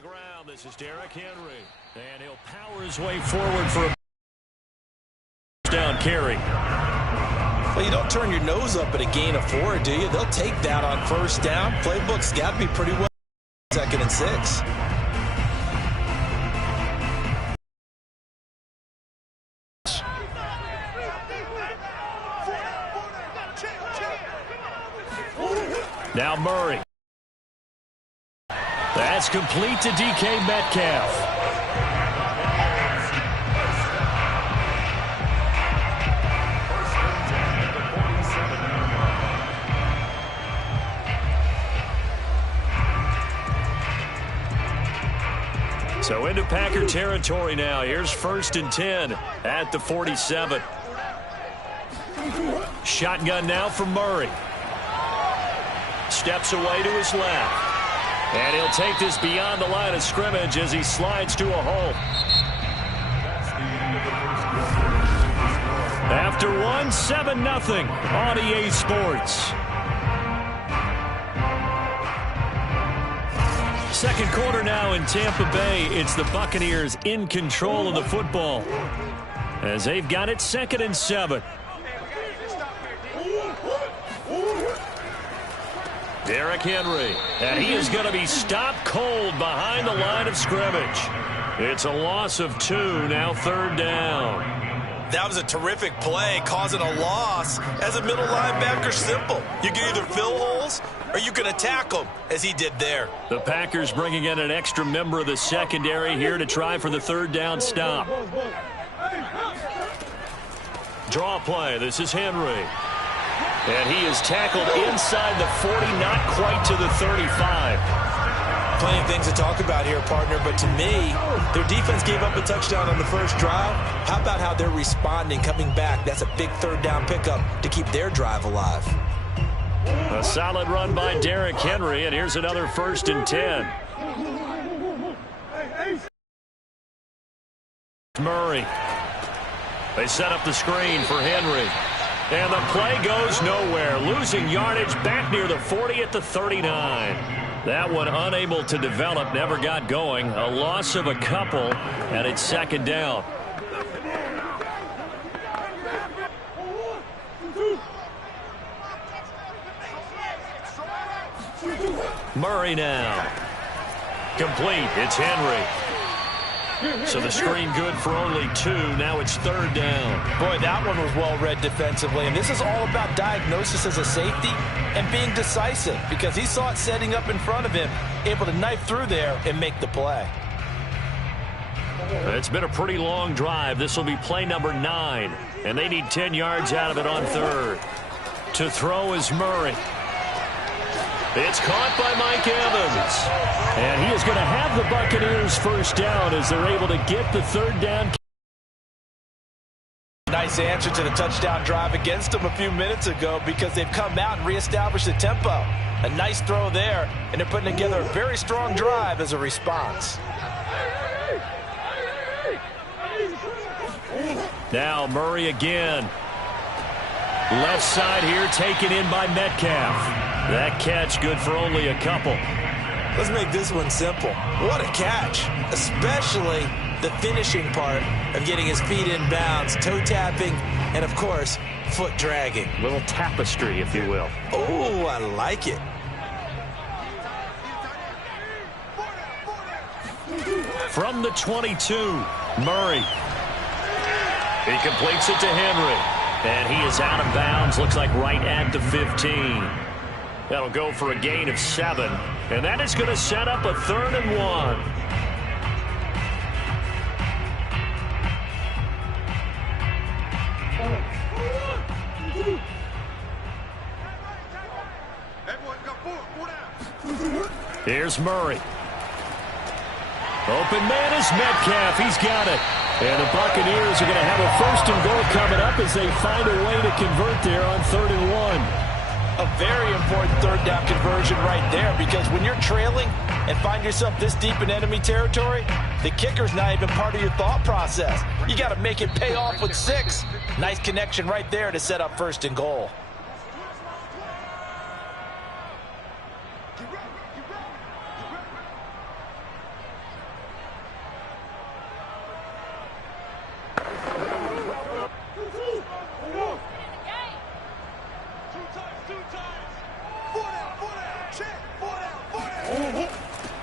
the ground. This is Derrick Henry. And he'll power his way forward for a down carry. Well, you don't turn your nose up at a gain of 4, do you? They'll take that on first down. Playbook's got to be pretty well 2nd and 6. Now Murray. That's complete to DK Metcalf. So into Packer territory now. Here's 1st and 10 at the 47. Shotgun now for Murray. Steps away to his left. And he'll take this beyond the line of scrimmage as he slides to a hole. After 1, 7-0 on EA Sports. Second quarter now in Tampa Bay. It's the Buccaneers in control of the football as they've got it 2nd and 7. Derrick Henry, and he is going to be stopped cold behind the line of scrimmage. It's a loss of 2, now 3rd down. That was a terrific play, causing a loss. As a middle linebacker, simple. You can either fill holes or you can attack them, as he did there. The Packers bringing in an extra member of the secondary here to try for the 3rd down stop. Draw play. This is Henry. And he is tackled inside the 40, not quite to the 35. Plenty of things to talk about here, partner, but to me, their defense gave up a touchdown on the first drive. How about how they're responding, coming back? That's a big 3rd down pickup to keep their drive alive. A solid run by Derrick Henry, and here's another 1st and 10. Murray. They set up the screen for Henry. And the play goes nowhere. Losing yardage back near the 40 at the 39. That one unable to develop, never got going. A loss of a couple, and it's 2nd down. Murray now. Complete. It's Henry. So the screen good for only 2. Now it's 3rd down. Boy, that one was well read defensively. And this is all about diagnosis as a safety and being decisive, because he saw it setting up in front of him, able to knife through there and make the play. It's been a pretty long drive. This will be play number 9. And they need 10 yards out of it on 3rd. To throw is Murray. It's caught by Mike Evans. And he is going to have the Buccaneers 1st down as they're able to get the 3rd down. Nice answer to the touchdown drive against them a few minutes ago, because they've come out and reestablished the tempo. A nice throw there, and they're putting together a very strong drive as a response. Now Murray again. Left side here taken in by Metcalf. That catch good for only a couple. Let's make this one simple. What a catch, especially the finishing part of getting his feet in bounds, toe tapping, and of course, foot dragging. Little tapestry, if you will. Oh, I like it. From the 22, Murray. He completes it to Henry. And he is out of bounds, looks like right at the 15. That'll go for a gain of 7. And that is going to set up a 3rd and 1. Here's Murray. Open man is Metcalf. He's got it. And the Buccaneers are going to have a 1st and goal coming up as they find a way to convert there on 3rd and 1. A very important 3rd down conversion right there, because when you're trailing and find yourself this deep in enemy territory, the kicker's not even part of your thought process. You got to make it pay off with 6. Nice connection right there to set up 1st and goal.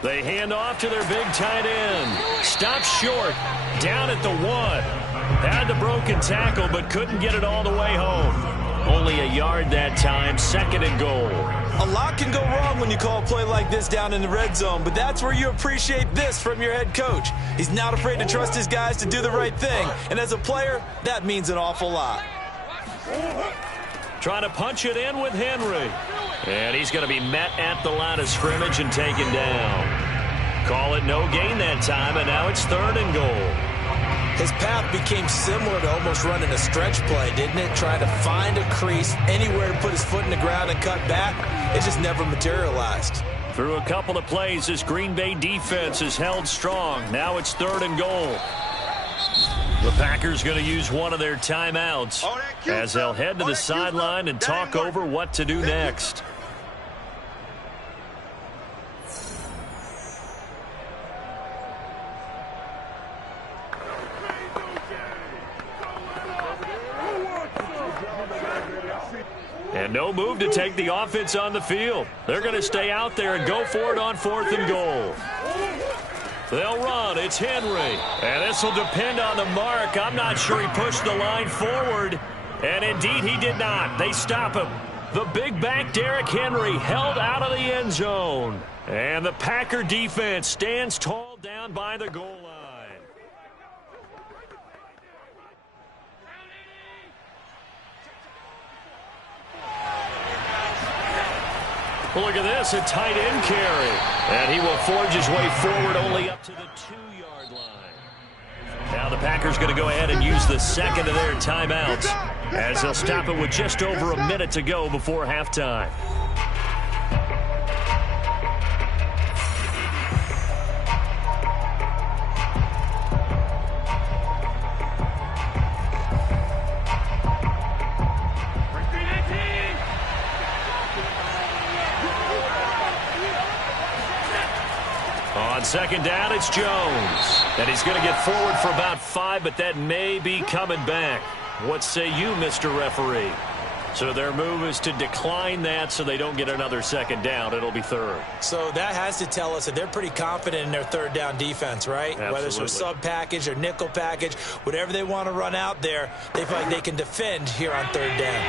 They hand off to their big tight end. Stops short. Down at the 1. Had the broken tackle, but couldn't get it all the way home. Only a yard that time. 2nd and goal. A lot can go wrong when you call a play like this down in the red zone, but that's where you appreciate this from your head coach. He's not afraid to trust his guys to do the right thing, and as a player, that means an awful lot. Trying to punch it in with Henry. And he's going to be met at the line of scrimmage and taken down. Call it no gain that time, and now it's 3rd and goal. His path became similar to almost running a stretch play, didn't it? Trying to find a crease, anywhere to put his foot in the ground and cut back. It just never materialized. Through a couple of plays, this Green Bay defense is held strong. Now it's 3rd and goal. The Packers going to use one of their timeouts as they'll head to the sideline and talk over what to do next. And no move to take the offense on the field. They're going to stay out there and go for it on 4th and goal. They'll run. It's Henry. And this will depend on the mark. I'm not sure he pushed the line forward. And indeed, he did not. They stop him. The big back, Derrick Henry, held out of the end zone. And the Packer defense stands tall down by the goal line. Look at this, a tight end carry. And he will forge his way forward only up to the 2-yard line. Now the Packers going to go ahead and use the 2nd of their timeouts as they'll stop it with just over a minute to go before halftime. On 2nd down, it's Jones. And he's going to get forward for about 5, but that may be coming back. What say you, Mr. Referee? So their move is to decline that so they don't get another 2nd down. It'll be 3rd. So that has to tell us that they're pretty confident in their 3rd down defense, right? Absolutely. Whether it's a sub package or nickel package, whatever they want to run out there, they feel like they can defend here on 3rd down.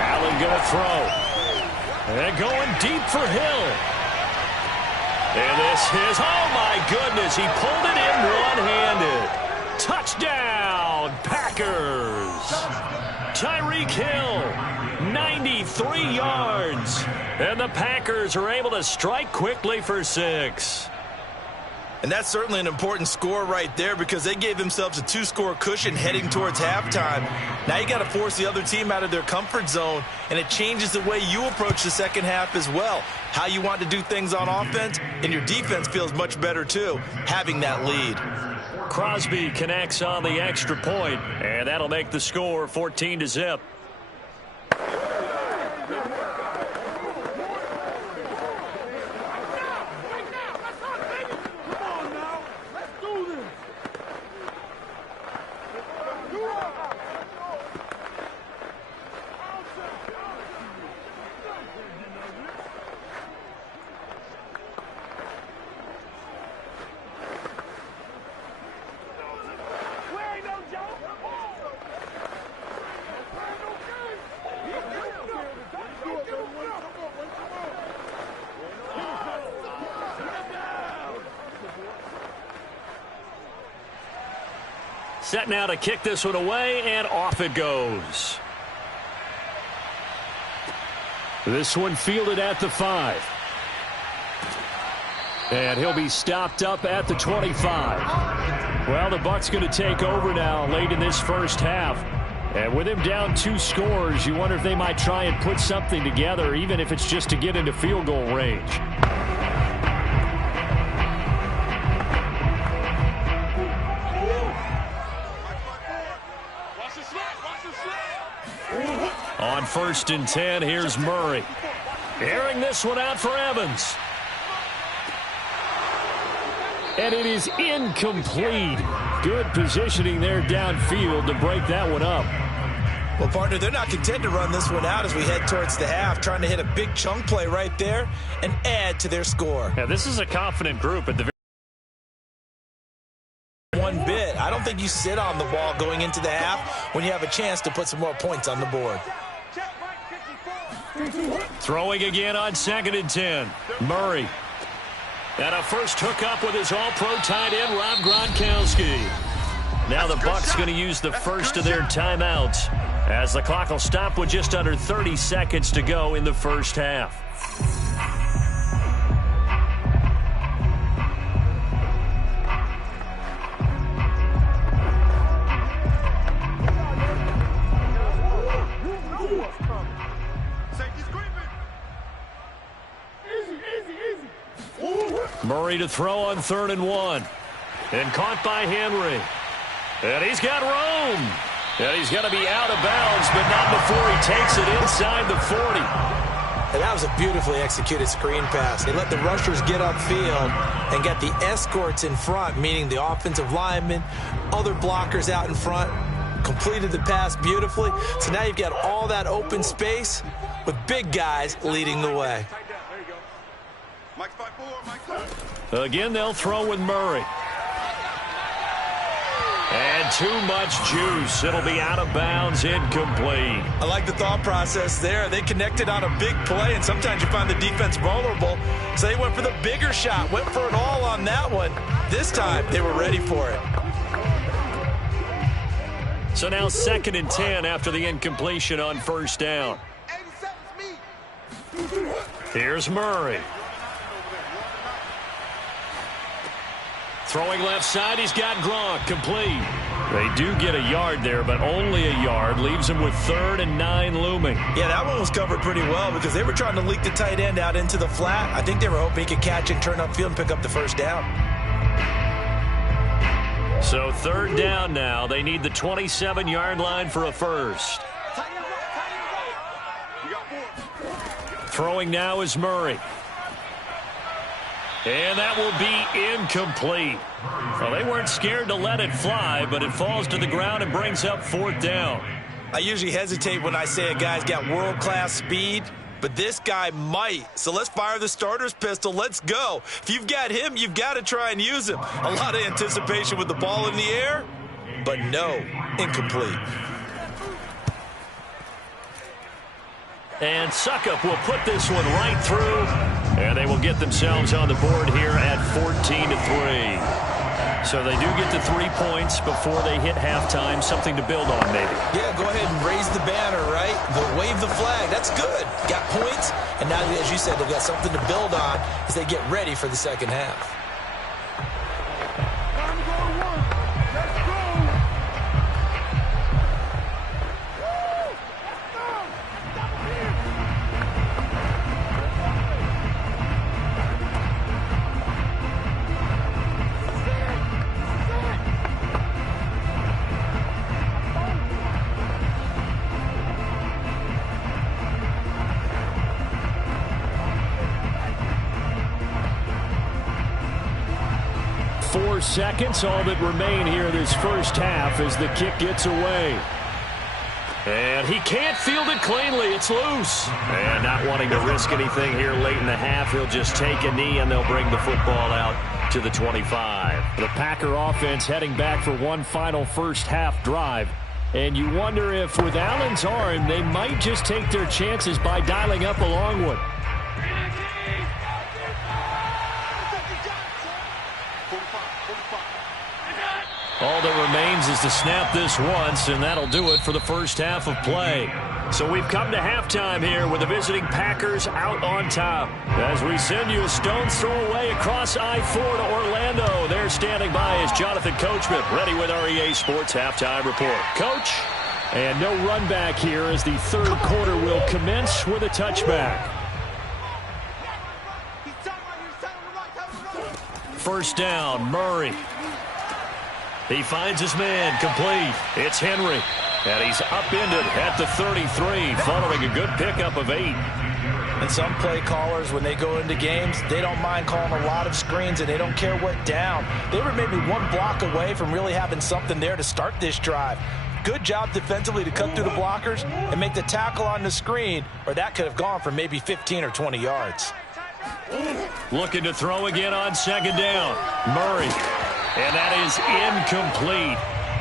Allen going to throw. And going deep for Hill. And this is, oh my goodness, he pulled it in one-handed. Touchdown, Packers. Tyreek Hill, 93 yards. And the Packers are able to strike quickly for 6. And that's certainly an important score right there because they gave themselves a 2-score cushion heading towards halftime. Now you got to force the other team out of their comfort zone, and it changes the way you approach the second half as well. How you want to do things on offense, and your defense feels much better too, having that lead. Crosby connects on the extra point, and that'll make the score 14-0. Set now to kick this one away, and off it goes. This one fielded at the 5. And he'll be stopped up at the 25. Well, the Bucs going to take over now late in this first half. And with him down 2 scores, you wonder if they might try and put something together, even if it's just to get into field goal range. On 1st and 10, here's Murray. Airing this one out for Evans. And it is incomplete. Good positioning there downfield to break that one up. Well, partner, they're not content to run this one out as we head towards the half, trying to hit a big chunk play right there and add to their score. Yeah, this is a confident group at the one bit. I don't think you sit on the ball going into the half when you have a chance to put some more points on the board. Throwing again on 2nd and 10. Murray. And a first hookup with his all-pro tight end, Rob Gronkowski. Now the Bucs going to use the first of their timeouts as the clock will stop with just under 30 seconds to go in the first half. Murray to throw on 3rd and 1. And caught by Henry. And he's got room. And he's going to be out of bounds, but not before he takes it inside the 40. And that was a beautifully executed screen pass. They let the rushers get upfield and get the escorts in front, meaning the offensive linemen, other blockers out in front, completed the pass beautifully. So now you've got all that open space with big guys leading the way. Again, they'll throw with Murray. And too much juice. It'll be out of bounds, incomplete. I like the thought process there. They connected on a big play, and sometimes you find the defense vulnerable. So they went for the bigger shot, went for it all on that one. This time, they were ready for it. So now 2nd and 10 after the incompletion on 1st down. Here's Murray. Throwing left side, he's got Gronk, complete. They do get a yard there, but only a yard. Leaves him with 3rd and 9 looming. Yeah, that one was covered pretty well because they were trying to leak the tight end out into the flat. I think they were hoping he could catch and turn upfield and pick up the first down. So 3rd down now. They need the 27-yard line for a first. Throwing now is Murray. And that will be incomplete. Well, they weren't scared to let it fly, but it falls to the ground and brings up 4th down. I usually hesitate when I say a guy's got world-class speed, but this guy might. So let's fire the starter's pistol. Let's go. If you've got him, you've got to try and use him. A lot of anticipation with the ball in the air, but no, incomplete. And Suckup will put this one right through, and they will get themselves on the board here at 14-3. So they do get to 3 points before they hit halftime, something to build on maybe. Yeah, go ahead and raise the banner, right? Wave the flag. That's good. Got points, and now, as you said, they've got something to build on as they get ready for the second half. Seconds, all that remain here this first half as the kick gets away. And he can't field it cleanly. It's loose. And not wanting to risk anything here late in the half, he'll just take a knee and they'll bring the football out to the 25. The Packer offense heading back for one final first half drive. And you wonder if with Allen's arm, they might just take their chances by dialing up a long one. All that remains is to snap this once, and that'll do it for the first half of play. So we've come to halftime here with the visiting Packers out on top. As we send you a stone's throw away across I-4 to Orlando. There standing by is Jonathan Coachman, ready with our EA Sports Halftime Report. Coach? And no run back here as the third quarter will commence with a touchback. First down, Murray. He finds his man, complete. It's Henry, and he's upended at the 33, following a good pickup of 8. And some play callers, when they go into games, they don't mind calling a lot of screens, and they don't care what down. They were maybe one block away from really having something there to start this drive. Good job defensively to cut through the blockers and make the tackle on the screen, or that could have gone for maybe 15 or 20 yards. Looking to throw again on second down. Murray. And that is incomplete.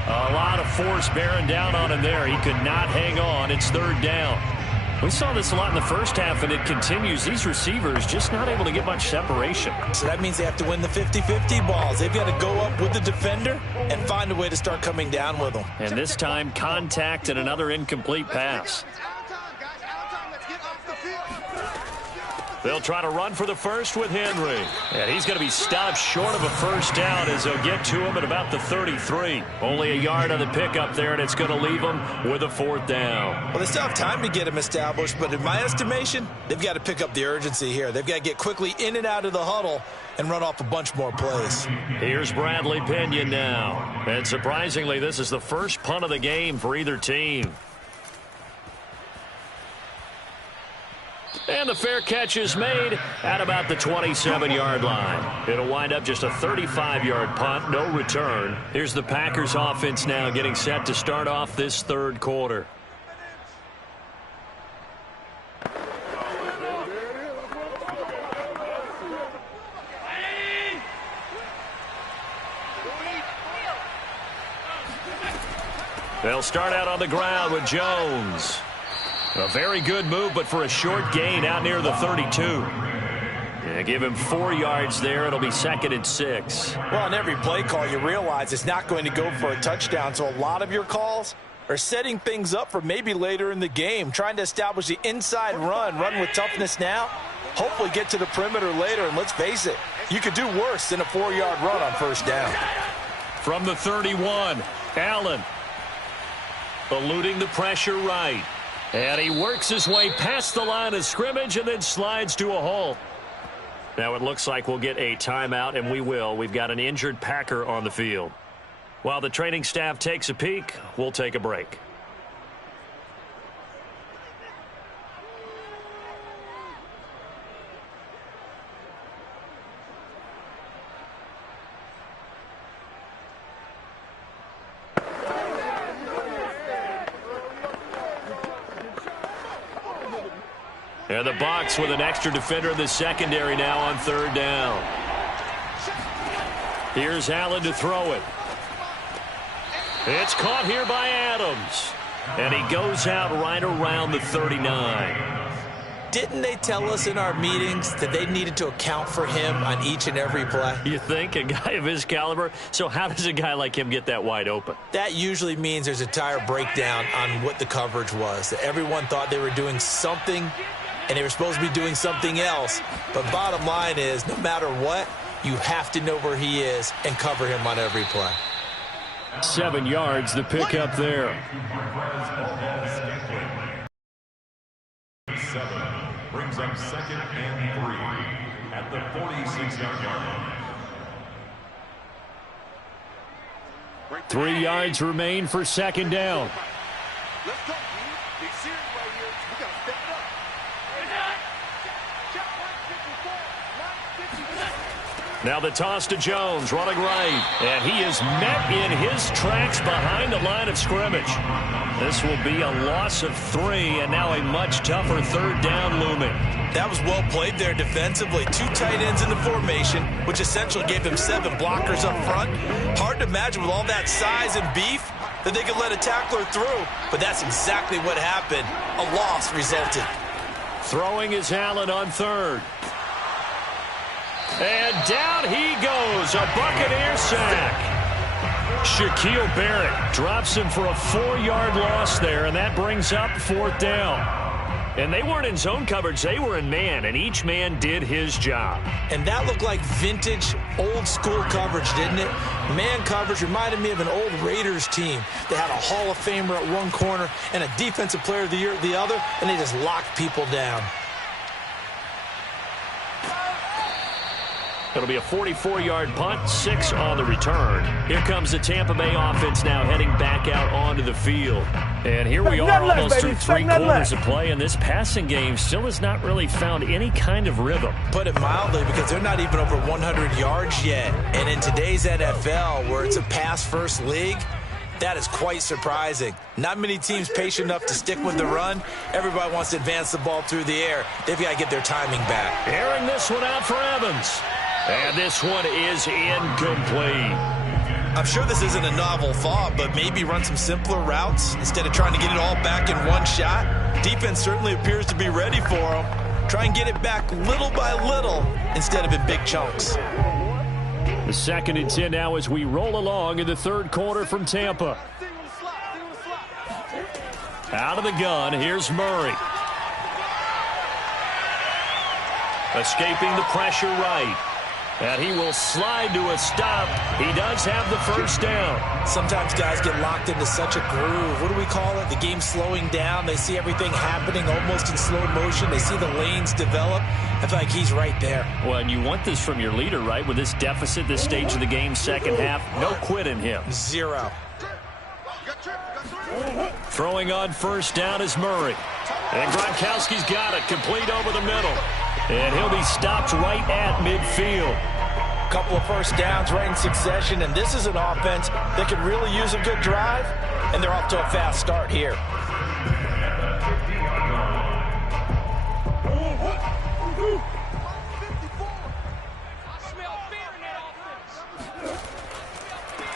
A lot of force bearing down on him there. He could not hang on. It's third down. We saw this a lot in the first half, and it continues. These receivers just not able to get much separation. So that means they have to win the 50-50 balls. They've got to go up with the defender and find a way to start coming down with them. And this time, contact and another incomplete pass. They'll try to run for the first with Henry. And he's going to be stopped short of a first down as they'll get to him at about the 33. Only a yard on the pickup there, and it's going to leave him with a fourth down. Well, they still have time to get him established, but in my estimation, they've got to pick up the urgency here. They've got to get quickly in and out of the huddle and run off a bunch more plays. Here's Bradley Pinion now. And surprisingly, this is the first punt of the game for either team. And the fair catch is made at about the 27-yard line. It'll wind up just a 35-yard punt, no return. Here's the Packers offense now getting set to start off this third quarter. They'll start out on the ground with Jones. A very good move, but for a short gain out near the 32. Yeah, give him 4 yards there. It'll be 2nd and 6. Well, on every play call, you realize it's not going to go for a touchdown, so a lot of your calls are setting things up for maybe later in the game, trying to establish the inside run with toughness now, hopefully get to the perimeter later, and let's face it, you could do worse than a 4-yard run on first down. From the 31, Allen eluding the pressure right. And he works his way past the line of scrimmage and then slides to a halt. Now it looks like we'll get a timeout, and we will. We've got an injured Packer on the field. While the training staff takes a peek, we'll take a break. And the Bucs with an extra defender in the secondary now on third down. Here's Allen to throw it. It's caught here by Adams. And he goes out right around the 39. Didn't they tell us in our meetings that they needed to account for him on each and every play? You think? A guy of his caliber? So how does a guy like him get that wide open? That usually means there's a entire breakdown on what the coverage was. That everyone thought they were doing something, and they were supposed to be doing something else. But bottom line is, no matter what, you have to know where he is and cover him on every play. 7 yards, the pickup there. 7 brings up 2nd and 3 at the 46-yard line. 3 yards remain for second down. Let's go. Be serious right here. We got to step it up. Now the toss to Jones, running right. And he is met in his tracks behind the line of scrimmage. This will be a loss of 3, and now a much tougher third down looming. That was well played there defensively. 2 tight ends in the formation, which essentially gave him 7 blockers up front. Hard to imagine with all that size and beef that they could let a tackler through. But that's exactly what happened. A loss resulted. Throwing is Allen on third. And down he goes, a Buccaneer sack. Shaquille Barrett drops him for a 4-yard loss there, and that brings up fourth down. And they weren't in zone coverage, they were in man, and each man did his job. And that looked like vintage, old-school coverage, didn't it? Man coverage reminded me of an old Raiders team. They had a Hall of Famer at one corner and a Defensive Player of the Year at the other, and they just locked people down. It'll be a 44-yard punt, 6 on the return. Here comes the Tampa Bay offense now heading back out onto the field. And here we are almost through 3 quarters of play, and this passing game still has not really found any kind of rhythm. Put it mildly, because they're not even over 100 yards yet. And in today's NFL, where it's a pass-first league, That is quite surprising. Not many teams patient enough to stick with the run. Everybody wants to advance the ball through the air. They've got to get their timing back. Airing this one out for Evans. And this one is incomplete. I'm sure this isn't a novel thought, but maybe run some simpler routes instead of trying to get it all back in one shot. Defense certainly appears to be ready for them. Try and get it back little by little instead of in big chunks. The 2nd and 10 now as we roll along in the 3rd quarter from Tampa. Out of the gun, here's Murray. Escaping the pressure right. And he will slide to a stop. He does have the first down. Sometimes guys get locked into such a groove. What do we call it? The game's slowing down. They see everything happening almost in slow motion. They see the lanes develop. I feel like he's right there. Well, and you want this from your leader, right? With this deficit, this stage of the game, second half, no quit in him. 0. Throwing on first down is Murray. And Gronkowski's got it, complete over the middle. And he'll be stopped right at midfield. Couple of first downs right in succession, and this is an offense that could really use a good drive, and they're off to a fast start here.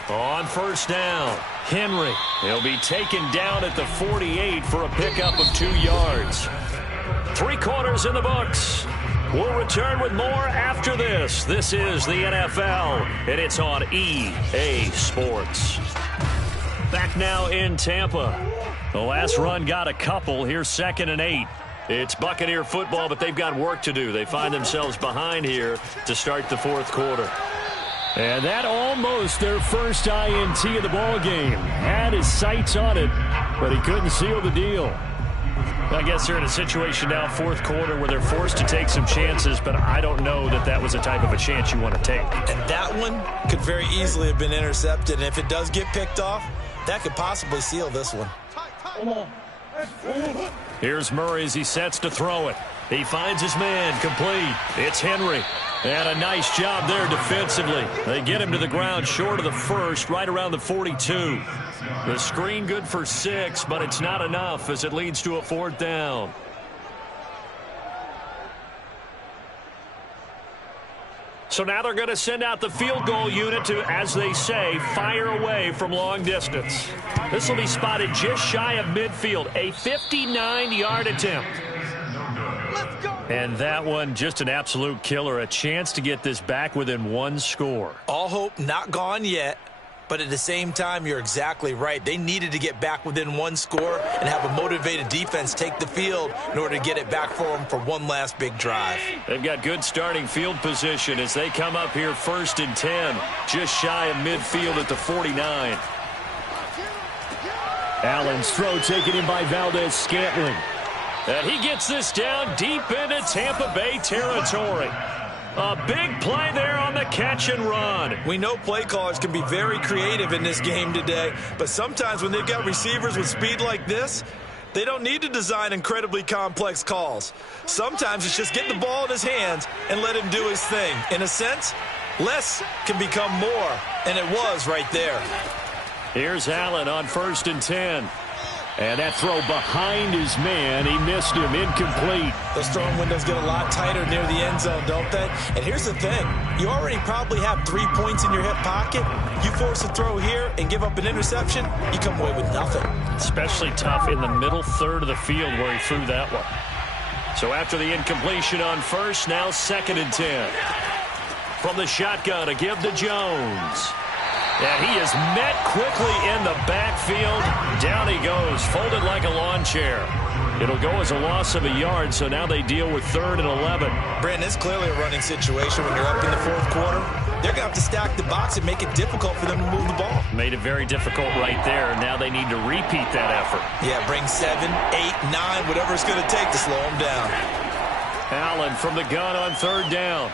On first down, Henry. He'll be taken down at the 48 for a pickup of 2 yards. 3 quarters in the books. We'll return with more after this. This is the NFL, and it's on EA Sports. Back now in Tampa. The last run got a couple. Here's 2nd and 8. It's Buccaneer football, but they've got work to do. They find themselves behind here to start the 4th quarter. And that almost their first INT of the ball game. Had his sights on it, but he couldn't seal the deal. I guess they're in a situation now, 4th quarter, where they're forced to take some chances, but I don't know that that was the type of a chance you want to take. And that one could very easily have been intercepted, and if it does get picked off, that could possibly seal this one. Here's Murray as he sets to throw it. He finds his man, complete. It's Henry. And a nice job there defensively. They get him to the ground short of the first, right around the 42. The screen good for 6, but it's not enough as it leads to a 4th down. So now they're going to send out the field goal unit to, as they say, fire away from long distance. This will be spotted just shy of midfield, a 59-yard attempt. And that one, just an absolute killer, a chance to get this back within 1 score. All hope not gone yet, but at the same time, you're exactly right. They needed to get back within 1 score and have a motivated defense take the field in order to get it back for them for one last big drive. They've got good starting field position as they come up here 1st and 10, just shy of midfield at the 49. Allen's throw taken in by Valdez-Scantling. And he gets this down deep into Tampa Bay territory. A big play there on the catch and run. We know play callers can be very creative in this game today, but sometimes when they've got receivers with speed like this, they don't need to design incredibly complex calls. Sometimes it's just get the ball in his hands and let him do his thing. In a sense, less can become more, and it was right there. Here's Allen on 1st and 10. And that throw behind his man, he missed him, incomplete. Those throwing windows get a lot tighter near the end zone, don't they? And here's the thing. You already probably have 3 points in your hip pocket. You force a throw here and give up an interception, you come away with nothing. Especially tough in the middle third of the field where he threw that one. So after the incompletion on first, now 2nd and 10. From the shotgun, a give to Jones. And he is met quickly in the backfield. Down he goes, folded like a lawn chair. It'll go as a loss of a yard, so now they deal with 3rd and 11. Brandon, it's clearly a running situation when you're up in the 4th quarter. They're going to have to stack the box and make it difficult for them to move the ball. Made it very difficult right there. Now they need to repeat that effort. Yeah, bring 7, 8, 9, whatever it's going to take to slow them down. Allen from the gun on 3rd down.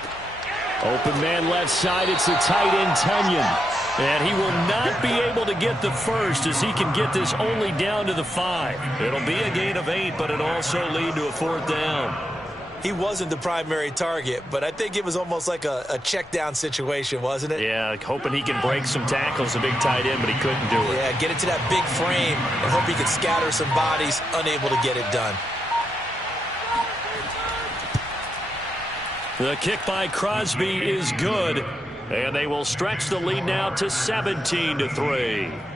Open man left side, it's the tight end Tunyon. And he will not be able to get the first as he can get this only down to the 5. It'll be a gain of 8, but it'll also lead to a 4th down. He wasn't the primary target, but I think it was almost like a check down situation, wasn't it? Yeah, hoping he can break some tackles, a big tight end, but he couldn't do it. Yeah, get it to that big frame and hope he could scatter some bodies, unable to get it done. The kick by Crosby is good, and they will stretch the lead now to 17-3.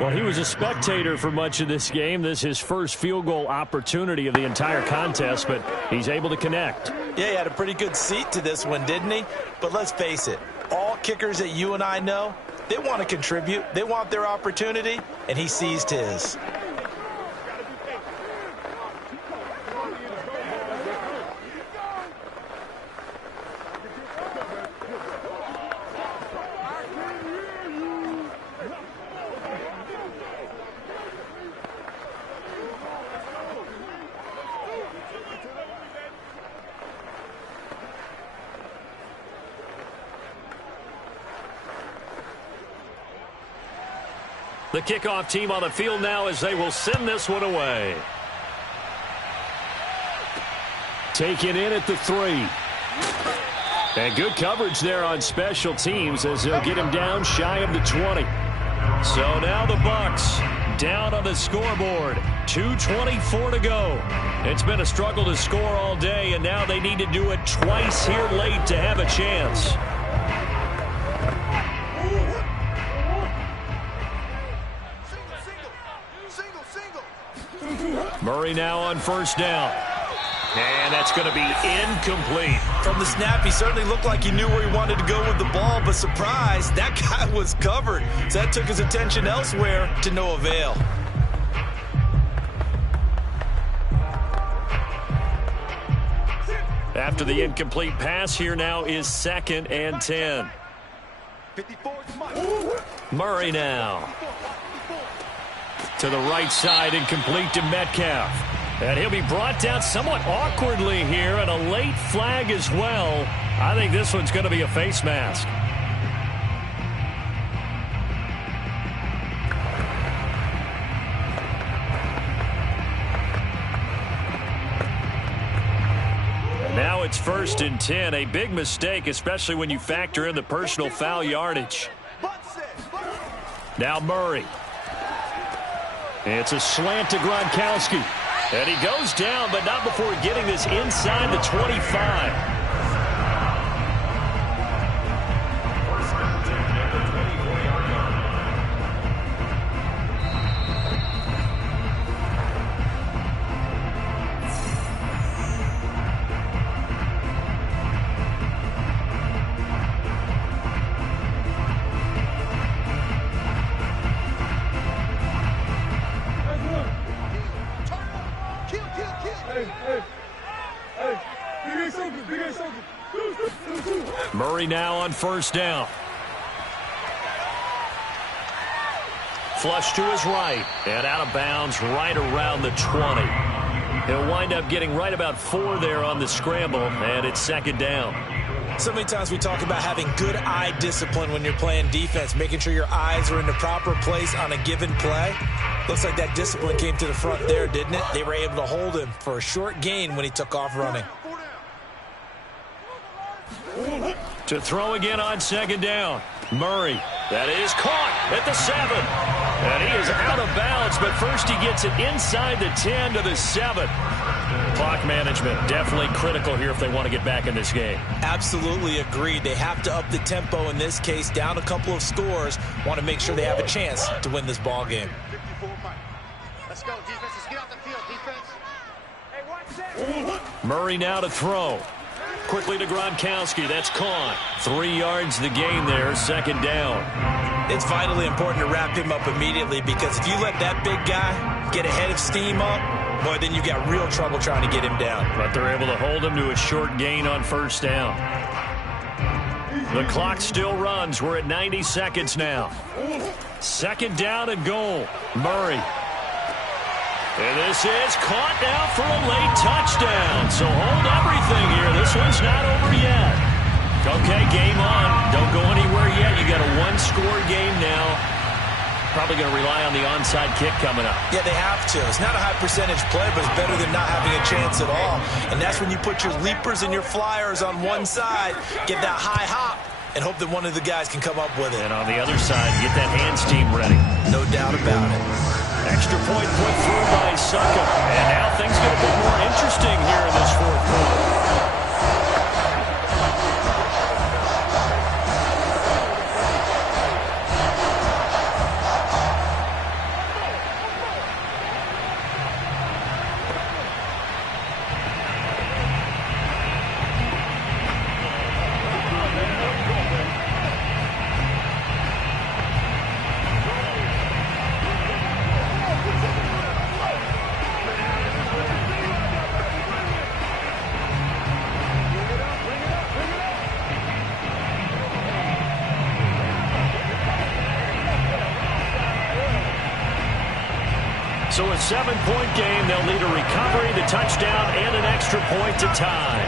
Well, he was a spectator for much of this game. This is his first field goal opportunity of the entire contest, but he's able to connect. Yeah, he had a pretty good seat to this one, didn't he? But let's face it, all kickers that you and I know, they want to contribute. They want their opportunity, and he seized his. The kickoff team on the field now as they will send this one away. Taken in at the 3. And good coverage there on special teams as they'll get him down shy of the 20. So now the Bucs down on the scoreboard. 2:24 to go. It's been a struggle to score all day, and now they need to do it twice here late to have a chance. Murray now on first down. And that's going to be incomplete. From the snap, he certainly looked like he knew where he wanted to go with the ball, but surprise, that guy was covered. So that took his attention elsewhere to no avail. After the incomplete pass, here now is 2nd and 10. Murray now. To the right side and complete to Metcalf. And he'll be brought down somewhat awkwardly here, and a late flag as well. I think this one's going to be a face mask. And now it's 1st and 10. A big mistake, especially when you factor in the personal foul yardage. Now Murray. It's a slant to Gronkowski. And he goes down, but not before getting this inside the 25. Murray now on first down. Flush to his right and out of bounds right around the 20. He'll wind up getting right about 4 there on the scramble, and it's 2nd down. So many times we talk about having good eye discipline when you're playing defense, making sure your eyes are in the proper place on a given play. Looks like that discipline came to the front there, didn't it? They were able to hold him for a short gain when he took off running. To throw again on 2nd down. Murray. That is caught at the 7. And he is out of bounds, but first he gets it inside the 10 to the 7. Clock management definitely critical here if they want to get back in this game. Absolutely agreed. They have to up the tempo in this case, down a couple of scores. Want to make sure they have a chance to win this ball game. Let's go, defense. Let's get off the field, defense. Hey, watch that. Murray now to throw. Quickly to Gronkowski. That's caught. 3 yards the gain there. 2nd down. It's vitally important to wrap him up immediately because if you let that big guy get ahead of steam up, boy, then you got real trouble trying to get him down. But they're able to hold him to a short gain on first down. The clock still runs. We're at 90 seconds now. 2nd down and goal. Murray. And this is caught now for a late touchdown. So hold everything here. This one's not over yet. Okay, game on. Don't go anywhere yet. You got a 1-score game now. probably going to rely on the onside kick coming up. Yeah, they have to. It's not a high percentage play, but it's better than not having a chance at all. And that's when you put your leapers and your flyers on one side, get that high hop, and hope that one of the guys can come up with it. And on the other side, get that hands team ready. No doubt about it. Extra point put through by Succop. And now things get a bit more interesting here in this fourth quarter. So a 7-point game. They'll need a recovery, the touchdown, and an extra point to tie.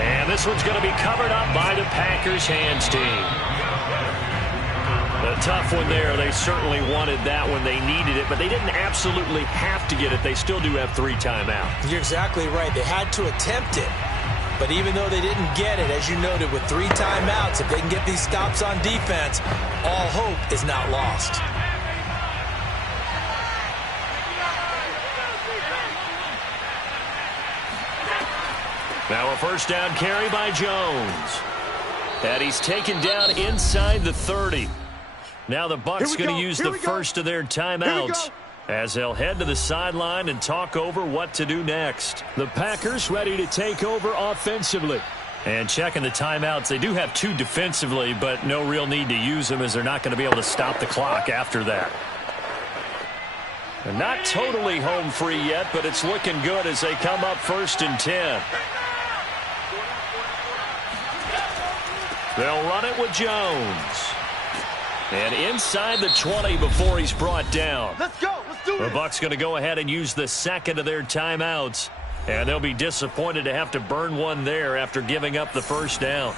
And this one's going to be covered up by the Packers hands team. A tough one there. They certainly wanted that when they needed it, but they didn't absolutely have to get it. They still do have 3 timeouts. You're exactly right. They had to attempt it. But even though they didn't get it, as you noted, with 3 timeouts, if they can get these stops on defense, all hope is not lost. Now a first down carry by Jones. And he's taken down inside the 30. Now the Bucs going to use the first of their timeouts as they'll head to the sideline and talk over what to do next. The Packers ready to take over offensively. And checking the timeouts, they do have 2 defensively, but no real need to use them as they're not going to be able to stop the clock after that. And not totally home free yet, but it's looking good as they come up 1st and 10. They'll run it with Jones. And inside the 20 before he's brought down. Let's go. Let's do it. The Bucs going to go ahead and use the second of their timeouts. And they'll be disappointed to have to burn one there after giving up the first down.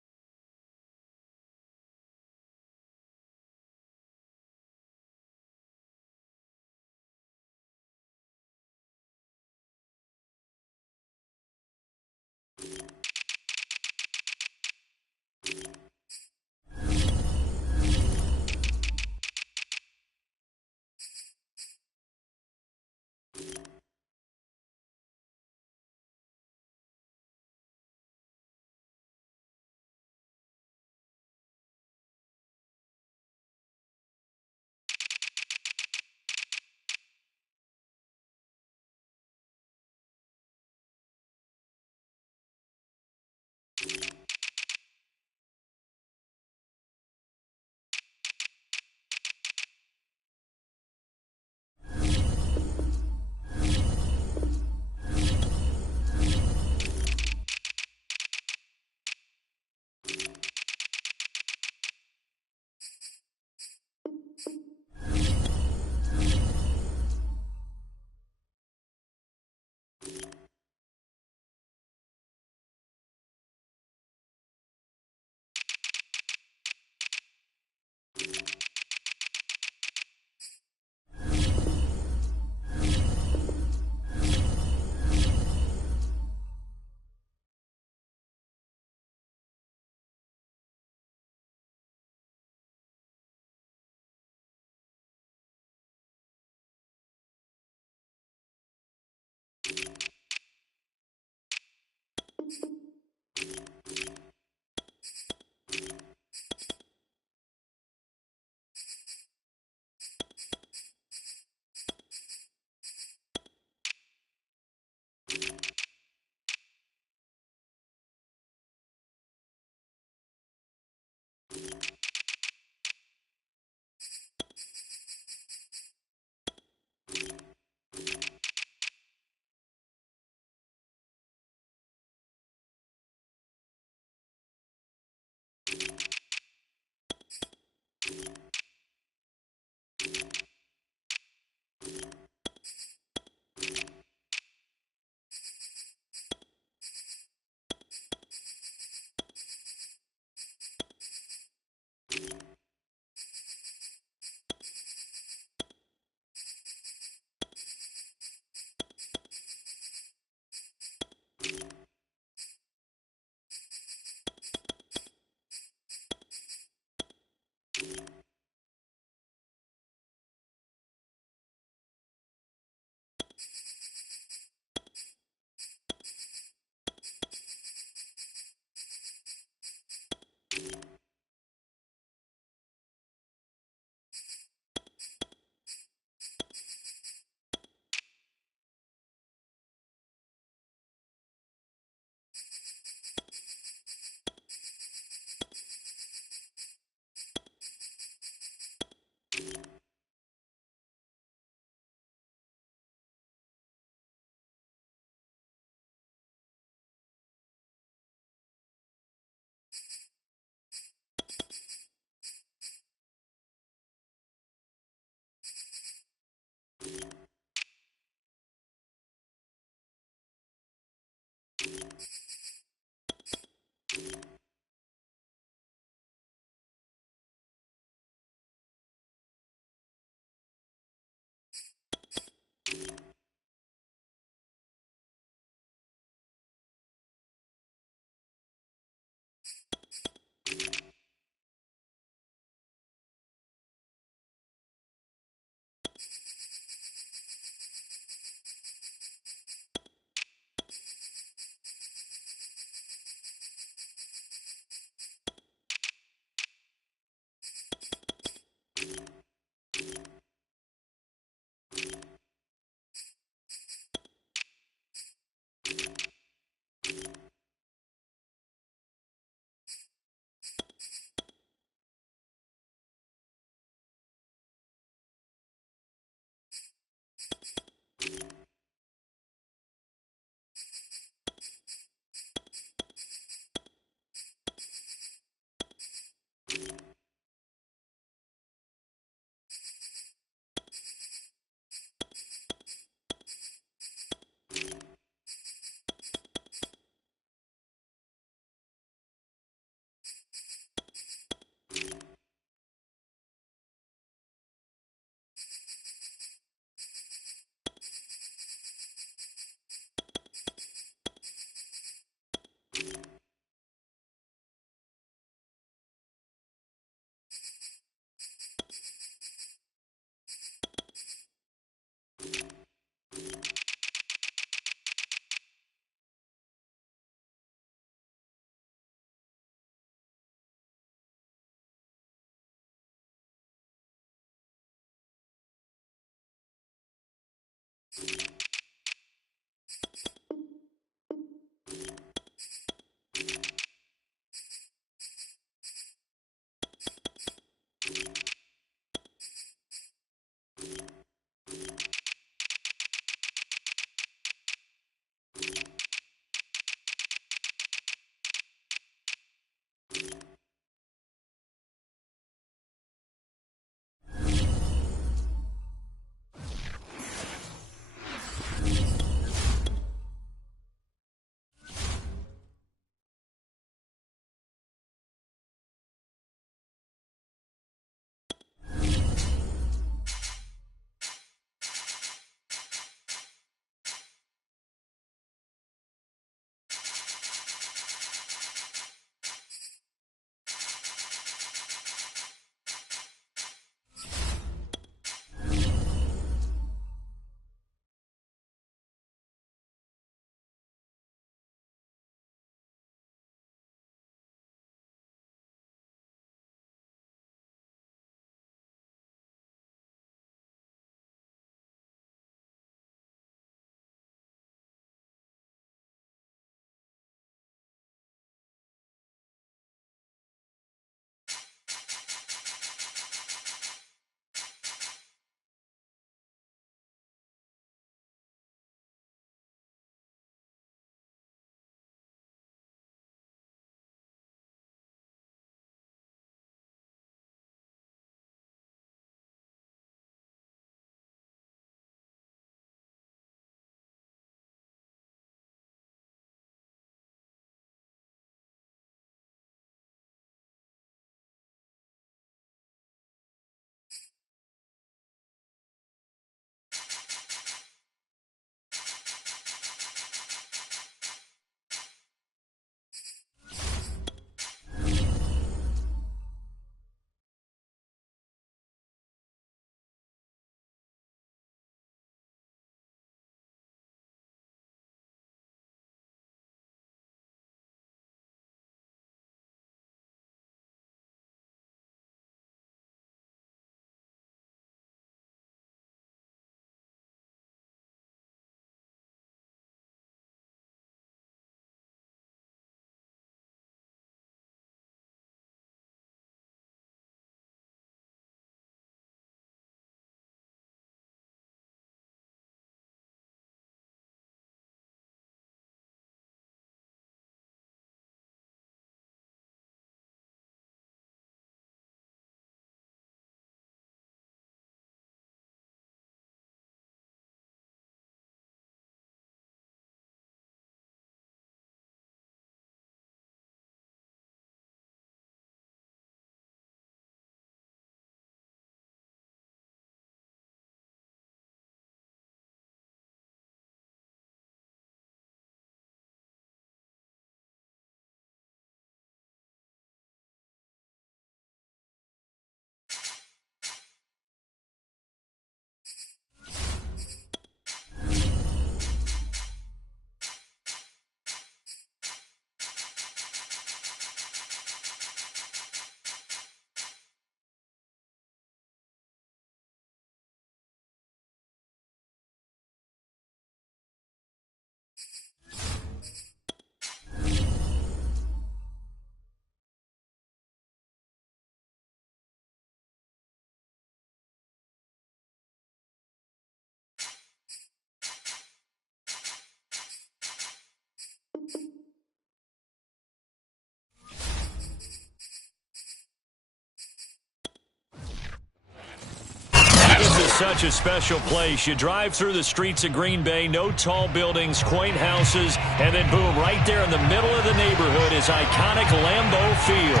such a special place. You drive through the streets of Green Bay, no tall buildings, quaint houses, and then boom, right there in the middle of the neighborhood is iconic Lambeau Field.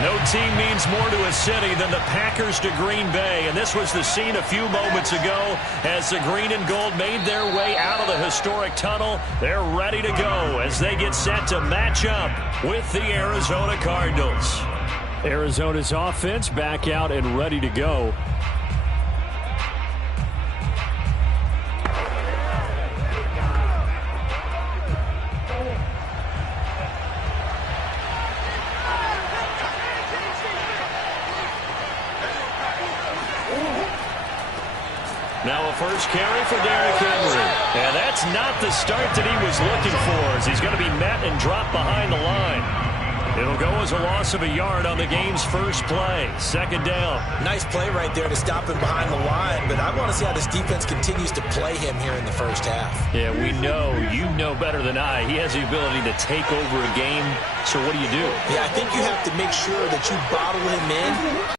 No team means more to a city than the Packers to Green Bay, and this was the scene a few moments ago as the green and gold made their way out of the historic tunnel. They're ready to go as they get set to match up with the Arizona Cardinals. Arizona's offense back out and ready to go. Now a first carry for Derrick Henry. And that's not the start that he was looking for, as he's going to be met and dropped behind the line. It'll go as a loss of a yard on the game's first play. Second down. Nice play right there to stop him behind the line, but I want to see how this defense continues to play him here in the first half. Yeah, we know. You know better than I. He has the ability to take over a game. So what do you do? Yeah, I think you have to make sure that you bottle him in,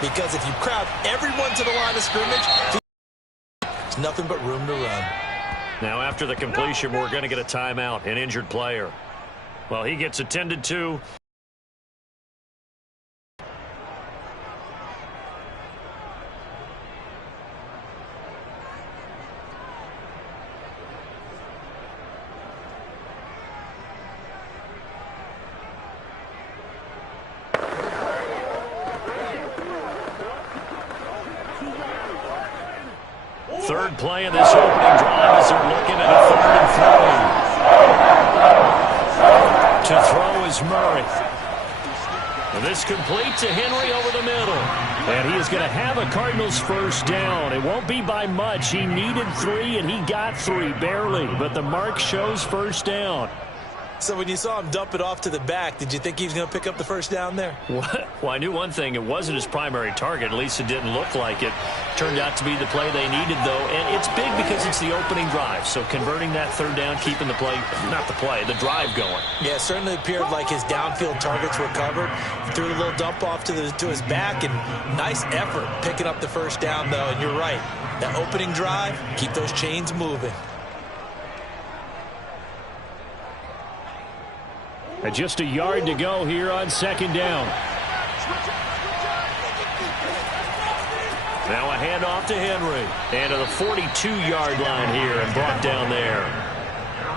because if you crowd everyone to the line of scrimmage, there's nothing but room to run. Now after the completion, we're going to get a timeout, an injured player. Well, he gets attended to. Third play of this opening drive as they're looking at a 3rd and 3. To throw is Murray. And this complete to Henry over the middle. And he is going to have a Cardinals first down. It won't be by much. He needed 3, and he got 3, barely. But the mark shows first down. So when you saw him dump it off to the back, did you think he was going to pick up the first down there? Well, I knew one thing. It wasn't his primary target. At least it didn't look like it. Turned out to be the play they needed, though. And it's big because it's the opening drive. So converting that 3rd down, keeping the play, not the play, the drive going. Yeah, it certainly appeared like his downfield targets were covered. Threw a little dump off to his back, and nice effort picking up the first down, though. And you're right. That opening drive, keep those chains moving. And just a yard to go here on 2nd down. Now a handoff to Henry. And to the 42-yard line here and brought down there.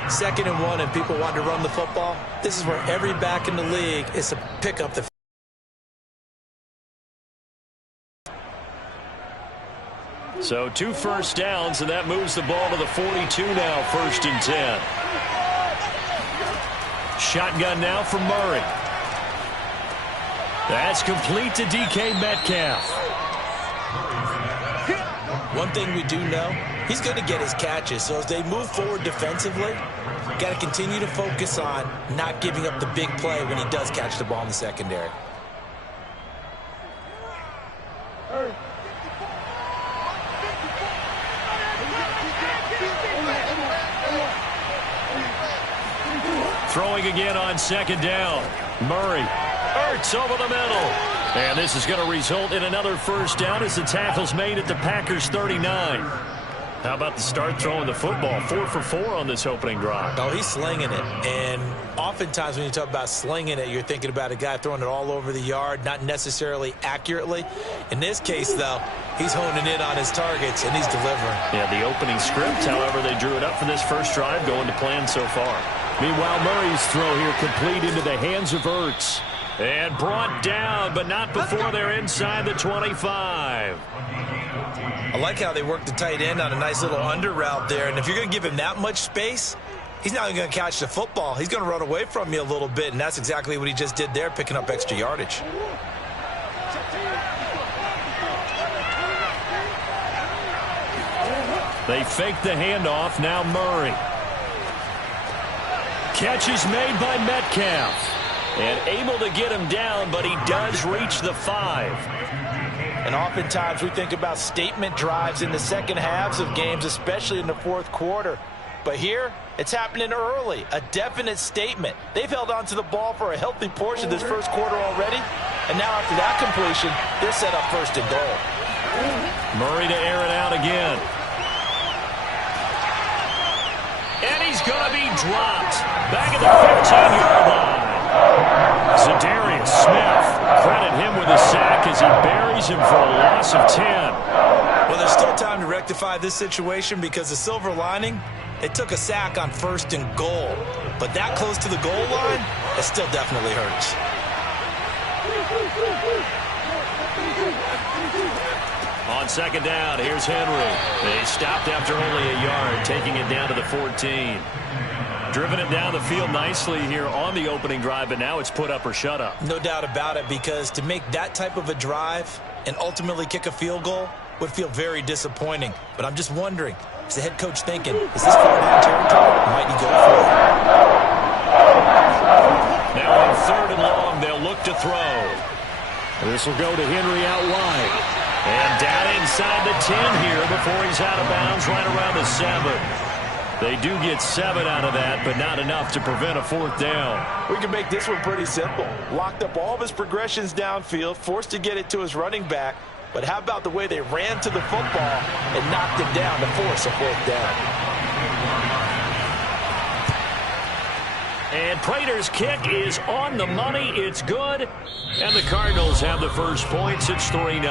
2nd and 1, and people want to run the football. This is where every back in the league is to pick up the. So 2 first downs, and that moves the ball to the 42 now, 1st and 10. Shotgun now for Murray. That's complete to DK Metcalf. One thing we do know, he's going to get his catches. So as they move forward defensively, got to continue to focus on not giving up the big play when he does catch the ball in the secondary. Throwing again on 2nd down. Murray. Ertz over the middle. And this is going to result in another first down as the tackle's made at the Packers 39. How about the start throwing the football? 4 for 4 on this opening drive. Oh, he's slinging it. And oftentimes when you talk about slinging it, you're thinking about a guy throwing it all over the yard, not necessarily accurately. In this case, though, he's honing in on his targets, and he's delivering. Yeah, the opening script, however, they drew it up for this first drive, going to plan so far. Meanwhile, Murray's throw here complete into the hands of Ertz. And brought down, but not before they're inside the 25. I like how they work the tight end on a nice little under route there. And if you're going to give him that much space, he's not even going to catch the football. He's going to run away from you a little bit, and that's exactly what he just did there, picking up extra yardage. They fake the handoff. Now Murray. Catch is made by Metcalf. And able to get him down, but he does reach the 5. And oftentimes we think about statement drives in the second halves of games, especially in the fourth quarter. But here, it's happening early. A definite statement. They've held on to the ball for a healthy portion of this first quarter already. And now after that completion, they're set up 1st and goal. Murray to air it out again. And he's going to be dropped. Back at the 15-yard line. Zadarius Smith, credit him with a sack as he buries him for a loss of 10. Well, there's still time to rectify this situation because the silver lining, it took a sack on 1st and goal. But that close to the goal line, it still definitely hurts. On 2nd down, here's Henry. They stopped after only a yard, taking it down to the 14. Driven it down the field nicely here on the opening drive, but now it's put up or shut up. No doubt about it, because to make that type of a drive and ultimately kick a field goal would feel very disappointing. But I'm just wondering, is the head coach thinking, is this far down territory? Might he go for it? Now on 3rd and long, they'll look to throw. This will go to Henry out wide. And down inside the 10 here before he's out of bounds right around the 7. They do get 7 out of that, but not enough to prevent a 4th down. We can make this one pretty simple. Locked up all of his progressions downfield, forced to get it to his running back. But how about the way they ran to the football and knocked it down to force a 4th down? And Prater's kick is on the money. It's good. And the Cardinals have the first points. It's 3-0.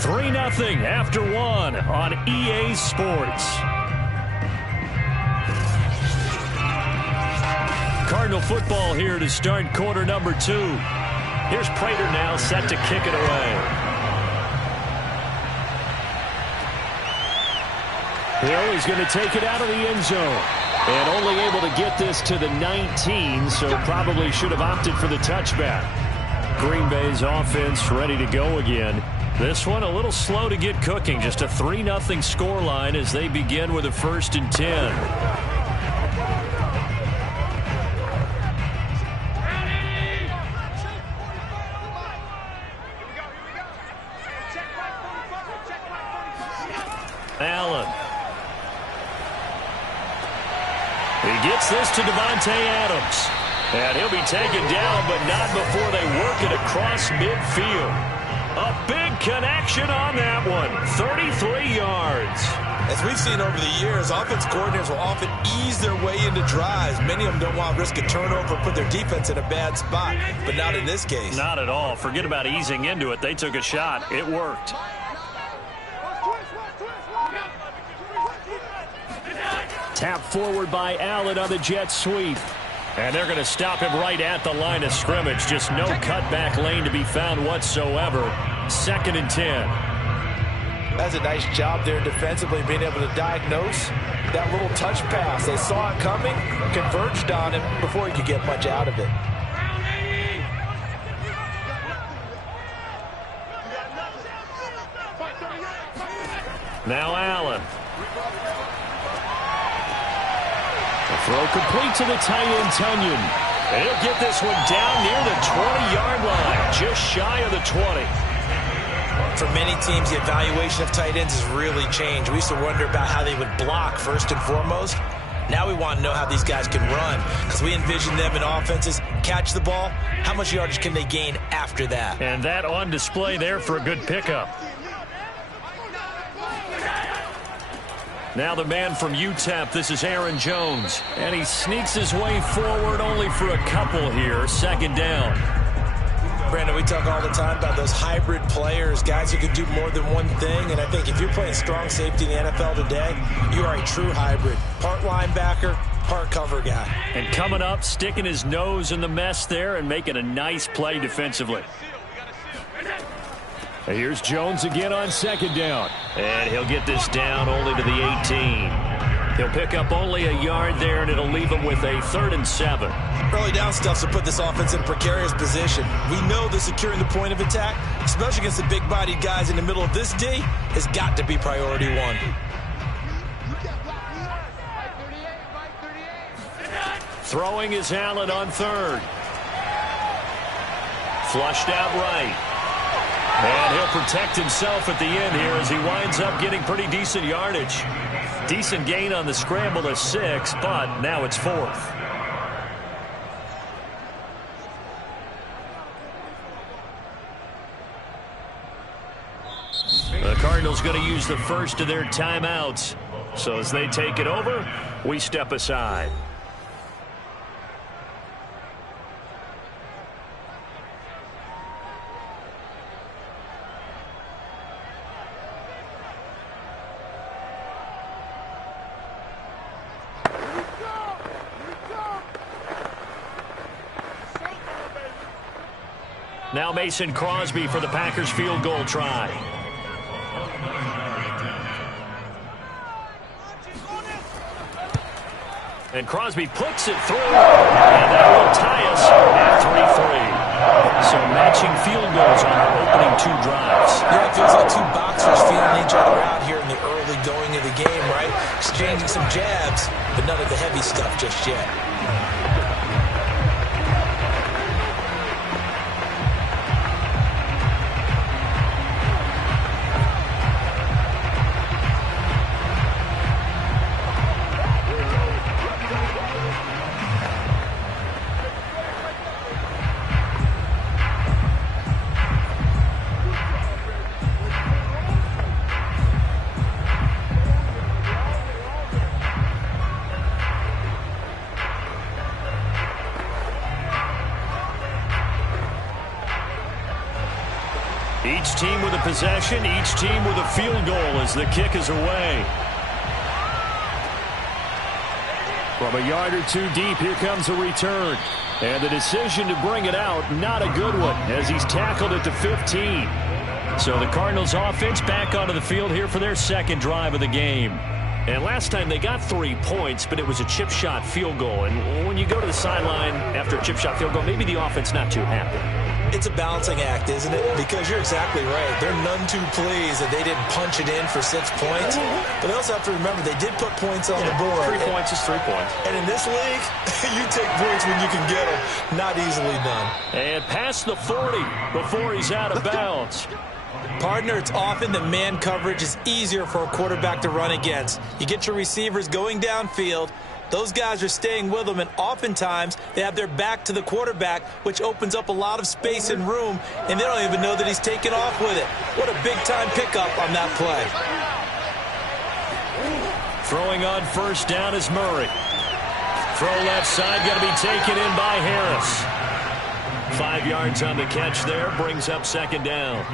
3-0 after 1 on EA Sports. Cardinal football here to start quarter number 2. Here's Prater now set to kick it away. Hill is going to take it out of the end zone. And only able to get this to the 19, so probably should have opted for the touchback. Green Bay's offense ready to go again. This one a little slow to get cooking. Just a 3-0 scoreline as they begin with a 1st and 10. Allen. He gets this to Davante Adams. And he'll be taken down, but not before they work it across midfield. A big connection on that one. 33 yards. As we've seen over the years, offense coordinators will often ease their way into drives. Many of them don't want to risk a turnover or put their defense in a bad spot, but not in this case. Not at all. Forget about easing into it. They took a shot. It worked. Tap forward by Allen on the jet sweep. And they're going to stop him right at the line of scrimmage. Just no cutback lane to be found whatsoever. 2nd and 10. That's a nice job there defensively, being able to diagnose that little touch pass. They saw it coming, converged on him before he could get much out of it. Now Allen. The throw complete to the tight end, Tunyon. And he'll get this one down near the 20-yard line, just shy of the 20. For many teams, the evaluation of tight ends has really changed. We used to wonder about how they would block first and foremost. Now we want to know how these guys can run, because we envision them in offenses catch the ball. How much yardage can they gain after that? And that on display there for a good pickup. Now the man from UTEP, this is Aaron Jones. And he sneaks his way forward only for a couple here. 2nd down. Brandon, we talk all the time about those hybrid players, guys who can do more than one thing. And I think if you're playing strong safety in the NFL today, you are a true hybrid. Part linebacker, part cover guy. And coming up, sticking his nose in the mess there and making a nice play defensively. Here's Jones again on 2nd down. And he'll get this down only to the 18. He'll pick up only a yard there, and it'll leave him with a 3rd and 7. Early down stuff will put this offense in a precarious position. We know that securing the point of attack, especially against the big-bodied guys in the middle of this D, has got to be priority 1. Throwing is Allen on 3rd. Flushed out right. And he'll protect himself at the end here as he winds up getting pretty decent yardage. Decent gain on the scramble to 6, but now it's 4th. The Cardinals going to use the first of their timeouts. So as they take it over, we step aside. Now Mason Crosby for the Packers field goal try. And Crosby puts it through, and that will tie us at 3-3. So matching field goals on our opening two drives. Yeah, it feels like two boxers feeling each other out here in the early going of the game, right? Exchanging some jabs, but none of the heavy stuff just yet. Each team with a possession, each team with a field goal as the kick is away. From a yard or two deep, here comes a return. And the decision to bring it out, not a good one, as he's tackled at the 15. So the Cardinals offense back onto the field here for their second drive of the game. And last time they got 3 points, but it was a chip shot field goal. And when you go to the sideline after a chip shot field goal, maybe the offense not too happy. It's a balancing act, isn't it? Because you're exactly right. They're none too pleased that they didn't punch it in for 6 points. But they also have to remember they did put points on the board. 3 points is 3 points. And in this league, you take points when you can get them. Not easily done. And past the 40 before he's out of bounds. Partner, it's often that man coverage is easier for a quarterback to run against. You get your receivers going downfield. Those guys are staying with them, and oftentimes they have their back to the quarterback, which opens up a lot of space and room, and they don't even know that he's taken off with it. What a big-time pickup on that play. Throwing on first down is Murray. Throw left side, got to be taken in by Harris. 5 yards on the catch there, brings up second down.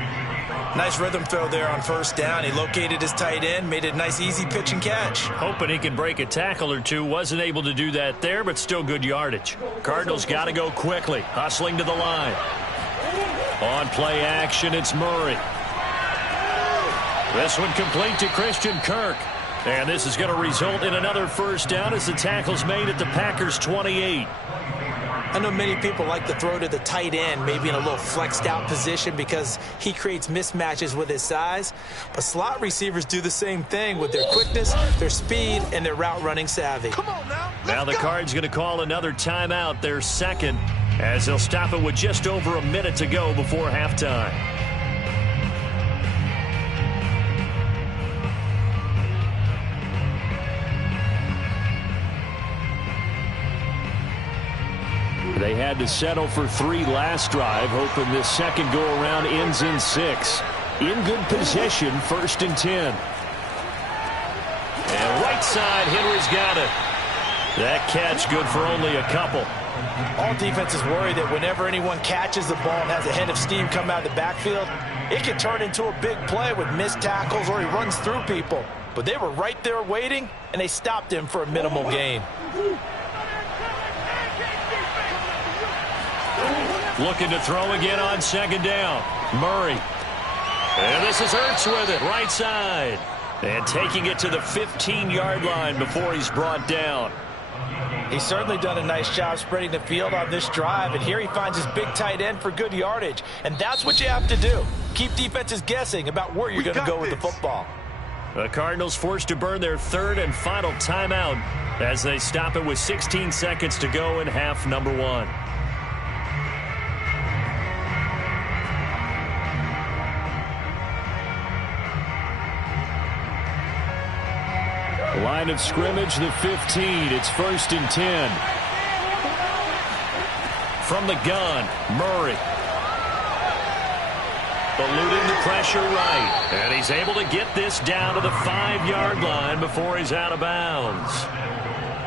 Nice rhythm throw there on first down. He located his tight end, made it a nice easy pitch and catch. Hoping he can break a tackle or two. Wasn't able to do that there, but still good yardage. Cardinals got to go quickly. Hustling to the line. On play action, it's Murray. This one complete to Christian Kirk. And this is going to result in another first down as the tackle's made at the Packers' 28. I know many people like to throw to the tight end, maybe in a little flexed out position because he creates mismatches with his size. But slot receivers do the same thing with their quickness, their speed, and their route running savvy. Come on now. Now the Cards going to call another timeout, their second, as they'll stop it with just over a minute to go before halftime. They had to settle for 3 last drive, hoping this second go-around ends in 6. In good position, 1st and 10. And right side, Henry's got it. That catch good for only a couple. All defenses worry that whenever anyone catches the ball and has a head of steam come out of the backfield, it can turn into a big play with missed tackles or he runs through people. But they were right there waiting, and they stopped him for a minimal gain. Looking to throw again on second down. Murray. And this is Ertz with it, right side. And taking it to the 15-yard line before he's brought down. He's certainly done a nice job spreading the field on this drive, and here he finds his big tight end for good yardage. And that's what you have to do. Keep defenses guessing about where you're going to go with the football. The Cardinals forced to burn their 3rd and final timeout as they stop it with 16 seconds to go in half number 1. Line of scrimmage, the 15. It's 1st and 10. From the gun, Murray. eluding the pressure right. And he's able to get this down to the 5-yard line before he's out of bounds.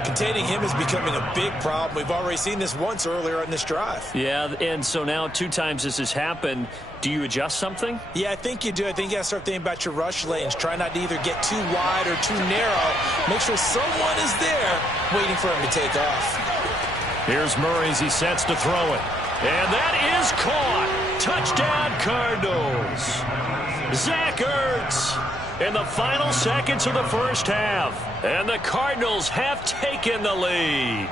Containing him is becoming a big problem. We've already seen this once earlier in this drive. Yeah, and so now 2 times this has happened. Do you adjust something? Yeah, I think you do. I think you got to start thinking about your rush lanes. Try not to either get too wide or too narrow. Make sure someone is there waiting for him to take off. Here's Murray as he sets to throw it. And that is caught. Touchdown, Cardinals. Zach Ertz in the final seconds of the first half. And the Cardinals have taken the lead.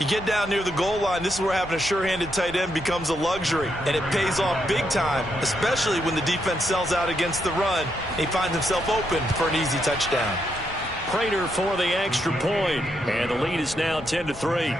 You get down near the goal line, this is where having a sure-handed tight end becomes a luxury. And it pays off big time, especially when the defense sells out against the run. He finds himself open for an easy touchdown. Prater for the extra point. And the lead is now 10-3.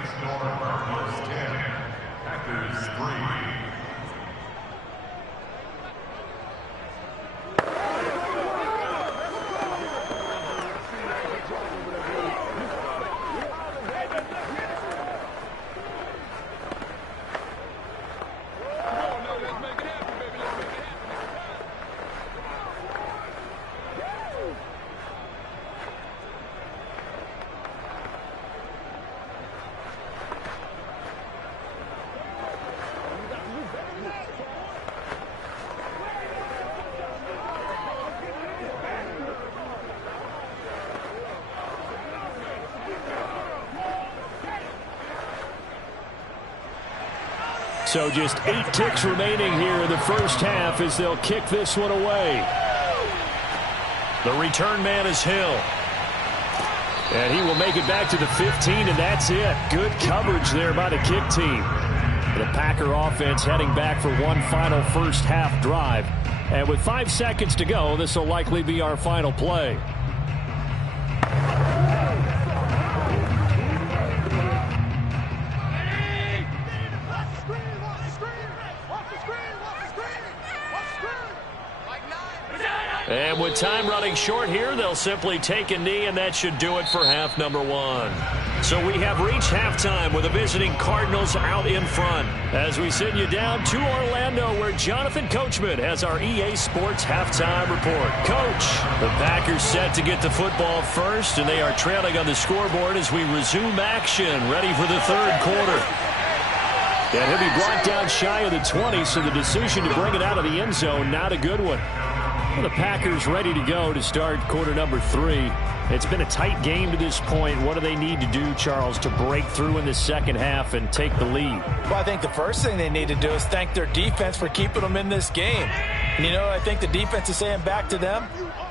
So just 8 ticks remaining here in the first half as they'll kick this one away. The return man is Hill. And he will make it back to the 15, and that's it. Good coverage there by the kick team. The Packer offense heading back for one final first half drive. And with 5 seconds to go, this will likely be our final play. And with time running short here, they'll simply take a knee, and that should do it for half number 1. So we have reached halftime with the visiting Cardinals out in front. As we send you down to Orlando, where Jonathan Coachman has our EA Sports halftime report. Coach, the Packers set to get the football first, and they are trailing on the scoreboard as we resume action, ready for the third quarter. And he'll be brought down shy of the 20, so the decision to bring it out of the end zone, not a good one. Well, the Packers ready to go to start quarter number 3. It's been a tight game to this point. What do they need to do, Charles, to break through in the second half and take the lead? Well, I think the first thing they need to do is thank their defense for keeping them in this game. And, you know, I think the defense is saying back to them,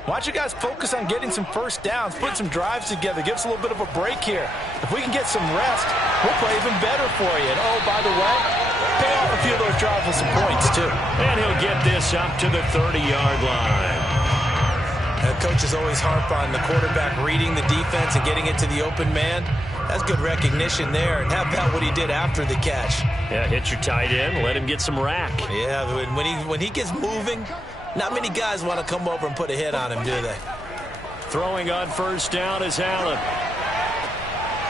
why don't you guys focus on getting some first downs, put some drives together, give us a little bit of a break here. If we can get some rest, we'll play even better for you. And, oh, by the way, pay off a few of those drives with some points, too. And he'll get this up to the 30-yard line. Coaches always harp on the quarterback reading the defense and getting it to the open man. That's good recognition there. And how about what he did after the catch? Yeah, hit your tight end, let him get some rack. Yeah, when he gets moving, not many guys want to come over and put a hit on him, do they? Throwing on first down is Allen.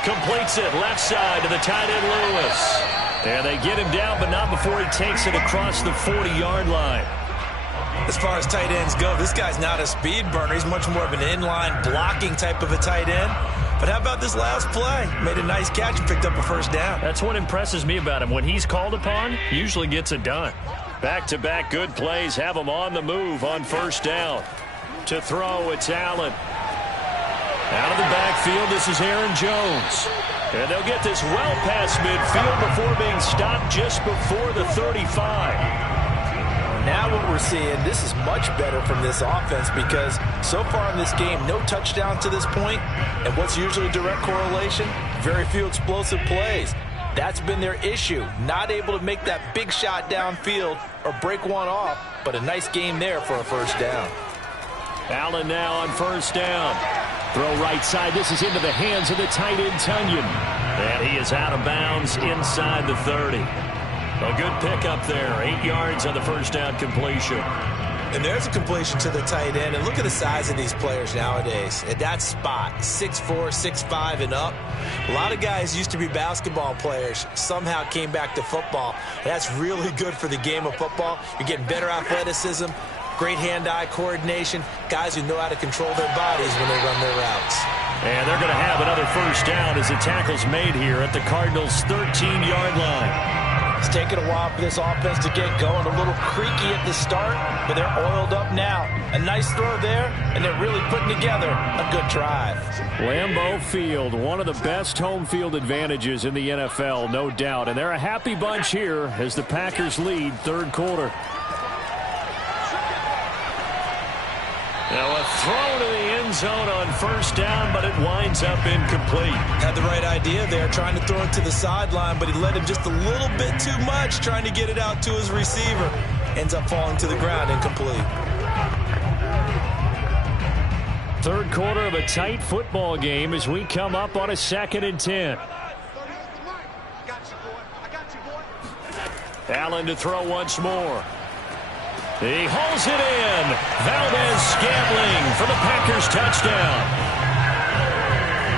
Completes it left side to the tight end Lewis. And they get him down, but not before he takes it across the 40-yard line. As far as tight ends go, this guy's not a speed burner. He's much more of an inline blocking type of a tight end. But how about this last play? Made a nice catch and picked up a first down. That's what impresses me about him. When he's called upon, usually gets it done. Back-to-back good plays have him on the move on first down. To throw, it's Allen. Out of the backfield, this is Aaron Jones. And they'll get this well past midfield before being stopped just before the 35. Now what we're seeing, this is much better from this offense because so far in this game, no touchdowns to this point, and what's usually a direct correlation? Very few explosive plays. That's been their issue, not able to make that big shot downfield or break one off, but a nice game there for a first down. Allen now on first down. Throw right side. This is into the hands of the tight end, Tunyon. And he is out of bounds inside the 30. A good pickup there. 8 yards on the first down completion. And there's a completion to the tight end. And look at the size of these players nowadays. At that spot, 6'4", 6'5", and up. A lot of guys used to be basketball players, somehow came back to football. That's really good for the game of football. You're getting better athleticism, great hand-eye coordination, guys who know how to control their bodies when they run their routes. And they're going to have another first down as the tackle's made here at the Cardinals' 13-yard line. It's taken a while for this offense to get going. A little creaky at the start, but they're oiled up now. A nice throw there, and they're really putting together a good drive. Lambeau Field, one of the best home field advantages in the NFL, no doubt. And they're a happy bunch here as the Packers lead third quarter. Now a throw to the end zone on first down, but it winds up incomplete. Had the right idea there, trying to throw it to the sideline, but he led him just a little bit too much, trying to get it out to his receiver. Ends up falling to the ground, incomplete. Third quarter of a tight football game as we come up on a 2nd and 10. Allen to throw once more. He holds it in. Valdez-Scantling for the Packers touchdown.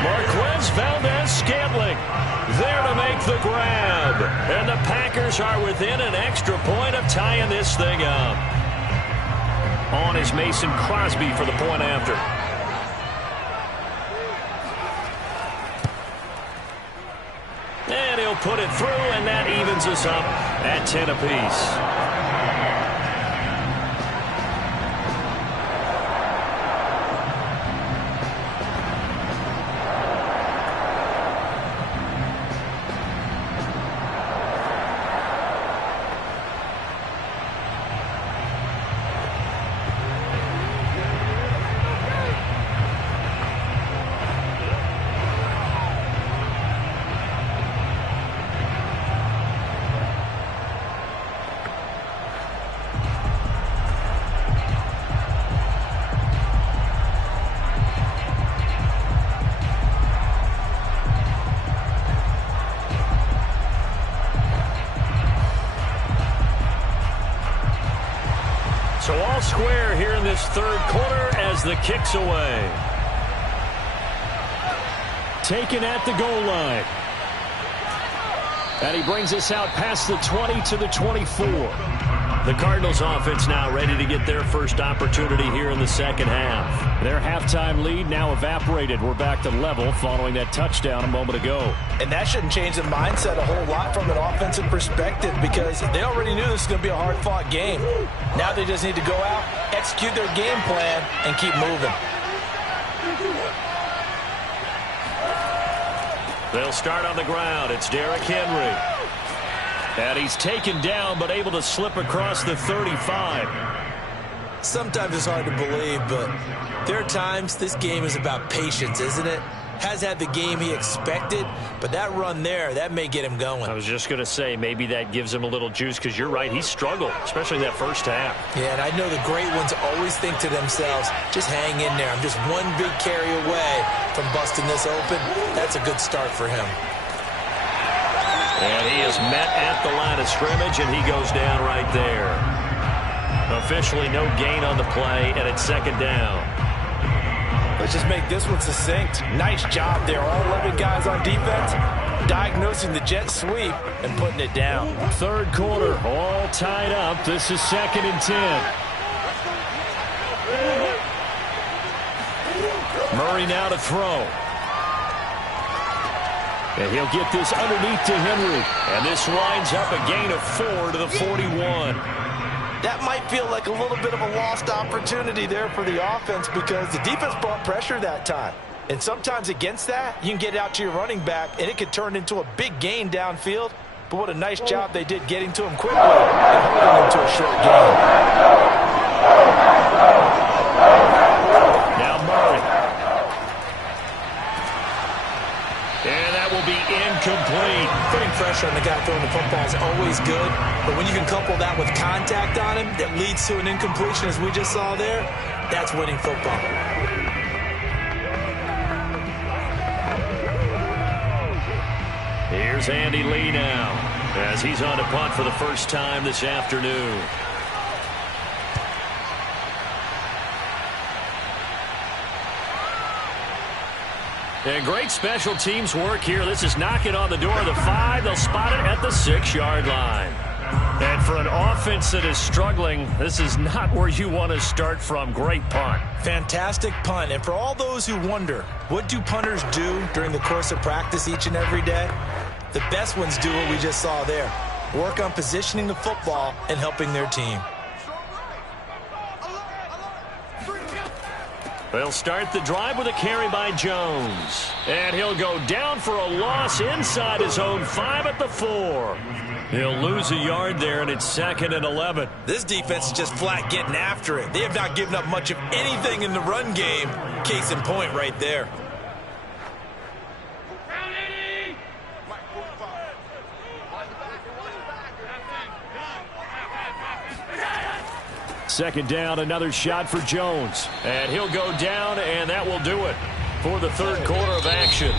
Marquez Valdez-Scantling there to make the grab. And the Packers are within an extra point of tying this thing up. On is Mason Crosby for the point after. And he'll put it through, and that evens us up at 10 apiece. So all square here in this third quarter as the kick's away. Taken at the goal line. And he brings us out past the 20 to the 24. The Cardinals offense now ready to get their first opportunity here in the second half. Their halftime lead now evaporated. We're back to level following that touchdown a moment ago. And that shouldn't change the mindset a whole lot from an offensive perspective because they already knew this was going to be a hard-fought game. Now they just need to go out, execute their game plan, and keep moving. They'll start on the ground. It's Derrick Henry. And he's taken down, but able to slip across the 35. Sometimes it's hard to believe, but there are times this game is about patience, isn't it? Has had the game he expected, but that run there, that may get him going. I was just going to say, maybe that gives him a little juice, because you're right, he struggled, especially that first half. Yeah, and I know the great ones always think to themselves, just hang in there. I'm just one big carry away from busting this open. That's a good start for him. And he is met at the line of scrimmage, and he goes down right there. Officially no gain on the play, and it's second down. Let's just make this one succinct. Nice job there. All 11 guys on defense diagnosing the jet sweep and putting it down. Third quarter, all tied up. This is 2nd and 10. Murray now to throw. And he'll get this underneath to Henry. And this winds up a gain of 4 to the 41. That might feel like a little bit of a lost opportunity there for the offense because the defense brought pressure that time. And sometimes against that, you can get out to your running back, and it could turn into a big gain downfield. But what a nice job they did getting to him quickly and holding him to a short gain. Now Murray. And that will be incomplete. Putting pressure on the guy throwing the football is always good, but when you can couple that with contact on him that leads to an incompletion as we just saw there, that's winning football. Here's Andy Lee now as he's on to punt for the first time this afternoon. And great special teams work here. This is knocking on the door of the 5. They'll spot it at the 6-yard line. And for an offense that is struggling, this is not where you want to start from. Great punt. Fantastic punt. And for all those who wonder, what do punters do during the course of practice each and every day? The best ones do what we just saw there. Work on positioning the football and helping their team. They'll start the drive with a carry by Jones. And he'll go down for a loss inside his own 5 at the 4. He'll lose a yard there, and it's 2nd and 11. This defense is just flat getting after it. They have not given up much of anything in the run game. Case in point right there. Second down, another shot for Jones. And he'll go down, and that will do it for the third quarter of action.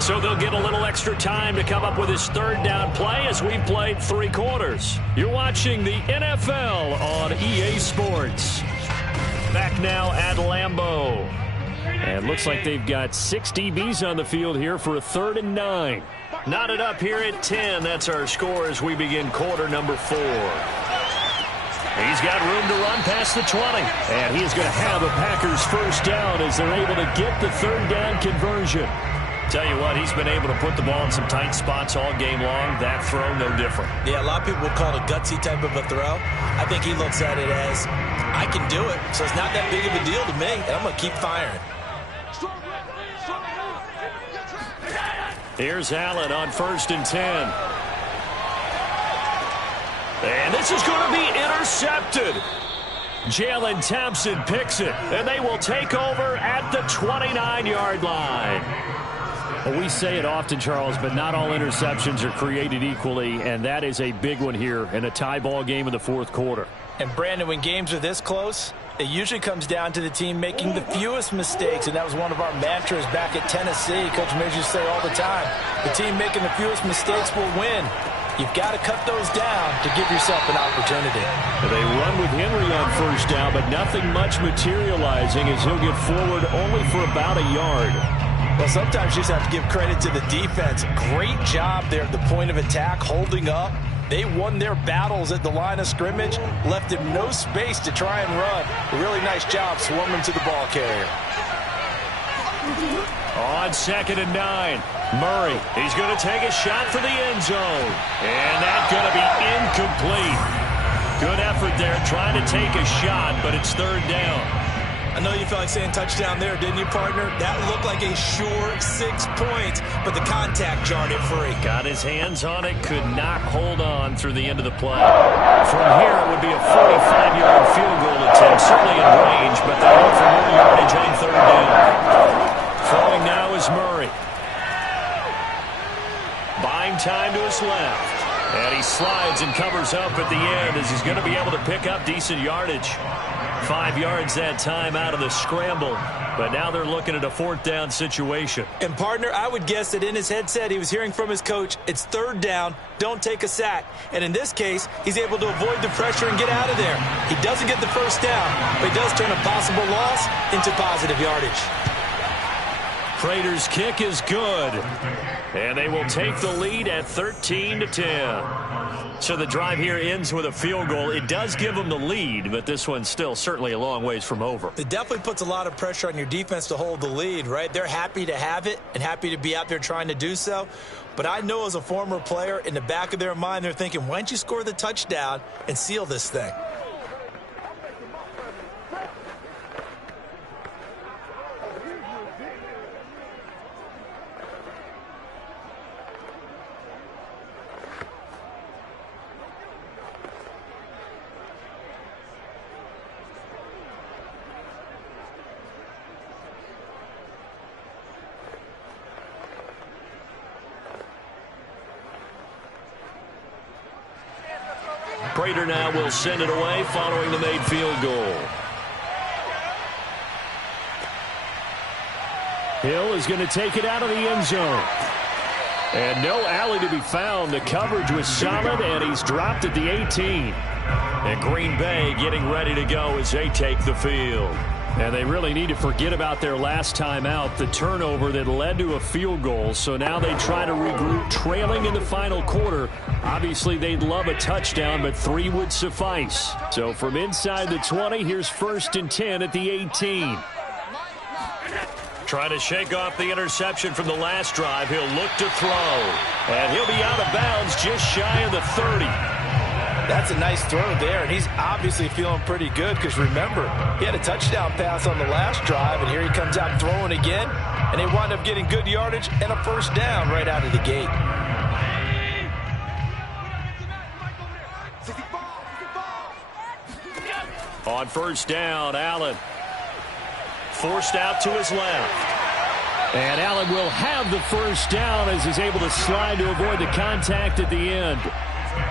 So they'll get a little extra time to come up with his third down play as we've played 3 quarters. You're watching the NFL on EA Sports. Back now at Lambeau. And looks like they've got 6 DBs on the field here for a 3rd and 9. Knotted up here at 10. That's our score as we begin quarter number 4. He's got room to run past the 20. And he is going to have a Packers first down as they're able to get the 3rd down conversion. Tell you what, he's been able to put the ball in some tight spots all game long. That throw, no different. Yeah, a lot of people would call it a gutsy type of a throw. I think he looks at it as, I can do it, so it's not that big of a deal to me, and I'm going to keep firing. Here's Allen on 1st and 10. And this is going to be intercepted. Jalen Thompson picks it, and they will take over at the 29-yard line. Well, we say it often, Charles, but not all interceptions are created equally, and that is a big one here in a tie ball game in the 4th quarter. And, Brandon, when games are this close, it usually comes down to the team making the fewest mistakes, and that was one of our mantras back at Tennessee. Coach Mears used to say all the time, the team making the fewest mistakes will win. You've got to cut those down to give yourself an opportunity. They run with Henry on 1st down, but nothing much materializing as he'll get forward only for about a yard. Well, sometimes you just have to give credit to the defense. Great job there at the point of attack, holding up. They won their battles at the line of scrimmage, left him no space to try and run. A really nice job swarming to the ball carrier. On 2nd and 9, Murray. He's going to take a shot for the end zone. And that's going to be incomplete. Good effort there trying to take a shot, but it's 3rd down. I know you felt like saying touchdown there, didn't you, partner? That looked like a sure 6 points, but the contact jarred it free. Got his hands on it, could not hold on through the end of the play. From here, it would be a 45-yard field goal attempt, certainly in range, but they look for more yardage on 3rd down. Throwing now is Murray. Buying time to his left. And he slides and covers up at the end as he's going to be able to pick up decent yardage. 5 yards that time out of the scramble. But now they're looking at a 4th down situation. And, partner, I would guess that in his headset he was hearing from his coach, it's 3rd down, don't take a sack. And in this case, he's able to avoid the pressure and get out of there. He doesn't get the first down, but he does turn a possible loss into positive yardage. Prater's kick is good. And they will take the lead at 13-10. So the drive here ends with a field goal. It does give them the lead, but this one's still certainly a long ways from over. It definitely puts a lot of pressure on your defense to hold the lead, right? They're happy to have it and happy to be out there trying to do so. But I know as a former player, in the back of their mind, they're thinking, why don't you score the touchdown and seal this thing? Prater now will send it away following the made field goal. Hill is going to take it out of the end zone. And no alley to be found. The coverage was solid, and he's dropped at the 18. And Green Bay getting ready to go as they take the field. And they really need to forget about their last time out, the turnover that led to a field goal. So now they try to regroup, trailing in the final quarter. Obviously, they'd love a touchdown, but 3 would suffice. So from inside the 20, here's 1st and 10 at the 18. Trying to shake off the interception from the last drive. He'll look to throw. And he'll be out of bounds just shy of the 30. That's a nice throw there, and he's obviously feeling pretty good because, remember, he had a touchdown pass on the last drive, and here he comes out throwing again, and they wind up getting good yardage and a 1st down right out of the gate. On 1st down, Allen forced out to his left. And Allen will have the 1st down as he's able to slide to avoid the contact at the end.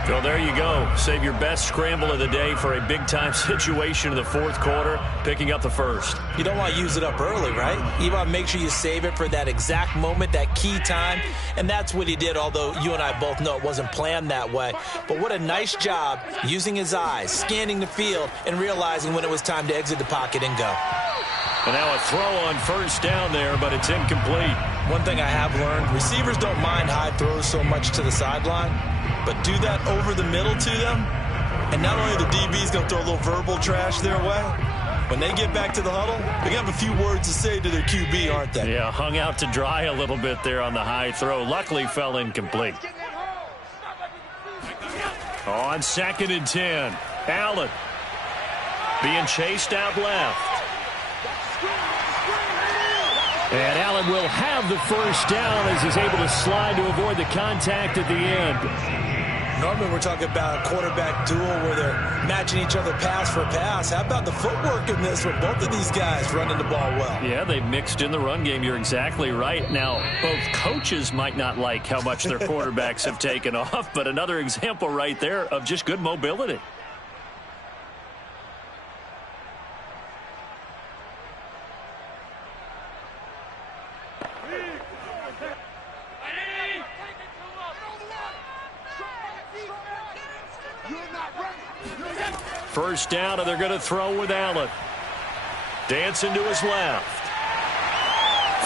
Well, there you go. Save your best scramble of the day for a big-time situation in the 4th quarter, picking up the 1st. You don't want to use it up early, right? You want to make sure you save it for that exact moment, that key time, and that's what he did, although you and I both know it wasn't planned that way. But what a nice job using his eyes, scanning the field, and realizing when it was time to exit the pocket and go. And now a throw on 1st down there, but it's incomplete. One thing I have learned, receivers don't mind high throws so much to the sideline, but do that over the middle to them, and not only the DB's going to throw a little verbal trash their way, when they get back to the huddle, they have a few words to say to their QB, aren't they? Yeah, hung out to dry a little bit there on the high throw. Luckily fell incomplete. On 2nd and 10, Allen being chased out left. And Allen will have the 1st down as he's able to slide to avoid the contact at the end. Normally we're talking about a quarterback duel where they're matching each other pass for pass. How about the footwork in this with both of these guys running the ball well? Yeah, they've mixed in the run game. You're exactly right. Now, both coaches might not like how much their quarterbacks have taken off, but another example right there of just good mobility. First down, and they're going to throw with Allen. Dancing to his left.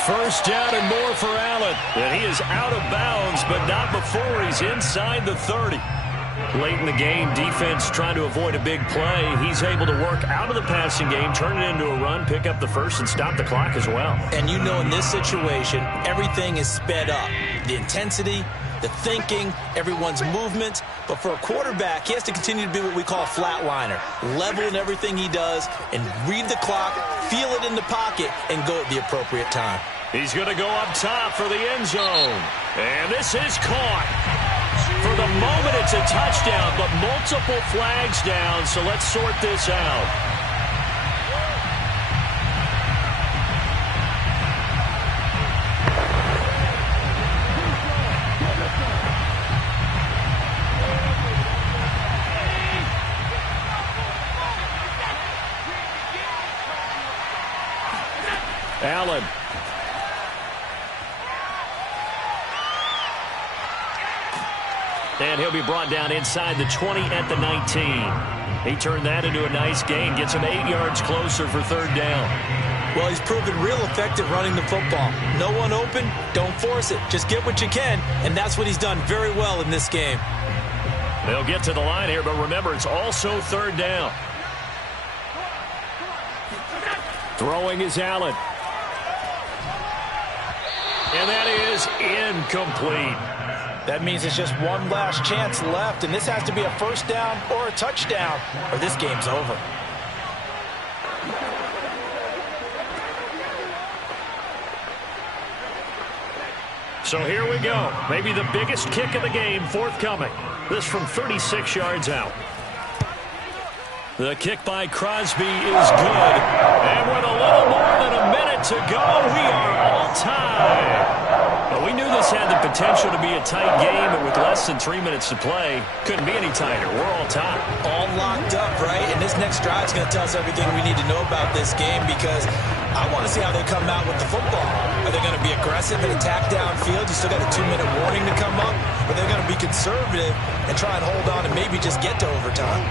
First down and more for Allen. And he is out of bounds, but not before he's inside the 30. Late in the game, defense trying to avoid a big play. He's able to work out of the passing game, turn it into a run, pick up the 1st, and stop the clock as well. And you know in this situation, everything is sped up. The intensity, the thinking, everyone's movement. But for a quarterback, he has to continue to be what we call a flatliner. Level in everything he does and read the clock, feel it in the pocket, and go at the appropriate time. He's going to go up top for the end zone. And this is caught. For the moment, it's a touchdown, but multiple flags down, so let's sort this out. Allen. And he'll be brought down inside the 20 at the 19. He turned that into a nice gain, gets him 8 yards closer for 3rd down. Well, he's proven real effective running the football. No one open, don't force it. Just get what you can, and that's what he's done very well in this game. They'll get to the line here, but remember, it's also 3rd down. Throwing is Allen. And that is incomplete. That means it's just one last chance left, and this has to be a 1st down or a touchdown, or this game's over. So here we go. Maybe the biggest kick of the game forthcoming. This from 36 yards out. The kick by Crosby is good. And with a little more than a minute to go, we are all tied. Well, we knew this had the potential to be a tight game, but with less than 3 minutes to play, couldn't be any tighter. We're all tied. All locked up, right? And this next drive is going to tell us everything we need to know about this game, because I want to see how they come out with the football. Are they going to be aggressive and attack downfield? You still got a 2-minute warning to come up? Or are they going to be conservative and try and hold on and maybe just get to overtime?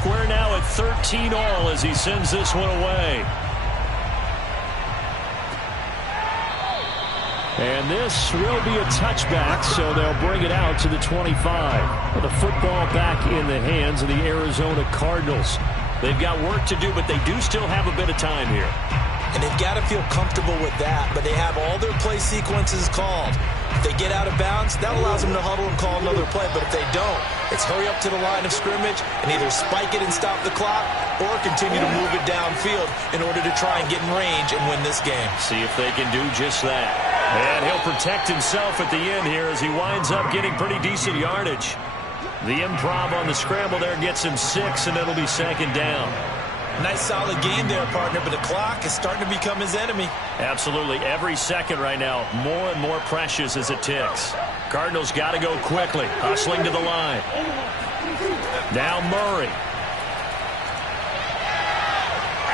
square now at 13 all as he sends this one away. And this will be a touchback, so they'll bring it out to the 25. With the football back in the hands of the Arizona Cardinals. They've got work to do, but they do still have a bit of time here. And they've got to feel comfortable with that, but they have all their play sequences called. If they get out of bounds, that allows them to huddle and call another play, but if they don't, it's hurry up to the line of scrimmage and either spike it and stop the clock or continue to move it downfield in order to try and get in range and win this game. See if they can do just that. And he'll protect himself at the end here as he winds up getting pretty decent yardage. The improv on the scramble there gets him 6, and it'll be second down. Nice solid game there, partner, but the clock is starting to become his enemy. Absolutely. Every second right now, more and more precious as it ticks. Cardinals got to go quickly, hustling to the line. Now Murray.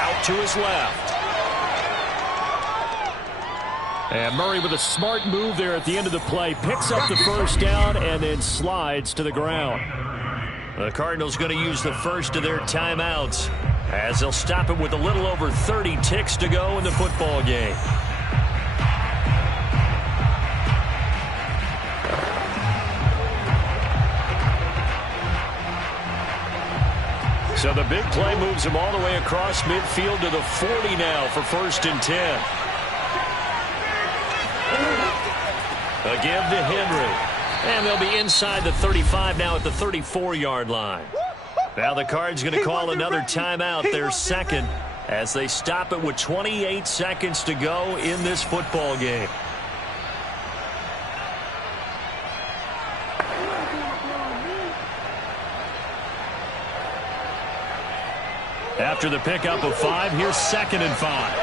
Out to his left. And Murray with a smart move there at the end of the play. Picks up the first down and then slides to the ground. The Cardinals going to use the first of their timeouts as they'll stop it with a little over 30 ticks to go in the football game. So the big play moves him all the way across midfield to the 40 now for 1st and 10. A give to Henry. And they'll be inside the 35 now at the 34-yard line. Now the Cards going to call another timeout, their second, as they stop it with 28 seconds to go in this football game. After the pickup of 5, here's 2nd and 5.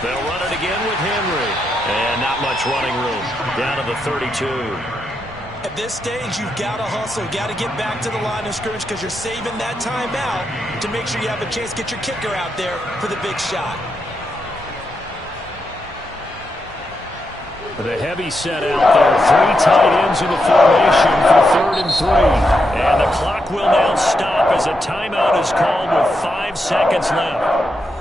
They'll run it again with Henry. And not much running room. Down to the 32. At this stage, you've got to hustle. Got to get back to the line of scrimmage because you're saving that timeout to make sure you have a chance to get your kicker out there for the big shot. The heavy set out there. 3 tight ends in the formation for 3rd and 3. And the clock will now stop as a timeout is called with 5 seconds left.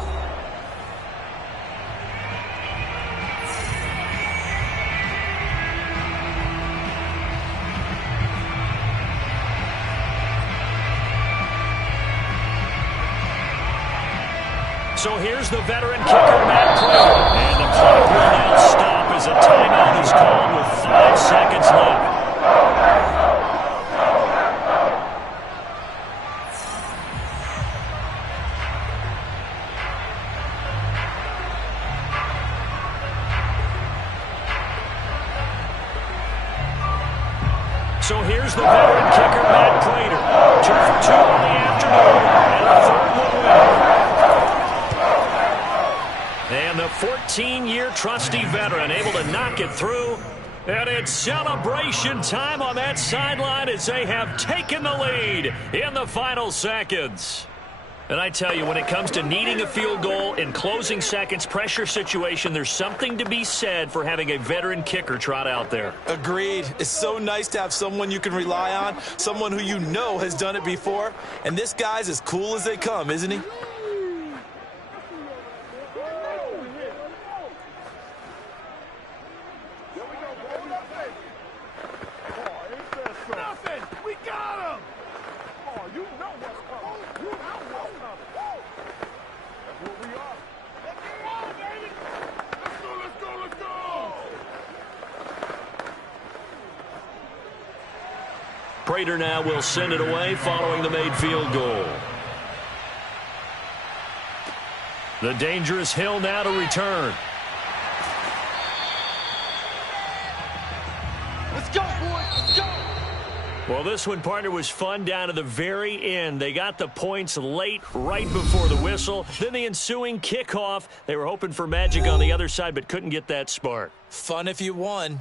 So here's the veteran kicker, Matt Prater. And the clock will now stop as a timeout is called with 5 seconds left. So here's the veteran kicker, Matt Prater. 2 for 2 on the afternoon. And the 3rd will win. And the 14-year trusty veteran able to knock it through. And it's celebration time on that sideline as they have taken the lead in the final seconds. And I tell you, when it comes to needing a field goal in closing seconds, pressure situation, there's something to be said for having a veteran kicker trot out there. Agreed. It's so nice to have someone you can rely on, someone who you know has done it before. And this guy's as cool as they come, isn't he? Prater now will send it away following the made field goal. The dangerous Hill now to return. Let's go, boys. Let's go. Well, this one, partner, was fun down to the very end. They got the points late, right before the whistle. Then the ensuing kickoff. They were hoping for magic on the other side, but couldn't get that spark. Fun if you won.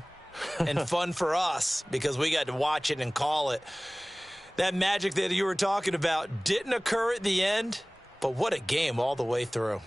And fun for us because we got to watch it and call it. That magic that you were talking about didn't occur at the end, but what a game all the way through.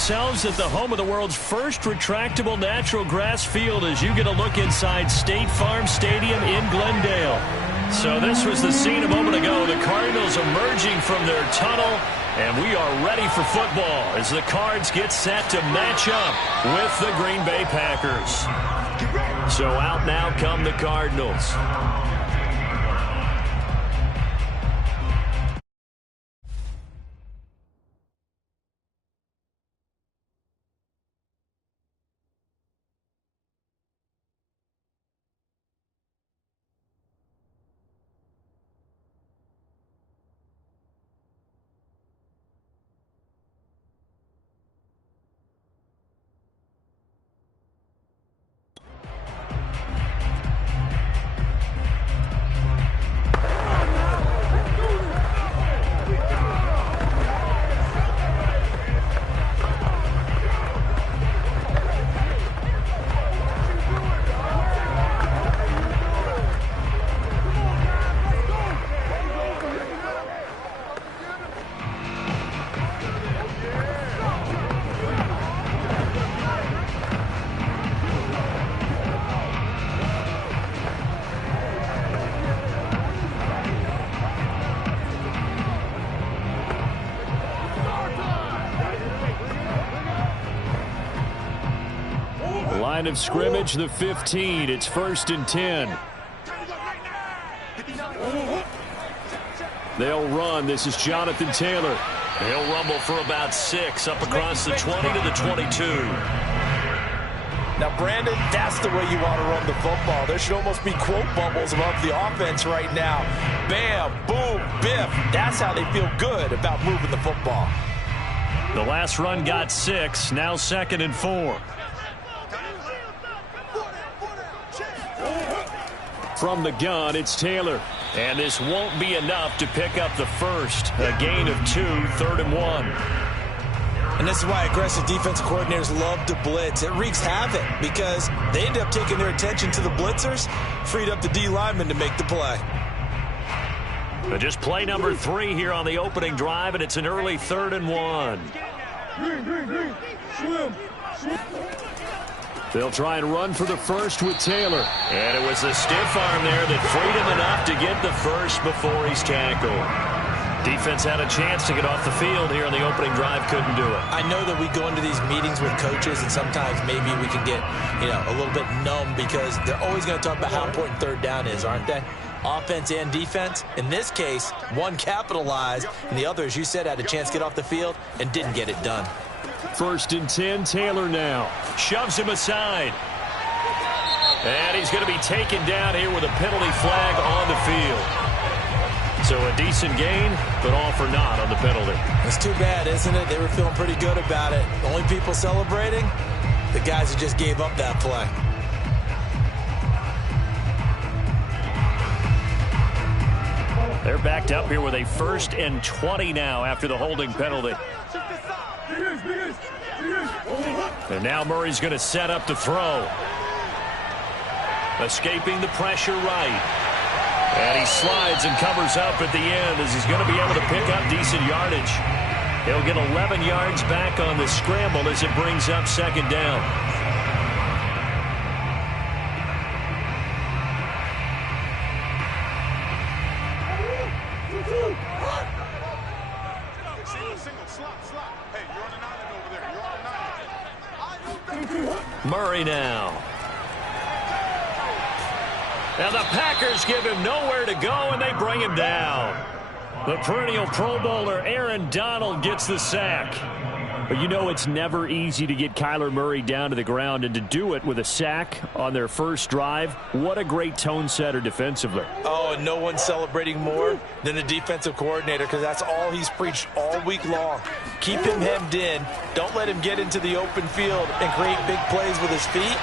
ourselves at the home of the world's first retractable natural grass field as you get a look inside State Farm Stadium in Glendale. So this was the scene a moment ago. The Cardinals emerging from their tunnel, and we are ready for football as the Cards get set to match up with the Green Bay Packers. So out now come the Cardinals. Line of scrimmage, the 15. It's 1st and 10. They'll run. This is Jonathan Taylor. He'll rumble for about 6 up across the 20 to the 22. Now, Brandon, that's the way you want to run the football. There should almost be quote bubbles above the offense right now. Bam, boom, biff. That's how they feel good about moving the football. The last run got 6. Now 2nd and 4. From the gun, it's Taylor. And this won't be enough to pick up the first. A gain of 2, 3rd and 1. And this is why aggressive defensive coordinators love to blitz. It wreaks havoc because they end up taking their attention to the blitzers, freed up the D lineman to make the play. But just play number 3 here on the opening drive, and it's an early 3rd and 1. They'll try and run for the first with Taylor. And it was the stiff arm there that freed him enough to get the first before he's tackled. Defense had a chance to get off the field here on the opening drive, couldn't do it. I know that we go into these meetings with coaches, and sometimes maybe we can get, a little bit numb because they're always going to talk about how important 3rd down is, aren't they? Offense and defense. In this case, one capitalized, and the other, as you said, had a chance to get off the field and didn't get it done. 1st and 10, Taylor now. Shoves him aside. And he's going to be taken down here with a penalty flag on the field. So a decent gain, but all for naught on the penalty. It's too bad, isn't it? They were feeling pretty good about it. The only people celebrating, the guys who just gave up that play. They're backed up here with a 1st and 20 now after the holding penalty. And now Murray's going to set up to throw. Escaping the pressure right. And he slides and covers up at the end as he's going to be able to pick up decent yardage. He'll get 11 yards back on the scramble as it brings up 2nd down. Murray now. Now the Packers give him nowhere to go, and they bring him down. The perennial Pro Bowler Aaron Donald gets the sack. But it's never easy to get Kyler Murray down to the ground, and to do it with a sack on their first drive, what a great tone setter defensively. Oh, and no one's celebrating more than the defensive coordinator because that's all he's preached all week long. Keep him hemmed in. Don't let him get into the open field and create big plays with his feet.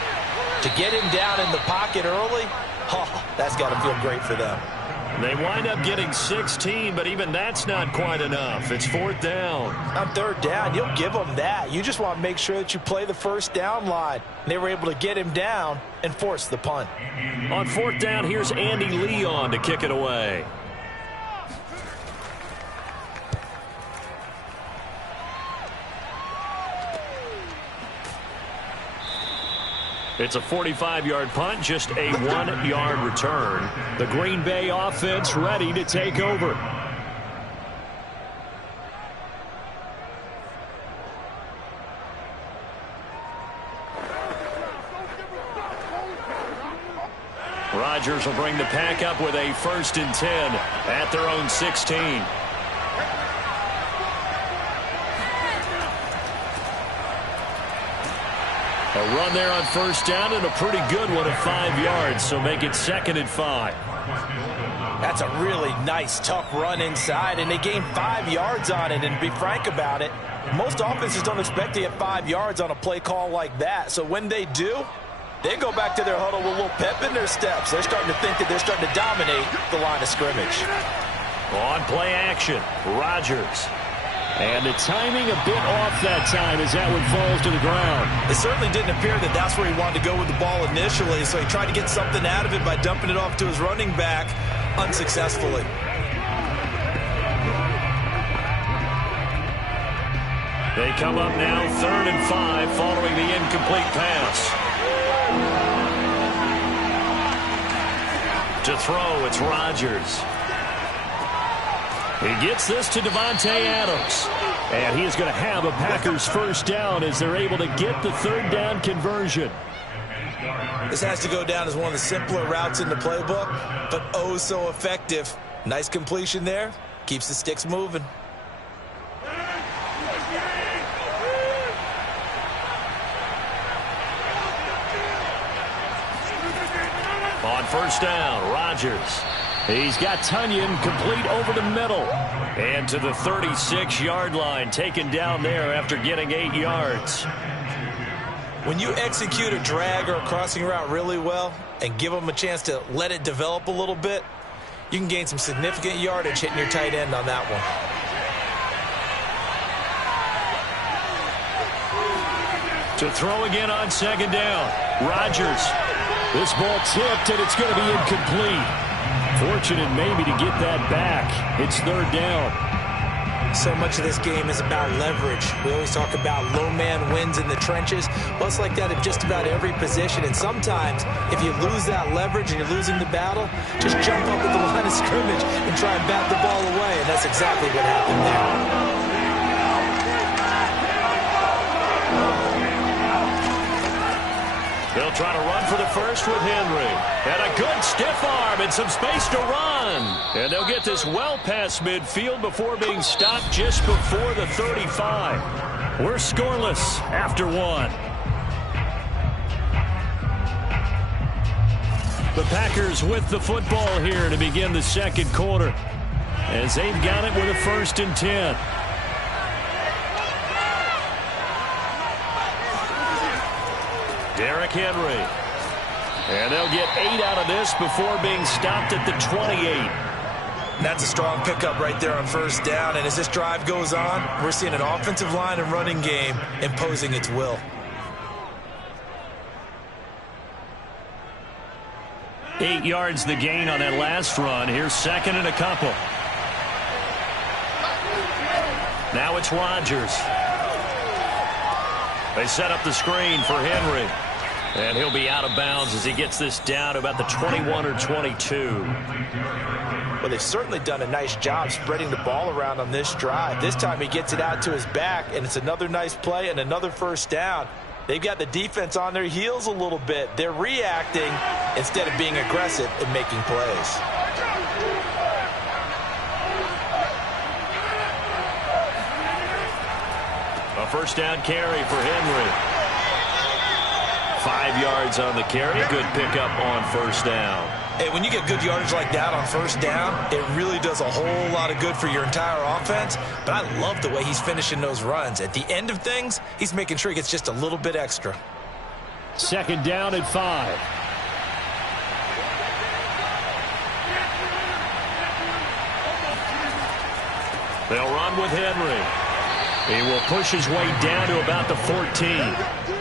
To get him down in the pocket early, that's got to feel great for them. They wind up getting 16, but even that's not quite enough. It's 4th down. On 3rd down, you'll give them that. You just want to make sure that you play the 1st down line. They were able to get him down and force the punt. On 4th down, here's Andy Leon to kick it away. It's a 45-yard punt, just a 1-yard return. The Green Bay offense ready to take over. Rodgers will bring the pack up with a 1st and 10 at their own 16. A run there on 1st down and a pretty good one of 5 yards, so make it 2nd and 5. That's a really nice, tough run inside, and they gained 5 yards on it. And to be frank about it, most offenses don't expect to get 5 yards on a play call like that. So when they do, they go back to their huddle with a little pep in their steps. They're starting to think that they're starting to dominate the line of scrimmage. On play action, Rodgers. And the timing a bit off that time as that one falls to the ground. It certainly didn't appear that that's where he wanted to go with the ball initially, so he tried to get something out of it by dumping it off to his running back unsuccessfully. They come up now 3rd and 5 following the incomplete pass. To throw, it's Rodgers. He gets this to Davante Adams. And he is going to have a Packers 1st down as they're able to get the 3rd down conversion. This has to go down as one of the simpler routes in the playbook, but oh so effective. Nice completion there. Keeps the sticks moving. On 1st down, Rodgers. He's got Tunyon complete over the middle. And to the 36-yard line, taken down there after getting 8 yards. When you execute a drag or a crossing route really well and give them a chance to let it develop a little bit, you can gain some significant yardage hitting your tight end on that one. To throw again on 2nd down, Rodgers. This ball tipped, and it's going to be incomplete. Fortunate maybe to get that back. It's 3rd down. So much of this game is about leverage. We always talk about low man wins in the trenches. Well, it's like that in just about every position. And sometimes, if you lose that leverage and you're losing the battle, just jump up at the line of scrimmage and try and bat the ball away. And that's exactly what happened there. They'll try to run for the 1st with Henry. And a good stiff arm and some space to run. And they'll get this well past midfield before being stopped just before the 35. We're scoreless after 1. The Packers with the football here to begin the 2nd quarter, as they've got it with a 1st and 10. Derrick Henry. And they'll get 8 out of this before being stopped at the 28. That's a strong pickup right there on 1st down. And as this drive goes on, we're seeing an offensive line and running game imposing its will. 8 yards the gain on that last run. Here's 2nd and a couple. Now it's Rodgers. They set up the screen for Henry. And he'll be out of bounds as he gets this down to about the 21 or 22. Well, they've certainly done a nice job spreading the ball around on this drive. This time he gets it out to his back, and it's another nice play and another 1st down. They've got the defense on their heels a little bit. They're reacting instead of being aggressive and making plays. A 1st down carry for Henry. 5 yards on the carry. Good pickup on 1st down. Hey, when you get good yardage like that on 1st down, it really does a whole lot of good for your entire offense. But I love the way he's finishing those runs. At the end of things, he's making sure he gets just a little bit extra. 2nd down and 5. They'll run with Henry. He will push his way down to about the 14.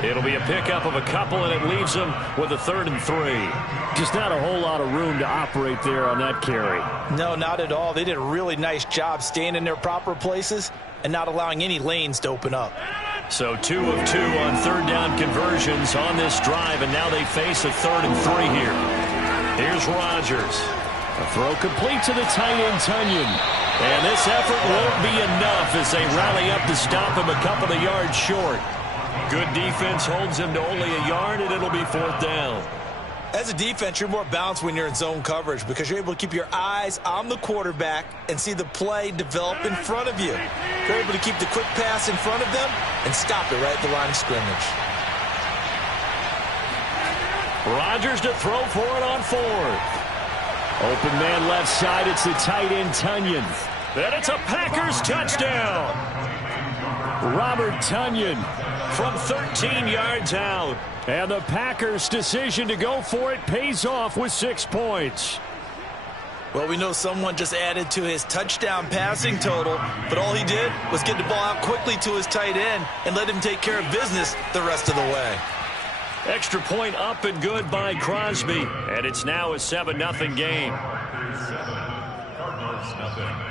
It'll be a pickup of a couple, and it leaves him with a 3rd and 3. Just not a whole lot of room to operate there on that carry. No, not at all. They did a really nice job staying in their proper places and not allowing any lanes to open up. So 2 of 2 on third down conversions on this drive, and now they face a 3rd and 3 here. Here's Rodgers. A throw complete to the tight end, Tonyan. And this effort won't be enough as they rally up to stop him a couple of yards short. Good defense holds him to only a yard, and it'll be 4th down. As a defense, you're more balanced when you're in zone coverage because you're able to keep your eyes on the quarterback and see the play develop in front of you. You're able to keep the quick pass in front of them and stop it right at the line of scrimmage. Rodgers to throw for it on 4th. Open man left side. It's the tight end, Tonyan. And it's a Packers touchdown. Robert Tonyan from 13 yards out. And the Packers' decision to go for it pays off with 6 points. Well, we know someone just added to his touchdown passing total, but all he did was get the ball out quickly to his tight end and let him take care of business the rest of the way. Extra point up and good by Crosby. And it's now a 7-0 game. Cardinals nothing.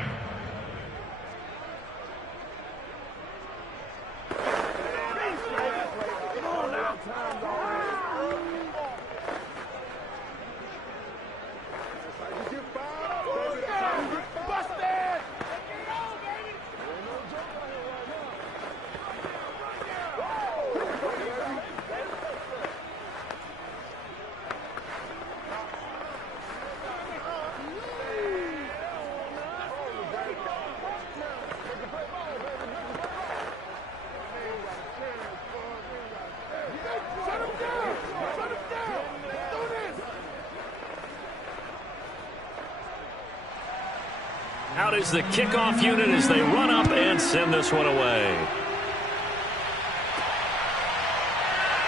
Out is the kickoff unit as they run up and send this one away.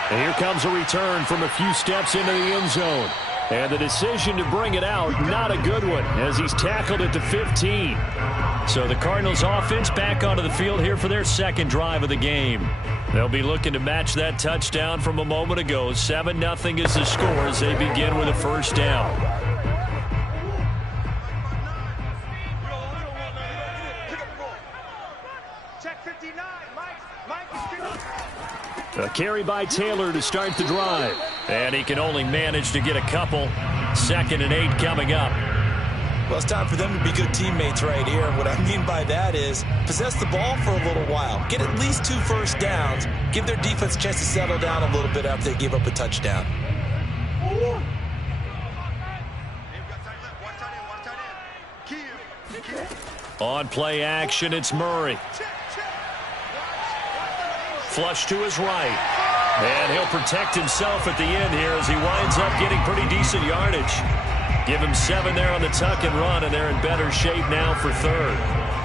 And here comes a return from a few steps into the end zone. And the decision to bring it out, not a good one, as he's tackled at the 15. So the Cardinals offense back onto the field here for their 2nd drive of the game. They'll be looking to match that touchdown from a moment ago. 7-0 is the score as they begin with a 1st down. A carry by Taylor to start the drive. And he can only manage to get a couple. 2nd and 8 coming up. Well, it's time for them to be good teammates right here. What I mean by that is possess the ball for a little while. Get at least 2 first downs. Give their defense a chance to settle down a little bit after they give up a touchdown. On play action, it's Murray. Flush to his right. And he'll protect himself at the end here as he winds up getting pretty decent yardage. Give him 7 there on the tuck and run, and they're in better shape now for 3rd.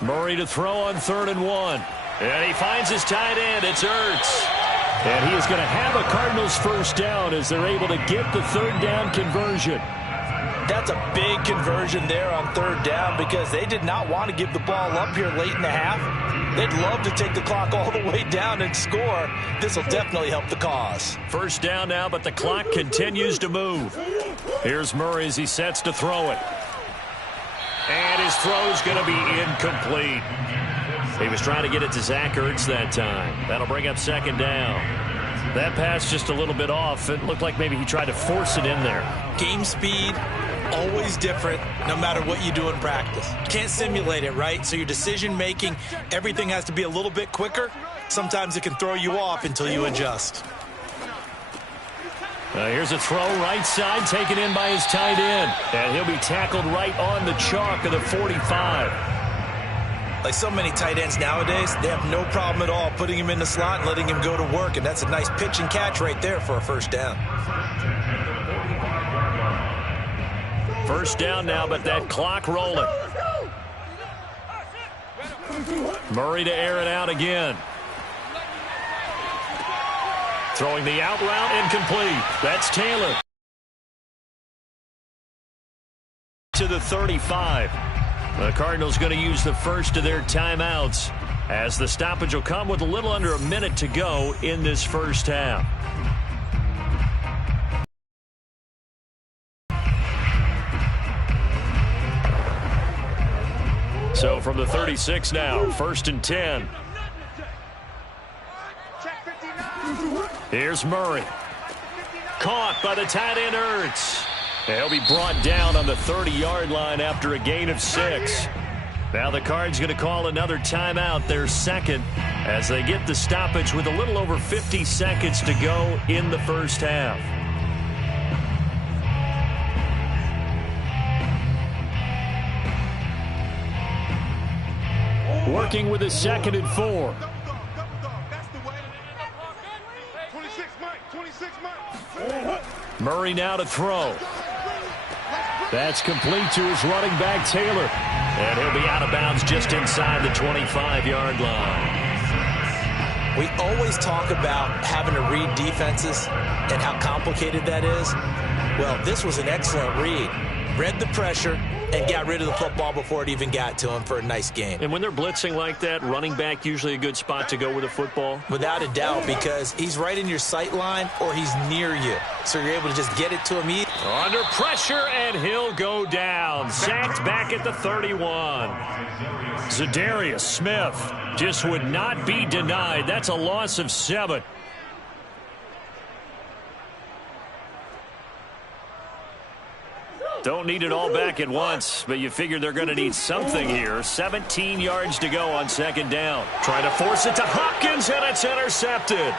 Murray to throw on 3rd and 1. And he finds his tight end. It's Ertz. And he is going to have a Cardinals 1st down as they're able to get the 3rd down conversion. That's a big conversion there on 3rd down because they did not want to give the ball up here late in the half. They'd love to take the clock all the way down and score. This will definitely help the cause. 1st down now, but the clock continues to move. Here's Murray as he sets to throw it. And his throw's going to be incomplete. He was trying to get it to Zach Ertz that time. That'll bring up 2nd down. That pass just a little bit off. It looked like maybe he tried to force it in there. Game speed, always different no matter what you do in practice. You can't simulate it, right? So your decision making, everything has to be a little bit quicker. Sometimes it can throw you off until you adjust. Here's a throw right side taken in by his tight end. And he'll be tackled right on the chalk of the 45. Like so many tight ends nowadays, they have no problem at all putting him in the slot and letting him go to work. And that's a nice pitch and catch right there for a 1st down. 1st down now, but that clock rolling. Murray to air it out again. Throwing the out route, incomplete. That's Taylor. To the 35. The Cardinals going to use the first of their timeouts as the stoppage will come with a little under a minute to go in this first half. So from the 36 now, first and 10. Here's Murray. Caught by the tight end Ertz. He'll be brought down on the 30-yard line after a gain of 6. Now the Cards going to call another timeout, their second, as they get the stoppage with a little over 50 seconds to go in the first half. Working with a 2nd and 4. Murray now to throw. That's complete to his running back, Taylor. And he'll be out of bounds just inside the 25-yard line. We always talk about having to read defenses and how complicated that is. Well, this was an excellent read. Read the pressure and got rid of the football before it even got to him for a nice game. And when they're blitzing like that, running back usually a good spot to go with a football? Without a doubt, because he's right in your sight line or he's near you. So you're able to just get it to him. Under pressure, and he'll go down. Sacked back at the 31. Zadarius Smith just would not be denied. That's a loss of 7. Don't need it all back at once, but you figure they're going to need something here. 17 yards to go on second down. Trying to force it to Hopkins, and it's intercepted.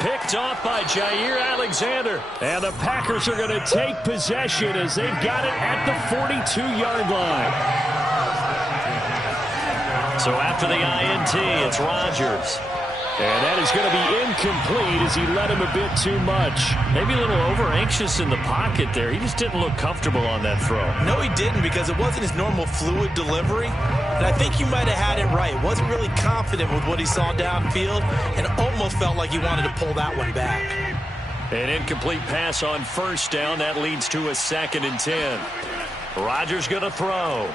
Picked off by Jair Alexander. And the Packers are going to take possession as they've got it at the 42-yard line. So after the INT, it's Rodgers. And that is going to be incomplete as he led him a bit too much. Maybe a little over-anxious in the pocket there. He just didn't look comfortable on that throw. No, he didn't, because it wasn't his normal fluid delivery. And I think you might have had it right. Wasn't really confident with what he saw downfield and almost felt like he wanted to pull that one back. An incomplete pass on first down. That leads to a 2nd and 10. Rodgers going to throw.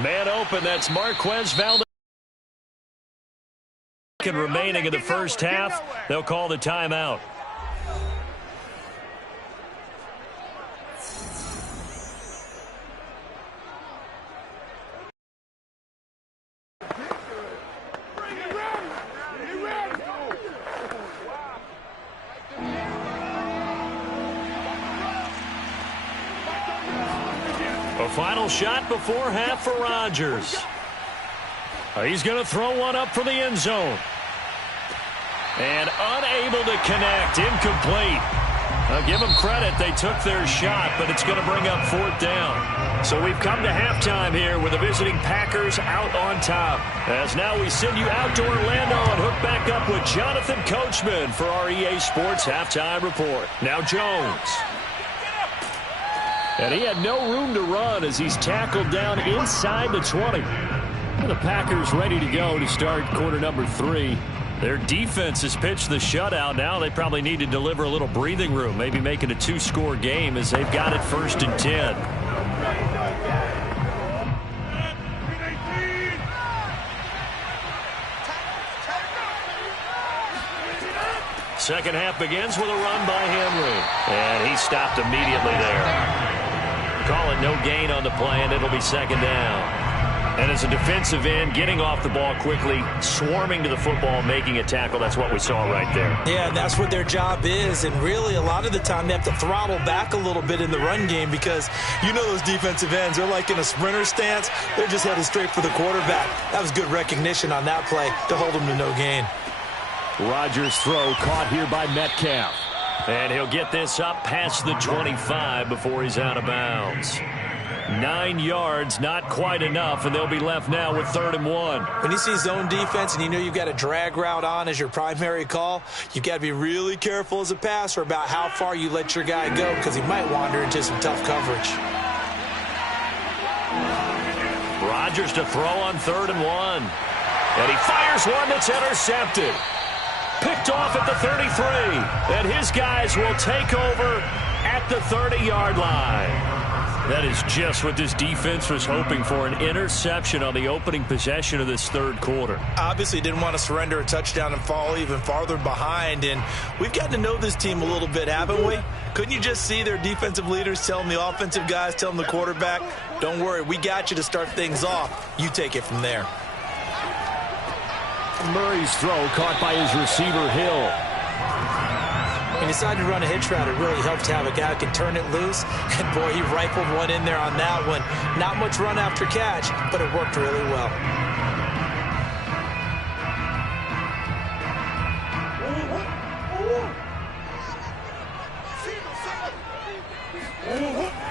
Man open, that's Marquez Valdez. Remaining in the first half, they'll call the timeout. A final shot before half for Rodgers. He's going to throw one up for the end zone. And unable to connect. Incomplete. I'll give them credit. They took their shot, but it's going to bring up 4th down. So we've come to halftime here with the visiting Packers out on top. As now we send you out to Orlando and hook back up with Jonathan Coachman for our EA Sports Halftime Report. Now Jones. And he had no room to run as he's tackled down inside the 20. And the Packers ready to go to start quarter number 3. Their defense has pitched the shutout. Now they probably need to deliver a little breathing room, maybe make it a 2-score game as they've got it 1st and 10. Second half begins with a run by Henry. And he stopped immediately there. Call it no gain on the play, and it'll be 2nd down. And as a defensive end, getting off the ball quickly, swarming to the football, making a tackle, that's what we saw right there. Yeah, and that's what their job is. And really, a lot of the time, they have to throttle back a little bit in the run game because you know those defensive ends, they're like in a sprinter stance. They're just headed straight for the quarterback. That was good recognition on that play to hold them to no gain. Rodgers' throw caught here by Metcalf. And he'll get this up past the 25 before he's out of bounds. 9 yards, not quite enough, and they'll be left now with 3rd and 1. When you see zone defense and you know you've got a drag route on as your primary call, you've got to be really careful as a passer about how far you let your guy go because he might wander into some tough coverage. Rodgers to throw on 3rd and 1. And he fires one that's intercepted. Picked off at the 33. And his guys will take over at the 30-yard line. That is just what this defense was hoping for, an interception on the opening possession of this third quarter. Obviously didn't want to surrender a touchdown and fall even farther behind, and we've gotten to know this team a little bit, haven't we? Couldn't you just see their defensive leaders telling the offensive guys, telling the quarterback, don't worry, we got you to start things off. You take it from there. Murray's throw caught by his receiver, Hill. He decided to run a hitch route. It really helped to have a guy who can turn it loose. And, boy, he rifled one in there on that one. Not much run after catch, but it worked really well.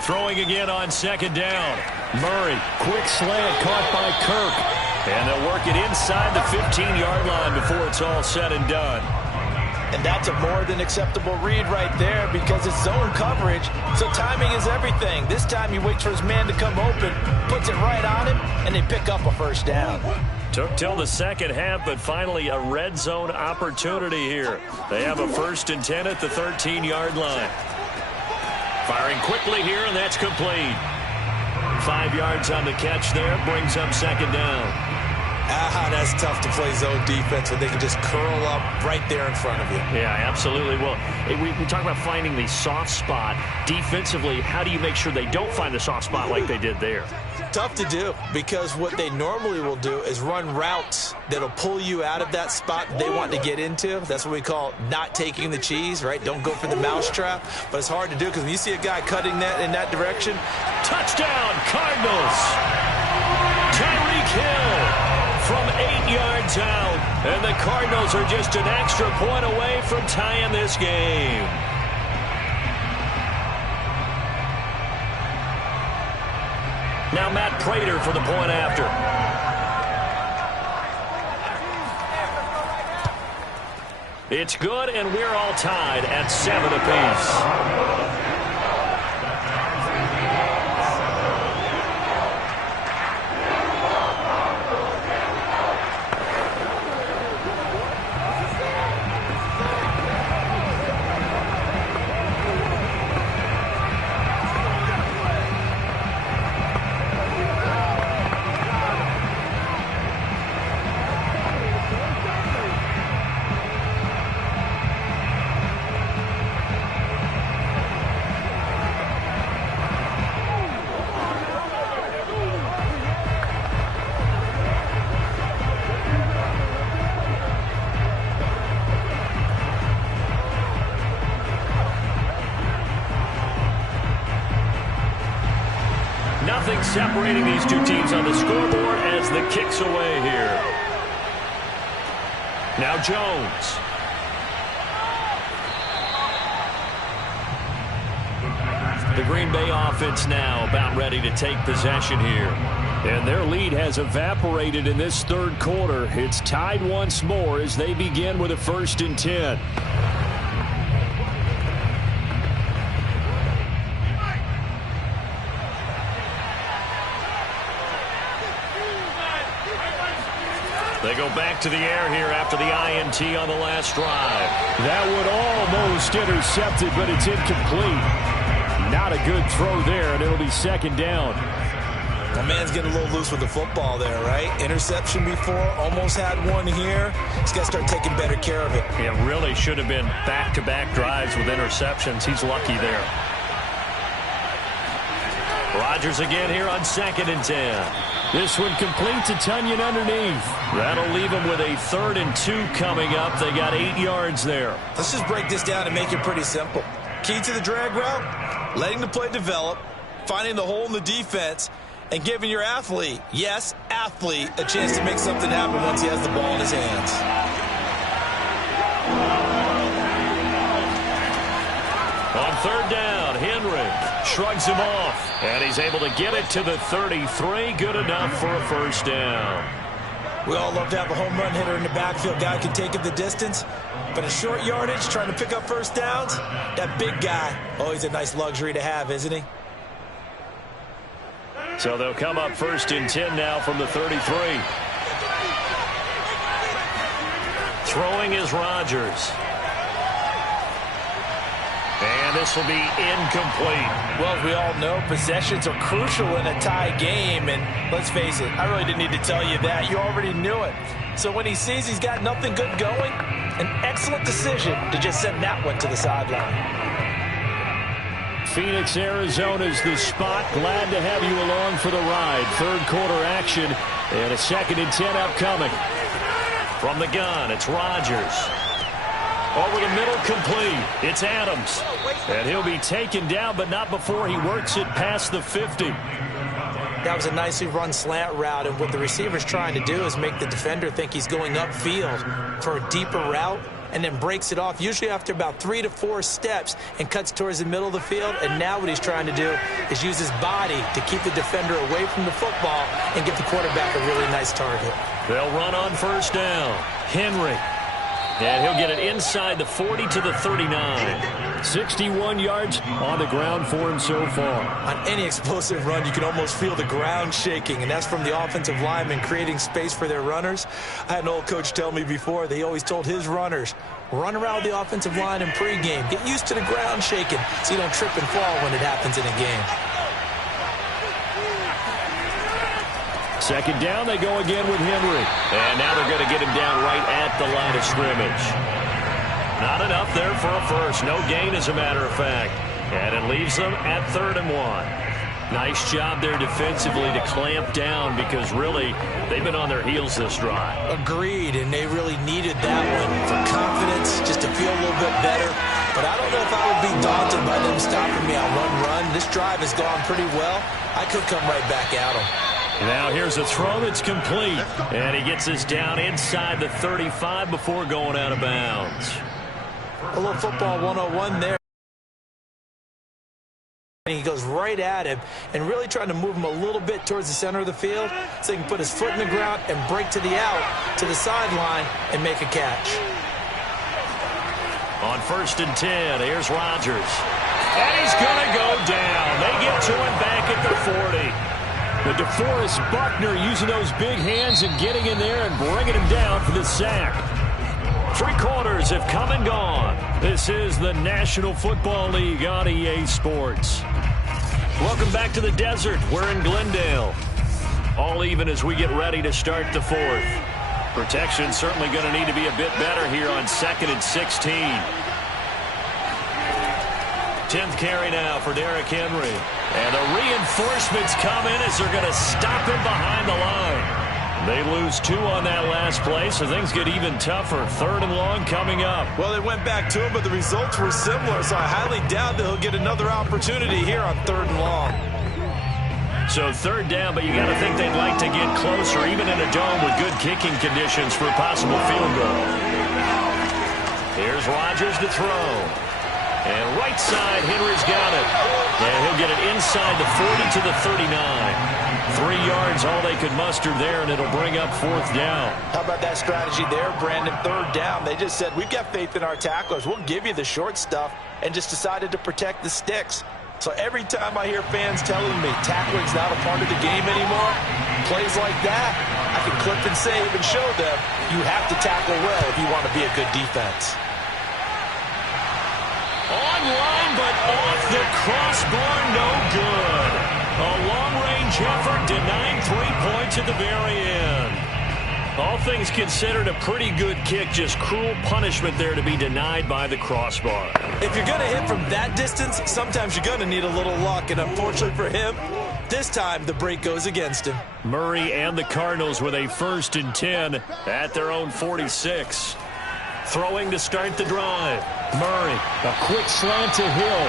Throwing again on second down. Murray, quick slant caught by Kirk. And they'll work it inside the 15-yard line before it's all said and done. And that's a more than acceptable read right there because it's zone coverage, so timing is everything. This time he waits for his man to come open, puts it right on him, and they pick up a first down. Took till the second half, but finally a red zone opportunity here. They have a 1st and 10 at the 13-yard line. Firing quickly here, and that's complete. 5 yards on the catch there, brings up second down. That's tough to play zone defense when they can just curl up right there in front of you. Yeah, absolutely. Well, we talk about finding the soft spot. Defensively, how do you make sure they don't find the soft spot like they did there? Tough to do because what they normally will do is run routes that'll pull you out of that spot they want to get into. That's what we call not taking the cheese, right? Don't go for the mousetrap. But it's hard to do because when you see a guy cutting that in that direction. Touchdown, Cardinals! Tyreek Hill from 8 yards out. And the Cardinals are just an extra point away from tying this game. Now Matt Prater for the point after. It's good, and we're all tied at 7 apiece. Nothing separating these two teams on the scoreboard as the kick's away here. Now Jones. The Green Bay offense now about ready to take possession here. And their lead has evaporated in this third quarter. It's tied once more as they begin with a 1st and 10. They go back to the air here after the INT on the last drive. That would almost intercept it, but it's incomplete. Not a good throw there, and it'll be 2nd down. The man's getting a little loose with the football there, right? Interception before, almost had one here. He's got to start taking better care of it. It really should have been back-to-back drives with interceptions. He's lucky there. Rodgers again here on 2nd and 10. This one complete to Tunyon underneath. That'll leave him with a 3rd and 2 coming up. They got 8 yards there. Let's just break this down and make it pretty simple. Key to the drag route, letting the play develop, finding the hole in the defense, and giving your athlete, yes, athlete, a chance to make something happen once he has the ball in his hands. On 3rd down, Henry shrugs him off, and he's able to get it to the 33. Good enough for a 1st down. We all love to have a home run hitter in the backfield. Guy can take it the distance, but in short yardage, trying to pick up 1st downs, that big guy, always a nice luxury to have, isn't he? So they'll come up 1st and 10 now from the 33. Throwing is Rodgers. And this will be incomplete. Well, as we all know, possessions are crucial in a tie game. And let's face it, I really didn't need to tell you that. You already knew it. So when he sees he's got nothing good going, an excellent decision to just send that one to the sideline. Phoenix, Arizona's the spot. Glad to have you along for the ride. Third quarter action and a 2nd and 10 upcoming. From the gun, it's Rodgers. Over the middle, complete. It's Adams. And he'll be taken down, but not before he works it past the 50. That was a nicely run slant route, and what the receiver's trying to do is make the defender think he's going upfield for a deeper route, and then breaks it off, usually after about 3 to 4 steps, and cuts towards the middle of the field. And now what he's trying to do is use his body to keep the defender away from the football and give the quarterback a really nice target. They'll run on first down. Henry. And he'll get it inside the 40 to the 39. 61 yards on the ground for him so far. On any explosive run, you can almost feel the ground shaking, and that's from the offensive linemen creating space for their runners. I had an old coach tell me before, they always told his runners, run around the offensive line in pregame. Get used to the ground shaking so you don't trip and fall when it happens in a game. Second down, they go again with Henry. And now they're going to get him down right at the line of scrimmage. Not enough there for a first. No gain, as a matter of fact. And it leaves them at 3rd and 1. Nice job there defensively to clamp down, because really they've been on their heels this drive. Agreed, and they really needed that one for confidence, just to feel a little bit better. But I don't know if I would be daunted by them stopping me on one run. This drive has gone pretty well. I could come right back at them. Now here's a throw that's complete. And he gets us down inside the 35 before going out of bounds. A little football 101 there. And he goes right at him and really trying to move him a little bit towards the center of the field so he can put his foot in the ground and break to the out, to the sideline, and make a catch. On 1st and 10, here's Rodgers. And he's going to go down. They get to him back at the 40. But DeForest Buckner using those big hands and getting in there and bringing him down for the sack. 3 quarters have come and gone. This is the National Football League on EA Sports. Welcome back to the desert. We're in Glendale. All even as we get ready to start the 4th. Protection certainly going to need to be a bit better here on 2nd and 16. 10th carry now for Derrick Henry. And the reinforcements come in as they're going to stop him behind the line. They lose 2 on that last play, so things get even tougher. 3rd and long coming up. Well, they went back to him, but the results were similar, so I highly doubt that he'll get another opportunity here on 3rd and long. So 3rd down, but you got to think they'd like to get closer, even in a dome with good kicking conditions for a possible field goal. Here's Rodgers to throw. And right side, Henry's got it. And he'll get it inside the 40 to the 39. 3 yards, all they could muster there, and it'll bring up 4th down. How about that strategy there, Brandon? 3rd down. They just said, we've got faith in our tacklers. We'll give you the short stuff, and just decided to protect the sticks. So every time I hear fans telling me tackling's not a part of the game anymore, plays like that, I can clip and save and show them you have to tackle well if you want to be a good defense. Online, but off the crossbar, no good. A long-range effort denying 3 points at the very end. All things considered, a pretty good kick, just cruel punishment there to be denied by the crossbar. If you're going to hit from that distance, sometimes you're going to need a little luck, and unfortunately for him, this time the break goes against him. Murray and the Cardinals with a 1st and 10 at their own 46. Throwing to start the drive. Murray, a quick slant to Hill.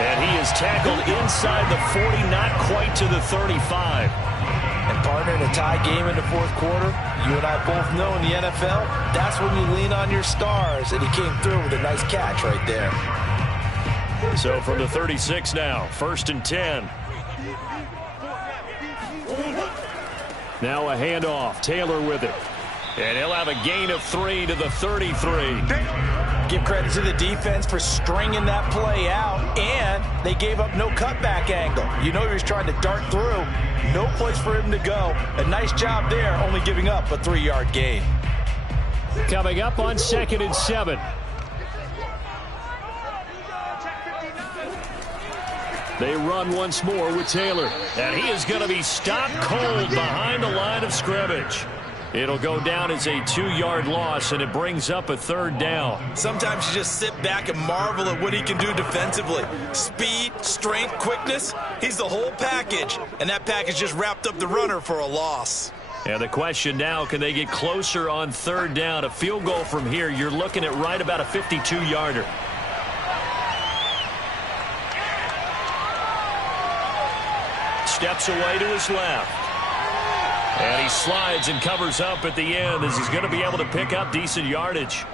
And he is tackled inside the 40, not quite to the 35. And partner, in a tie game in the 4th quarter, you and I both know in the NFL, that's when you lean on your stars. And he came through with a nice catch right there. So from the 36 now, 1st and 10. Now a handoff. Taylor with it. And he'll have a gain of 3 to the 33. Give credit to the defense for stringing that play out, and they gave up no cutback angle. You know he was trying to dart through. No place for him to go. A nice job there, only giving up a 3-yard gain. Coming up on 2nd and 7. They run once more with Taylor. And he is going to be stopped cold behind the line of scrimmage. It'll go down as a 2-yard loss, and it brings up a 3rd down. Sometimes you just sit back and marvel at what he can do defensively. Speed, strength, quickness. He's the whole package. And that package just wrapped up the runner for a loss. And the question now, can they get closer on 3rd down? A field goal from here, you're looking at right about a 52-yarder. Steps away to his left. And he slides and covers up at the end as he's going to be able to pick up decent yardage.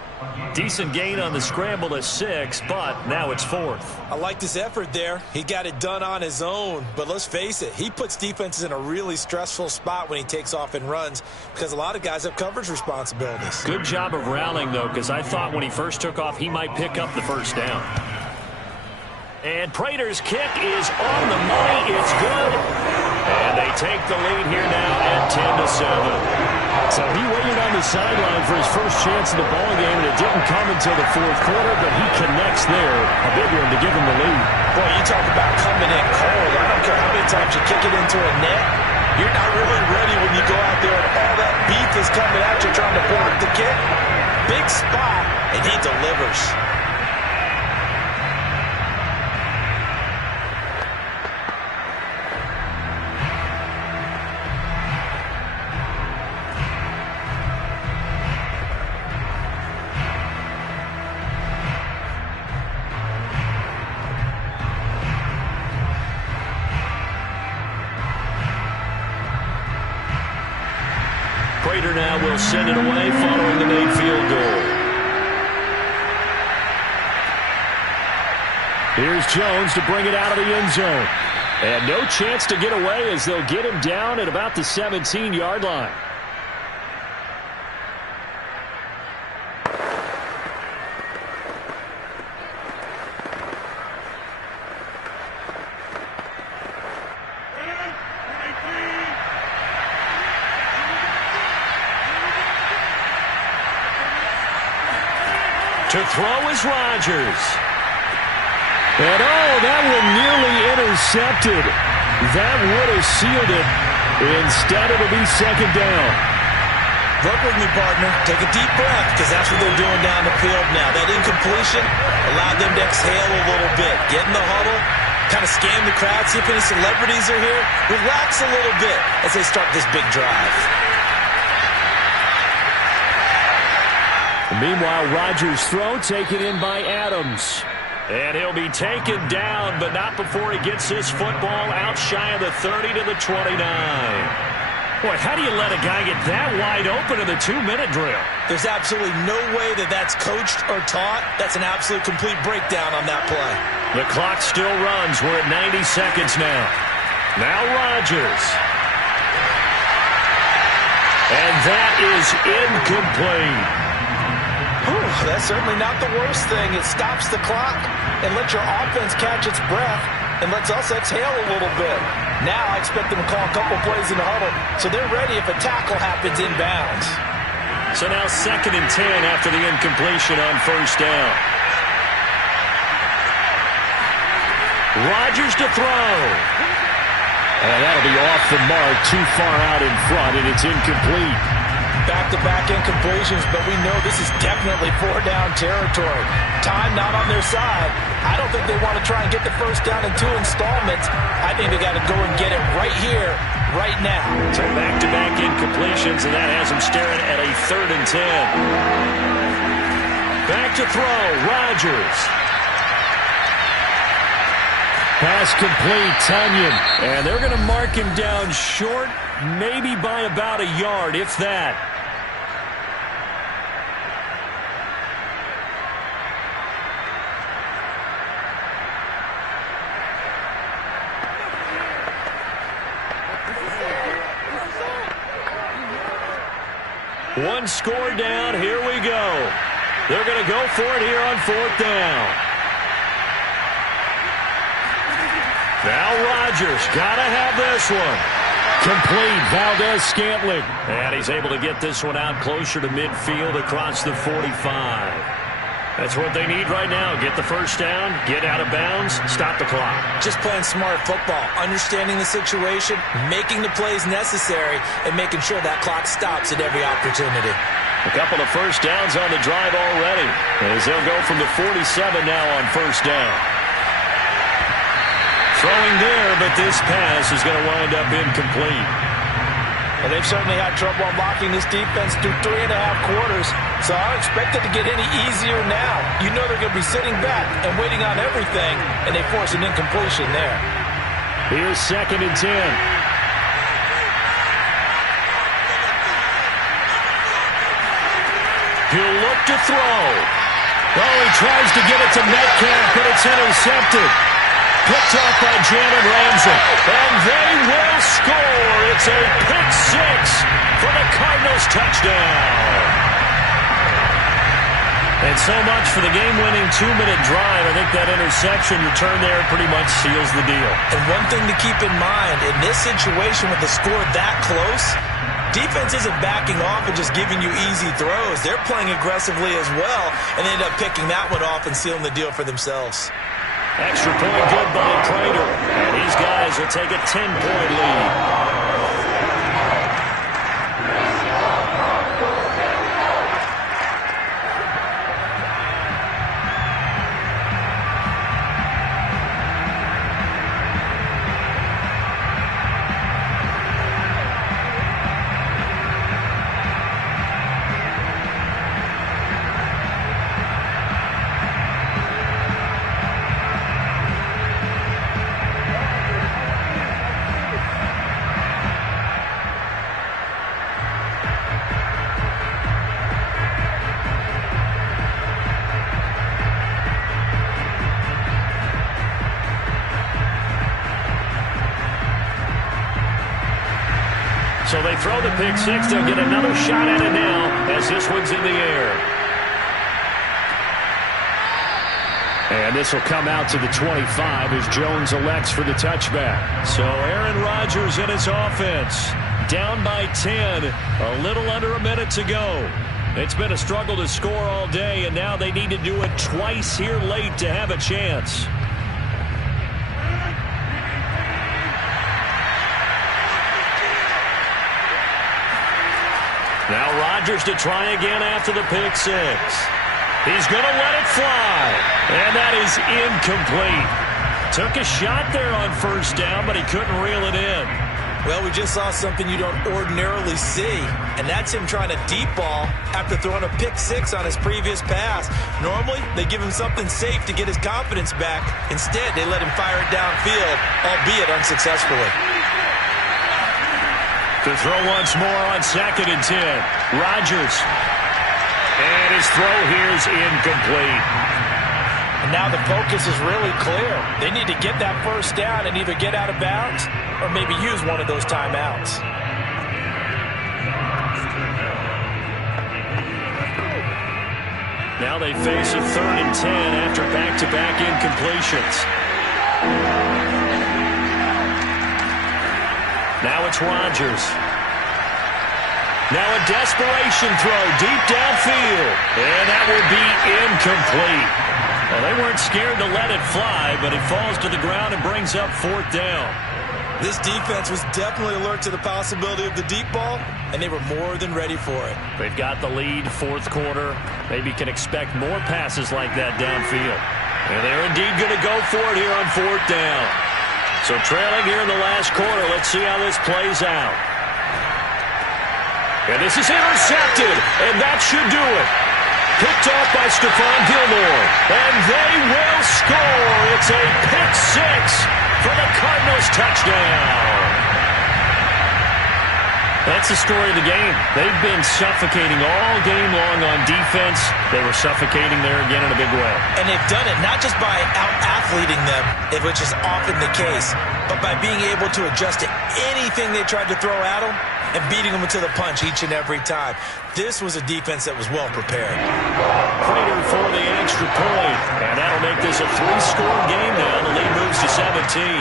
Decent gain on the scramble to 6, but now it's 4th. I liked his effort there. He got it done on his own. But let's face it, he puts defenses in a really stressful spot when he takes off and runs because a lot of guys have coverage responsibilities. Good job of rallying, though, because I thought when he first took off, he might pick up the 1st down. And Prater's kick is on the money. It's good. And they take the lead here now at 10-7. So he waited on the sideline for his first chance in the ballgame, and it didn't come until the 4th quarter, but he connects there. A big one to give him the lead. Boy, you talk about coming in cold. I don't care how many times you kick it into a net. You're not really ready when you go out there and all that beef is coming at you trying to block the kick. Big spot, and he delivers. Prater now will send it away following the made field goal. Here's Jones to bring it out of the end zone. And no chance to get away as they'll get him down at about the 17-yard line. To throw is Rodgers. And that one nearly intercepted. That would have sealed it. Instead, it'll be 2nd down. Work with me, partner. Take a deep breath because that's what they're doing down the field now. That incompletion allowed them to exhale a little bit. Get in the huddle, kind of scan the crowd, see if any celebrities are here. Relax a little bit as they start this big drive. Meanwhile, Rodgers' throw taken in by Adams. And he'll be taken down, but not before he gets his football out shy of the 30 to the 29. Boy, how do you let a guy get that wide open in the 2-minute drill? There's absolutely no way that that's coached or taught. That's an absolute complete breakdown on that play. The clock still runs. We're at 90 seconds now. Now Rodgers. And that is incomplete. That's certainly not the worst thing. It stops the clock and lets your offense catch its breath and lets us exhale a little bit. Now I expect them to call a couple plays in the huddle so they're ready if a tackle happens inbounds. So now 2nd and 10 after the incompletion on 1st down. Rodgers to throw. And that'll be off the mark, too far out in front, and it's incomplete. Back-to-back incompletions, but we know this is definitely 4-down territory. Time not on their side. I don't think they want to try and get the 1st down in 2 installments. I think they got to go and get it right here, right now. So back-to-back incompletions, and that has them staring at a 3rd and 10. Back to throw, Rodgers. Pass complete, Tunyon. And they're going to mark him down short, maybe by about a yard, if that. One score down. Here we go. They're going to go for it here on 4th down. Now Rodgers got to have this one. Complete, Valdez-Scantling. And he's able to get this one out closer to midfield across the 45. That's what they need right now. Get the first down, get out of bounds, stop the clock. Just playing smart football, understanding the situation, making the plays necessary, and making sure that clock stops at every opportunity. A couple of first downs on the drive already, as they'll go from the 47 now on first down. Throwing there, but this pass is going to wind up incomplete. Well, they've certainly had trouble unlocking this defense through 3.5 quarters, so I don't expect it to get any easier now. You know they're going to be sitting back and waiting on everything, and they force an incompletion there. Here's 2nd and 10. He'll look to throw. Oh, he tries to get it to Metcalf, but it's intercepted. Picked up by Jalen Ramsey. And they will score. It's a pick six for the Cardinals touchdown. And so much for the game-winning 2-minute drive. I think that interception return there pretty much seals the deal. And one thing to keep in mind, in this situation with the score that close, defense isn't backing off and just giving you easy throws. They're playing aggressively as well, and they end up picking that one off and sealing the deal for themselves. Extra point good by Prater. And these guys will take a 10-point lead. So they throw the pick six. They'll get another shot at it now as this one's in the air. And this will come out to the 25 as Jones elects for the touchback. So Aaron Rodgers in his offense. Down by 10. A little under a minute to go. It's been a struggle to score all day, and now they need to do it twice here late to have a chance. Now Rodgers to try again after the pick six. He's going to let it fly. And that is incomplete. Took a shot there on first down, but he couldn't reel it in. Well, we just saw something you don't ordinarily see, and that's him trying to deep ball after throwing a pick six on his previous pass. Normally, they give him something safe to get his confidence back. Instead, they let him fire it downfield, albeit unsuccessfully. To throw once more on 2nd and 10. Rodgers. And his throw here is incomplete. And now the focus is really clear. They need to get that first down and either get out of bounds or maybe use one of those timeouts. Now they face a 3rd and 10 after back-to-back incompletions. Now it's Rodgers. Now a desperation throw deep downfield. And that will be incomplete. Well, they weren't scared to let it fly, but it falls to the ground and brings up 4th down. This defense was definitely alert to the possibility of the deep ball, and they were more than ready for it. They've got the lead, 4th quarter. Maybe can expect more passes like that downfield. And they're indeed going to go for it here on 4th down. So trailing here in the last quarter, let's see how this plays out. And this is intercepted, and that should do it. Picked off by Stephon Gilmore, and they will score. It's a pick six for the Cardinals touchdown. That's the story of the game. They've been suffocating all game long on defense. They were suffocating there again in a big way. And they've done it not just by out-athleting them, which is often the case, but by being able to adjust to anything they tried to throw at them and beating them to the punch each and every time. This was a defense that was well prepared. Prater for the extra point, and that'll make this a 3-score game now. The lead moves to 17.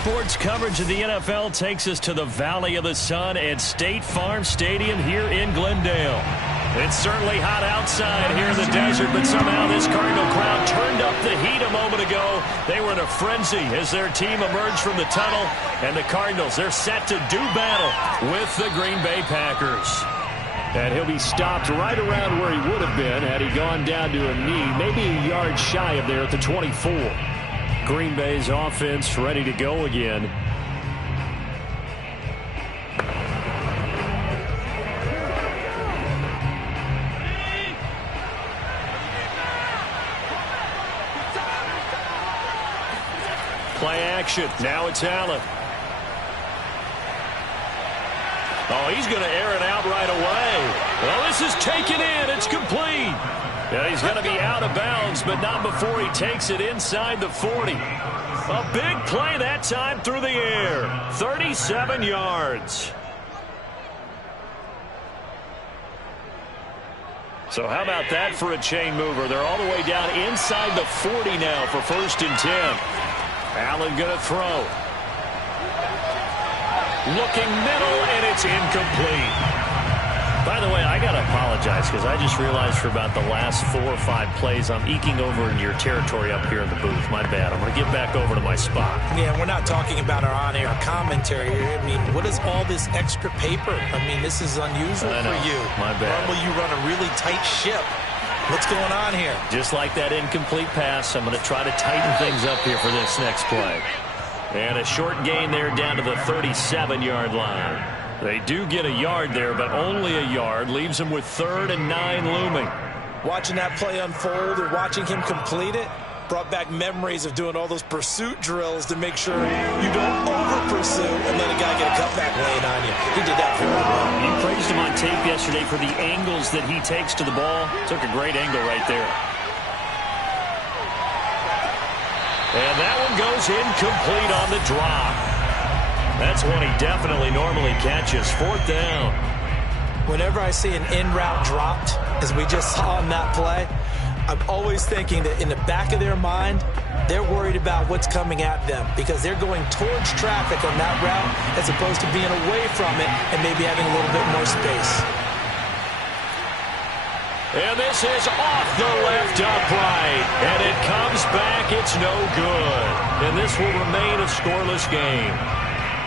Sports coverage of the NFL takes us to the Valley of the Sun at State Farm Stadium here in Glendale. It's certainly hot outside here in the desert, but somehow this Cardinal crowd turned up the heat a moment ago. They were in a frenzy as their team emerged from the tunnel, and the Cardinals, they're set to do battle with the Green Bay Packers. And he'll be stopped right around where he would have been had he gone down to a knee, maybe a yard shy of there at the 24. Green Bay's offense ready to go again. Play action. Now it's Allen. Oh, he's going to air it out right away. Well, this is taken in. It's complete. Yeah, he's going to be out of bounds, but not before he takes it inside the 40. A big play that time through the air. 37 yards. So how about that for a chain mover? They're all the way down inside the 40 now for 1st and 10. Allen going to throw. Looking middle, and it's incomplete. By the way, I got to apologize because I just realized for about the last 4 or 5 plays, I'm eking over in your territory up here in the booth. My bad. I'm going to get back over to my spot. Yeah, we're not talking about our on-air commentary here. I mean, what is all this extra paper? I mean, this is unusual for you. My bad. Normally you run a really tight ship. What's going on here? Just like that incomplete pass, I'm going to try to tighten things up here for this next play. And a short gain there down to the 37-yard line. They do get a yard there, but only a yard. Leaves them with 3rd and 9 looming. Watching that play unfold or watching him complete it brought back memories of doing all those pursuit drills to make sure you don't over-pursue and let a guy get a cutback lane on you. He did that very well. You praised him on tape yesterday for the angles that he takes to the ball. Took a great angle right there. And that one goes incomplete on the drop. That's one he definitely normally catches. 4th down. Whenever I see an in-route dropped, as we just saw on that play, I'm always thinking that in the back of their mind, they're worried about what's coming at them because they're going towards traffic on that route as opposed to being away from it and maybe having a little bit more space. And this is off the left upright. And it comes back. It's no good. And this will remain a scoreless game.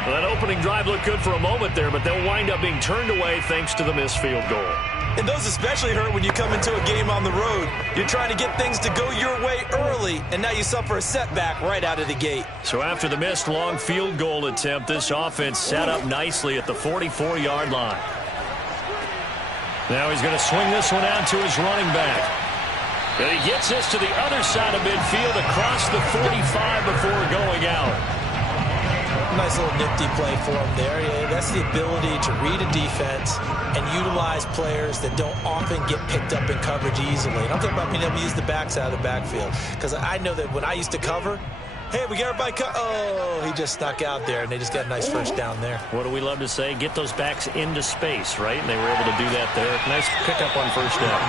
Well, that opening drive looked good for a moment there, but they'll wind up being turned away thanks to the missed field goal. And those especially hurt when you come into a game on the road. You're trying to get things to go your way early, and now you suffer a setback right out of the gate. So after the missed long field goal attempt, this offense set up nicely at the 44-yard line. Now he's going to swing this one out to his running back. And he gets this to the other side of midfield across the 45 before going out. Nice little nifty play for him there. Yeah, that's the ability to read a defense and utilize players that don't often get picked up in coverage easily. And I'm talking about being able to use the backside of the backfield. Because I know that when I used to cover, hey, we got everybody oh, he just snuck out there, and they just got a nice first down there. What do we love to say? Get those backs into space, right? And they were able to do that there. Nice pickup on first down.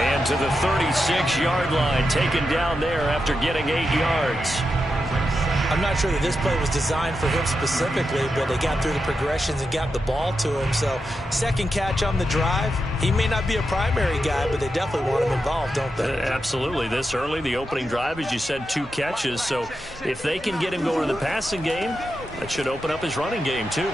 And to the 36-yard line, taken down there after getting 8 yards. I'm not sure that this play was designed for him specifically, but they got through the progressions and got the ball to him. So second catch on the drive. He may not be a primary guy, but they definitely want him involved, don't they? Absolutely. This early, the opening drive, as you said, 2 catches. So if they can get him going to the passing game, that should open up his running game too.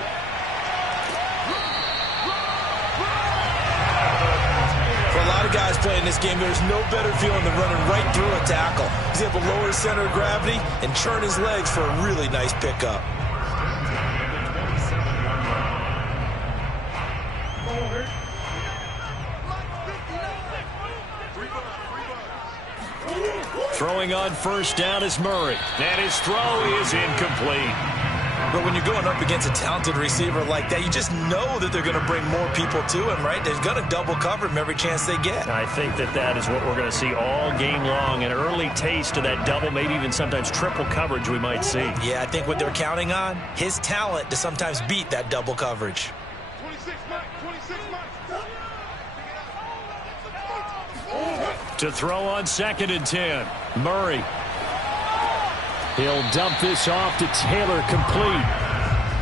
For a lot of guys playing this game, there's no better feeling than running right through a tackle. He's able to lower his center of gravity and churn his legs for a really nice pickup. Throwing on first down is Murray. And his throw is incomplete. But when you're going up against a talented receiver like that, you just know that they're going to bring more people to him, right? They're going to double cover him every chance they get. I think that is what we're going to see all game long. An early taste of that double, maybe even sometimes triple coverage we might see. Yeah, I think what they're counting on, his talent to sometimes beat that double coverage. 26 To throw on 2nd and 10. Murray. He'll dump this off to Taylor, complete.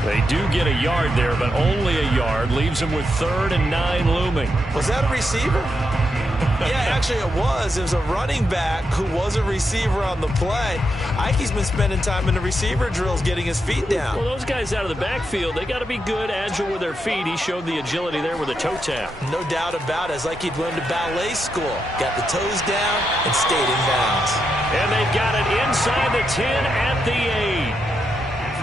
They do get a yard there, but only a yard. Leaves him with 3rd and 9 looming. Was that a receiver? Yeah, actually it was. It was a running back who was a receiver on the play. Ikey's been spending time in the receiver drills getting his feet down. Well, those guys out of the backfield, they got to be good, agile with their feet. He showed the agility there with a toe tap. No doubt about it. It's like he'd went to ballet school. Got the toes down and stayed in bounds. And they've got it inside the 10 at the 8.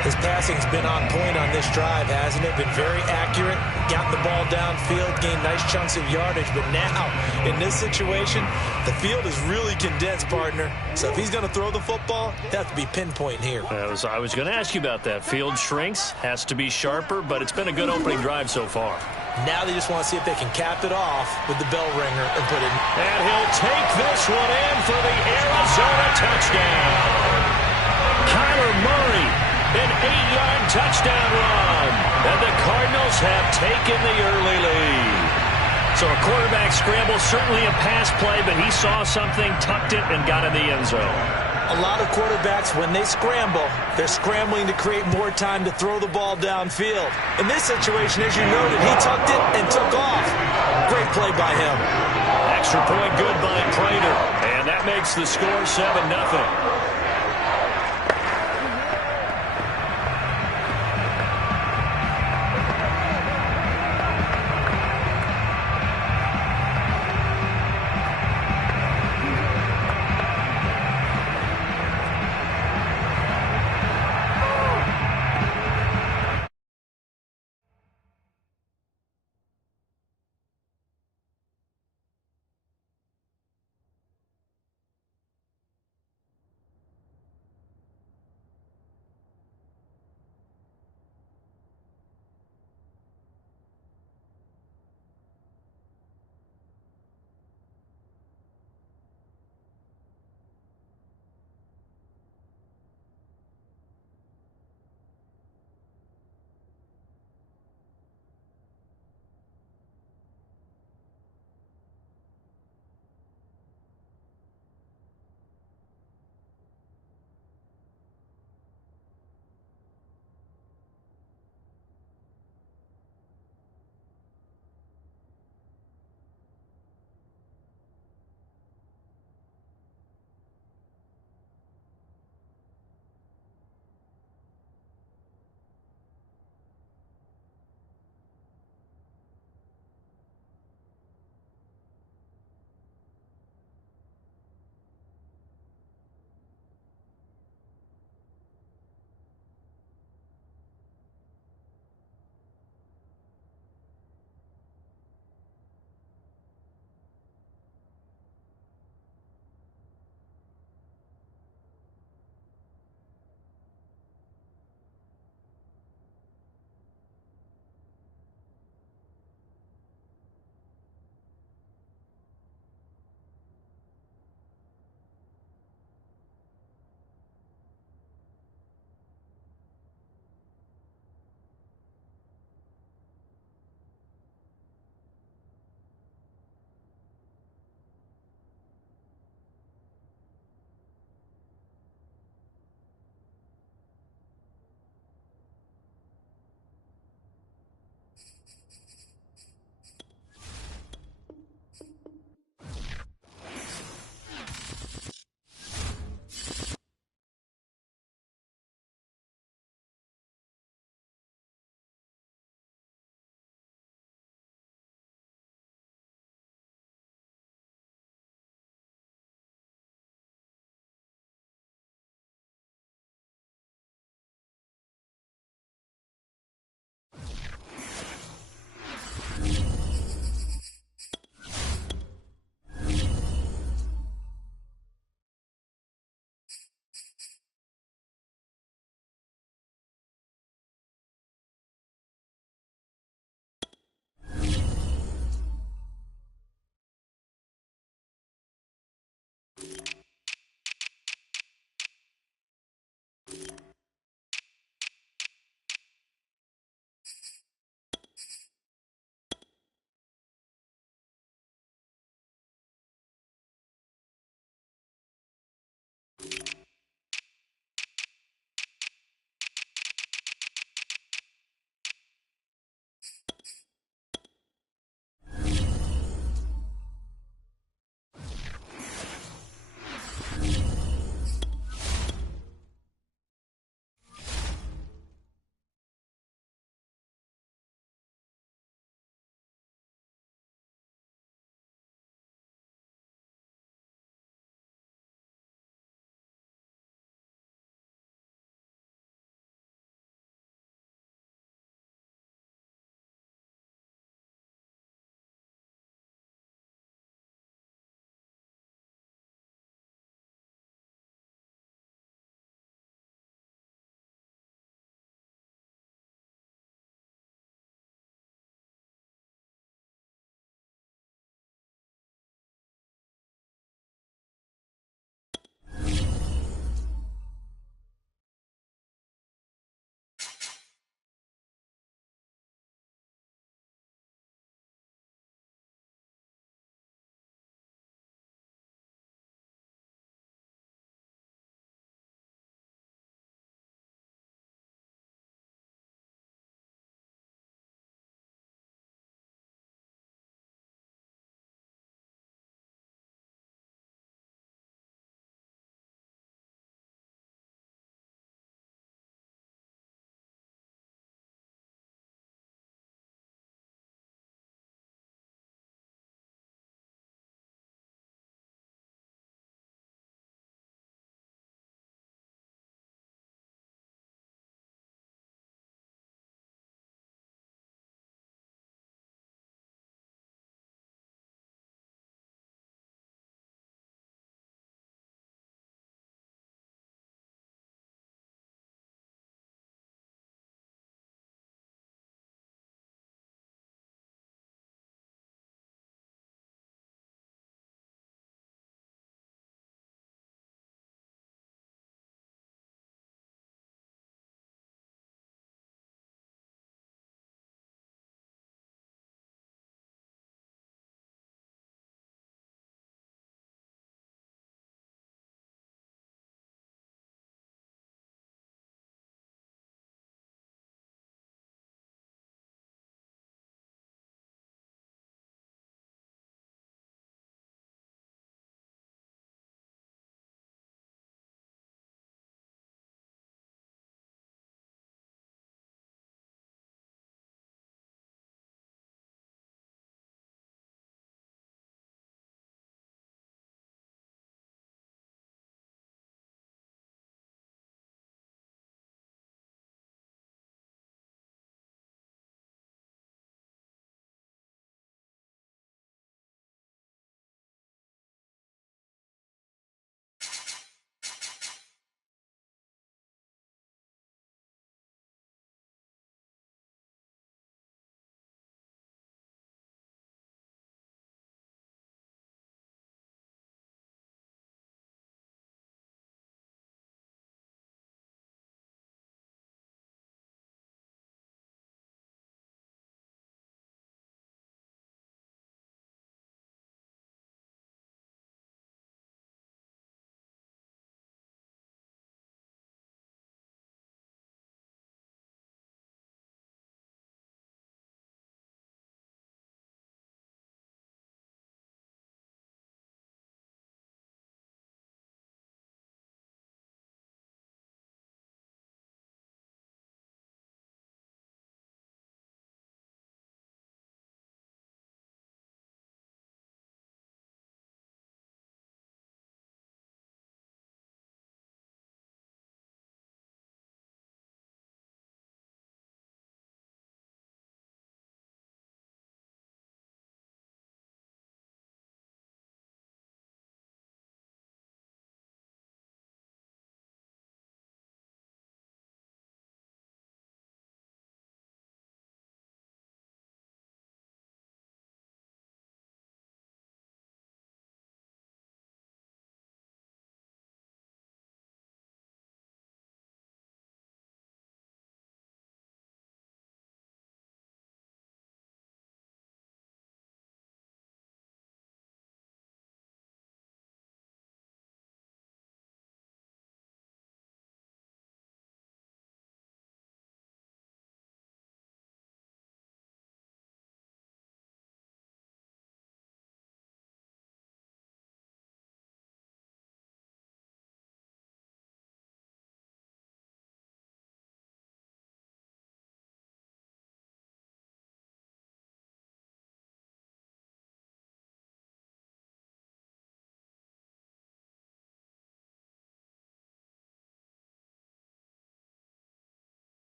His passing's been on point on this drive, hasn't it? Been very accurate, gotten the ball downfield, gained nice chunks of yardage. But now, in this situation, the field is really condensed, partner. So if he's going to throw the football, that has to be pinpoint here. I was going to ask you about that. Field shrinks, has to be sharper, but it's been a good opening drive so far. Now they just want to see if they can cap it off with the bell ringer and put it in. And he'll take this one in for the Arizona touchdown. Kyler Murray. An 8-yard touchdown run. And the Cardinals have taken the early lead. So a quarterback scramble, certainly a pass play, but he saw something, tucked it, and got in the end zone. A lot of quarterbacks, when they scramble, they're scrambling to create more time to throw the ball downfield. In this situation, as you noted, he tucked it and took off. Great play by him. Extra point good by Prater. And that makes the score 7-0.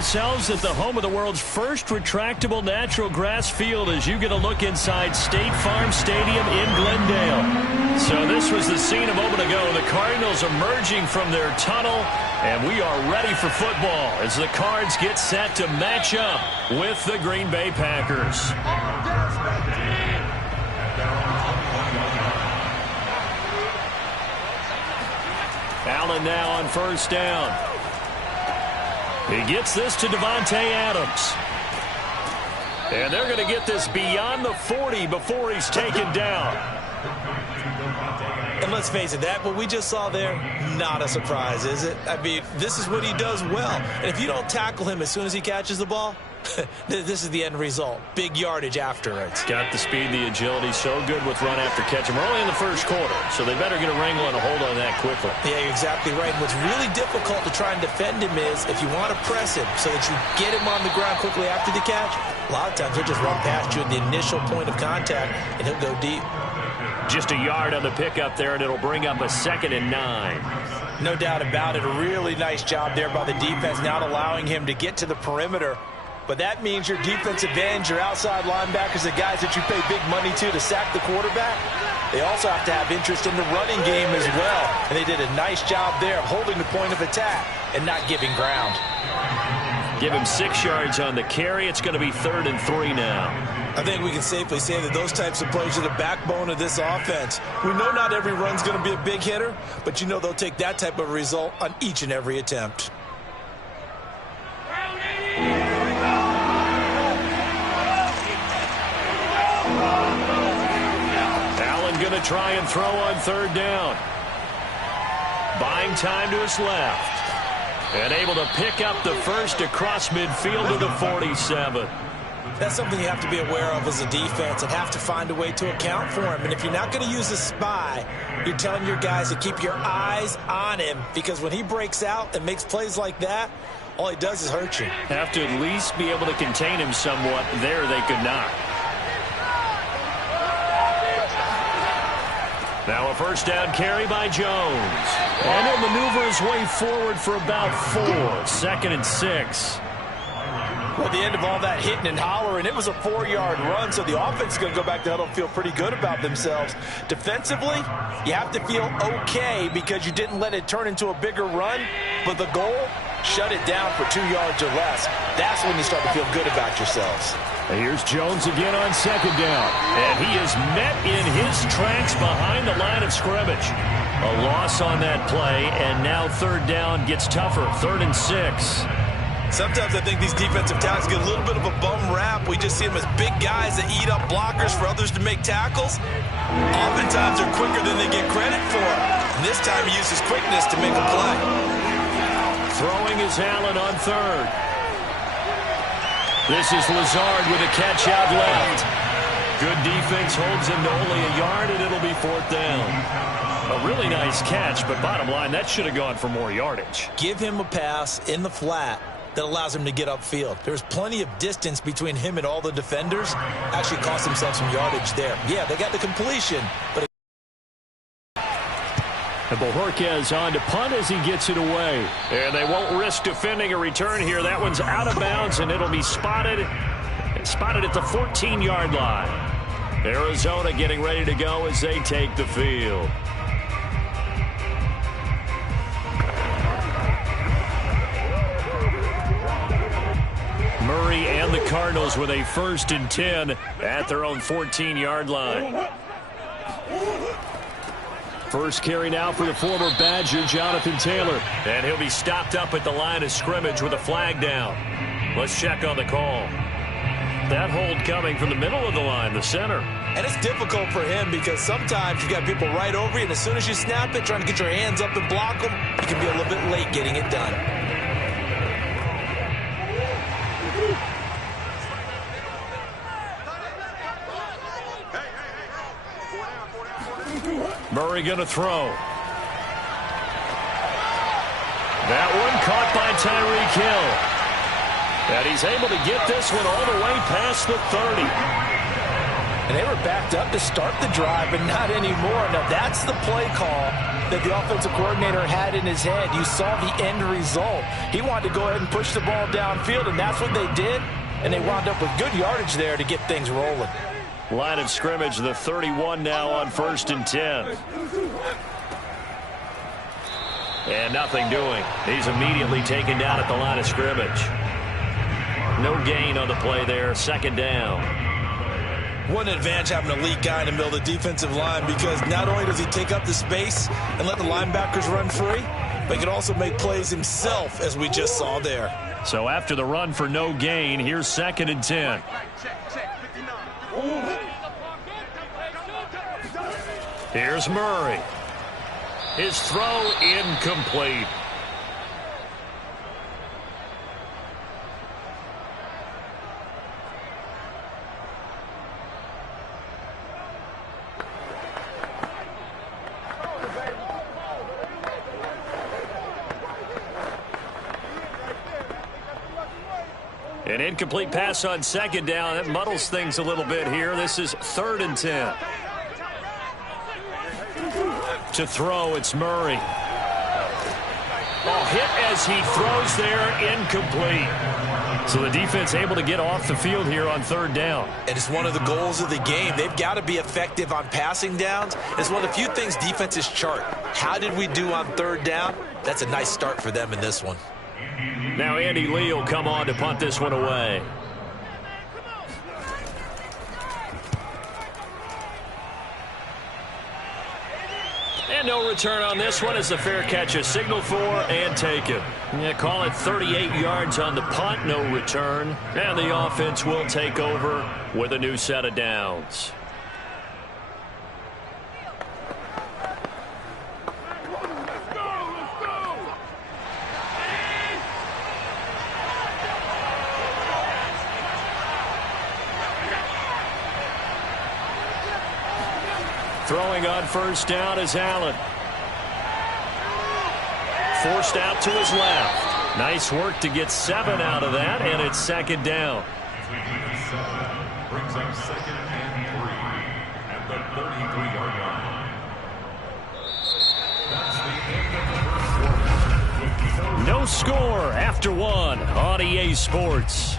Ourselves at the home of the world's first retractable natural grass field as you get a look inside State Farm Stadium in Glendale. So this was the scene a moment ago. The Cardinals emerging from their tunnel, and we are ready for football as the Cards get set to match up with the Green Bay Packers. Allen now on first down. He gets this to Davante Adams. And they're going to get this beyond the 40 before he's taken down. And let's face it, that what we just saw there, not a surprise, is it? I mean, this is what he does well. And if you don't tackle him as soon as he catches the ball, this is the end result. Big yardage afterwards. Got the speed, the agility, so good with run after catch. And we're only in the first quarter, so they better get a wrangle and a hold on that quickly. Yeah, you're exactly right. And what's really difficult to try and defend him is if you want to press him so that you get him on the ground quickly after the catch, a lot of times he'll just run past you at the initial point of contact, and he'll go deep. Just a yard on the pickup there, and it'll bring up a 2nd and 9. No doubt about it. A really nice job there by the defense, not allowing him to get to the perimeter. But that means your defensive ends, your outside linebackers, the guys that you pay big money to sack the quarterback, they also have to have interest in the running game as well. And they did a nice job there of holding the point of attack and not giving ground. Give him 6 yards on the carry. It's going to be 3rd and 3 now. I think we can safely say that those types of plays are the backbone of this offense. We know not every run's going to be a big hitter, but you know they'll take that type of result on each and every attempt. Allen going to try and throw on 3rd down. Buying time to his left. And able to pick up the first across midfield to the 47. That's something you have to be aware of as a defense and have to find a way to account for him. And if you're not going to use a spy, you're telling your guys to keep your eyes on him, because when he breaks out and makes plays like that, all he does is hurt you. Have to at least be able to contain him somewhat. There they could not. Now a first down carry by Jones. And he'll maneuver his way forward for about 4. 2nd and 6. Well, at the end of all that hitting and hollering, it was a 4-yard run, so the offense is going to go back to huddle and feel pretty good about themselves. Defensively, you have to feel okay because you didn't let it turn into a bigger run, but the goal, shut it down for 2 yards or less. That's when you start to feel good about yourselves. Here's Jones again on 2nd down, and he is met in his tracks behind the line of scrimmage. A loss on that play, and now 3rd down gets tougher. 3rd and 6. Sometimes I think these defensive tackles get a little bit of a bum rap. We just see them as big guys that eat up blockers for others to make tackles. Oftentimes they're quicker than they get credit for. And this time he uses quickness to make a play. Throwing is Allen on 3rd. This is Lazard with a catch out left. Good defense holds him to only a yard, and it'll be 4th down. A really nice catch, but bottom line, that should have gone for more yardage. Give him a pass in the flat that allows him to get upfield. There's plenty of distance between him and all the defenders. Actually cost himself some yardage there. Yeah, they got the completion, but and Bojorquez on to punt as he gets it away. And they won't risk defending a return here. That one's out of bounds, and it'll be spotted at the 14-yard line. Arizona getting ready to go as they take the field. Murray and the Cardinals with a 1st and 10 at their own 14-yard line. First carry now for the former Badger, Jonathan Taylor. And he'll be stopped up at the line of scrimmage with a flag down. Let's check on the call. That hold coming from the middle of the line, the center. And it's difficult for him because sometimes you've got people right over you, and as soon as you snap it, trying to get your hands up and block them, you can be a little bit late getting it done. Murray going to throw. That one caught by Tyreek Hill. And he's able to get this one all the way past the 30. And they were backed up to start the drive, but not anymore. Now, that's the play call that the offensive coordinator had in his head. You saw the end result. He wanted to go ahead and push the ball downfield, and that's what they did. And they wound up with good yardage there to get things rolling. Line of scrimmage, the 31 now on 1st and 10. And nothing doing. He's immediately taken down at the line of scrimmage. No gain on the play there. 2nd down. What an advantage having a lead guy in the middle of the defensive line, because not only does he take up the space and let the linebackers run free, but he can also make plays himself, as we just saw there. So after the run for no gain, here's 2nd and 10. Here's Murray. His throw incomplete. An incomplete pass on 2nd down. That muddles things a little bit here. This is 3rd and 10. To throw, it's Murray. Oh, hit as he throws there, incomplete. So the defense able to get off the field here on 3rd down. And it's one of the goals of the game. They've got to be effective on passing downs. It's one of the few things defenses chart. How did we do on 3rd down? That's a nice start for them in this one. Now Andy Lee will come on to punt this one away. And no return on this one. It's a fair catch, a signal for and taken. Yeah, call it 38 yards on the punt, no return. And the offense will take over with a new set of downs. Throwing on 1st down is Allen. Forced out to his left. Nice work to get 7 out of that, and it's 2nd down. Brings up 2nd and 3 at the 33-yard line. No score after 1 on EA Sports.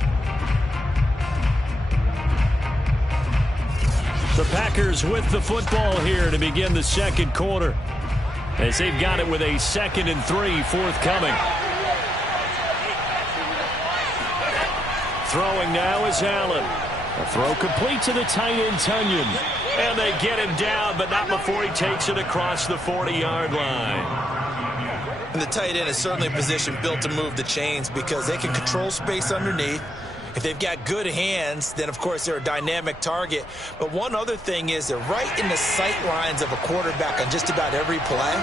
The Packers with the football here to begin the 2nd quarter, as they've got it with a 2nd and 3 forthcoming. Throwing now is Allen. A throw complete to the tight end, Tunyon. And they get him down, but not before he takes it across the 40-yard line. And the tight end is certainly a position built to move the chains, because they can control space underneath. If they've got good hands, then, of course, they're a dynamic target. But one other thing is they're right in the sight lines of a quarterback on just about every play,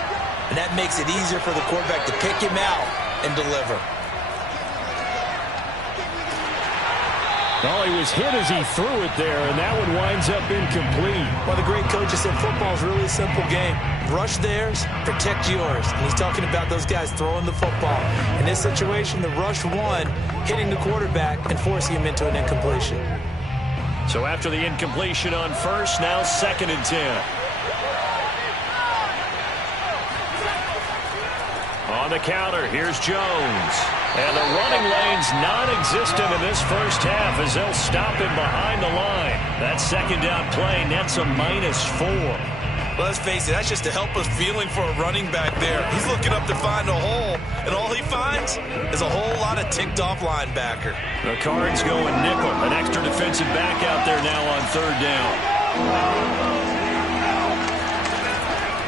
and that makes it easier for the quarterback to pick him out and deliver. Well, he was hit as he threw it there, and that one winds up incomplete. Well, the great coach has said football is really a simple game. Rush theirs, protect yours. And he's talking about those guys throwing the football. In this situation, the rush one, hitting the quarterback and forcing him into an incompletion. So after the incompletion on 1st, now 2nd and 10. On the counter, here's Jones. And the running lane's non-existent in this 1st half as they'll stop him behind the line. That 2nd down play nets a -4. Well, let's face it, that's just a helpless feeling for a running back there. He's looking up to find a hole, and all he finds is a whole lot of ticked-off linebacker. The Cards going nickel. An extra defensive back out there now on 3rd down.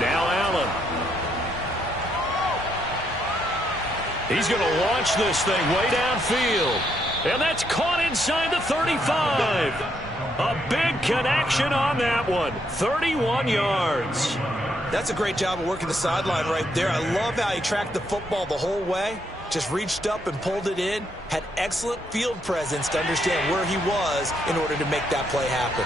Now Allen. He's going to launch this thing way downfield. And that's caught inside the 35. A big connection on that one. 31 yards. That's a great job of working the sideline right there. I love how he tracked the football the whole way. Just reached up and pulled it in. Had excellent field presence to understand where he was in order to make that play happen.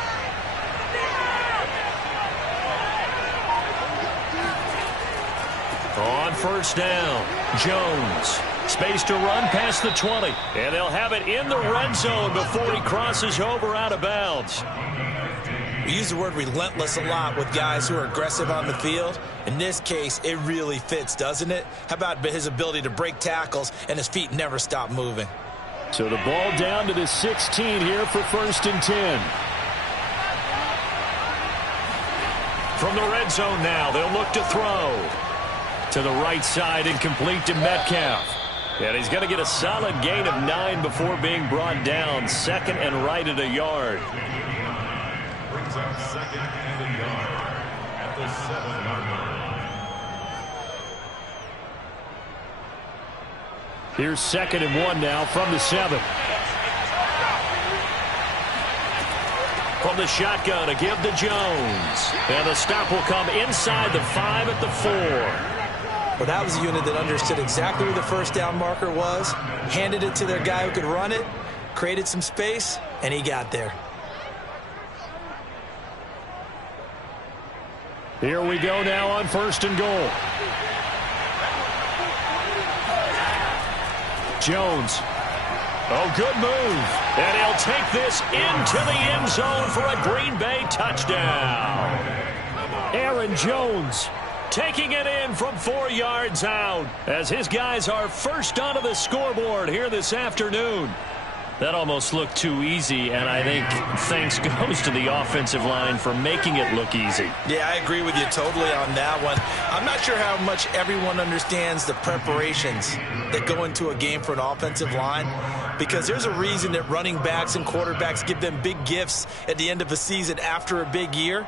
first down. Jones. Space to run past the 20. And they'll have it in the red zone before he crosses over out of bounds. We use the word relentless a lot with guys who are aggressive on the field. In this case, it really fits, doesn't it? How about his ability to break tackles and his feet never stop moving? So the ball down to the 16 here for 1st and 10. From the red zone now, they'll look to throw. To the right side, incomplete to Metcalf. And he's going to get a solid gain of 9 before being brought down. 2nd and right at a yard. Brings up 2nd and a yard at the 7-yard line. Here's 2nd and 1 now from the 7. From the shotgun, a give to Jones. And the stop will come inside the 5 at the 4. Well, that was a unit that understood exactly where the first down marker was, handed it to their guy who could run it, created some space, and he got there. Here we go now on 1st and goal. Jones. Oh, good move. And he'll take this into the end zone for a Green Bay touchdown. Aaron Jones taking it in from 4 yards out as his guys are first onto the scoreboard here this afternoon. That almost looked too easy, and I think thanks goes to the offensive line for making it look easy. Yeah, I agree with you totally on that one. I'm not sure how much everyone understands the preparations that go into a game for an offensive line, because there's a reason that running backs and quarterbacks give them big gifts at the end of a season after a big year.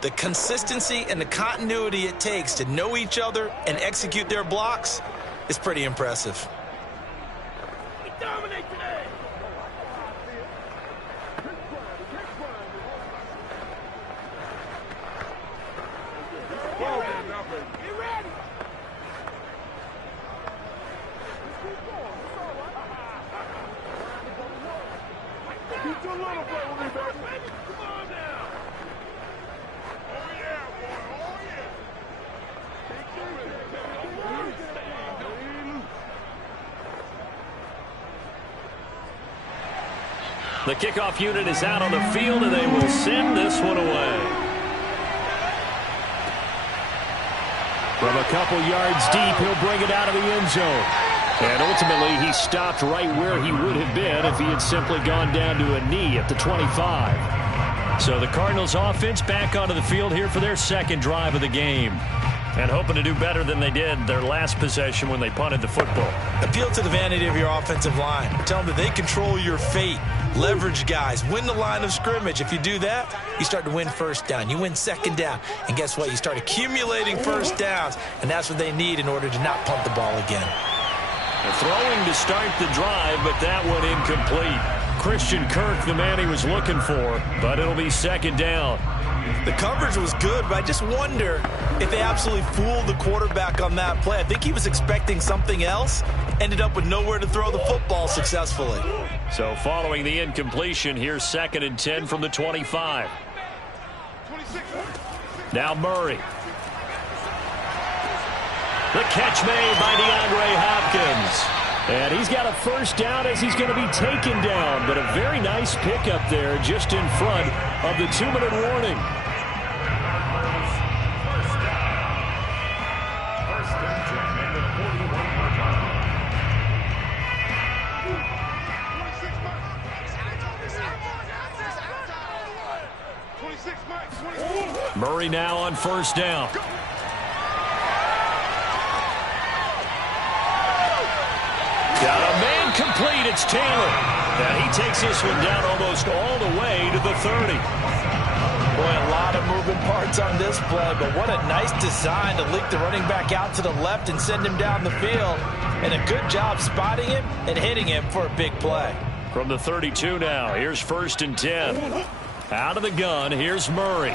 The consistency and the continuity it takes to know each other and execute their blocks is pretty impressive. We dominate today. Get ready. Keep your little play with me, baby. Come on now. Oh, yeah, boy. Oh, yeah. The kickoff unit is out on the field, and they will send this one away. From a couple yards deep, he'll bring it out of the end zone. And ultimately, he stopped right where he would have been if he had simply gone down to a knee at the 25. So the Cardinals offense back onto the field here for their 2nd drive of the game. And hoping to do better than they did their last possession when they punted the football. Appeal to the vanity of your offensive line. Tell them that they control your fate. Leverage guys. Win the line of scrimmage. If you do that, you start to win first down. You win 2nd down. And guess what? You start accumulating first downs. And that's what they need in order to not punt the ball again. Throwing to start the drive, but that one incomplete. Christian Kirk, the man he was looking for, but it'll be 2nd down. The coverage was good, but I just wonder if they absolutely fooled the quarterback on that play. I think he was expecting something else, ended up with nowhere to throw the football successfully. So following the incompletion, here's 2nd and 10 from the 25. Now Murray. The catch made by DeAndre Hopkins. And he's got a first down as he's going to be taken down. But a very nice pickup there just in front of the 2-minute warning. Murray now on first down. Got a man complete. It's Taylor. And he takes this one down almost all the way to the 30. Boy, a lot of moving parts on this play, but what a nice design to leak the running back out to the left and send him down the field. And a good job spotting him and hitting him for a big play. From the 32 now, here's 1st and 10. Out of the gun, here's Murray.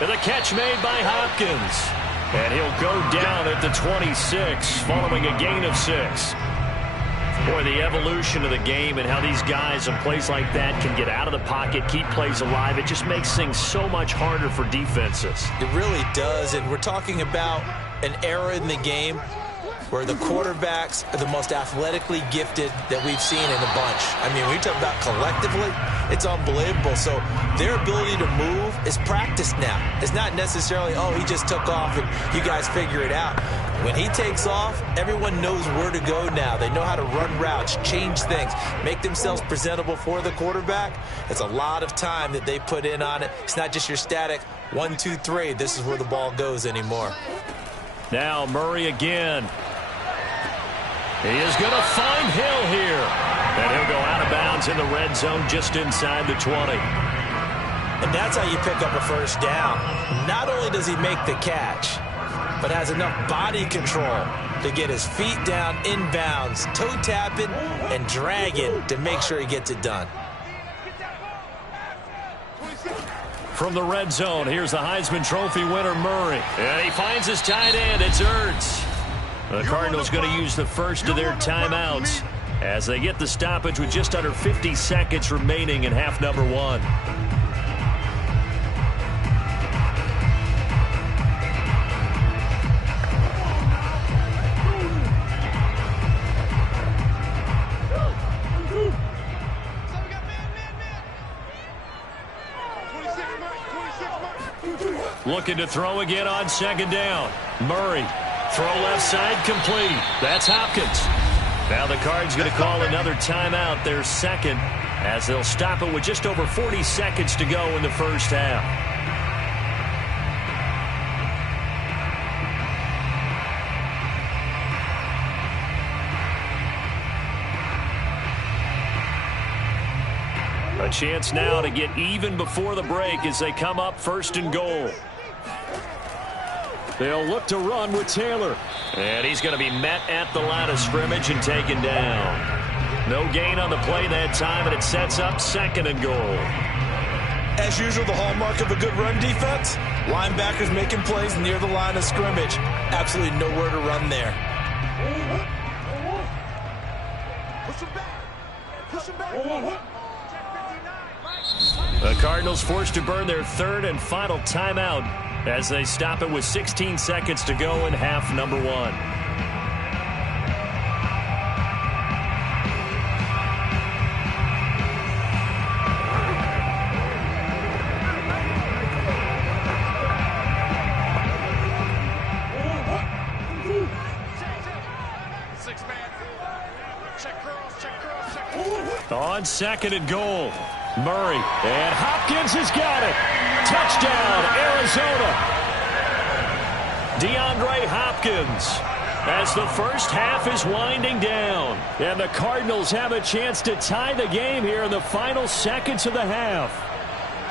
And the catch made by Hopkins. And he'll go down at the 26 following a gain of 6. Boy, the evolution of the game and how these guys in plays like that can get out of the pocket, keep plays alive, it just makes things so much harder for defenses. It really does, and we're talking about an era in the game where the quarterbacks are the most athletically gifted that we've seen in a bunch. I mean, when you talk about collectively, it's unbelievable. So their ability to move is practiced now. It's not necessarily, oh, he just took off and you guys figure it out. When he takes off, everyone knows where to go now. They know how to run routes, change things, make themselves presentable for the quarterback. It's a lot of time that they put in on it. It's not just your static 1, 2, 3. This is where the ball goes anymore. Now Murray again. He is going to find Hill here. And he'll go out of bounds in the red zone just inside the 20. And that's how you pick up a first down. Not only does he make the catch, but has enough body control to get his feet down inbounds, toe tapping and dragging to make sure he gets it done. From the red zone, here's the Heisman Trophy winner, Murray. And he finds his tight end. It's Ertz. The Cardinals going to use the first of their timeouts as they get the stoppage with just under 50 seconds remaining in half number 1. Looking to throw again on second down. Murray. Throw left side complete. That's Hopkins. Now the Cards going to call another timeout, their second, as they'll stop it with just over 40 seconds to go in the first half. A chance now to get even before the break as they come up first and goal. They'll look to run with Taylor. And he's going to be met at the line of scrimmage and taken down. No gain on the play that time, and it sets up second and goal. As usual, the hallmark of a good run defense, linebackers making plays near the line of scrimmage. Absolutely nowhere to run there. The Cardinals forced to burn their third and final timeout as they stop it with 16 seconds to go in half number 1. On second and goal, Murray, and Hopkins has got it. Touchdown, Arizona. DeAndre Hopkins as the first half is winding down. And the Cardinals have a chance to tie the game here in the final seconds of the half.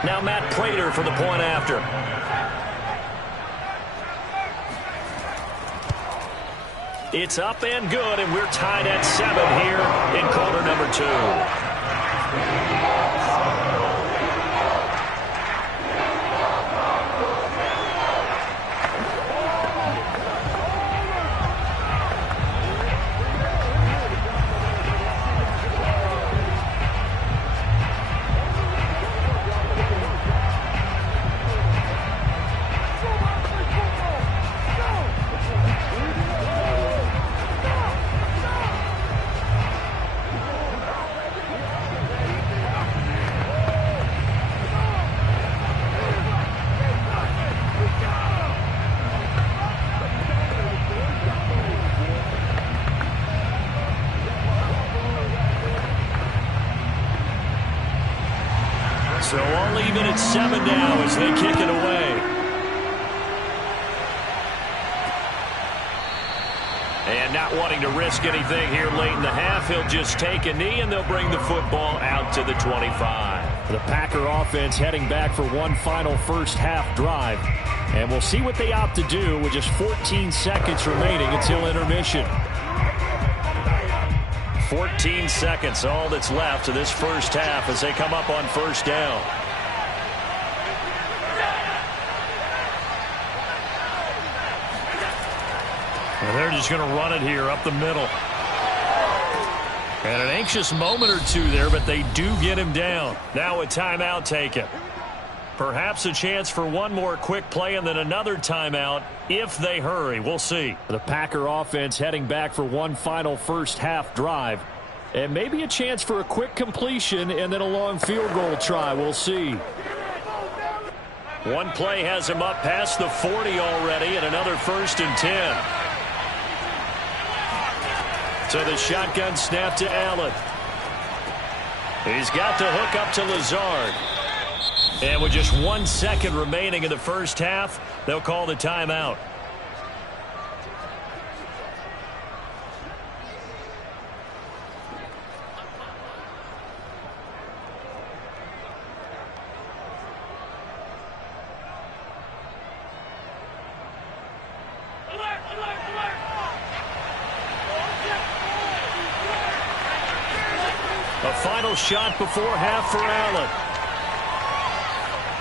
Now Matt Prater for the point after. It's up and good, and we're tied at 7 here in quarter number 2. So all even at 7 now as they kick it away. And not wanting to risk anything here late in the half, he'll just take a knee and they'll bring the football out to the 25. The Packer offense heading back for one final first half drive. And we'll see what they opt to do with just 14 seconds remaining until intermission. 14 seconds, all that's left of this first half as they come up on first down. And they're just going to run it here up the middle. And an anxious moment or two there, but they do get him down. Now a timeout taken. Perhaps a chance for one more quick play and then another timeout if they hurry. We'll see. The Packer offense heading back for one final first half drive. And maybe a chance for a quick completion and then a long field goal try. We'll see. One play has him up past the 40 already and another 1st and 10. So the shotgun snap to Allen. He's got the hook up to Lazard. And with just 1 second remaining in the first half, they'll call the timeout. A final shot before half for Allen.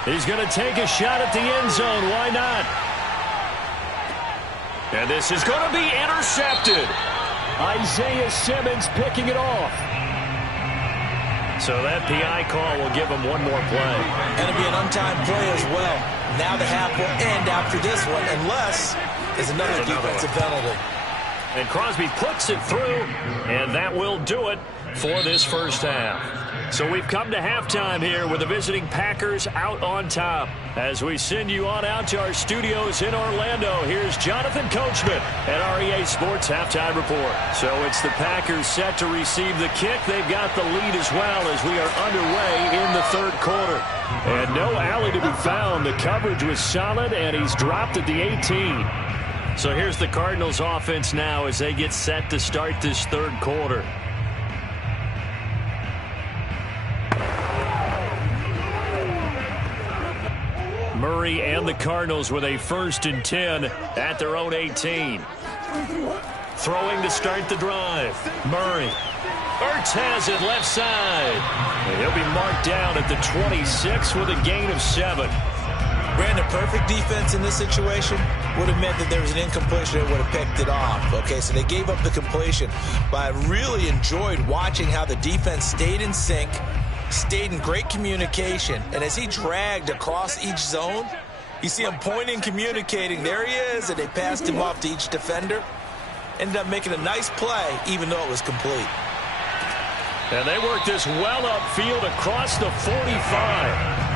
He's going to take a shot at the end zone. Why not? And this is going to be intercepted. Isaiah Simmons picking it off. So that PI call will give him one more play. And it'll be an untimed play as well. Now the half will end after this one, unless there's another defensive penalty. And Crosby puts it through, and that will do it for this first half. So we've come to halftime here with the visiting Packers out on top. As we send you on out to our studios in Orlando, here's Jonathan Coachman at REA Sports Halftime Report. So it's the Packers set to receive the kick. They've got the lead as well as we are underway in the third quarter. And no alley to be found. The coverage was solid, and he's dropped at the 18. So here's the Cardinals offense now as they get set to start this third quarter. Murray and the Cardinals with a 1st and 10 at their own 18. Throwing to start the drive. Murray. Ertz has it left side. And he'll be marked down at the 26 with a gain of 7. Brandon, perfect defense in this situation would have meant that there was an incompletion that would have picked it off. Okay, so they gave up the completion. But I really enjoyed watching how the defense stayed in sync, stayed in great communication, and as he dragged across each zone, you see him pointing, communicating. There he is, and they passed him off to each defender. Ended up making a nice play, even though it was complete. And they worked this well upfield across the 45.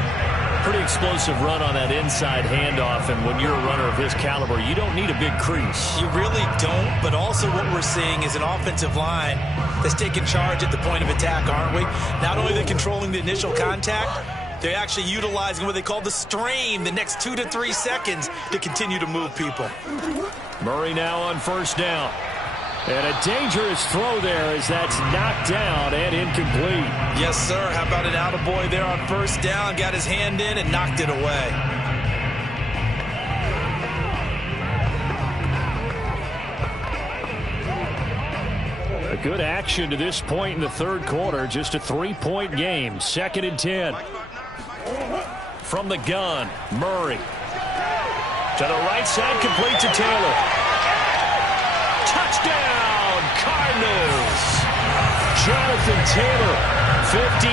Pretty explosive run on that inside handoff, and when you're a runner of his caliber, you don't need a big crease. You really don't, but also what we're seeing is an offensive line that's taking charge at the point of attack, aren't we? Not only are they controlling the initial contact, they're actually utilizing what they call the strain, the next 2 to 3 seconds, to continue to move people. Murray now on 1st down. And a dangerous throw there as that's knocked down and incomplete. Yes, sir. How about an attaboy there on 1st down? Got his hand in and knocked it away. A good action to this point in the third quarter. Just a 3-point game. 2nd and 10. From the gun, Murray. To the right side, complete to Taylor. Touchdown, Cardinals. Jonathan Taylor, 53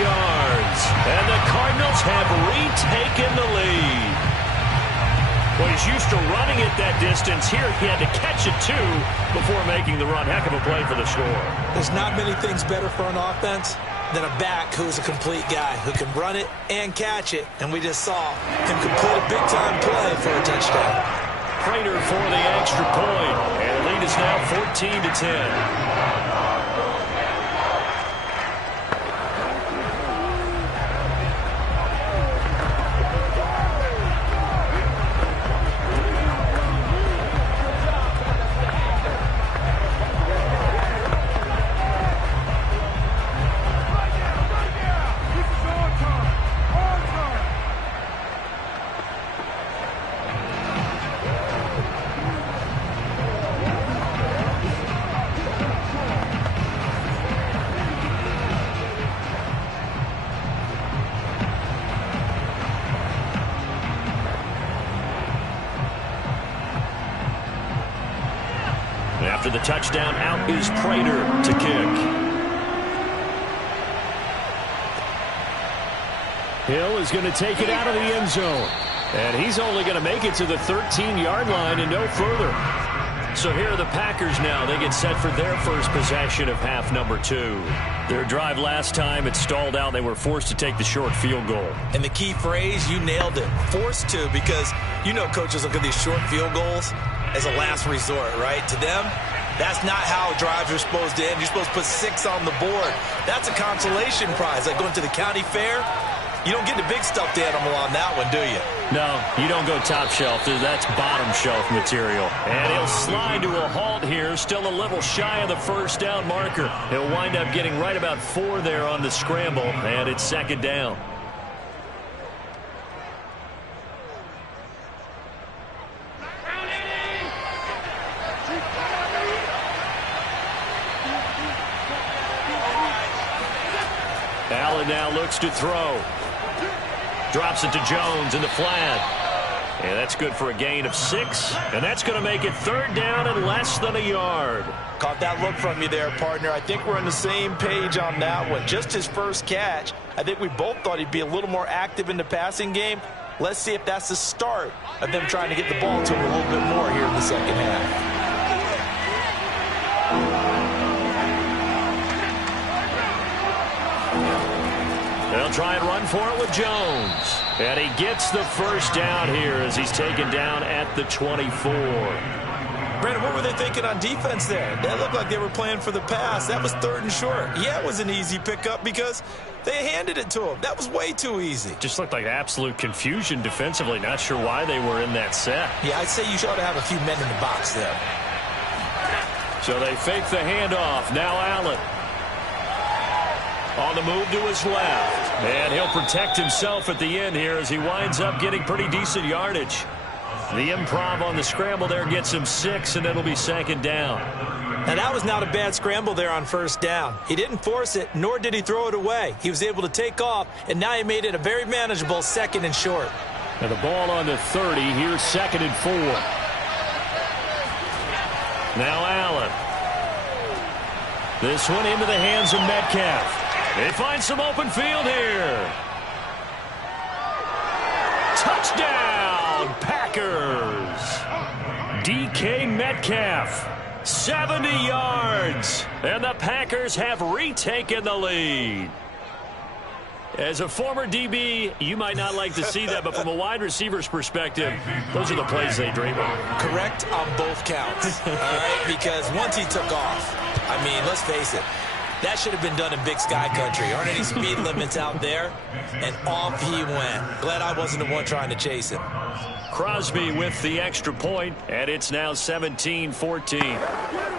yards. And the Cardinals have retaken the lead. Well, he's used to running it that distance. Here he had to catch it, too, before making the run. Heck of a play for the score. There's not many things better for an offense than a back who's a complete guy who can run it and catch it. And we just saw him complete a big-time play for a touchdown. Prater for the extra point. And the lead is now 14 to 10. After the touchdown, out is Prater to kick. Hill is going to take it out of the end zone. And he's only going to make it to the 13-yard line and no further. So here are the Packers now. They get set for their first possession of half number 2. Their drive last time, it stalled out. They were forced to take the short field goal. And the key phrase, you nailed it, forced to, because you know coaches look at these short field goals as a last resort, right? To them, that's not how drives are supposed to end. You're supposed to put 6 on the board. That's a consolation prize, like going to the county fair. You don't get the big stuffed animal on that one, do you? No, you don't go top shelf. That's bottom shelf material. And he'll slide to a halt here, still a little shy of the first down marker. He'll wind up getting right about 4 there on the scramble, and it's second down. Allen now looks to throw. Drops it to Jones in the flat. And that's good for a gain of 6. And that's going to make it third down and less than a yard. Caught that look from you there, partner. I think we're on the same page on that one. Just his first catch. I think we both thought he'd be a little more active in the passing game. Let's see if that's the start of them trying to get the ball to him a little bit more here in the second half. They'll try and run for it with Jones. And he gets the first down here as he's taken down at the 24. Brandon, what were they thinking on defense there? That looked like they were playing for the pass. That was 3rd and short. Yeah, it was an easy pickup because they handed it to him. That was way too easy. Just looked like absolute confusion defensively. Not sure why they were in that set. Yeah, I'd say you ought to have a few men in the box there. So they fake the handoff. Now Allen. On the move to his left. And he'll protect himself at the end here as he winds up getting pretty decent yardage. The improv on the scramble there gets him 6, and it'll be second down. Now, that was not a bad scramble there on first down. He didn't force it, nor did he throw it away. He was able to take off, and now he made it a very manageable 2nd and short. And the ball on the 30. Here's 2nd and 4. Now Allen. This one into the hands of Metcalf. They find some open field here. Touchdown, Packers. DK Metcalf, 70 yards. And the Packers have retaken the lead. As a former DB, you might not like to see that, but from a wide receiver's perspective, those are the plays they dream of. Correct on both counts, all right? Because once he took off, I mean, let's face it, that should have been done in Big Sky Country. Aren't any speed limits out there? And off he went. Glad I wasn't the one trying to chase him. Crosby with the extra point, and it's now 17-14.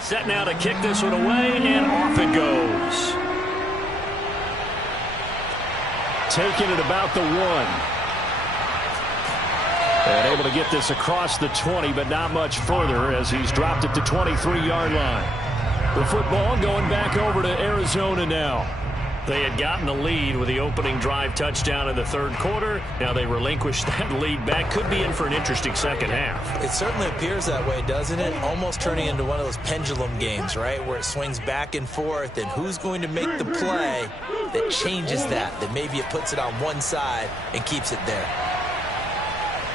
Set now to kick this one away, and off it goes. Taking it about the 1. And able to get this across the 20, but not much further as he's dropped it to 23-yard line. The football going back over to Arizona now. They had gotten the lead with the opening drive touchdown in the 3rd quarter. Now they relinquished that lead back. Could be in for an interesting second half. It certainly appears that way, doesn't it? Almost turning into one of those pendulum games, right, where it swings back and forth, and who's going to make the play that changes that maybe it puts it on one side and keeps it there.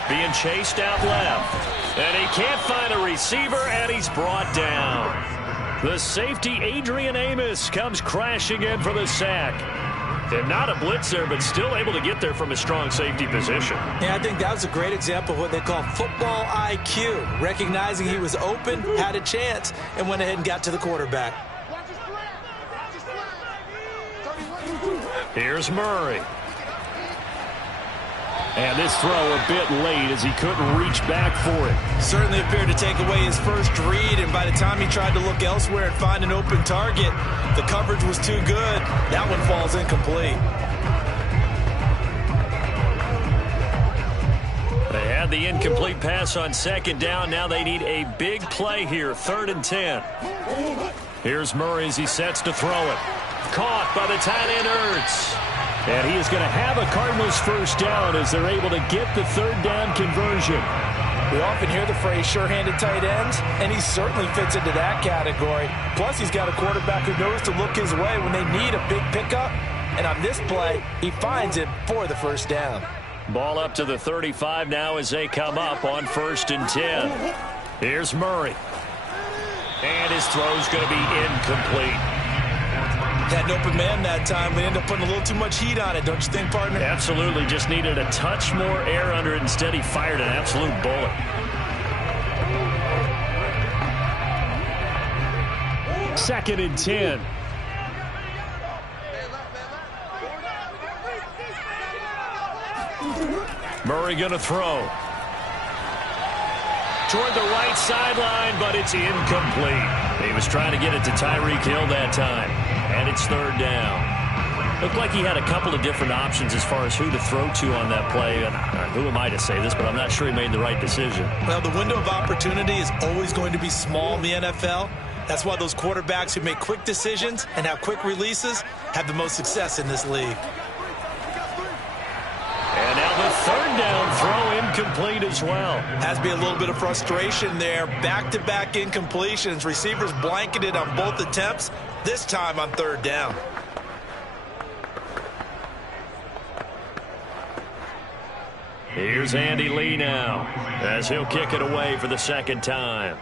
Being chased out left. And he can't find a receiver, and he's brought down. The safety, Adrian Amos, comes crashing in for the sack. And not a blitzer, but still able to get there from a strong safety position. Yeah, I think that was a great example of what they call football IQ. Recognizing he was open, had a chance, and went ahead and got to the quarterback. Here's Murray. And this throw a bit late as he couldn't reach back for it. Certainly appeared to take away his first read, and by the time he tried to look elsewhere and find an open target, the coverage was too good. That one falls incomplete. They had the incomplete pass on second down. Now they need a big play here, 3rd and 10. Here's Murray as he sets to throw it. Caught by the tight end, Ertz. And he is going to have a Cardinals first down as they're able to get the 3rd down conversion. We often hear the phrase sure-handed tight ends, and he certainly fits into that category. Plus, he's got a quarterback who knows to look his way when they need a big pickup. And on this play, he finds it for the first down. Ball up to the 35 now as they come up on 1st and 10. Here's Murray. And his throw's going to be incomplete. Had an open man that time, but ended up putting a little too much heat on it, don't you think, partner? Absolutely. Just needed a touch more air under it. Instead, he fired an absolute bullet. Second and 10. Murray going to throw. Toward the right sideline, but it's incomplete. He was trying to get it to Tyreek Hill that time. And it's 3rd down. Looked like he had a couple of different options as far as who to throw to on that play. And who am I to say this, but I'm not sure he made the right decision. Well, the window of opportunity is always going to be small in the NFL. That's why those quarterbacks who make quick decisions and have quick releases have the most success in this league. And now the 3rd down throw incomplete as well. Has to be a little bit of frustration there. Back-to-back incompletions. Receivers blanketed on both attempts, this time on 3rd down. Here's Andy Lee now as he'll kick it away for the 2nd time.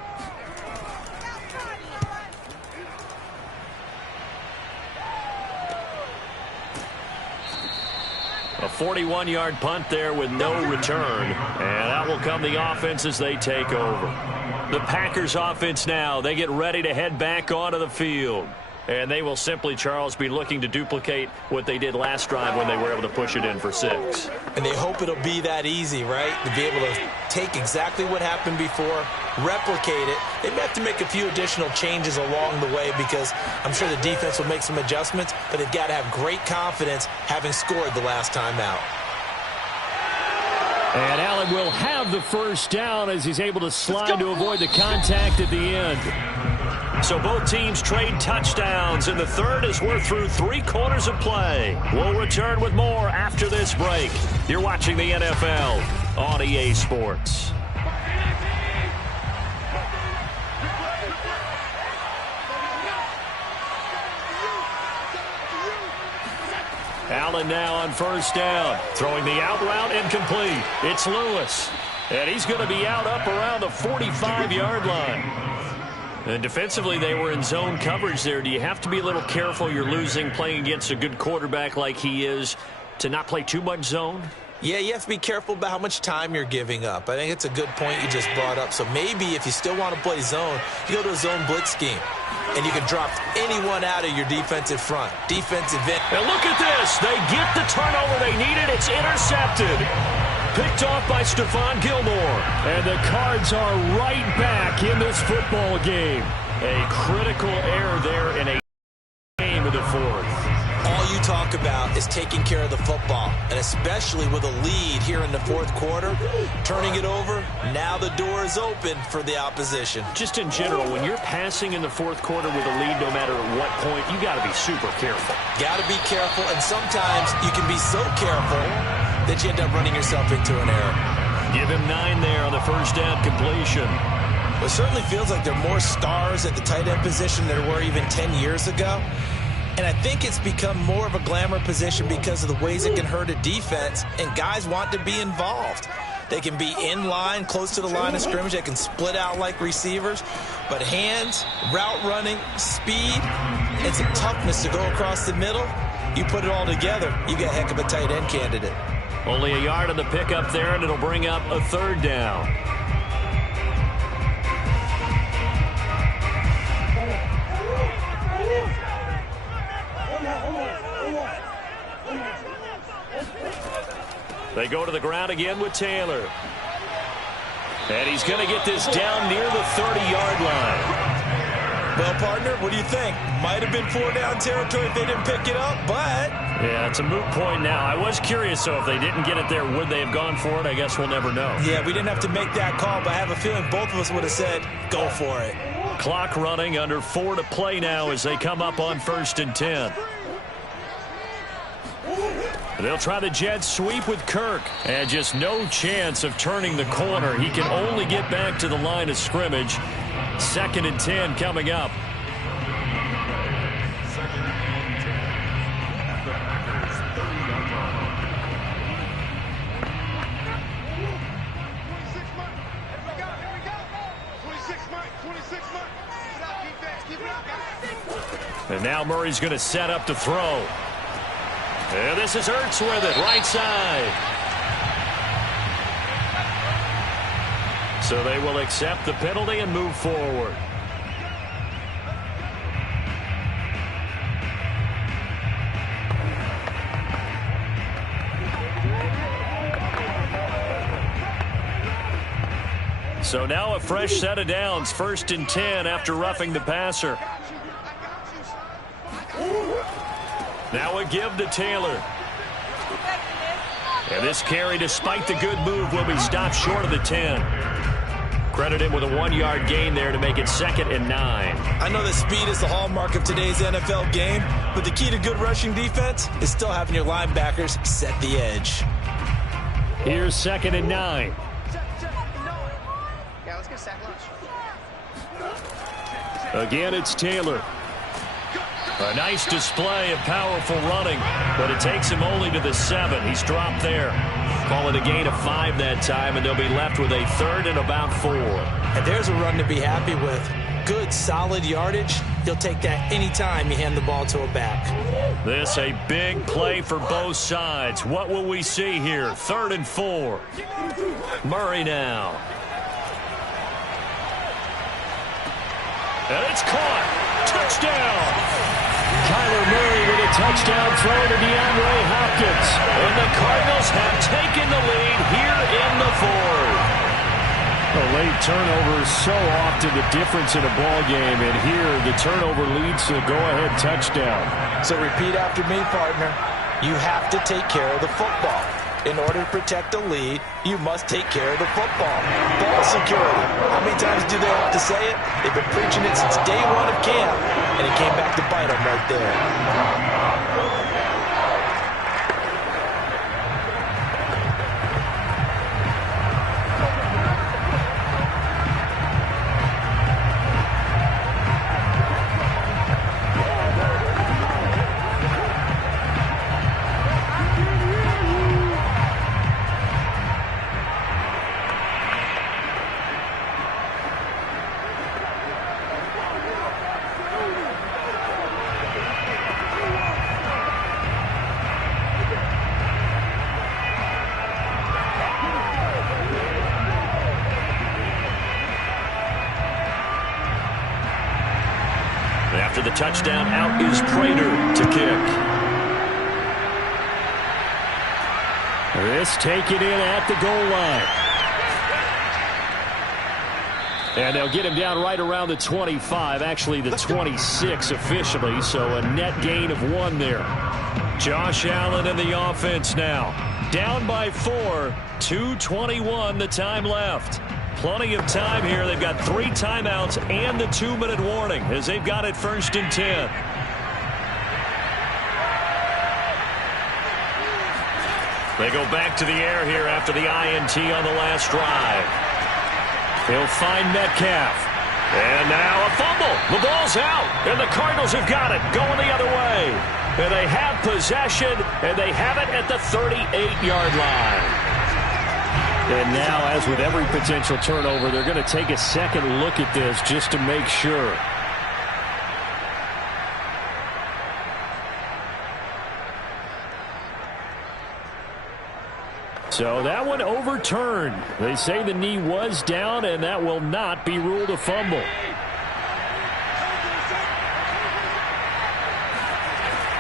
A 41-yard punt there with no return. And that will come the offense as they take over. The Packers offense now, they get ready to head back onto the field. And they will simply, Charles, be looking to duplicate what they did last drive when they were able to push it in for 6. And they hope it'll be that easy, right? To be able to take exactly what happened before, replicate it. They may have to make a few additional changes along the way because I'm sure the defense will make some adjustments, but they've got to have great confidence having scored the last time out. And Allen will have the first down as he's able to slide to avoid the contact at the end. So both teams trade touchdowns, and the third as we're through 3 quarters of play. We'll return with more after this break. You're watching the NFL on EA Sports. Allen now on first down. Throwing the out route incomplete. It's Lewis. And he's going to be out up around the 45-yard line. And defensively, they were in zone coverage there. Do you have to be a little careful? You're losing playing against a good quarterback like he is to not play too much zone? Yeah, you have to be careful about how much time you're giving up. I think it's a good point you just brought up. So maybe if you still want to play zone, you go to a zone blitz scheme. And you can drop anyone out of your defensive front. Defensive end. And look at this. They get the turnover they needed. It's intercepted. Picked off by Stephon Gilmore. And the Cards are right back in this football game. A critical error there in a game of the fourth. All you talk about is taking care of the football, and especially with a lead here in the fourth quarter, turning it over, now the door is open for the opposition. Just in general, when you're passing in the fourth quarter with a lead, no matter at what point, you got to be super careful. Got to be careful, and sometimes you can be so careful that you end up running yourself into an error. Give him 9 there on the first down completion. Well, it certainly feels like there are more stars at the tight end position than there were even 10 years ago. And I think it's become more of a glamour position because of the ways it can hurt a defense, and guys want to be involved. They can be in line, close to the line of scrimmage. They can split out like receivers. But hands, route running, speed, and some toughness to go across the middle, you put it all together, you get a heck of a tight end candidate. Only a yard on the pickup there, and it'll bring up a third down. They go to the ground again with Taylor. And he's going to get this down near the 30-yard line. Well, partner, what do you think? Might have been 4-down territory if they didn't pick it up, but... Yeah, it's a moot point now. I was curious, so if they didn't get it there, would they have gone for it? I guess we'll never know. Yeah, we didn't have to make that call, but I have a feeling both of us would have said, go for it. Clock running, under 4 to play now as they come up on 1st and 10. They'll try the jet sweep with Kirk. And just no chance of turning the corner. He can only get back to the line of scrimmage. 2nd and 10 coming up. And now Murray's going to set up to throw. And this is Ertz with it, right side. So they will accept the penalty and move forward. So now a fresh set of downs, 1st and 10 after roughing the passer. Now a give to Taylor. And this carry, despite the good move, will be stopped short of the 10. Credit him with a 1-yard gain there to make it 2nd and 9. I know that speed is the hallmark of today's NFL game, but the key to good rushing defense is still having your linebackers set the edge. Here's 2nd and 9. Yeah, let's get sack lunch. Again, it's Taylor. A nice display of powerful running, but it takes him only to the 7. He's dropped there. Call it a gain of 5 that time, and they'll be left with a 3rd and about 4. And there's a run to be happy with. Good, solid yardage. You'll take that anytime you hand the ball to a back. This a big play for both sides. What will we see here? 3rd and 4. Murray now. And it's caught. Touchdown. Kyler Murray with a touchdown throw to DeAndre Hopkins. And the Cardinals have taken the lead here in the 4th. A late turnover is so often the difference in a ball game, and here the turnover leads to a go-ahead touchdown. So repeat after me, partner. You have to take care of the football. In order to protect a lead, you must take care of the football. Ball security. How many times do they have to say it? They've been preaching it since day 1 of camp, and it came back to bite them right there. After the touchdown, out is Prater to kick. This taken in at the goal line. And they'll get him down right around the 25, actually the 26 officially, so a net gain of 1 there. Josh Allen in the offense now. Down by 4, 2:21 the time left. Plenty of time here. They've got 3 timeouts and the 2-minute warning as they've got it 1st and 10. They go back to the air here after the INT on the last drive. He'll find Metcalf. And now a fumble. The ball's out. And the Cardinals have got it going the other way. And they have possession, and they have it at the 38-yard line. And now, as with every potential turnover, they're going to take a second look at this just to make sure. So that one overturned. They say the knee was down, and that will not be ruled a fumble.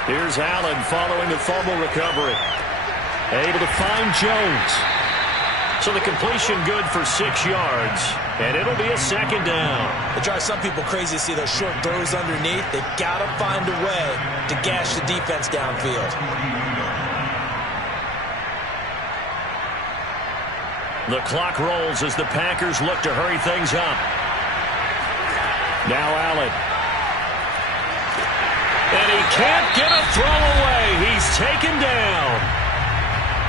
Here's Allen following the fumble recovery. Able to find Jones. So the completion good for 6 yards, and it'll be a second down. It drives some people crazy to see those short throws underneath. They've got to find a way to gash the defense downfield. The clock rolls as the Packers look to hurry things up. Now Allen. And he can't get a throw away. He's taken down.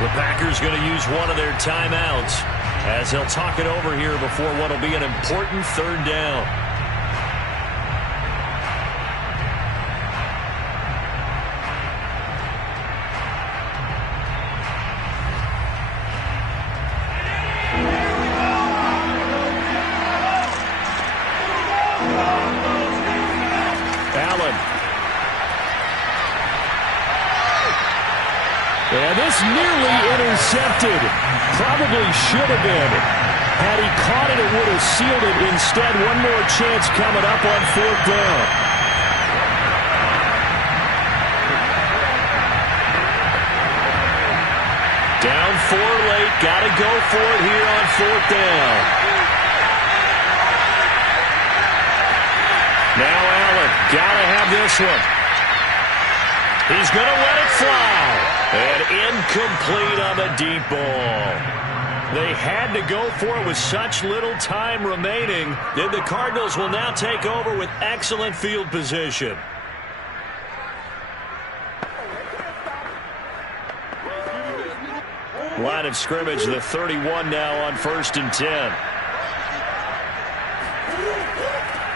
The Packers going to use one of their timeouts as they'll talk it over here before what will be an important third down. And this nearly intercepted. Probably should have been. Had he caught it, it would have sealed it. Instead, one more chance coming up on 4th down. Down 4 late. Got to go for it here on 4th down. Now Allen. Got to have this one. He's going to let it fly. And incomplete on the deep ball. They had to go for it with such little time remaining. And the Cardinals will now take over with excellent field position. Line of scrimmage, the 31 now on 1st and 10.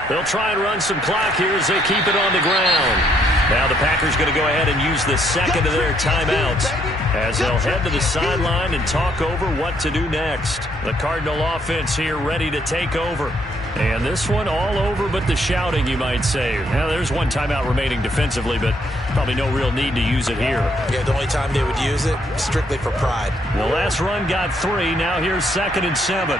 They'll try and run some clock here as they keep it on the ground. Now the Packers going to go ahead and use the second of their timeouts as they'll head to the sideline and talk over what to do next. The Cardinal offense here ready to take over. And this one all over but the shouting, you might say. Now there's one timeout remaining defensively, but probably no real need to use it here. Yeah, the only time they would use it, strictly for pride. The last run got 3. Now here's 2nd and 7.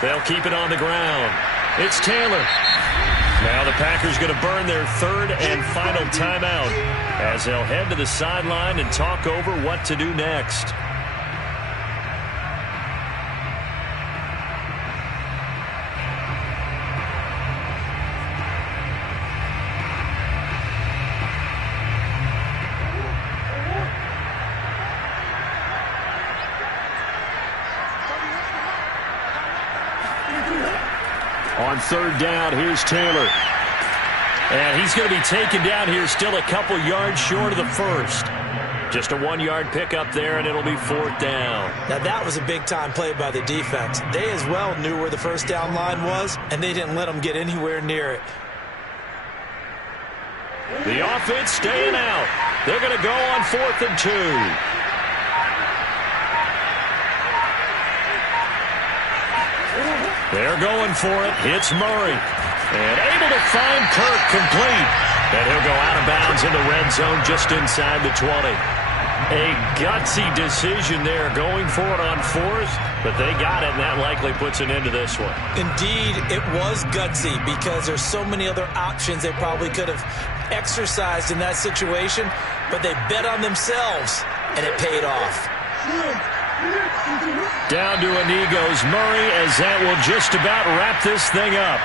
They'll keep it on the ground. It's Taylor. Now the Packers going to burn their 3rd and final timeout as they'll head to the sideline and talk over what to do next. On 3rd down, here's Taylor. And he's going to be taken down here still a couple yards short of the first. Just a 1-yard pickup there, and it'll be 4th down. Now, that was a big-time play by the defense. They as well knew where the first down line was, and they didn't let them get anywhere near it. The offense staying out. They're going to go on 4th and 2. They're going for it. It's Murray. And able to find Kirk complete. And he'll go out of bounds in the red zone just inside the 20. A gutsy decision there going for it on 4th, but they got it, and that likely puts an end to this one. Indeed, it was gutsy because there's so many other options they probably could have exercised in that situation, but they bet on themselves, and it paid off. Down to a knee goes Murray as that will just about wrap this thing up.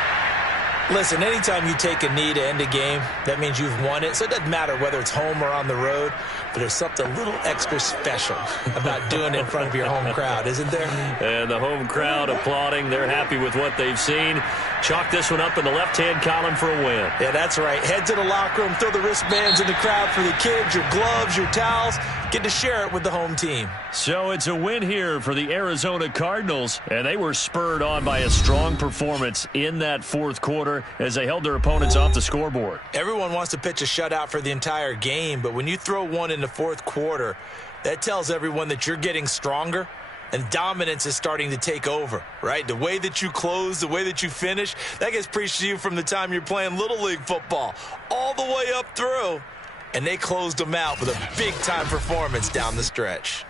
Listen, anytime you take a knee to end a game, that means you've won it. So it doesn't matter whether it's home or on the road, but there's something a little extra special about doing it in front of your home crowd, isn't there? And the home crowd applauding. They're happy with what they've seen. Chalk this one up in the left-hand column for a win. Yeah, that's right. Head to the locker room, throw the wristbands in the crowd for the kids, your gloves, your towels. Get to share it with the home team. So it's a win here for the Arizona Cardinals, and they were spurred on by a strong performance in that 4th quarter as they held their opponents off the scoreboard. Everyone wants to pitch a shutout for the entire game, but when you throw one in the 4th quarter, that tells everyone that you're getting stronger and dominance is starting to take over, right? The way that you close, the way that you finish, that gets preached to you from the time you're playing Little League football all the way up through. And they closed them out with a big-time performance down the stretch.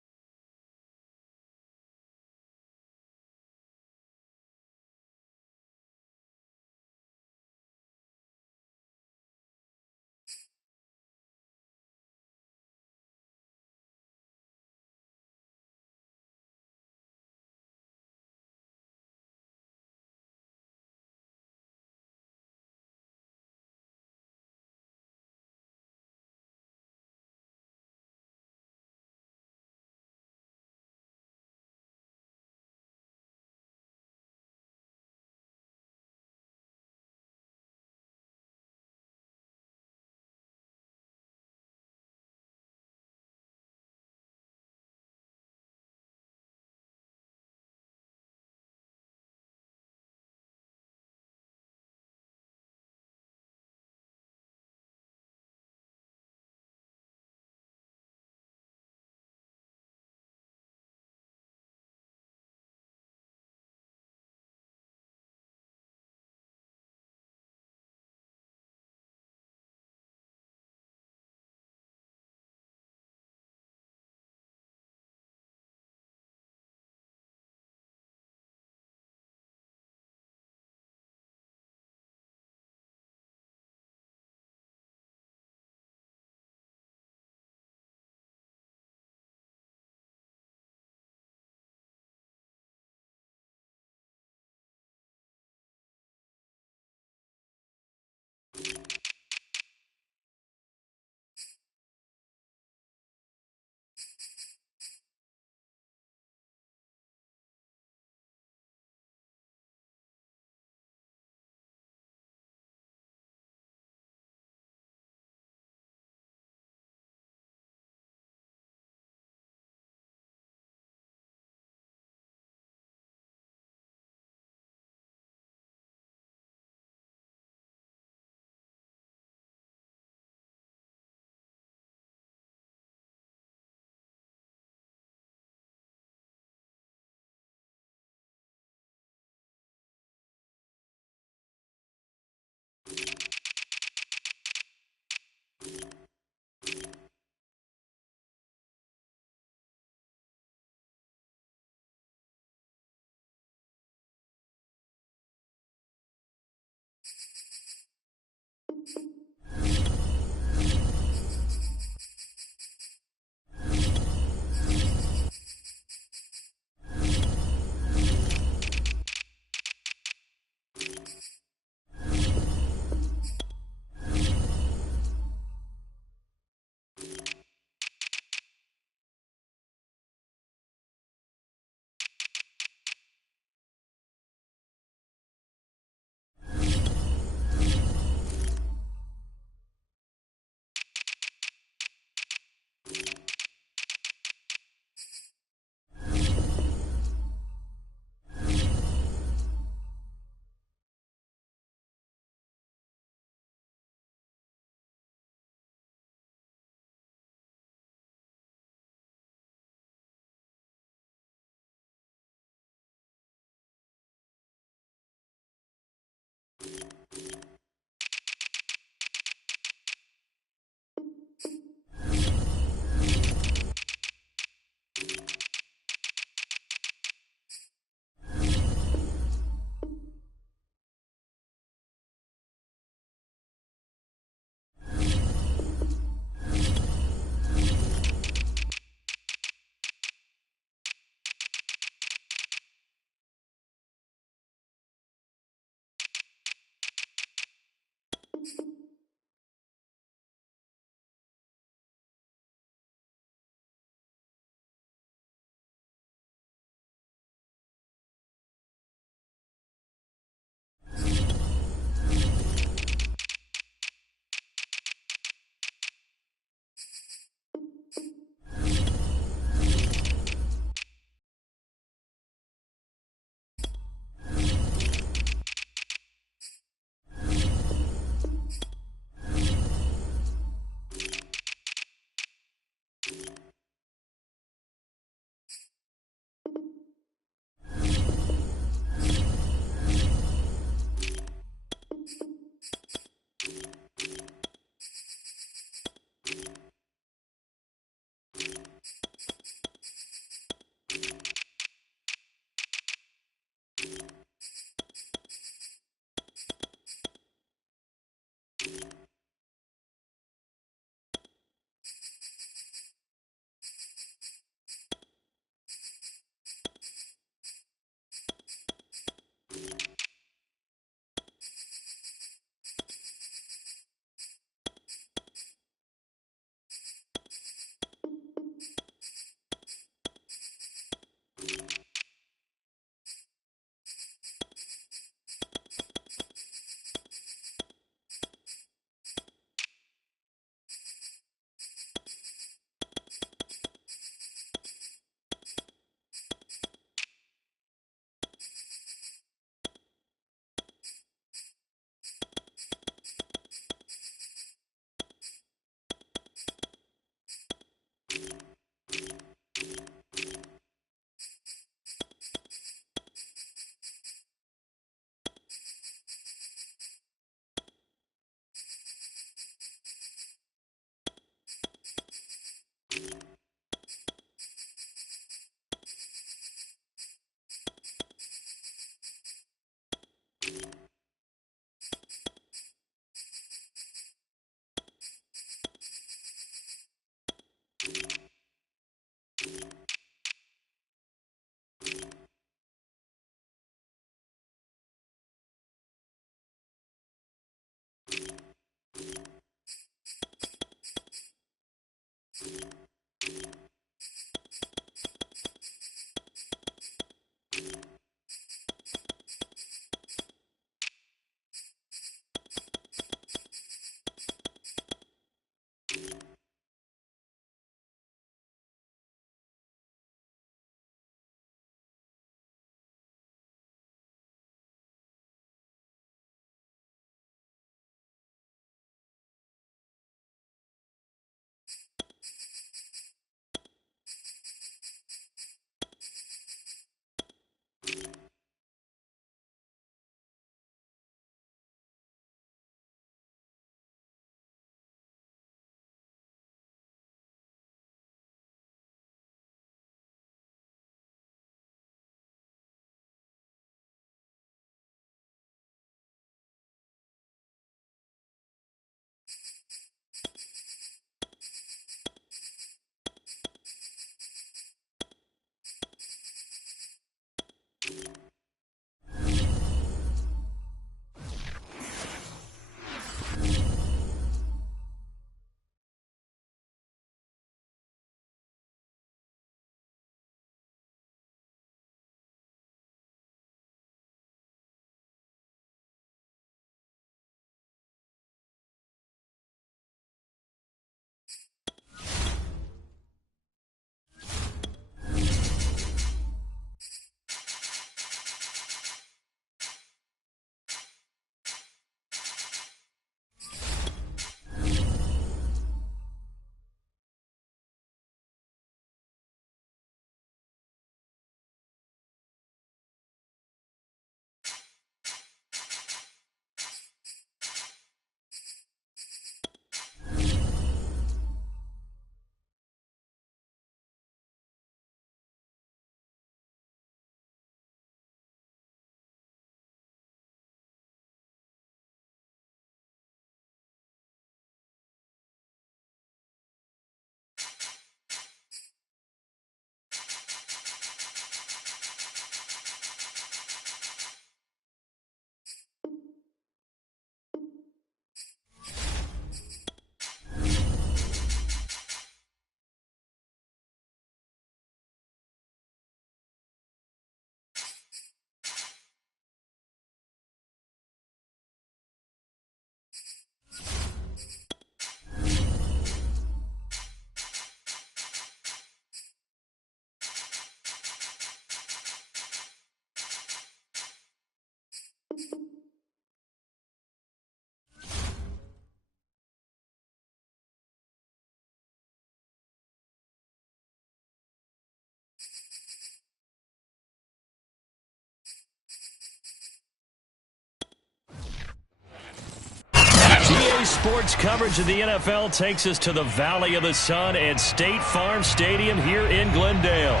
Daily sports coverage of the NFL takes us to the Valley of the Sun at State Farm Stadium here in Glendale.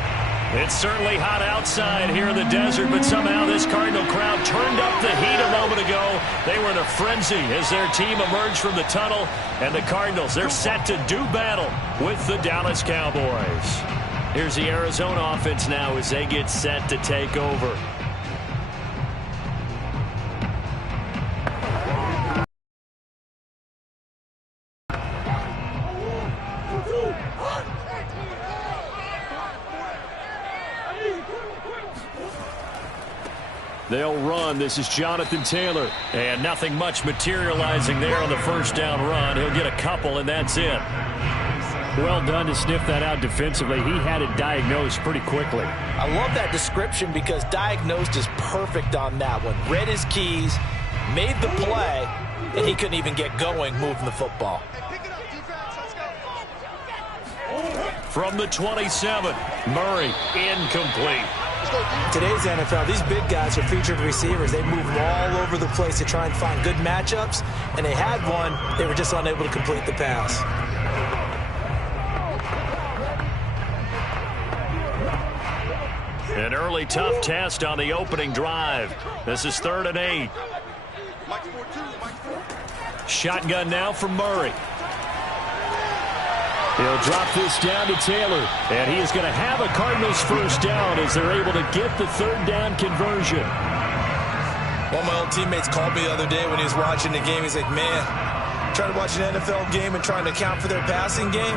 It's certainly hot outside here in the desert, but somehow this Cardinal crowd turned up the heat a moment ago. They were in a frenzy as their team emerged from the tunnel, and the Cardinals, they're set to do battle with the Dallas Cowboys. Here's the Arizona offense now as they get set to take over. They'll run. This is Jonathan Taylor. And nothing much materializing there on the first down run. He'll get a couple, and that's it. Well done to sniff that out defensively. He had it diagnosed pretty quickly. I love that description because diagnosed is perfect on that one. Read his keys, made the play, and he couldn't even get going moving the football. From the 27, Murray, incomplete. Today's NFL, these big guys are featured receivers. They move all over the place to try and find good matchups, and they had one. They were just unable to complete the pass. An early tough test on the opening drive. This is 3rd and 8. Shotgun now from Murray. He'll drop this down to Taylor, and he is going to have a Cardinals first down as they're able to get the 3rd down conversion. One of my old teammates called me the other day when he was watching the game. He's like, man, trying to watch an NFL game and trying to account for their passing game,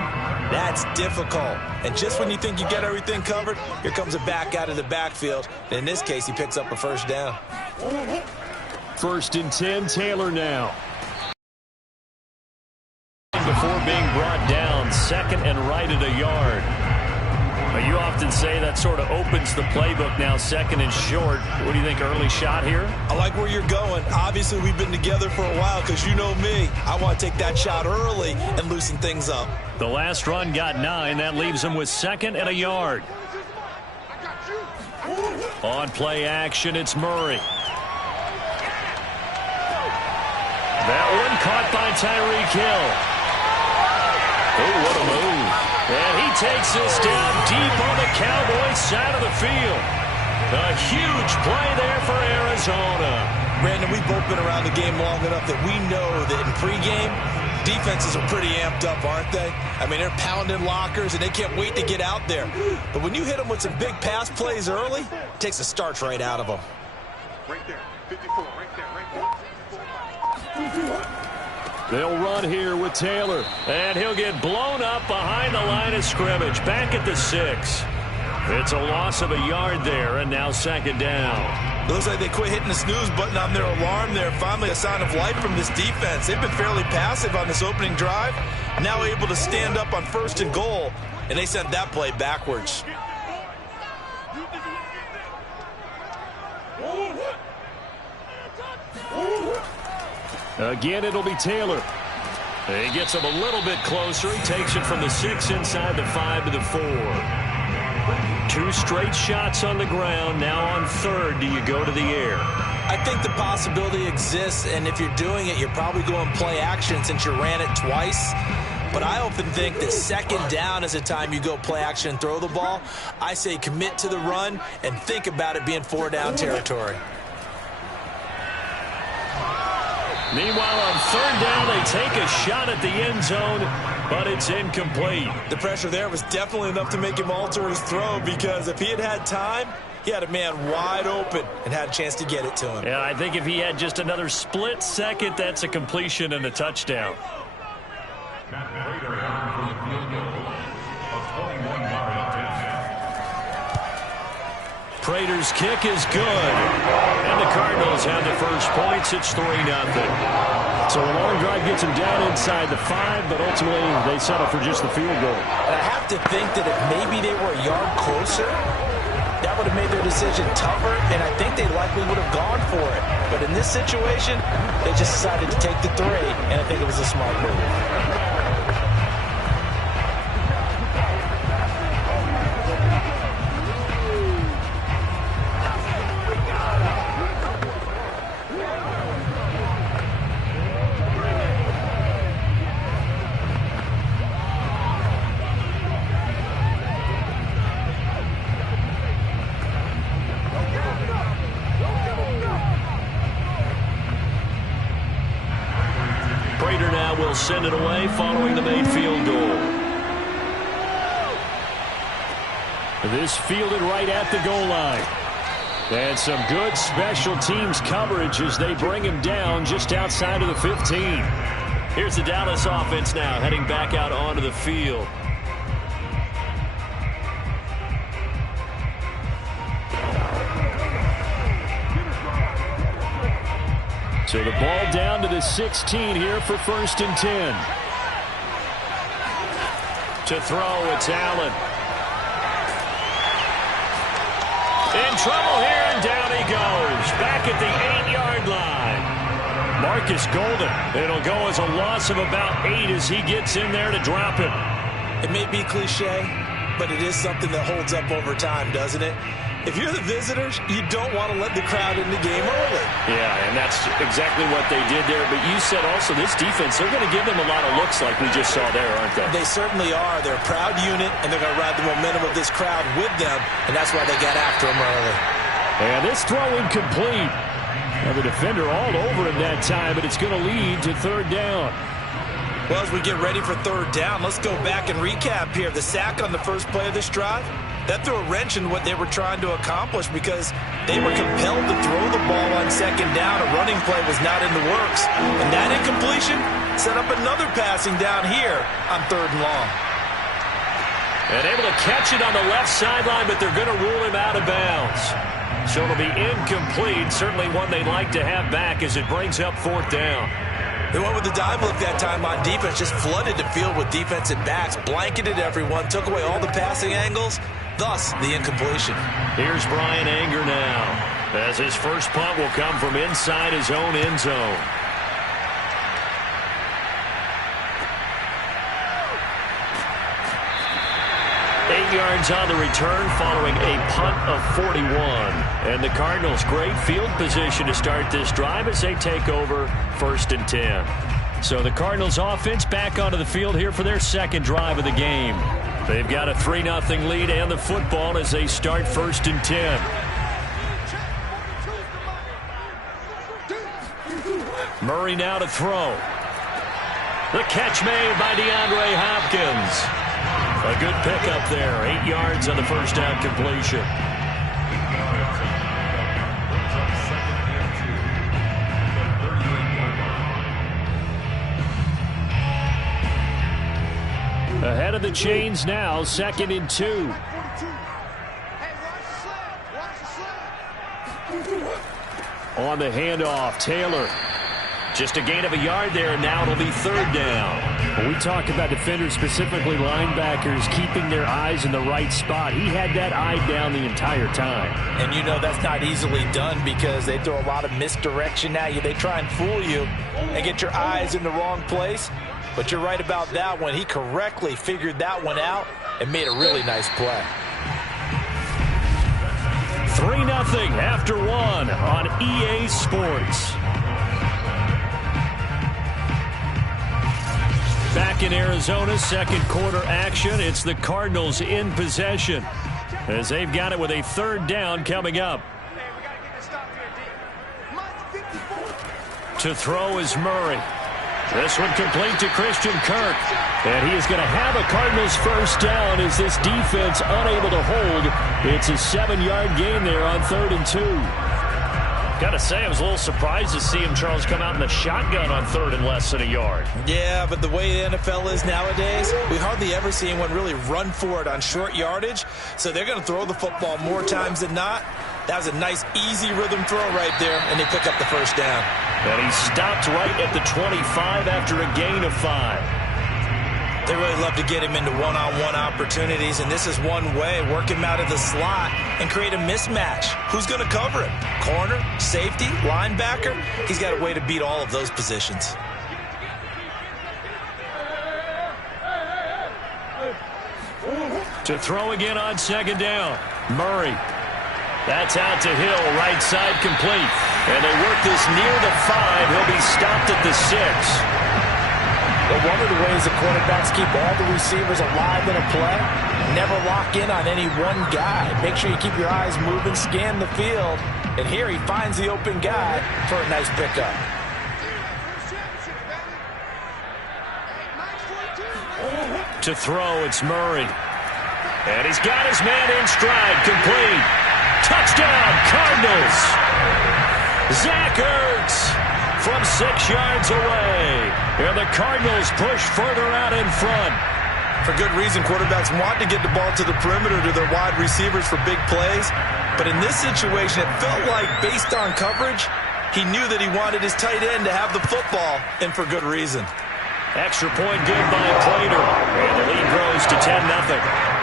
that's difficult. And just when you think you get everything covered, here comes a back out of the backfield. And in this case, he picks up a first down. 1st and 10, Taylor now. Before being brought down, 2nd and right at a yard. You often say that sort of opens the playbook now, 2nd and short. What do you think, early shot here? I like where you're going. Obviously, we've been together for a while because you know me. I want to take that shot early and loosen things up. The last run got 9. That leaves him with 2nd and a yard. On play action, it's Murray. That one caught by Tyreek Hill. Oh, what a move. And he takes this down deep on the Cowboys side of the field. A huge play there for Arizona. Brandon, we've both been around the game long enough that we know that in pregame, defenses are pretty amped up, aren't they? I mean, they're pounding lockers, and they can't wait to get out there. But when you hit them with some big pass plays early, it takes the starch right out of them. Right there, 54, right there, right there. They'll run here with Taylor, and he'll get blown up behind the line of scrimmage, back at the 6. It's a loss of a yard there, and now 2nd down. Looks like they quit hitting the snooze button on their alarm there. Finally a sign of life from this defense. They've been fairly passive on this opening drive. Now able to stand up on 1st and goal, and they sent that play backwards. Again, it'll be Taylor. He gets him a little bit closer. He takes it from the 6 inside the 5 to the 4. 2 straight shots on the ground. Now on 3rd, do you go to the air? I think the possibility exists, and if you're doing it, you're probably going play action since you ran it twice. But I often think that 2nd down is the time you go play action and throw the ball. I say commit to the run and think about it being 4-down territory. Meanwhile, on 3rd down, they take a shot at the end zone, but it's incomplete. The pressure there was definitely enough to make him alter his throw, because if he had had time, he had a man wide open and had a chance to get it to him. Yeah, I think if he had just another split second, that's a completion and a touchdown. Matt Prater for the field goal, a 21-yard attempt. Prater's kick is good. And the Cardinals have the first points. It's 3-0. So a long drive gets them down inside the 5, but ultimately they settle for just the field goal. And I have to think that if maybe they were a yard closer, that would have made their decision tougher, and I think they likely would have gone for it. But in this situation, they just decided to take the 3, and I think it was a smart move. Raider now will send it away following the made field goal. This fielded right at the goal line. And some good special teams coverage as they bring him down just outside of the 15. Here's the Dallas offense now heading back out onto the field. So the ball down to the 16 here for 1st and 10. To throw, it's Allen. In trouble here, and down he goes. Back at the 8-yard line. Marcus Golden. It'll go as a loss of about 8 as he gets in there to drop it. It may be cliche, but it is something that holds up over time, doesn't it? If you're the visitors, you don't want to let the crowd in the game early. Yeah, and that's exactly what they did there. But you said also this defense, they're going to give them a lot of looks like we just saw there, aren't they? They certainly are. They're a proud unit, and they're going to ride the momentum of this crowd with them, and that's why they got after him early. And this throw incomplete. Now the defender all over him that time, but it's going to lead to 3rd down. Well, as we get ready for 3rd down, let's go back and recap here. The sack on the first play of this drive, that threw a wrench in what they were trying to accomplish because they were compelled to throw the ball on 2nd down. A running play was not in the works. And that incompletion set up another passing down here on 3rd and long. And able to catch it on the left sideline, but they're going to rule him out of bounds. So it'll be incomplete. Certainly one they'd like to have back as it brings up 4th down. They went with the dive look that time on defense, just flooded the field with defensive backs, blanketed everyone, took away all the passing angles, thus the incompletion. Here's Bryan Anger now, as his first punt will come from inside his own end zone. Yards on the return following a punt of 41. And the Cardinals, great field position to start this drive as they take over 1st and 10. So the Cardinals offense back onto the field here for their 2nd drive of the game. They've got a 3-0 lead and the football as they start 1st and 10. Murray now to throw. The catch made by DeAndre Hopkins. A good pickup there. 8 yards on the first down completion. Ahead of the chains now, 2nd and 2. On the handoff, Taylor. Just a gain of a yard there, and now it'll be 3rd down. When we talk about defenders, specifically linebackers, keeping their eyes in the right spot, he had that eye down the entire time. And you know that's not easily done because they throw a lot of misdirection at you. They try and fool you and get your eyes in the wrong place. But you're right about that one. He correctly figured that one out and made a really nice play. 3-0 after 1 on EA Sports. Back in Arizona, 2nd quarter action. It's the Cardinals in possession as they've got it with a 3rd down coming up. To throw is Murray. This one complete to Christian Kirk. And he is going to have a Cardinals 1st down as this defense unable to hold. It's a 7-yard gain there on 3rd and 2. Got to say, I was a little surprised to see him, Charles, come out in the shotgun on 3rd and less than a yard. Yeah, but the way the NFL is nowadays, we hardly ever see anyone really run for it on short yardage. So they're going to throw the football more times than not. That was a nice, easy rhythm throw right there, and they pick up the 1st down. And he stopped right at the 25 after a gain of 5. They really love to get him into one-on-one opportunities, and this is one way. Work him out of the slot and create a mismatch. Who's going to cover him? Corner, safety, linebacker? He's got a way to beat all of those positions. To throw again on 2nd down. Murray. That's out to Hill, right side complete. And they work this near the 5. He'll be stopped at the 6. But one of the ways the quarterbacks keep all the receivers alive in a play, never lock in on any one guy. Make sure you keep your eyes moving, scan the field. And here he finds the open guy for a nice pickup. To throw, it's Murray. And he's got his man in stride, complete. Touchdown, Cardinals. Zach Ertz from 6 yards away. And the Cardinals push further out in front. For good reason, quarterbacks want to get the ball to the perimeter to their wide receivers for big plays. But in this situation, it felt like, based on coverage, he knew that he wanted his tight end to have the football, and for good reason. Extra point good by Prater. And the lead grows to 10-0.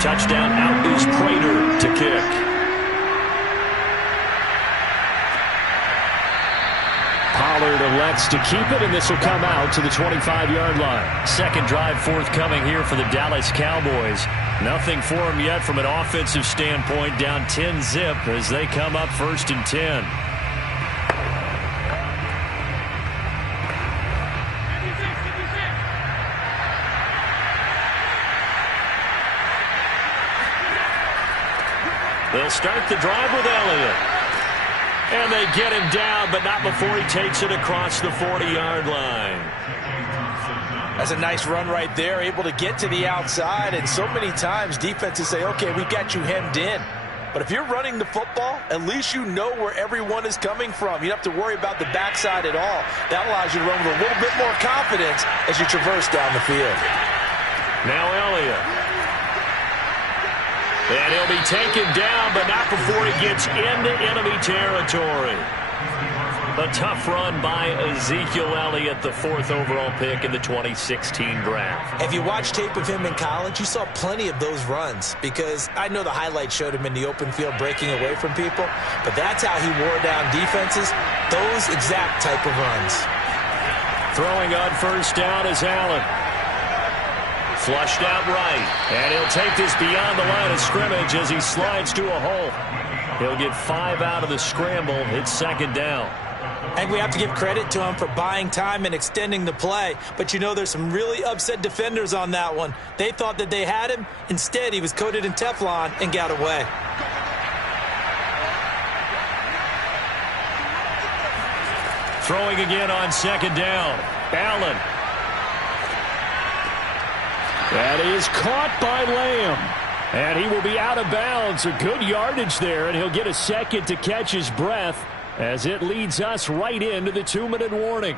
Touchdown, out is Prater to kick. Pollard elects to keep it, and this will come out to the 25-yard line. Second drive forthcoming here for the Dallas Cowboys. Nothing for them yet from an offensive standpoint, down 10-zip as they come up 1st and 10. They'll start the drive with Elliott. And they get him down, but not before he takes it across the 40-yard line. That's a nice run right there, able to get to the outside. And so many times defenses say, okay, we've got you hemmed in. But if you're running the football, at least you know where everyone is coming from. You don't have to worry about the backside at all. That allows you to run with a little bit more confidence as you traverse down the field. Now Elliott. And he'll be taken down, but not before he gets into enemy territory. A tough run by Ezekiel Elliott, the 4th overall pick in the 2016 draft. If you watch tape of him in college, you saw plenty of those runs, because I know the highlights showed him in the open field breaking away from people, but that's how he wore down defenses, those exact type of runs. Throwing on first down is Allen. Flushed out right, and he'll take this beyond the line of scrimmage as he slides to a hole. He'll get 5 out of the scramble. It's 2nd down. And we have to give credit to him for buying time and extending the play. But you know, there's some really upset defenders on that one. They thought that they had him. Instead, he was coated in Teflon and got away. Throwing again on 2nd down. Allen. That is caught by Lamb. And he will be out of bounds. A good yardage there, and he'll get a second to catch his breath as it leads us right into the 2-minute warning.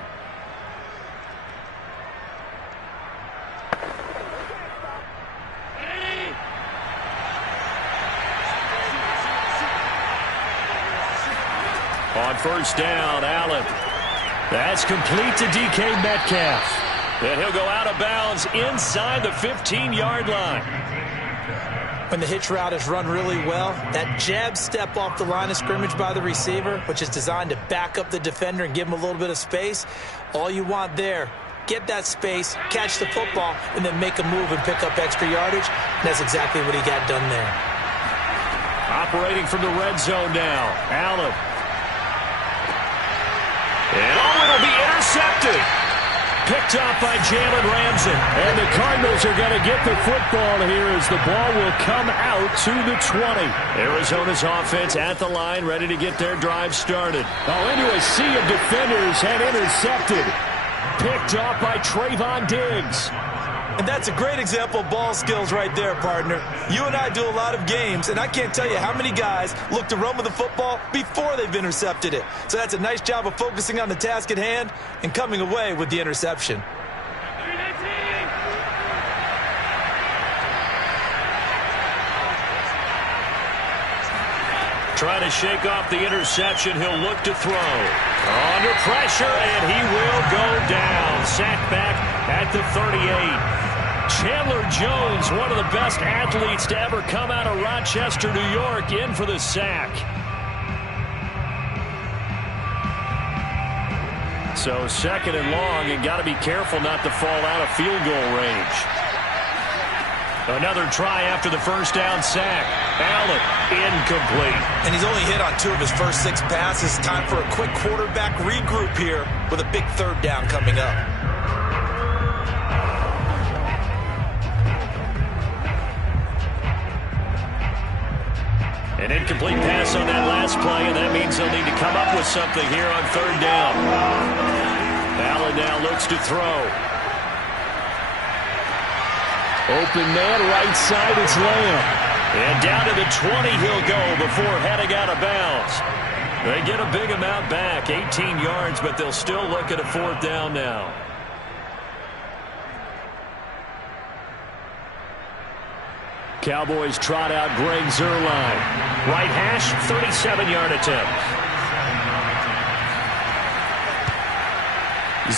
On first down, Allen. That's complete to DK Metcalf. And he'll go out of bounds inside the 15-yard line. When the hitch route is run really well, that jab step off the line of scrimmage by the receiver, which is designed to back up the defender and give him a little bit of space, all you want there, get that space, catch the football, and then make a move and pick up extra yardage. And that's exactly what he got done there. Operating from the red zone now, Allen. And it'll be intercepted. Picked up by Jalen Ramsey. And the Cardinals are going to get the football here as the ball will come out to the 20. Arizona's offense at the line, ready to get their drive started. Into a sea of defenders and intercepted. Picked off by Trayvon Diggs. And that's a great example of ball skills right there, partner. You and I do a lot of games, and I can't tell you how many guys look to run with the football before they've intercepted it. So that's a nice job of focusing on the task at hand and coming away with the interception. Trying to shake off the interception. He'll look to throw. Under pressure, and he will go down. Sacked back at the 38. Chandler Jones, one of the best athletes to ever come out of Rochester, New York, in for the sack. So second and long, and got to be careful not to fall out of field goal range. Another try after the first down sack. Allen, incomplete. And he's only hit on 2 of his first 6 passes. Time for a quick quarterback regroup here with a big third down coming up. An incomplete pass on that last play, and that means they'll need to come up with something here on third down. Allen now looks to throw. Open man, right side, it's Lamb. And down to the 20 he'll go before heading out of bounds. They get a big amount back, 18 yards, but they'll still look at a fourth down now. Cowboys trot out Greg Zuerlein. Right hash, 37-yard attempt.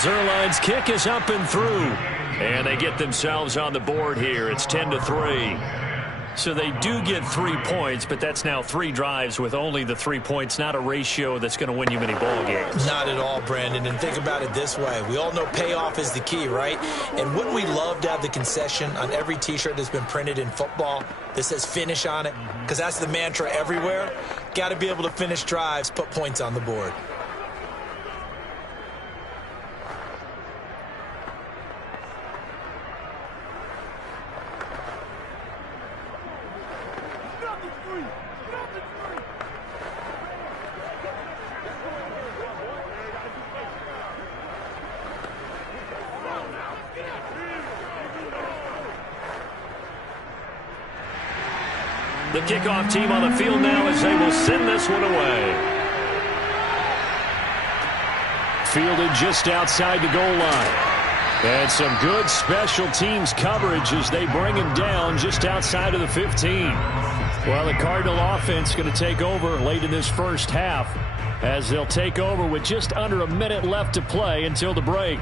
Zuerlein's kick is up and through. And they get themselves on the board here. It's 10-3. So they do get 3 points, but that's now 3 drives with only the 3 points, not a ratio that's going to win you many ball games. Not at all, Brandon. And think about it this way. We all know payoff is the key, right? And wouldn't we love to have the concession on every T-shirt that's been printed in football that says finish on it? Because that's the mantra everywhere. Got to be able to finish drives, put points on the board. The kickoff team on the field now as they will send this one away. Fielded just outside the goal line. And some good special teams coverage as they bring him down just outside of the 15. Well, the Cardinal offense going to take over late in this first half as they'll take over with just under a minute left to play until the break.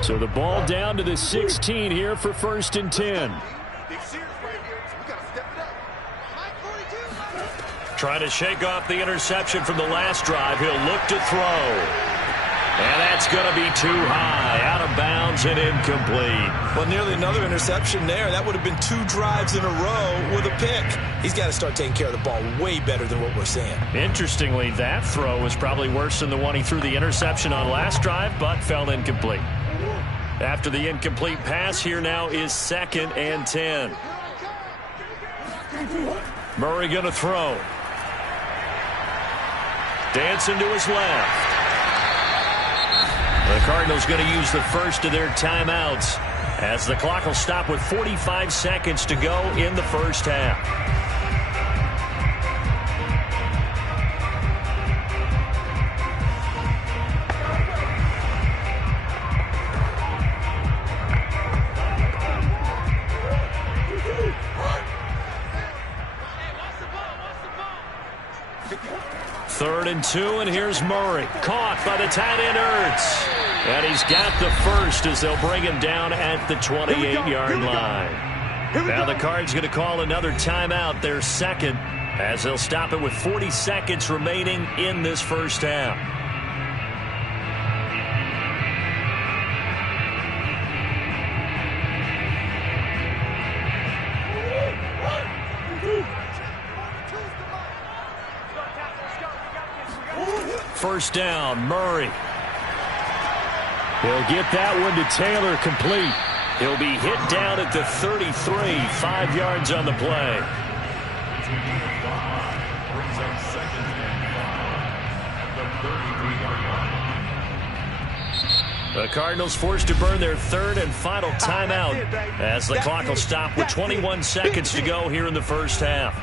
So the ball down to the 16 here for 1st and 10. Trying to shake off the interception from the last drive. He'll look to throw. And that's going to be too high. Out of bounds and incomplete. Well, nearly another interception there. That would have been 2 drives in a row with a pick. He's got to start taking care of the ball way better than what we're seeing. Interestingly, that throw was probably worse than the one he threw the interception on last drive, but fell incomplete. After the incomplete pass, here now is 2nd and 10. Murray going to throw. Dancing to his left. The Cardinals going to use the first of their timeouts as the clock will stop with 45 seconds to go in the first half. Third and 2, and here's Murray. Caught by the tight end Ertz. And he's got the first as they'll bring him down at the 28-yard line. Now the Cards going to call another timeout, their second, as they'll stop it with 40 seconds remaining in this first half. First down, Murray. He'll get that one to Taylor complete. He'll be hit down at the 33, 5 yards on the play. Brings up 2nd and 5 at the 33-yard line. The Cardinals forced to burn their third and final timeout as the clock will stop with 21 seconds to go here in the first half.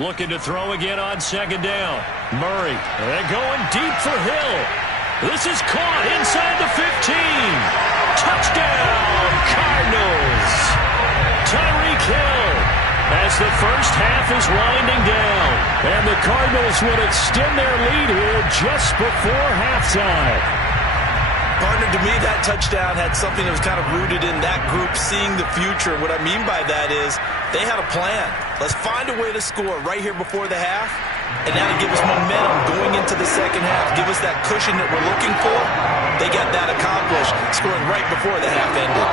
looking to throw again on second down. Murray, and going deep for Hill. This is caught inside the 15. Touchdown, Cardinals. Tyreek Hill as the first half is winding down. And the Cardinals would extend their lead here just before halftime. Partner, to me, that touchdown had something that was kind of rooted in that group seeing the future. What I mean by that is they had a plan. Let's find a way to score right here before the half, and now to give us momentum going into the second half. Give us that cushion that we're looking for. They got that accomplished, scoring right before the half ended.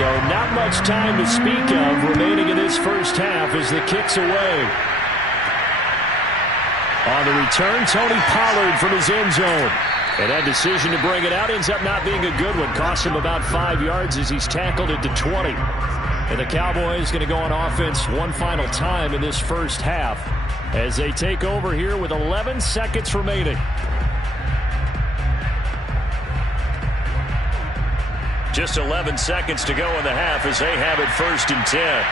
So not much time to speak of remaining in this first half as the kick's away. On the return, Tony Pollard from his end zone. And that decision to bring it out ends up not being a good one. Costs him about 5 yards as he's tackled it to 20. And the Cowboys going to go on offense one final time in this first half as they take over here with 11 seconds remaining. Just 11 seconds to go in the half as they have it 1st and 10.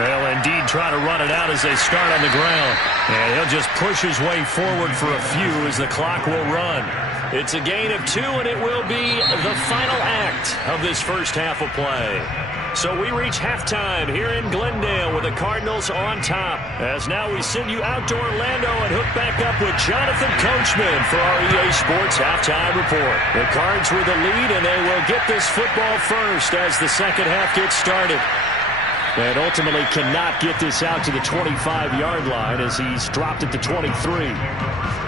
They'll indeed try to run it out as they start on the ground. And he'll just push his way forward for a few as the clock will run. It's a gain of 2, and it will be the final act of this first half of play. So we reach halftime here in Glendale with the Cardinals on top. As now we send you out to Orlando and hook back up with Jonathan Coachman for our EA Sports Halftime Report. The Cards with the lead, and they will get this football first as the second half gets started. And ultimately cannot get this out to the 25-yard line as he's dropped it to 23.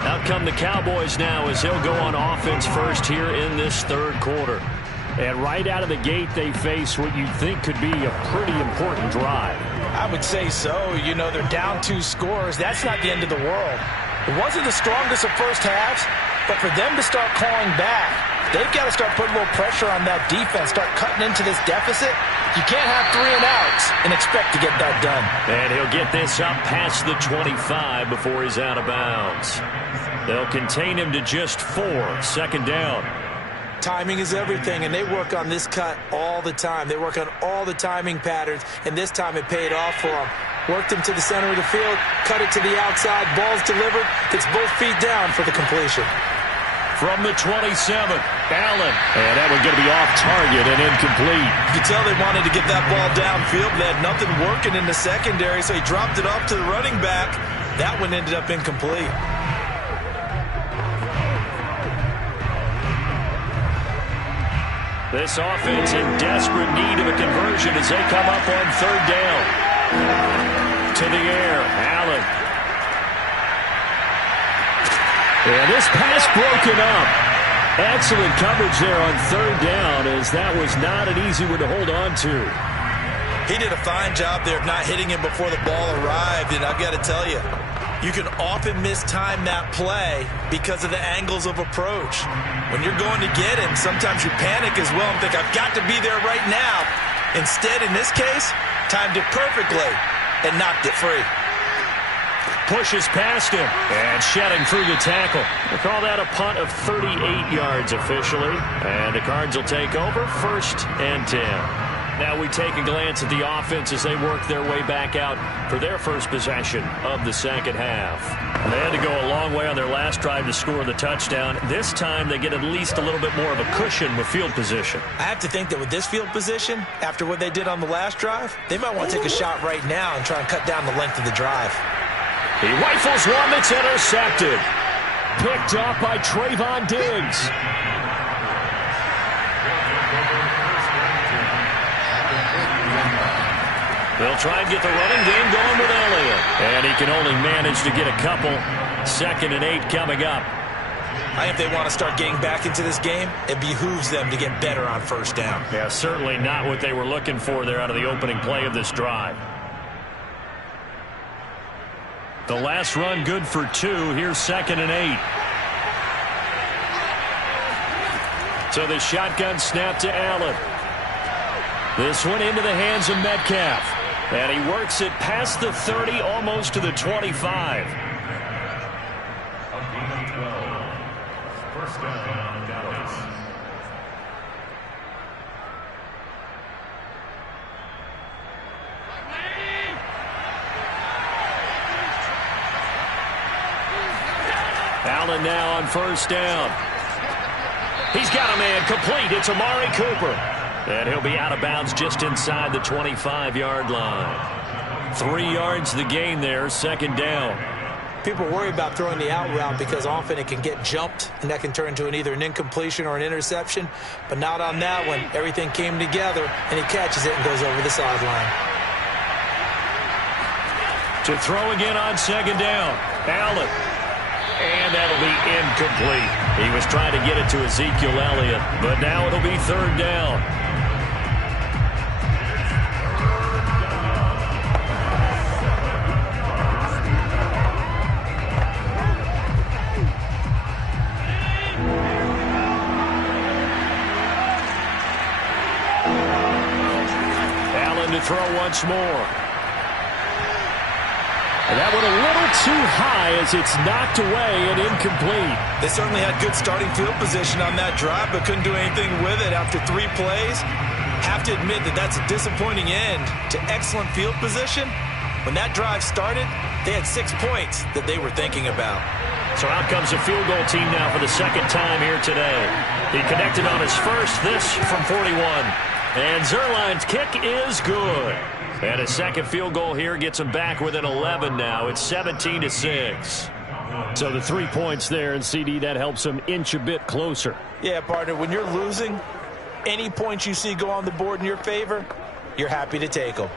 Out come the Cowboys now as he'll go on offense first here in this third quarter. And right out of the gate, they face what you'd think could be a pretty important drive. I would say so. You know, they're down 2 scores. That's not the end of the world. It wasn't the strongest of first halves, but for them to start calling back, they've got to start putting a little pressure on that defense, start cutting into this deficit. You can't have 3 and outs and expect to get that done. And he'll get this up past the 25 before he's out of bounds. They'll contain him to just 4, second down. Timing is everything, and they work on this cut all the time. They work on all the timing patterns, and this time it paid off for them. Worked him to the center of the field, cut it to the outside, ball's delivered, gets both feet down for the completion. From the 27, Allen. And that one going to be off target and incomplete. You can tell they wanted to get that ball downfield. They had nothing working in the secondary, so he dropped it off to the running back. That one ended up incomplete. This offense in desperate need of a conversion as they come up on third down. To the air, Allen. And this pass broken up. Excellent coverage there on third down as that was not an easy one to hold on to. He did a fine job there of not hitting him before the ball arrived, and I've got to tell you, you can often mistime that play because of the angles of approach. When you're going to get him, sometimes you panic as well and think, I've got to be there right now. Instead, in this case, timed it perfectly and knocked it free. Pushes past him and shedding through the tackle. We'll call that a punt of 38 yards officially. And the Cards will take over 1st and 10. Now we take a glance at the offense as they work their way back out for their first possession of the second half. They had to go a long way on their last drive to score the touchdown. This time they get at least a little bit more of a cushion with field position. I have to think that with this field position, after what they did on the last drive, they might want to take a shot right now and try and cut down the length of the drive. He rifles one that's intercepted. Picked off by Trayvon Diggs. They'll try and get the running game going with Elliott. And he can only manage to get a couple. 2nd and 8 coming up. I think if they want to start getting back into this game, it behooves them to get better on first down. Yeah, certainly not what they were looking for there out of the opening play of this drive. The last run good for 2. Here's 2nd and 8. So the shotgun snap to Allen. This one into the hands of Metcalf. And he works it past the 30, almost to the 25. First down, Dallas. Allen now on first down. He's got a man complete. It's Amari Cooper. And he'll be out of bounds just inside the 25-yard line. 3 yards the gain there, 2nd down. People worry about throwing the out route because often it can get jumped, and that can turn into either an incompletion or an interception. But not on that one. Everything came together, and he catches it and goes over the sideline. To throw again on 2nd down. Allen. And that'll be incomplete. He was trying to get it to Ezekiel Elliott, but now it'll be 3rd down. Allen to throw once more. And that one a little too high as it's knocked away and incomplete. They certainly had good starting field position on that drive, but couldn't do anything with it after 3 plays. Have to admit that that's a disappointing end to excellent field position. When that drive started, they had 6 points that they were thinking about. So out comes a field goal team now for the 2nd time here today. He connected on his first, this from 41. And Zuerlein's kick is good. And a 2nd field goal here gets him back within 11 now. It's 17-6. So the 3 points there, and CD, that helps him inch a bit closer. Yeah, partner, when you're losing, any points you see go on the board in your favor, you're happy to take them.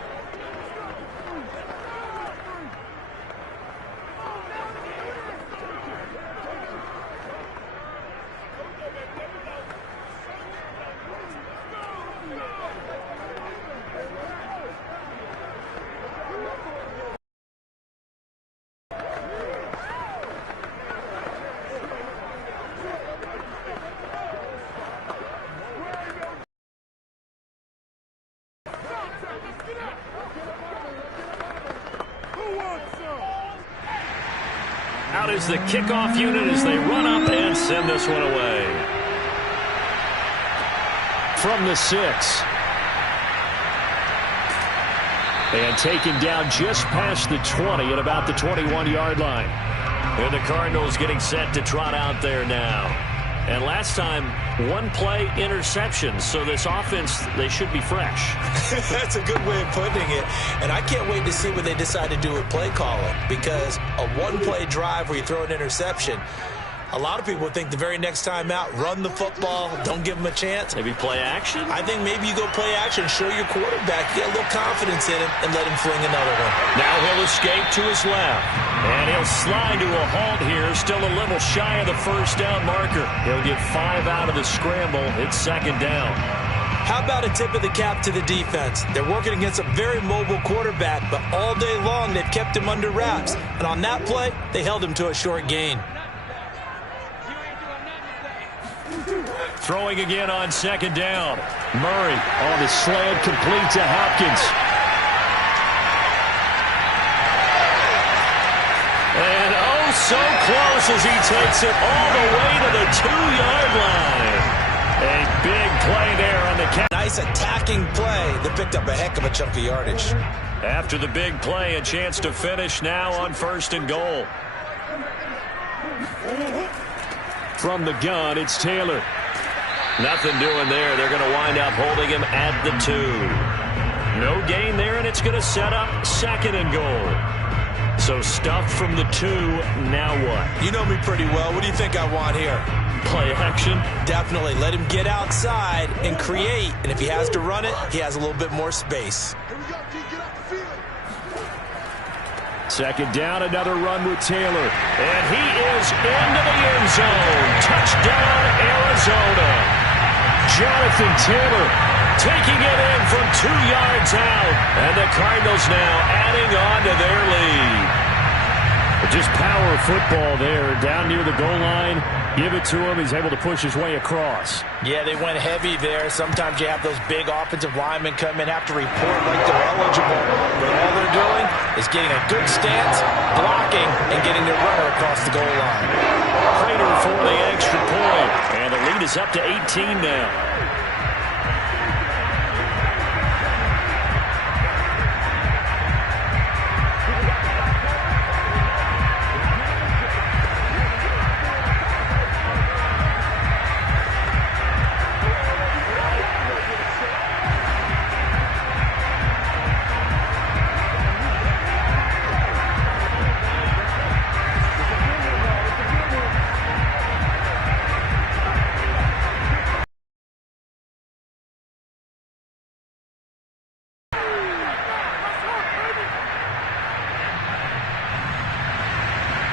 Out is the kickoff unit as they run up and send this one away. From the 6. And taken down just past the 20 at about the 21-yard line. And the Cardinals getting set to trot out there now. And last time, 1 play interception. So this offense, they should be fresh. That's a good way of putting it. And I can't wait to see what they decide to do with play calling. Because a 1-play drive where you throw an interception, a lot of people think the very next time out, run the football, don't give them a chance. Maybe play action? I think maybe you go play action, show your quarterback, get a little confidence in him, and let him fling another one. Now he'll escape to his left. And he'll slide to a halt here, still a little shy of the first down marker. He'll get 5 out of the scramble. It's 2nd down. How about a tip of the cap to the defense? They're working against a very mobile quarterback, but all day long they've kept him under wraps. And on that play, they held him to a short gain. Throwing again on 2nd down. Murray on the slant, complete to Hopkins. And oh, so close as he takes it all the way to the 2-yard line. A big play there on the catch. Nice attacking play that picked up a heck of a chunk of yardage. After the big play, a chance to finish now on 1st and goal. From the gun, it's Taylor. Nothing doing there. They're going to wind up holding him at the 2. No gain there, and it's going to set up 2nd and goal. So stuffed from the 2, now what? You know me pretty well. What do you think I want here? play action. Definitely. Let him get outside and create. And if he has to run it, he has a little bit more space. Here we go, G. Get out the field. Second down, another run with Taylor. And he is into the end zone. Touchdown, Arizona. Jonathan Taylor taking it in from 2 yards out. And the Cardinals now adding on to their lead. Just power football there, down near the goal line. Give it to him. He's able to push his way across. Yeah, they went heavy there. Sometimes you have those big offensive linemen come in, have to report like they're eligible. But all they're doing is getting a good stance, blocking, and getting their runner across the goal line. Prater for the extra point. And the lead is up to 18 now.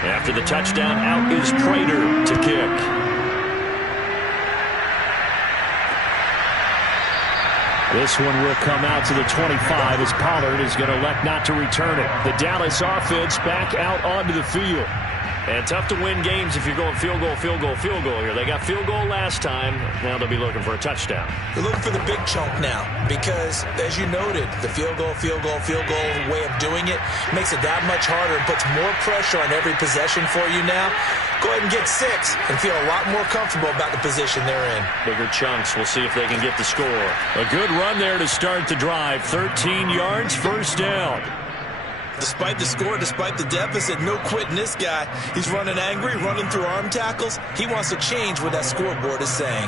After the touchdown, out is Prater to kick. This one will come out to the 25 as Pollard is going to elect not to return it. The Dallas offense back out onto the field. And tough to win games if you're going field goal, field goal, field goal here. They got field goal last time. Now they'll be looking for a touchdown. They're looking for the big chunk now because, as you noted, the field goal way of doing it makes it that much harder and puts more pressure on every possession for you now. Go ahead and get 6 and feel a lot more comfortable about the position they're in. Bigger chunks. We'll see if they can get the score. A good run there to start the drive. 13 yards, first down. Despite the score, despite the deficit, no quitting this guy. He's running angry, running through arm tackles. He wants to change what that scoreboard is saying.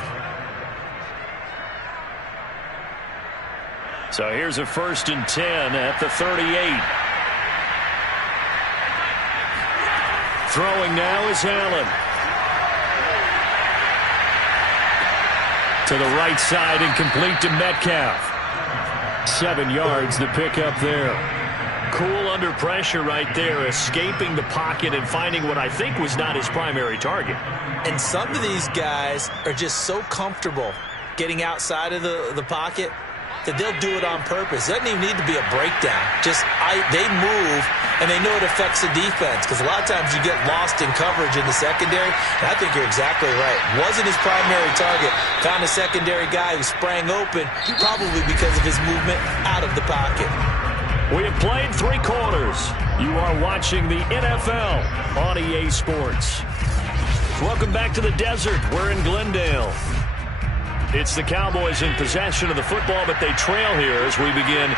So here's a 1st and 10 at the 38. Throwing now is Allen. To the right side and complete to Metcalf. 7 yards the pickup there. Cool under pressure right there, escaping the pocket and finding what I think was not his primary target. And some of these guys are just so comfortable getting outside of the pocket that they'll do it on purpose. It doesn't even need to be a breakdown. They move, and they know it affects the defense because a lot of times you get lost in coverage in the secondary, and I think you're exactly right. Wasn't his primary target. Found a secondary guy who sprang open, probably because of his movement out of the pocket. We have played 3 quarters. You are watching the NFL on EA Sports. Welcome back to the desert. We're in Glendale. It's the Cowboys in possession of the football, but they trail here as we begin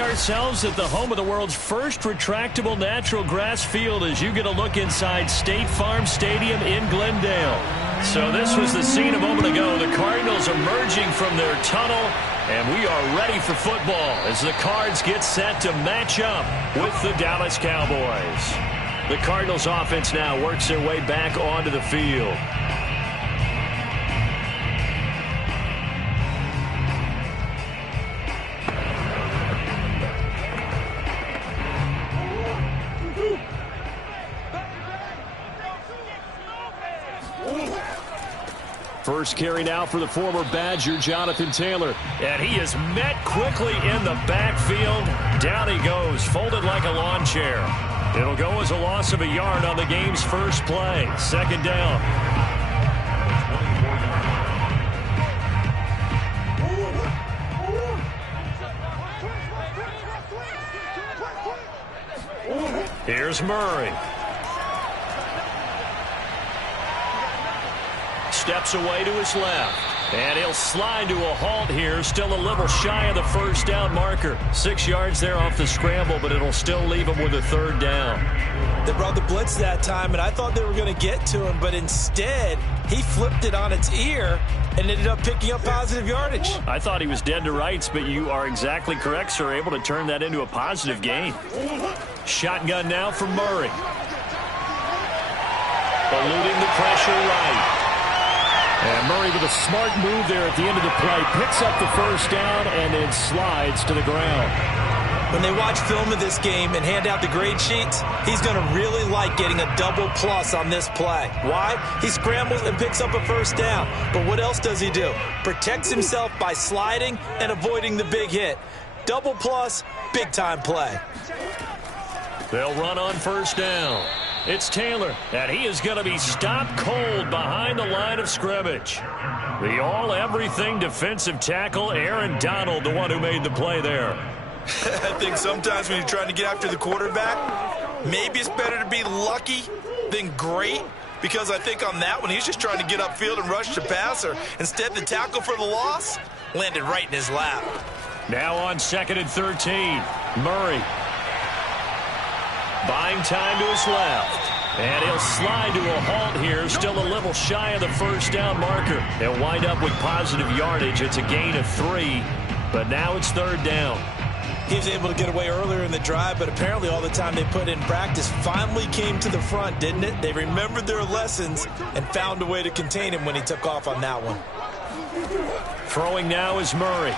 find ourselves at the home of the world's first retractable natural grass field as you get a look inside State Farm Stadium in Glendale. So this was the scene a moment ago. The Cardinals emerging from their tunnel, and we are ready for football as the Cards get set to match up with the Dallas Cowboys. The Cardinals offense now works their way back onto the field. First carry now for the former Badger, Jonathan Taylor. And he is met quickly in the backfield. Down he goes, folded like a lawn chair. It'll go as a loss of a yard on the game's first play. Second down. Here's Murray. Steps away to his left. And he'll slide to a halt here. Still a little shy of the first down marker. 6 yards there off the scramble, but it'll still leave him with a third down. They brought the blitz that time, and I thought they were going to get to him, but instead he flipped it on its ear and ended up picking up positive yardage. I thought he was dead to rights, but you are exactly correct, sir. Able to turn that into a positive gain. Shotgun now for Murray. Eluding the pressure right. And Murray with a smart move there at the end of the play. Picks up the first down and then slides to the ground. When they watch film of this game and hand out the grade sheets, he's going to really like getting a double plus on this play. Why? He scrambles and picks up a first down. But what else does he do? Protects himself by sliding and avoiding the big hit. Double plus, big time play. They'll run on first down. It's Taylor, and he is going to be stopped cold behind the line of scrimmage. The all-everything defensive tackle, Aaron Donald, the one who made the play there. I think sometimes when you're trying to get after the quarterback, maybe it's better to be lucky than great, because I think on that one, he's just trying to get upfield and rush the passer. Instead, the tackle for the loss landed right in his lap. Now on 2nd and 13, Murray. Buying time to his left. And he'll slide to a halt here. Still a little shy of the first down marker. They'll wind up with positive yardage. It's a gain of 3. But now it's third down. He was able to get away earlier in the drive, but apparently all the time they put in practice finally came to the front, didn't it? They remembered their lessons and found a way to contain him when he took off on that one. Throwing now is Murray.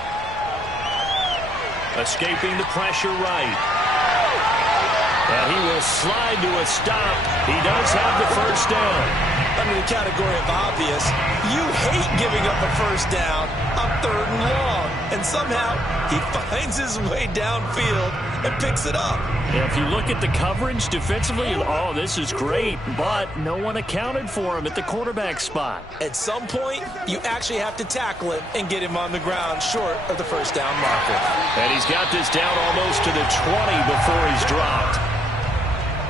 Escaping the pressure right. And he will slide to a stop. He does have the first down. Under the category of obvious, you hate giving up a first down on 3rd and long. And somehow he finds his way downfield and picks it up. Yeah, if you look at the coverage defensively, oh, this is great. But no one accounted for him at the quarterback spot. At some point, you actually have to tackle him and get him on the ground short of the first down marker. And he's got this down almost to the 20 before he's dropped.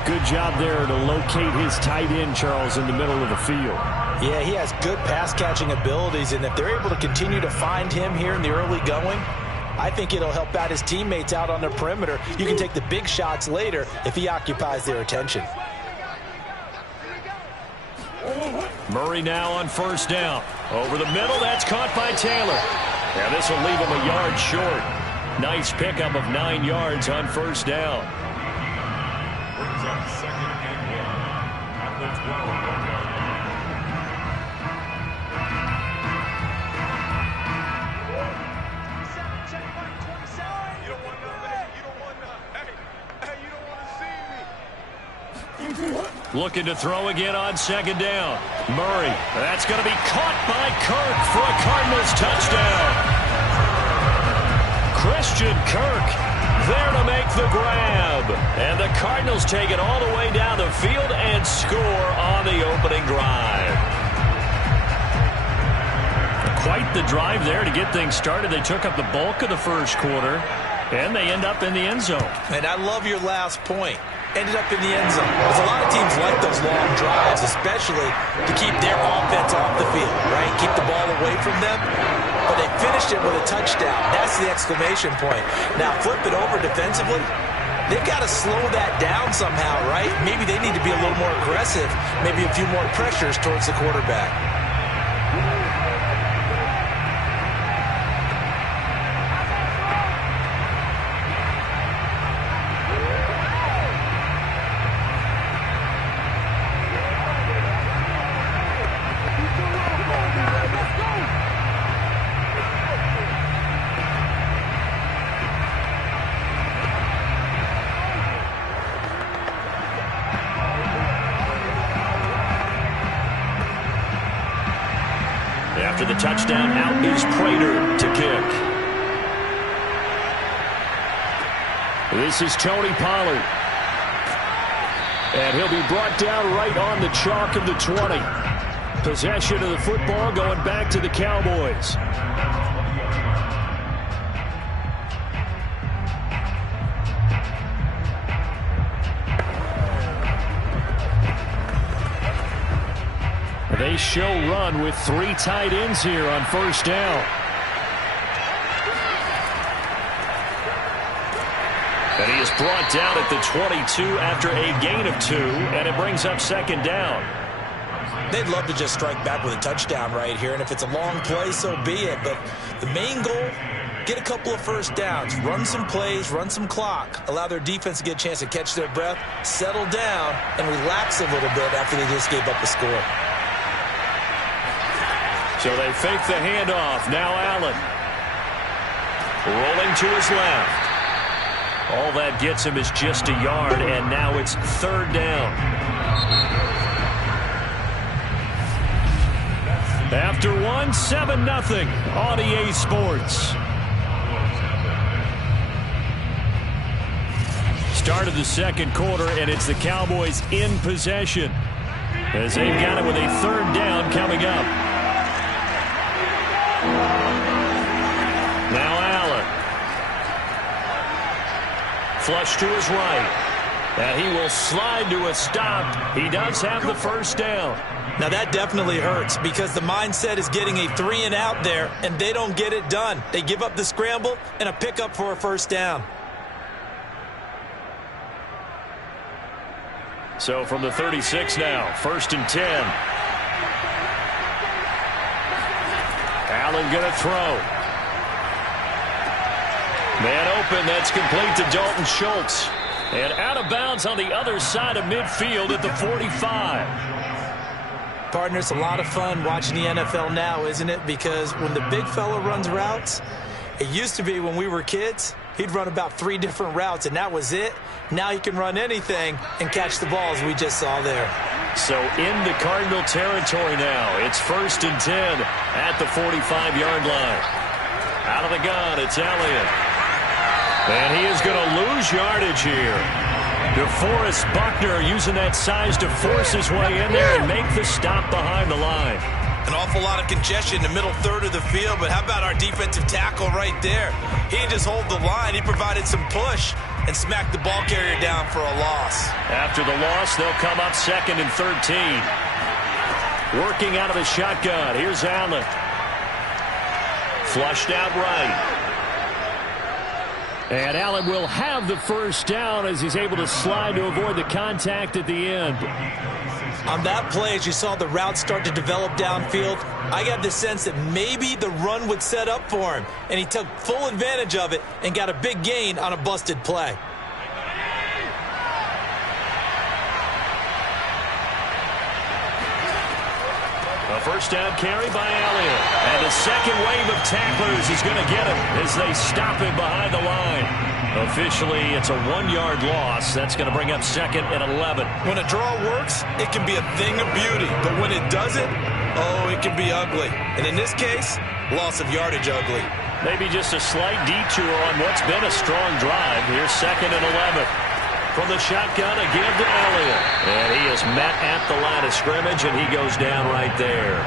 Good job there to locate his tight end, Charles, in the middle of the field. Yeah, he has good pass-catching abilities, and if they're able to continue to find him here in the early going, I think it'll help out his teammates out on the perimeter. You can take the big shots later if he occupies their attention. Murray now on first down. Over the middle, that's caught by Taylor. And this will leave him a yard short. Nice pickup of 9 yards on first down. Brings up 2nd and 1 at the 12-yard line. You don't want none of that. You don't want none. Hey, you don't want to see me. Looking to throw again on 2nd down. Murray. That's going to be caught by Kirk for a Cardinals touchdown. Christian Kirk there to make the grab. And the Cardinals take it all the way down the field and score on the opening drive. Quite the drive there to get things started. They took up the bulk of the first quarter, and they end up in the end zone. And I love your last point. Ended up in the end zone. Because a lot of teams like those long drives, especially to keep their offense off the field, right? Keep the ball away from them. but they finished it with a touchdown. That's the exclamation point. Now flip it over defensively. They've got to slow that down somehow, right? Maybe they need to be a little more aggressive, maybe a few more pressures towards the quarterback. After the touchdown, out is Prater to kick. This is Tony Pollard. And he'll be brought down right on the chalk of the 20. Possession of the football going back to the Cowboys. They show run with 3 tight ends here on first down. And he is brought down at the 22 after a gain of 2, and it brings up second down. They'd love to just strike back with a touchdown right here, and if it's a long play, so be it. But the main goal, get a couple of first downs, run some plays, run some clock, allow their defense to get a chance to catch their breath, settle down, and relax a little bit after they just gave up a score. So they fake the handoff. Now Allen. Rolling to his left. All that gets him is just a yard, and now it's third down. After 1, 7-0 on EA Sports. Start of the second quarter, and it's the Cowboys in possession as they've got it with a third down coming up. Now Allen. Flush to his right. And he will slide to a stop. He does have the first down. Now that definitely hurts because the mindset is getting a 3 and out there, and they don't get it done. They give up the scramble and a pickup for a first down. So from the 36 now, 1st and 10. Allen going to throw. Man open, that's complete to Dalton Schultz. And out of bounds on the other side of midfield at the 45. Partner, it's a lot of fun watching the NFL now, isn't it? Because when the big fella runs routes, it used to be when we were kids, he'd run about 3 different routes, and that was it. Now he can run anything and catch the balls we just saw there. So in the Cardinal territory now, it's 1st and 10 at the 45-yard line. Out of the gun, it's Elliott. And he is going to lose yardage here. DeForest Buckner using that size to force his way in there and make the stop behind the line. An awful lot of congestion in the middle third of the field, but how about our defensive tackle right there? He didn't just hold the line. He provided some push and smacked the ball carrier down for a loss. After the loss, they'll come up 2nd and 13. Working out of the shotgun. Here's Allen. Flushed out right. And Allen will have the first down as he's able to slide to avoid the contact at the end. On that play, as you saw the route start to develop downfield, I got the sense that maybe the run would set up for him, and he took full advantage of it and got a big gain on a busted play. A first down carry by Elliott. And the second wave of tacklers is going to get him as they stop him behind the line. Officially, it's a 1-yard loss. That's going to bring up 2nd and 11. When a draw works, it can be a thing of beauty. But when it doesn't, oh, it can be ugly. And in this case, loss of yardage ugly. Maybe just a slight detour on what's been a strong drive. Here's 2nd and 11. From the shotgun, a give to Elliott. And he is met at the line of scrimmage, and he goes down right there.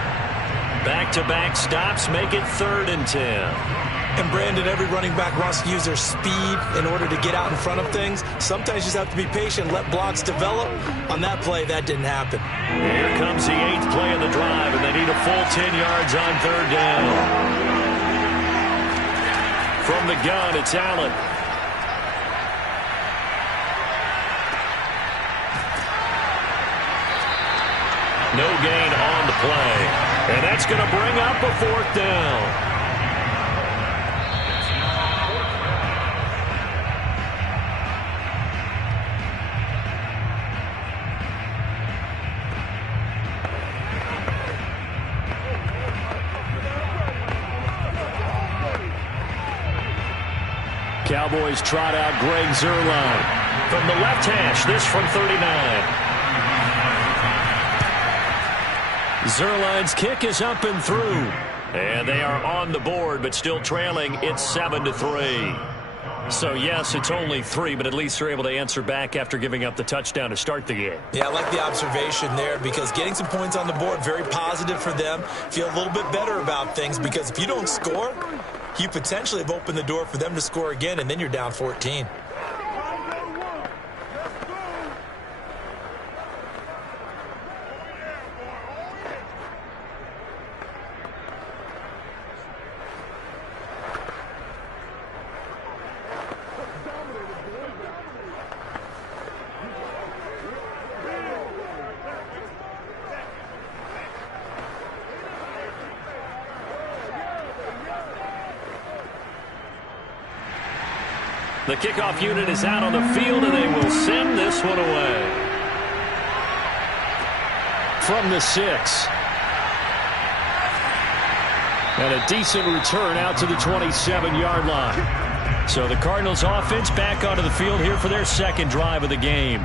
Back-to-back stops make it 3rd and 10. And Brandon, every running back wants to use their speed in order to get out in front of things. Sometimes you just have to be patient, let blocks develop. On that play, that didn't happen. Here comes the 8th play of the drive, and they need a full 10 yards on 3rd down. from the gun, it's Allen. No gain on the play. And that's going to bring up a 4th down. Cowboys trot out Greg Zuerlein. From the left hash, this from 39. Zuerlein's kick is up and through. And they are on the board, but still trailing. It's 7-3. So, yes, it's only 3, but at least they're able to answer back after giving up the touchdown to start the game. Yeah, I like the observation there because getting some points on the board, very positive for them. Feel a little bit better about things because if you don't score, you potentially have opened the door for them to score again, and then you're down 14. The kickoff unit is out on the field, and they will send this one away. From the 6. And a decent return out to the 27-yard line. So the Cardinals offense back onto the field here for their second drive of the game.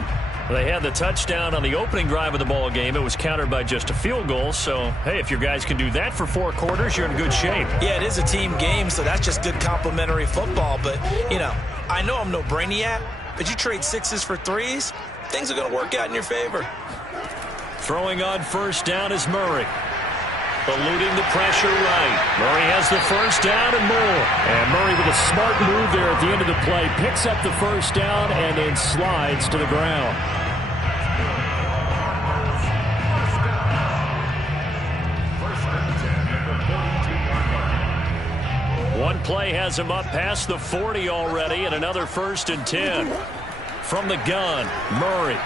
They had the touchdown on the opening drive of the ball game. It was countered by just a field goal. So, hey, if your guys can do that for 4 quarters, you're in good shape. Yeah, it is a team game, so that's just good complimentary football. But, you know, I know I'm no brainiac, but you trade 6s for 3s, things are going to work out in your favor. Throwing on first down is Murray. Eluding the pressure right. Murray has the first down and more. And Murray with a smart move there at the end of the play. Picks up the first down and then slides to the ground. One play has him up past the 40 already and another 1st and 10. From the gun, Murray.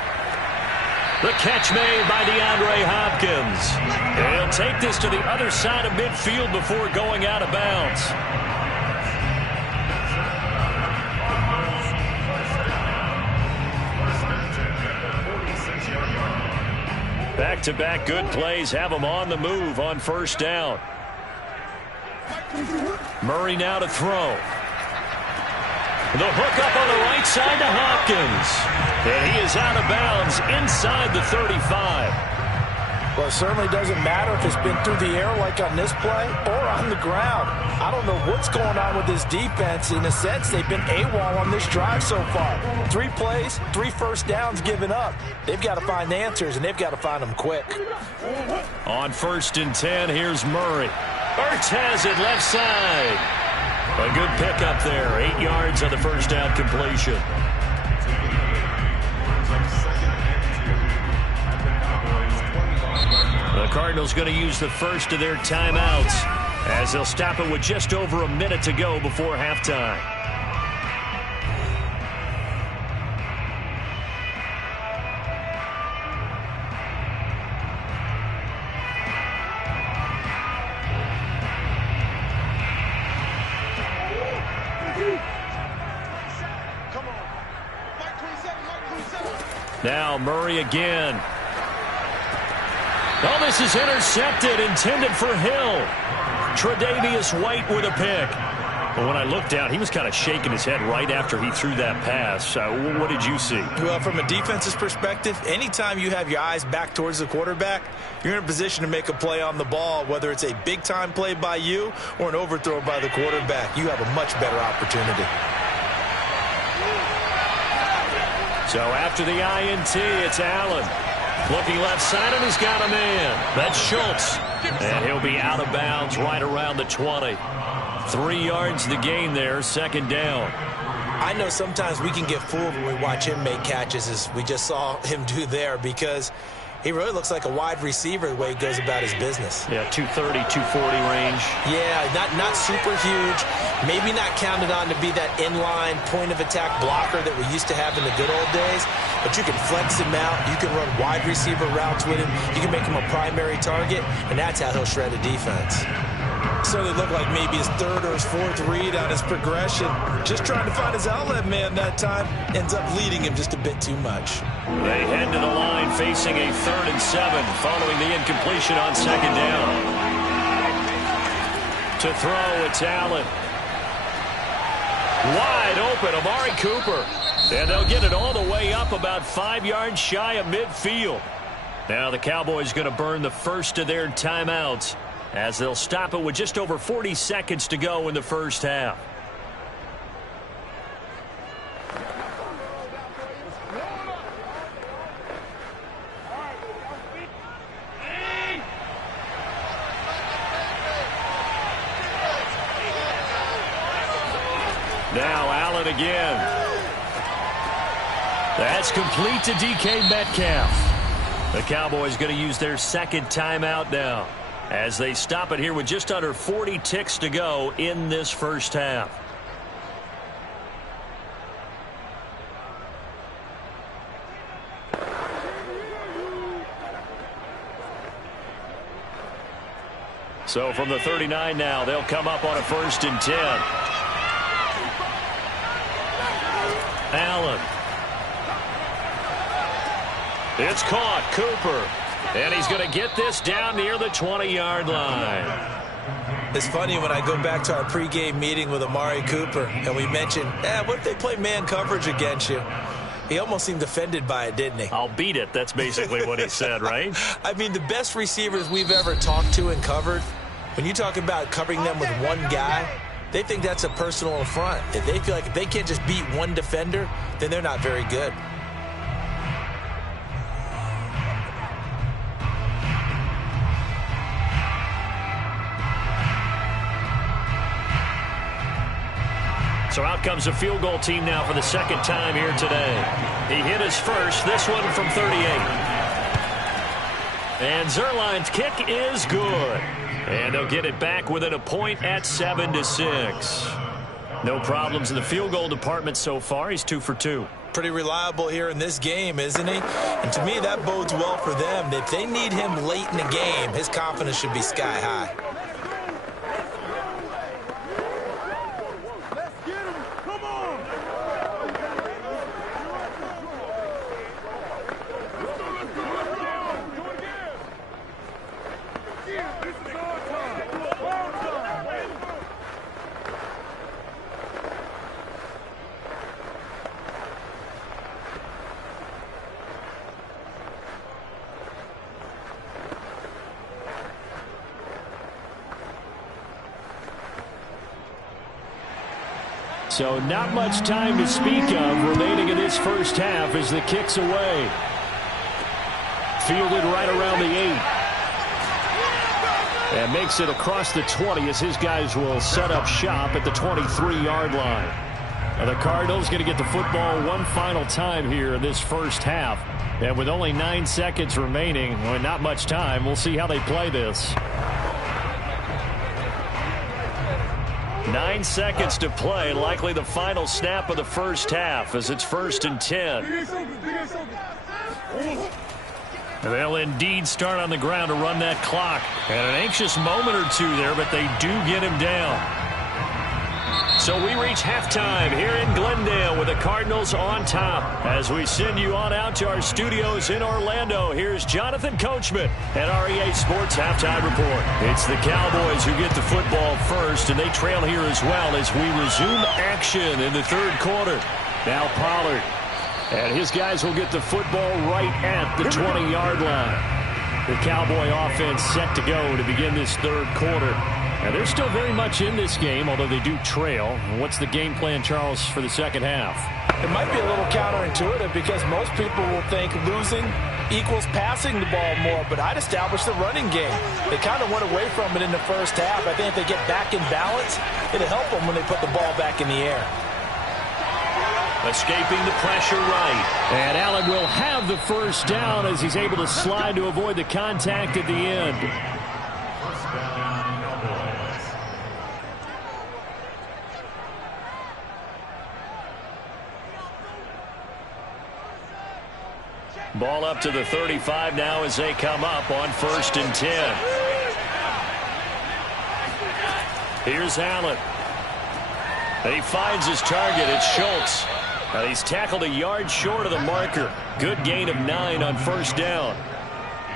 The catch made by DeAndre Hopkins. He'll take this to the other side of midfield before going out of bounds. Back-to-back good plays have him on the move on first down. Murray now to throw. The hook up on the right side to Hopkins. And he is out of bounds inside the 35. Well, it certainly doesn't matter if it's been through the air like on this play or on the ground. I don't know what's going on with this defense. In a sense, they've been AWOL on this drive so far. 3 plays, 3 first downs given up. They've got to find answers, and they've got to find them quick. On 1st and 10, here's Murray. Ertz has it left side. A good pickup there. 8 yards on the first down completion. The Cardinals going to use the first of their timeouts as they'll stop it with just over a minute to go before halftime. Now Murray again. Oh, this is intercepted, intended for Hill. Tre'Davious White with a pick. But when I looked down, he was kind of shaking his head right after he threw that pass. What did you see? Well, from a defense's perspective, anytime you have your eyes back towards the quarterback, you're in a position to make a play on the ball, whether it's a big-time play by you or an overthrow by the quarterback. You have a much better opportunity. So after the INT, it's Allen. Looking left side, and he's got a man. That's Schultz. And he'll be out of bounds right around the 20. 3 yards the gain there, second down. I know sometimes we can get fooled when we watch him make catches, as we just saw him do there, because He really looks like a wide receiver the way he goes about his business. Yeah, 230, 240 range. Yeah, not super huge. Maybe not counted on to be that inline point-of-attack blocker that we used to have in the good old days. But you can flex him out. You can run wide receiver routes with him. You can make him a primary target, and that's how he'll shred a defense. Certainly looked like maybe his third or his fourth read on his progression. Just trying to find his outlet man that time. Ends up leading him just a bit too much. They head to the line facing a 3rd and 7 following the incompletion on 2nd down. To throw, it's Allen. Wide open, Amari Cooper. And they'll get it all the way up about 5 yards shy of midfield. Now the Cowboys going to burn the first of their timeouts as they'll stop it with just over 40 seconds to go in the first half. Now Allen again. That's complete to DK Metcalf. The Cowboys going to use their second timeout now as they stop it here with just under 40 ticks to go in this first half. So from the 39 now, they'll come up on a 1st and 10. Allen. It's caught. Cooper. And he's going to get this down near the 20-yard line. It's funny when I go back to our pregame meeting with Amari Cooper and we mentioned, what if they play man coverage against you? He almost seemed offended by it, didn't he? I'll beat it. That's basically what he said, right? I mean, the best receivers we've ever talked to and covered, when you talk about covering them with one guy, they think that's a personal affront. If they feel like if they can't just beat one defender, then they're not very good. So out comes the field goal team now for the second time here today. He hit his first, this one from 38. And Zuerlein's kick is good. And they'll get it back within a point at 7-6. No problems in the field goal department so far. He's 2 for 2. Pretty reliable here in this game, isn't he? And to me, that bodes well for them. If they need him late in the game, his confidence should be sky high. So not much time to speak of remaining in this first half as the kick's away. Fielded right around the 8. And makes it across the 20 as his guys will set up shop at the 23-yard line. Now the Cardinals going to get the football one final time here in this first half. And with only 9 seconds remaining, well, not much time, we'll see how they play this. 9 seconds to play, likely the final snap of the first half as it's 1st and 10. And they'll indeed start on the ground to run that clock. And an anxious moment or two there, but they do get him down. So we reach halftime here in Glendale with the Cardinals on top. As we send you on out to our studios in Orlando, here's Jonathan Coachman at REA Sports Halftime Report. It's the Cowboys who get the football first, and they trail here as well as we resume action in the third quarter. Now Pollard, and his guys will get the football right at the 20-yard line. The Cowboy offense set to go to begin this third quarter. And they're still very much in this game, although they do trail. What's the game plan, Charles, for the second half? It might be a little counterintuitive because most people will think losing equals passing the ball more, but I'd establish the running game. They kind of went away from it in the first half. I think if they get back in balance, it'll help them when they put the ball back in the air. Escaping the pressure right. And Allen will have the first down as he's able to slide to avoid the contact at the end. First down, Cowboys. Ball up to the 35 now as they come up on 1st and 10. Here's Allen. He finds his target. It's Schultz. And he's tackled a yard short of the marker. Good gain of 9 on 1st down.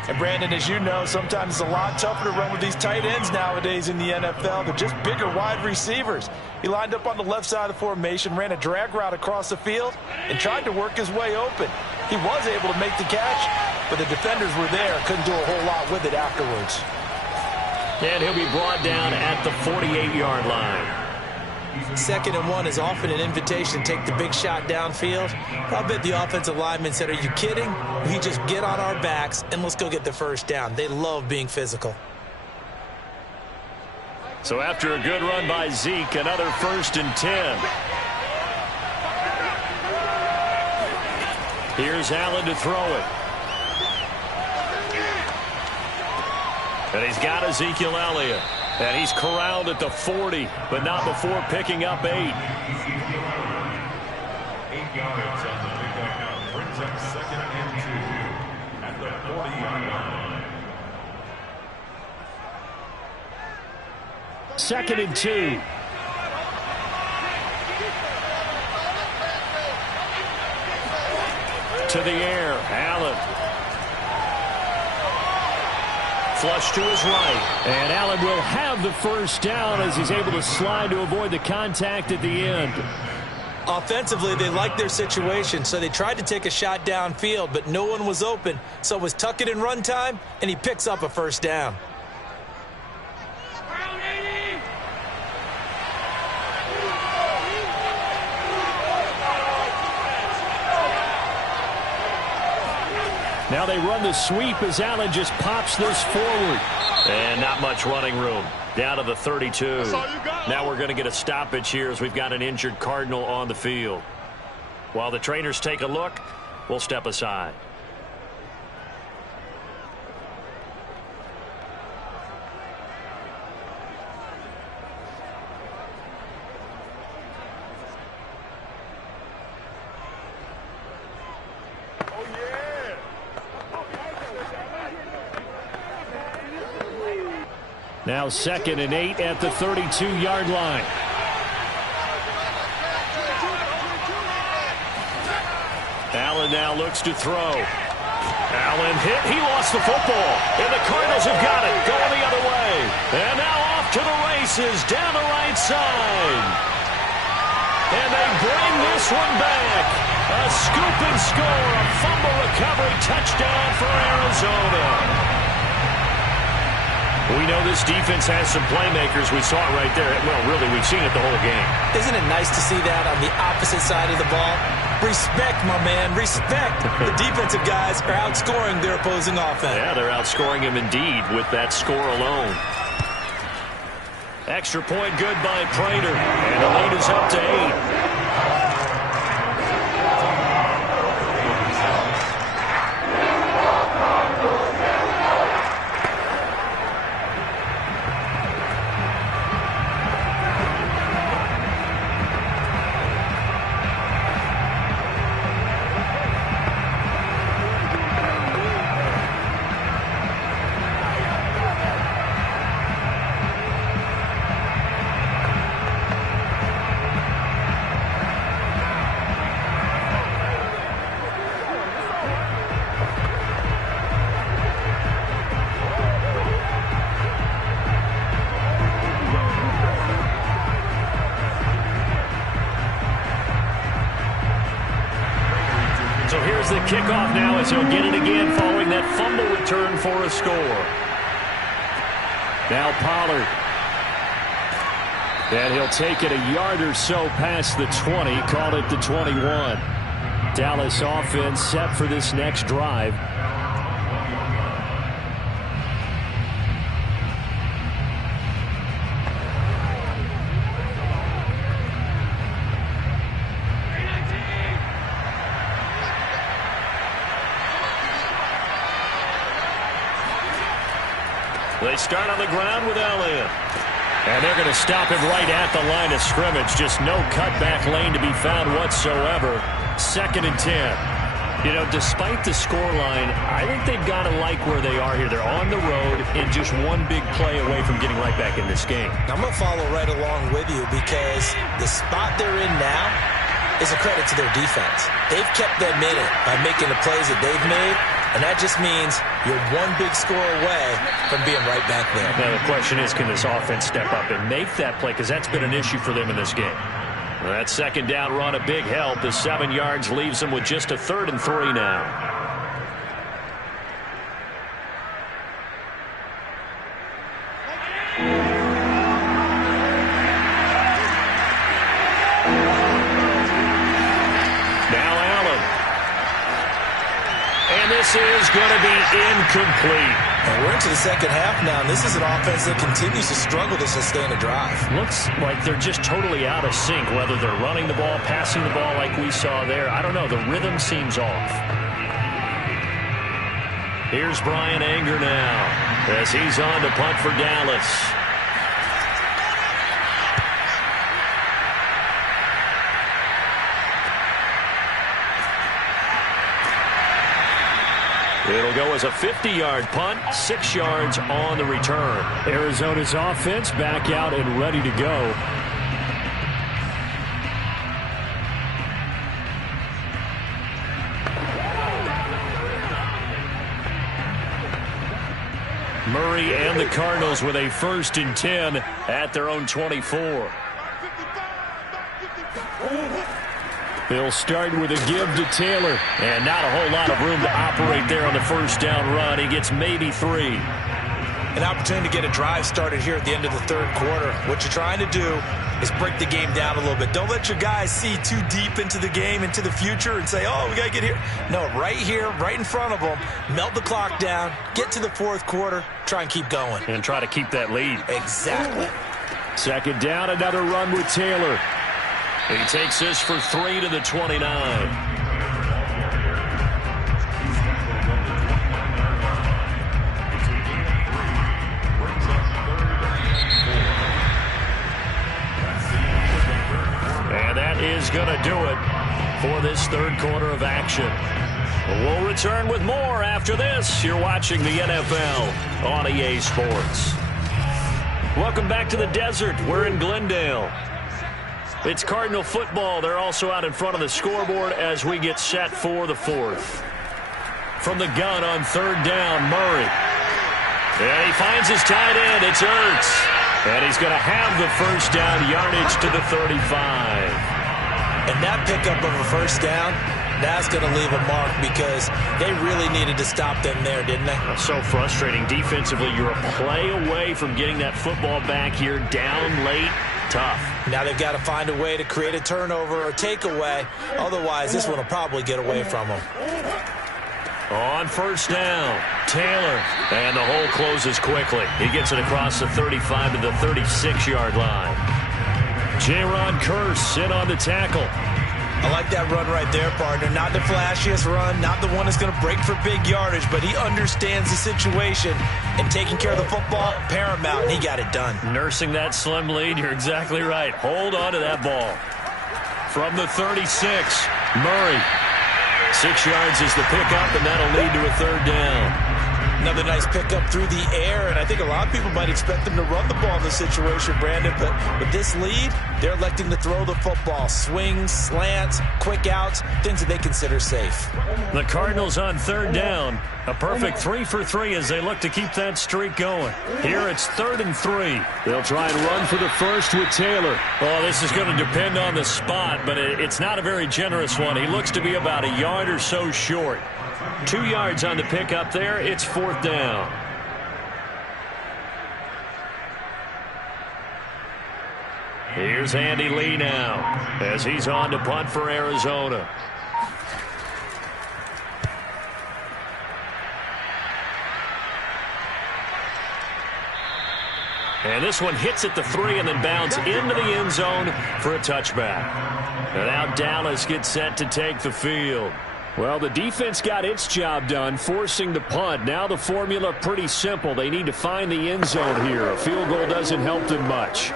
And Brandon, as you know, sometimes it's a lot tougher to run with these tight ends nowadays in the NFL. They're just bigger wide receivers. He lined up on the left side of the formation, ran a drag route across the field, and tried to work his way open. He was able to make the catch, but the defenders were there, couldn't do a whole lot with it afterwards. And he'll be brought down at the 48-yard line. 2nd and 1 is often an invitation to take the big shot downfield. I bet the offensive lineman said, are you kidding? We just get on our backs and let's go get the first down. They love being physical. So after a good run by Zeke, another 1st and 10. Here's Allen to throw it. And he's got Ezekiel Elliott. And he's corralled at the 40, but not before picking up 8. 8 yards on the pickup. Brings up 2nd and 2 at the 40-yard line. 2nd and 2. To the air, Allen. Flush to his right. And Allen will have the first down as he's able to slide to avoid the contact at the end. Offensively, they liked their situation, so they tried to take a shot downfield, but no one was open. So it was tuck it and run time, and he picks up a first down. Now they run the sweep as Allen just pops this forward. And not much running room. Down to the 32. Now we're going to get a stoppage here as we've got an injured Cardinal on the field. While the trainers take a look, we'll step aside. Now 2nd and 8 at the 32-yard line. Allen now looks to throw. Allen hit. He lost the football. And the Cardinals have got it. Going the other way. And now off to the races down the right side. And they bring this one back. A scoop and score. A fumble recovery touchdown for Arizona. We know this defense has some playmakers. We saw it right there. Well, really, we've seen it the whole game. Isn't it nice to see that on the opposite side of the ball? Respect, my man, respect. The defensive guys are outscoring their opposing offense. Yeah, they're outscoring him indeed with that score alone. Extra point good by Prater. And the lead is up to 8. So here's the kickoff now as he'll get it again following that fumble return for a score. Now Pollard. And he'll take it a yard or so past the 20, call it the 21. Dallas offense set for this next drive. start on the ground with Elliott. And they're going to stop him right at the line of scrimmage. Just no cutback lane to be found whatsoever. 2nd and 10. You know, despite the scoreline, I think they've got to like where they are here. They're on the road and just one big play away from getting right back in this game. I'm going to follow right along with you because the spot they're in now is a credit to their defense. They've kept them in it by making the plays that they've made, and that just means you're one big score away from being right back there. Now, the question is, can this offense step up and make that play? Because that's been an issue for them in this game. Well, that 2nd down run, a big help. The 7 yards leaves them with just a 3rd and 3 now. Now Allen. And this is going to be incomplete. And we're into the 2nd half now, and this is an offense that continues to struggle to sustain a drive. Looks like they're just totally out of sync, whether they're running the ball, passing the ball like we saw there. I don't know. The rhythm seems off. Here's Brian Anger now as he's on to punt for Dallas. It'll go as a 50-yard punt, 6 yards on the return. Arizona's offense back out and ready to go. Murray and the Cardinals with a 1st and 10 at their own 24. They'll start with a give to Taylor. And not a whole lot of room to operate there on the 1st down run. He gets maybe 3. An opportunity to get a drive started here at the end of the 3rd quarter. What you're trying to do is break the game down a little bit. Don't let your guys see too deep into the game, into the future, and say, oh, we got to get here. No, right here, right in front of them, melt the clock down, get to the 4th quarter, try and keep going. And try to keep that lead. Exactly. 2nd down, another run with Taylor. He takes this for 3 to the 29. And that is going to do it for this 3rd quarter of action. We'll return with more after this. You're watching the NFL on EA Sports. Welcome back to the desert. We're in Glendale. It's Cardinal football. They're also out in front of the scoreboard as we get set for the 4th. From the gun on 3rd down, Murray. And he finds his tight end. It's Ertz. And he's going to have the 1st down yardage to the 35. And that pickup of a 1st down, that's going to leave a mark because they really needed to stop them there, didn't they? So frustrating. Defensively, you're a play away from getting that football back here down late. Tough. Now they've got to find a way to create a turnover or takeaway. Otherwise, this one will probably get away from them. On 1st down, Taylor. And the hole closes quickly. He gets it across the 35 to the 36-yard line. Jaron Kearse in on the tackle. I like that run right there, partner. Not the flashiest run, not the one that's going to break for big yardage, but he understands the situation, and taking care of the football, paramount, and he got it done. Nursing that slim lead, you're exactly right. Hold on to that ball. From the 36, Murray. 6 yards is the pickup, and that'll lead to a 3rd down. Another nice pickup through the air, and I think a lot of people might expect them to run the ball in this situation, Brandon, but with this lead, they're electing to throw the football. Swings, slants, quick outs, things that they consider safe. The Cardinals on 3rd down. A perfect 3 for 3 as they look to keep that streak going. Here it's 3rd and 3. They'll try and run for the 1st with Taylor. Well, this is going to depend on the spot, but it's not a very generous one. He looks to be about a yard or so short. 2 yards on the pickup there. It's 4th down. Here's Andy Lee now as he's on to punt for Arizona. And this one hits at the 3 and then bounds into the end zone for a touchback. And now Dallas gets set to take the field. Well, the defense got its job done, forcing the punt. Now the formula pretty simple. They need to find the end zone here. A field goal doesn't help them much.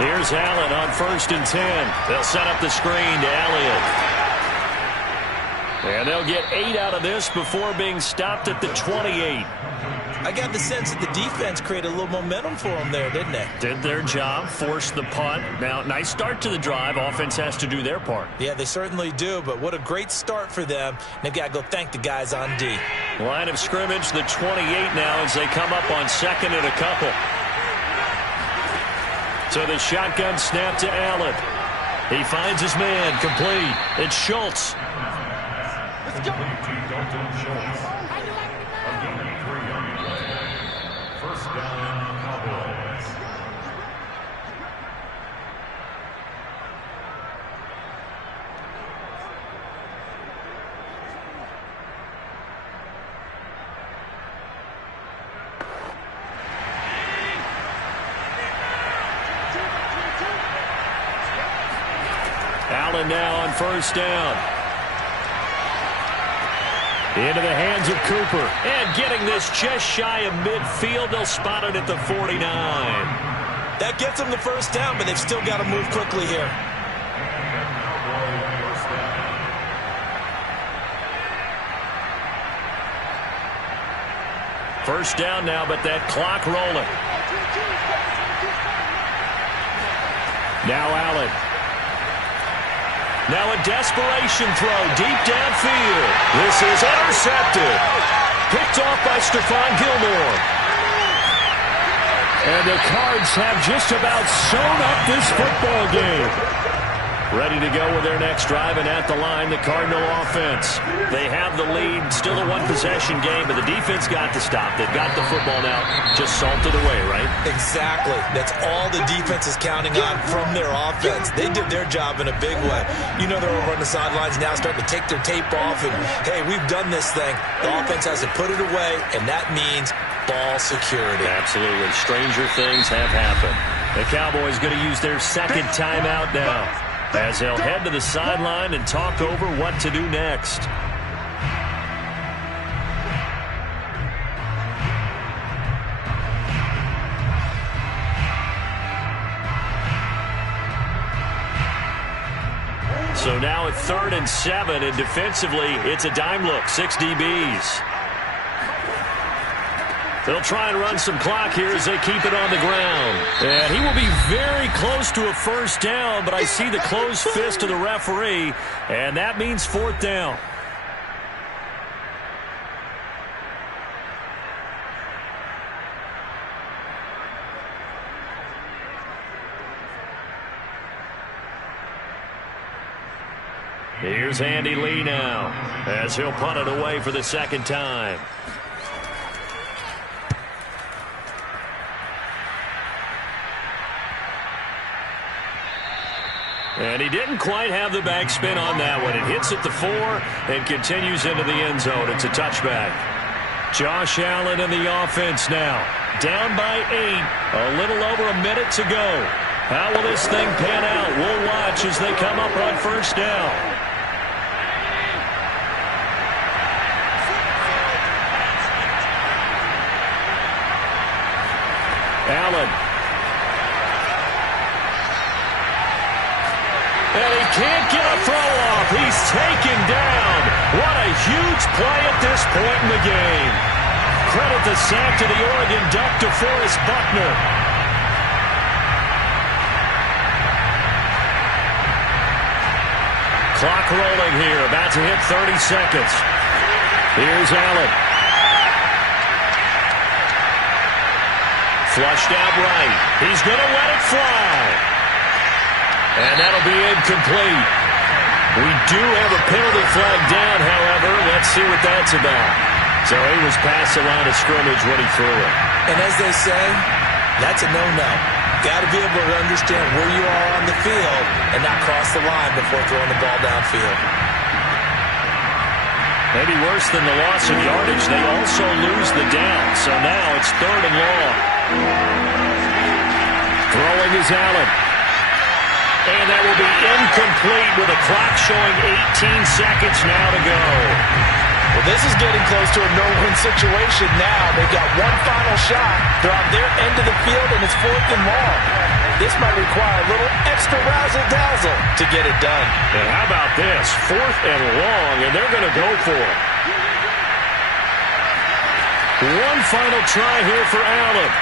Here's Allen on 1st and 10. They'll set up the screen to Elliott. And they'll get 8 out of this before being stopped at the 28. I got the sense that the defense created a little momentum for them there, didn't they? Did their job, forced the punt. Now, nice start to the drive. Offense has to do their part. Yeah, they certainly do, but what a great start for them. They've got to go thank the guys on D. Line of scrimmage, the 28 now as they come up on 2nd and a couple. So the shotgun snap to Allen. He finds his man, complete. It's Schultz. Let's go. Dalton Schultz. Again, 3 on the play. First down, Cowboys. Allen now on 1st down. Into the hands of Cooper. And getting this just shy of midfield. They'll spot it at the 49. That gets them the first down, but they've still got to move quickly here. First down now, but that clock rolling. Now Allen. Now a desperation throw deep downfield. This is intercepted. Picked off by Stephon Gilmore. And the Cards have just about sewn up this football game. Ready to go with their next drive, and at the line, the Cardinal offense. They have the lead, still a one-possession game, but the defense got to stop. They've got the football now, just salted away, right? Exactly. That's all the defense is counting on from their offense. They did their job in a big way. You know they're over on the sidelines now starting to take their tape off, and, hey, we've done this thing. The offense has to put it away, and that means ball security. Absolutely. Stranger things have happened. The Cowboys going to use their second timeout now, as they'll head to the sideline and talk over what to do next. So now at 3rd and 7, and defensively, it's a dime look, 6 DBs. They'll try and run some clock here as they keep it on the ground. And he will be very close to a first down, but I see the closed fist of the referee, and that means 4th down. Here's Andy Lee now, as he'll punt it away for the second time. And he didn't quite have the backspin on that one. It hits at the 4 and continues into the end zone. It's a touchback. Josh Allen in the offense now. Down by 8. A little over a minute to go. How will this thing pan out? We'll watch as they come up on first down. Allen. And he can't get a throw off. He's taken down. What a huge play at this point in the game. Credit the sack to the Oregon Duck, DeForest Buckner. Clock rolling here, about to hit 30 seconds. Here's Allen. Flushed out right. He's going to let it fly. And that'll be incomplete. We do have a penalty flag down, however. Let's see what that's about. So he was past the line of scrimmage when he threw it. And as they say, that's a no-no. Got to be able to understand where you are on the field and not cross the line before throwing the ball downfield. Maybe worse than the loss of yardage, they also lose the down. So now it's 3rd and long. Throwing is Allen. And that will be incomplete with a clock showing 18 seconds now to go. Well, this is getting close to a no-win situation now. They've got one final shot. They're on their end of the field, and it's 4th and long. This might require a little extra razzle-dazzle to get it done. And how about this? 4th and long, and they're going to go for it. One final try here for Allen.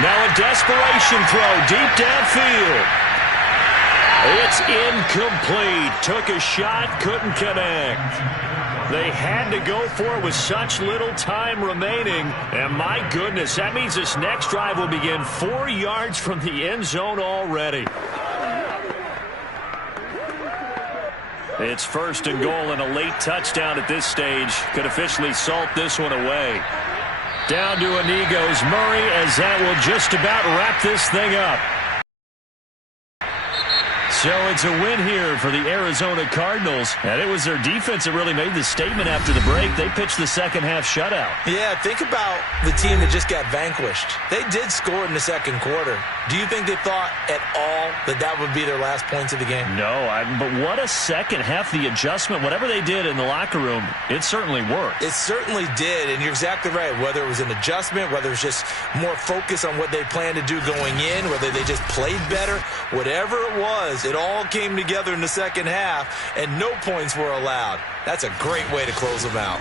Now a desperation throw deep downfield. It's incomplete. Took a shot, couldn't connect. They had to go for it with such little time remaining. And my goodness, that means this next drive will begin 4 yards from the end zone already. It's 1st and goal, and a late touchdown at this stage could officially salt this one away. Down to a knee goes Murray, as that will just about wrap this thing up. So it's a win here for the Arizona Cardinals. And it was their defense that really made the statement after the break. They pitched the second half shutout. Yeah, think about the team that just got vanquished. They did score in the second quarter. Do you think they thought at all that that would be their last points of the game? No, but what a second half. The adjustment, whatever they did in the locker room, it certainly worked. It certainly did, and you're exactly right. Whether it was an adjustment, whether it was just more focus on what they planned to do going in, whether they just played better, whatever it was, it all came together in the second half, and no points were allowed. That's a great way to close them out.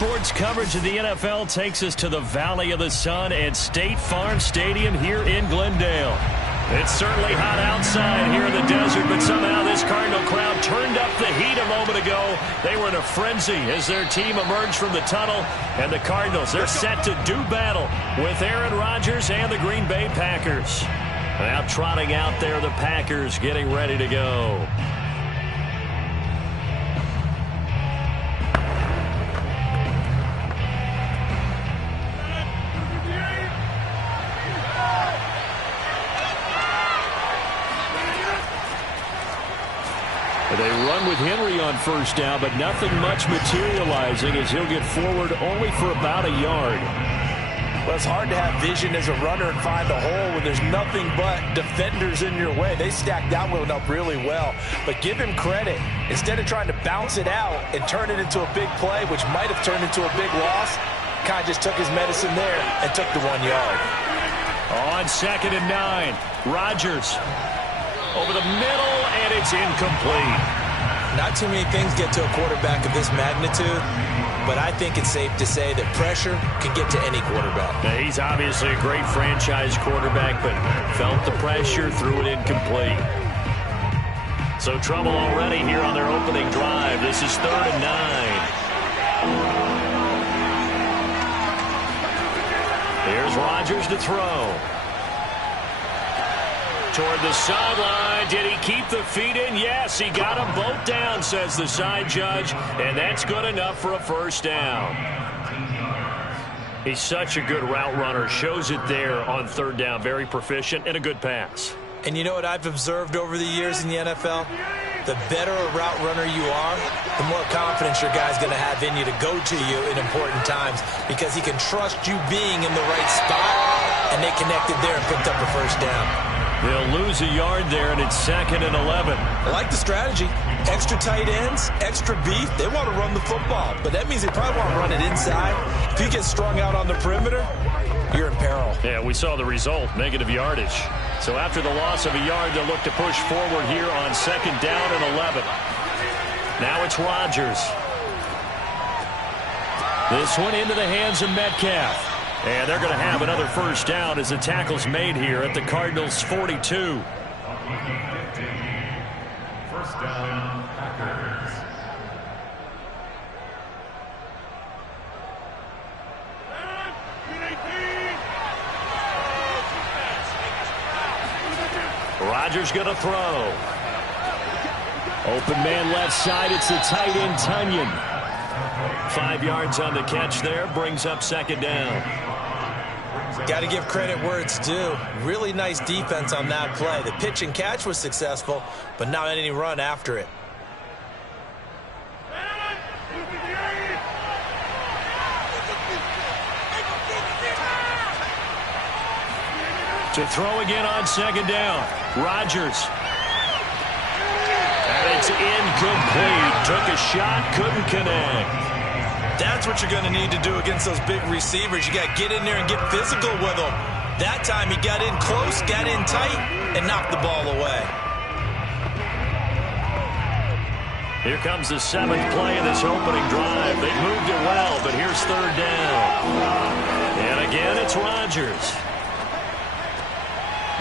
sports coverage of the NFL takes us to the Valley of the Sun at State Farm Stadium here in Glendale. It's certainly hot outside here in the desert, but somehow this Cardinal crowd turned up the heat a moment ago. They were in a frenzy as their team emerged from the tunnel, and the Cardinals, they're set to do battle with Aaron Rodgers and the Green Bay Packers. Now trotting out there, the Packers getting ready to go. They run with Henry on first down, but nothing much materializing as he'll get forward only for about a yard. Well, it's hard to have vision as a runner and find a hole when there's nothing but defenders in your way. They stacked that one up really well. But give him credit. Instead of trying to bounce it out and turn it into a big play, which might have turned into a big loss, kind of just took his medicine there and took the 1 yard. On 2nd and 9, Rodgers over the middle, and it's incomplete. Not too many things get to a quarterback of this magnitude, but I think it's safe to say that pressure can get to any quarterback. Now, he's obviously a great franchise quarterback, but felt the pressure, threw it incomplete. So trouble already here on their opening drive. This is 3rd and 9. Here's Rodgers to throw. Toward the sideline. Did he keep the feet in? Yes, he got them both down, says the side judge, and that's good enough for a first down. He's such a good route runner. Shows it there on 3rd down. Very proficient and a good pass. And you know what I've observed over the years in the NFL? The better a route runner you are, the more confidence your guy's going to have in you to go to you in important times because he can trust you being in the right spot, and they connected there and picked up a first down. They'll lose a yard there, and it's 2nd and 11. I like the strategy. Extra tight ends, extra beef. They want to run the football, but that means they probably want to run it inside. If you get strung out on the perimeter, you're in peril. Yeah, we saw the result, negative yardage. So after the loss of a yard, they'll look to push forward here on 2nd down and 11. Now it's Rodgers. This one into the hands of Metcalf. And they're going to have another first down as the tackle's made here at the Cardinals' 42. First down, Packers. Rodgers going to throw. Open man left side. It's the tight end, Tunyon. 5 yards on the catch there. Brings up 2nd down. Got to give credit where it's due. Really nice defense on that play. The pitch and catch was successful, but not any run after it. To throw again on 2nd down. Rodgers. And it's incomplete. Took a shot, couldn't connect. That's what you're going to need to do against those big receivers. You got to get in there and get physical with them. That time he got in close, got in tight, and knocked the ball away. Here comes the 7th play of this opening drive. They moved it well, but here's 3rd down. And again, it's Rodgers.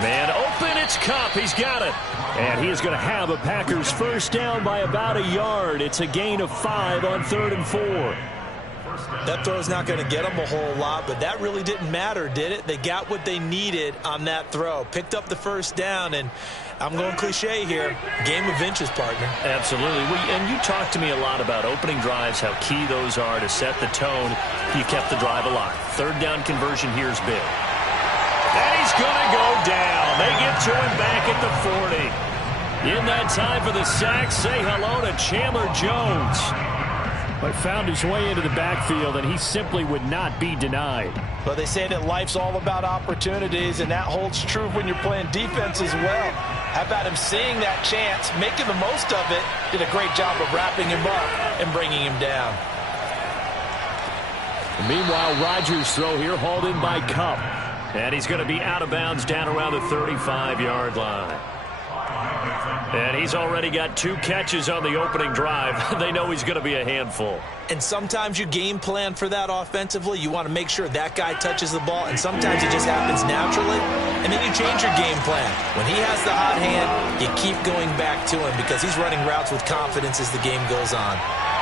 Man open, it's Kupp. He's got it. And he is going to have a Packers first down by about a yard. It's a gain of 5 on 3rd and 4. That throw's not going to get them a whole lot, but that really didn't matter, did it? They got what they needed on that throw. Picked up the first down, and I'm going cliche here. Game of inches, partner. Absolutely. And you talked to me a lot about opening drives, how key those are to set the tone. You kept the drive alive. 3rd down conversion here is big. And he's going to go down. They get to him back at the 40. In that time for the sack, say hello to Chandler Jones. But found his way into the backfield, and he simply would not be denied. But they say that life's all about opportunities, and that holds true when you're playing defense as well. How about him seeing that chance, making the most of it, did a great job of wrapping him up and bringing him down. Meanwhile, Rodgers' throw here hauled in by Kupp. And he's going to be out of bounds down around the 35-yard line. And he's already got 2 catches on the opening drive. They know he's going to be a handful. And sometimes you game plan for that offensively. You want to make sure that guy touches the ball, and sometimes it just happens naturally. And then you change your game plan. When he has the hot hand, you keep going back to him because he's running routes with confidence as the game goes on.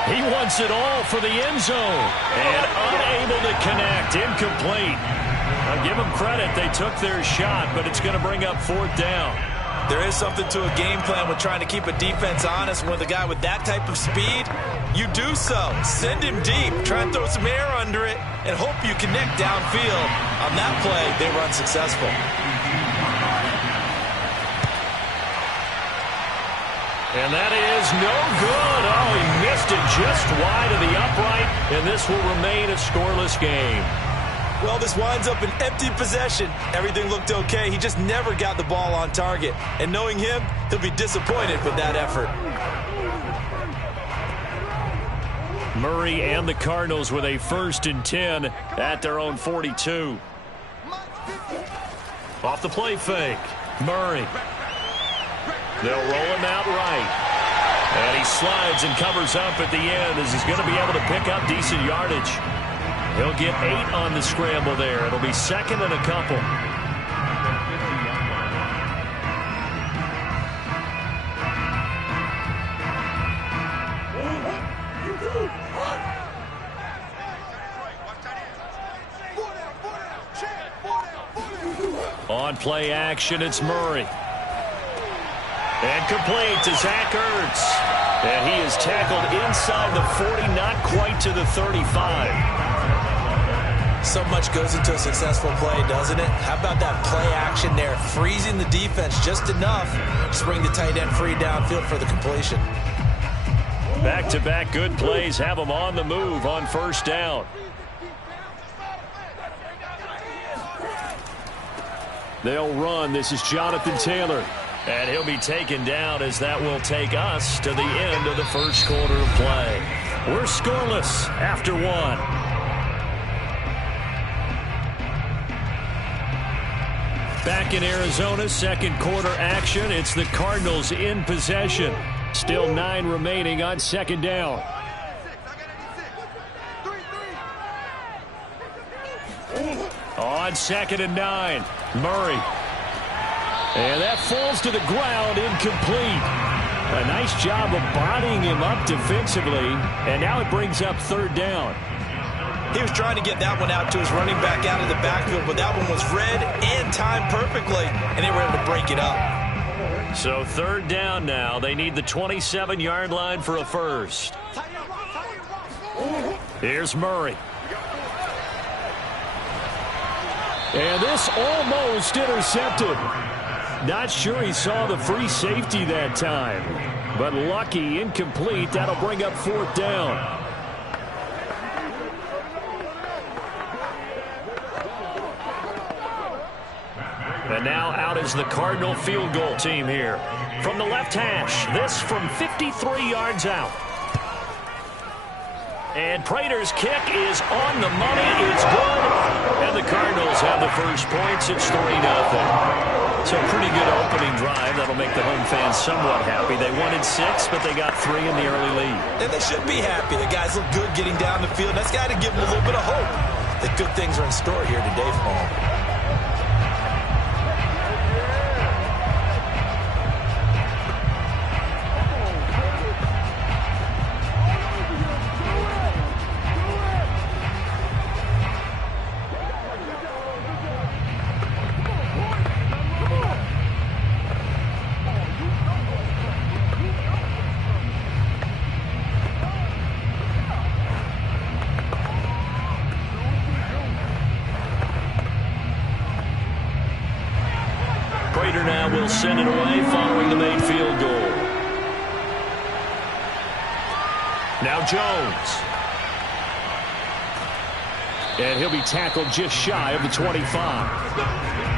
He wants it all for the end zone. And unable to connect. Incomplete. I'll give them credit. They took their shot, but it's going to bring up 4th down. There is something to a game plan with trying to keep a defense honest. With a guy with that type of speed, you do so. Send him deep. Try and throw some air under it and hope you connect downfield. On that play, they were unsuccessful. And that is no good. Oh, he missed it just wide of the upright, and this will remain a scoreless game. Well, this winds up an empty possession. Everything looked okay. He just never got the ball on target. And knowing him, he'll be disappointed with that effort. Murray and the Cardinals with a 1st and 10 at their own 42. Off the play fake. Murray. They'll roll him out right. And he slides and covers up at the end as he's going to be able to pick up decent yardage. He'll get 8 on the scramble there. It'll be 2nd and a couple. On play action, it's Murray. And complete to Zach Ertz. And he is tackled inside the 40, not quite to the 35. So much goes into a successful play, doesn't it? How about that play action there? Freezing the defense just enough to bring the tight end free downfield for the completion. Back-to-back good plays have them on the move on 1st down. They'll run. This is Jonathan Taylor. And he'll be taken down as that will take us to the end of the 1st quarter of play. We're scoreless after 1. Back in Arizona, 2nd quarter action. It's the Cardinals in possession. Still 9 remaining on 2nd down. On 2nd and 9, Murray. And that falls to the ground, incomplete. A nice job of bodying him up defensively, and now it brings up 3rd down. He was trying to get that one out to his running back out of the backfield, but that one was read and timed perfectly, and they were able to break it up. So 3rd down now. They need the 27-yard line for a 1st. Here's Murray. And this almost intercepted. Not sure he saw the free safety that time. But lucky, incomplete. That'll bring up 4th down. And now out is the Cardinal field goal team here. From the left hash, this from 53 yards out. And Prater's kick is on the money. It's good. And the Cardinals have the 1st points. It's 3-0. So pretty good opening drive. That'll make the home fans somewhat happy. They wanted 6, but they got 3 in the early lead. And they should be happy. The guys look good getting down the field. That's got to give them a little bit of hope that good things are in store here today for them. Prater now will send it away following the made field goal. Now Jones. And he'll be tackled just shy of the 25.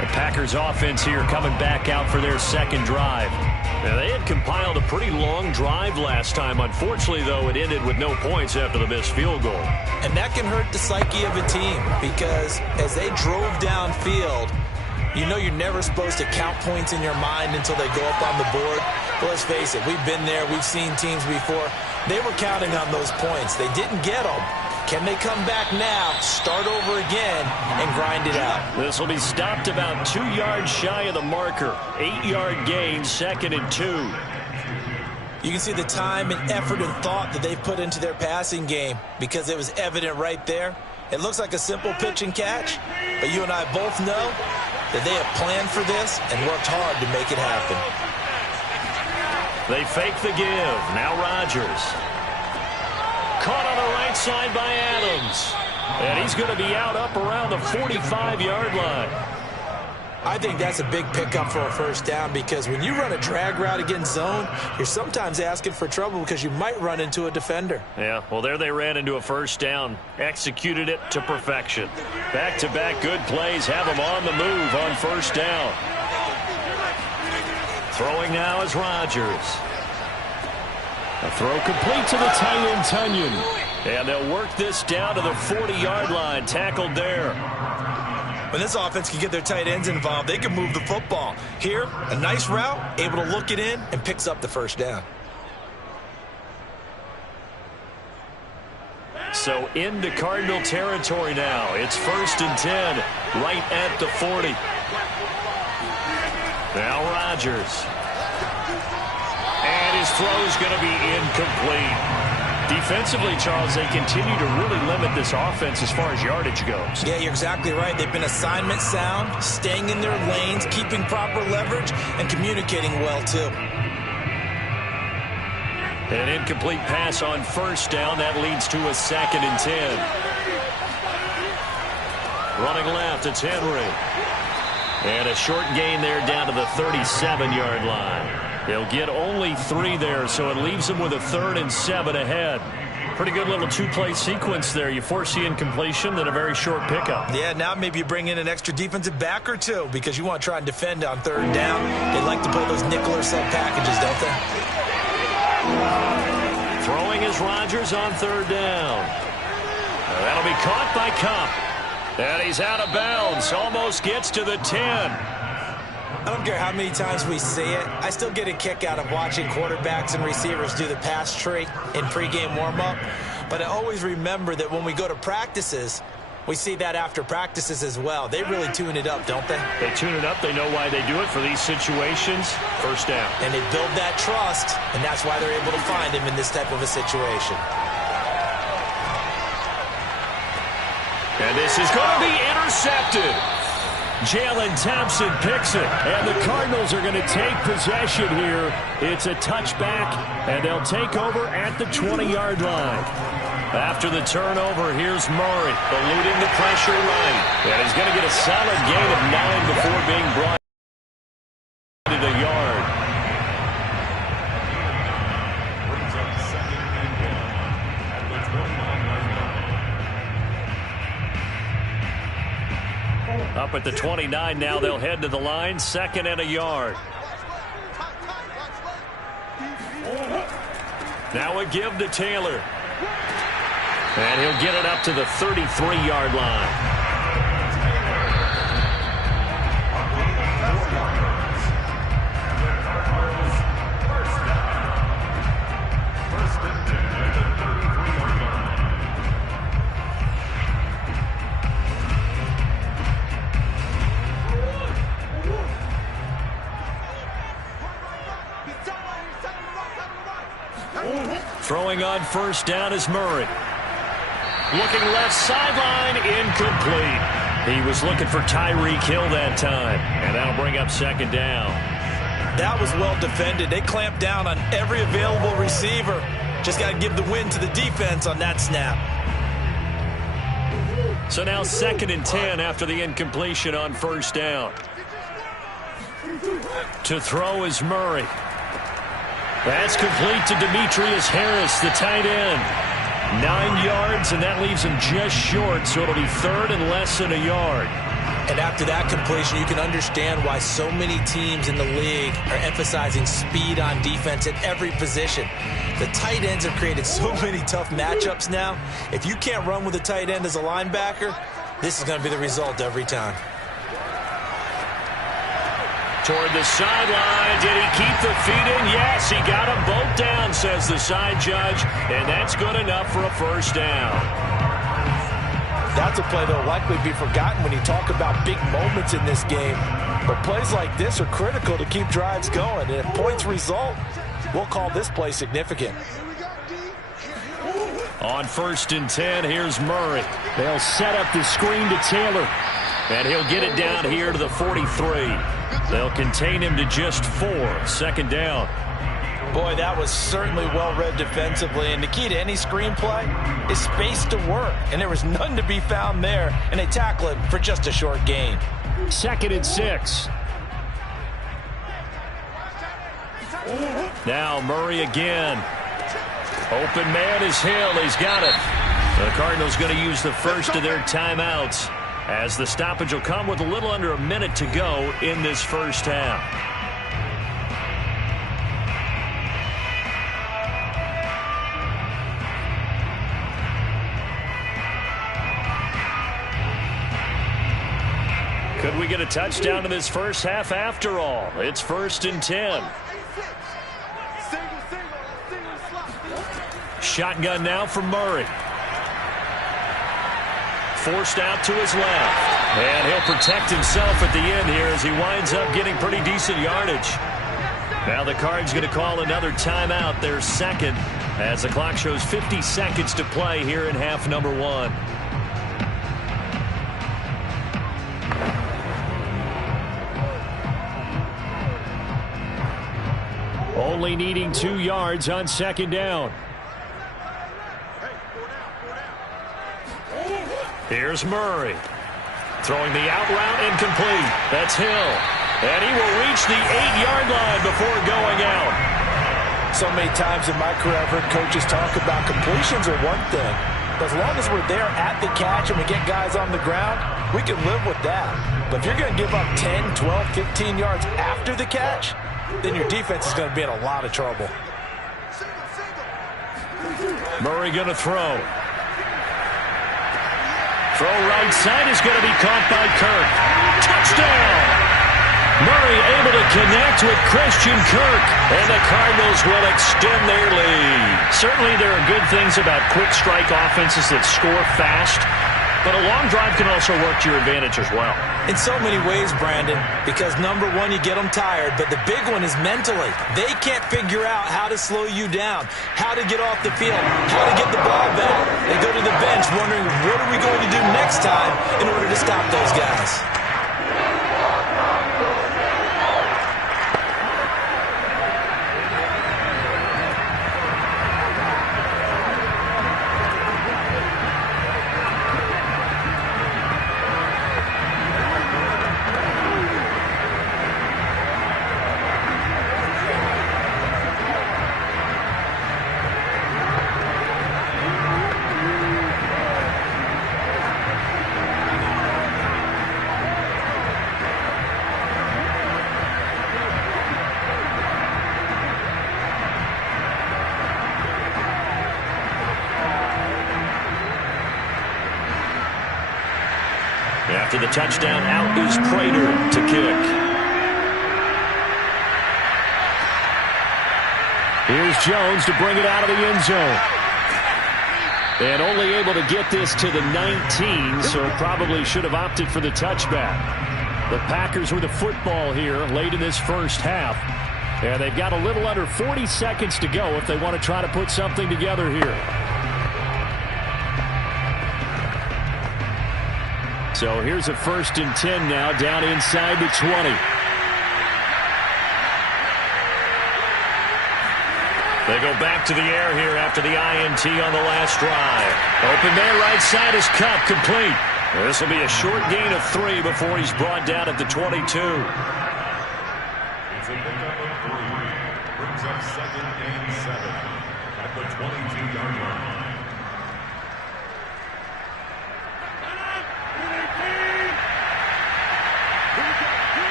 The Packers offense here coming back out for their 2nd drive. Now, they had compiled a pretty long drive last time. Unfortunately, though, it ended with no points after the missed field goal. And that can hurt the psyche of a team because as they drove downfield, You know you're never supposed to count points in your mind until they go up on the board. But let's face it, we've been there. We've seen teams before. They were counting on those points. They didn't get them. Can they come back now, start over again, and grind it out? This will be stopped about 2 yards shy of the marker. 8-yard gain, 2nd and 2. You can see the time and effort and thought that they've put into their passing game because it was evident right there. It looks like a simple pitch and catch, but you and I both know that they have planned for this and worked hard to make it happen. They fake the give. Now Rodgers. Caught on the right side by Adams. And he's going to be out up around the 45-yard line. I think that's a big pickup for a first down because when you run a drag route against zone, you're sometimes asking for trouble because you might run into a defender. Yeah, well, there they ran into a first down. Executed it to perfection. Back-to-back good plays have them on the move on first down. Throwing now is Rodgers. A throw complete to the tight end, Tunyon. And they'll work this down to the 40-yard line. Tackled there. When this offense can get their tight ends involved, they can move the football. Here, a nice route, able to look it in, and picks up the first down. So into Cardinal territory now. It's 1st and 10, right at the 40. Now Rodgers. And his throw is going to be incomplete. Defensively, Charles, they continue to really limit this offense as far as yardage goes. Yeah, you're exactly right. They've been assignment sound, staying in their lanes, keeping proper leverage, and communicating well, too. An incomplete pass on first down. That leads to a 2nd and 10. Running left, it's Henry. And a short gain there down to the 37-yard line. They'll get only 3 there, so it leaves them with a 3rd and 7 ahead. Pretty good little 2-play sequence there. You force the incompletion, then a very short pickup. Yeah, now maybe you bring in an extra defensive back or two because you want to try and defend on 3rd down. They like to play those nickel or sub packages, don't they? Throwing is Rodgers on 3rd down. That'll be caught by Kupp. And he's out of bounds. Almost gets to the 10. I don't care how many times we see it. I still get a kick out of watching quarterbacks and receivers do the pass tree in pregame warm-up. But I always remember that when we go to practices, we see that after practices as well. They really tune it up, don't they? They tune it up. They know why they do it for these situations. First down. And they build that trust, and that's why they're able to find him in this type of a situation. And this is going to be intercepted. Jalen Thompson picks it, and the Cardinals are going to take possession here. It's a touchback, and they'll take over at the 20-yard line. After the turnover, here's Murray, eluding the pressure right. And he's going to get a solid gain of 9 before being brought to the yard. Brings up 2nd and 1 at the 29-yard line. Up at the 29 now, they'll head to the line, 2nd and a yard. Now a give to Taylor. And he'll get it up to the 33-yard line. Throwing on first down is Murray. Looking left sideline, incomplete. He was looking for Tyreek Hill that time, and that'll bring up 2nd down. That was well defended. They clamped down on every available receiver. Just got to give the win to the defense on that snap. So now 2nd and 10 after the incompletion on first down. To throw is Murray. That's complete to Demetrius Harris, the tight end. 9 yards, and that leaves him just short, so it'll be 3rd and less than a yard. And after that completion, you can understand why so many teams in the league are emphasizing speed on defense at every position. The tight ends have created so many tough matchups now. If you can't run with a tight end as a linebacker, this is going to be the result every time. toward the sideline. Did he keep the feet in? Yes, he got them both down, says the side judge, and that's good enough for a first down. That's a play that will likely be forgotten when you talk about big moments in this game. But plays like this are critical to keep drives going. And if points result, we'll call this play significant. On 1st and 10, here's Murray. They'll set up the screen to Taylor. And he'll get it down here to the 43. They'll contain him to just 4. 2nd down. Boy, that was certainly well-read defensively. And the key to any screenplay is space to work. And there was none to be found there. And they tackle it for just a short gain. 2nd and 6. Now Murray again. Open man is Hill. He's got it. The Cardinals going to use the first of their timeouts, as the stoppage will come with a little under a minute to go in this first half. Could we get a touchdown in this first half after all? It's 1st and 10. Shotgun now from Murray. Forced out to his left. And he'll protect himself at the end here as he winds up getting pretty decent yardage. Now the Cards going to call another timeout, their second, as the clock shows 50 seconds to play here in half number 1. Only needing 2 yards on 2nd down. Here's Murray. Throwing the out route incomplete. That's Hill. And he will reach the 8-yard line before going out. So many times in my career I've heard coaches talk about completions are one thing. But as long as we're there at the catch and we get guys on the ground, we can live with that. But if you're going to give up 10, 12, 15 yards after the catch, then your defense is going to be in a lot of trouble. Murray going to throw. Throw right side is going to be caught by Kirk. Touchdown! Murray able to connect with Christian Kirk, and the Cardinals will extend their lead. Certainly there are good things about quick strike offenses that score fast, but a long drive can also work to your advantage as well. In so many ways, Brandon, because number one, you get them tired, but the big one is mentally. They can't figure out how to slow you down, how to get off the field, how to get the ball back. They go to the bench wondering, what are we going to do next time in order to stop those guys? After the touchdown, out is Prater to kick. Here's Jones to bring it out of the end zone. And only able to get this to the 19, so probably should have opted for the touchback. The Packers with the football here late in this first half. And they've got a little under 40 seconds to go if they want to try to put something together here. So here's a 1st and 10 now, down inside the 20. They go back to the air here after the INT on the last drive. Open man right side is Cup, complete. This will be a short gain of 3 before he's brought down at the 22. It's a pickup of 3. Brings up 2nd and 7 at the 22-yard line.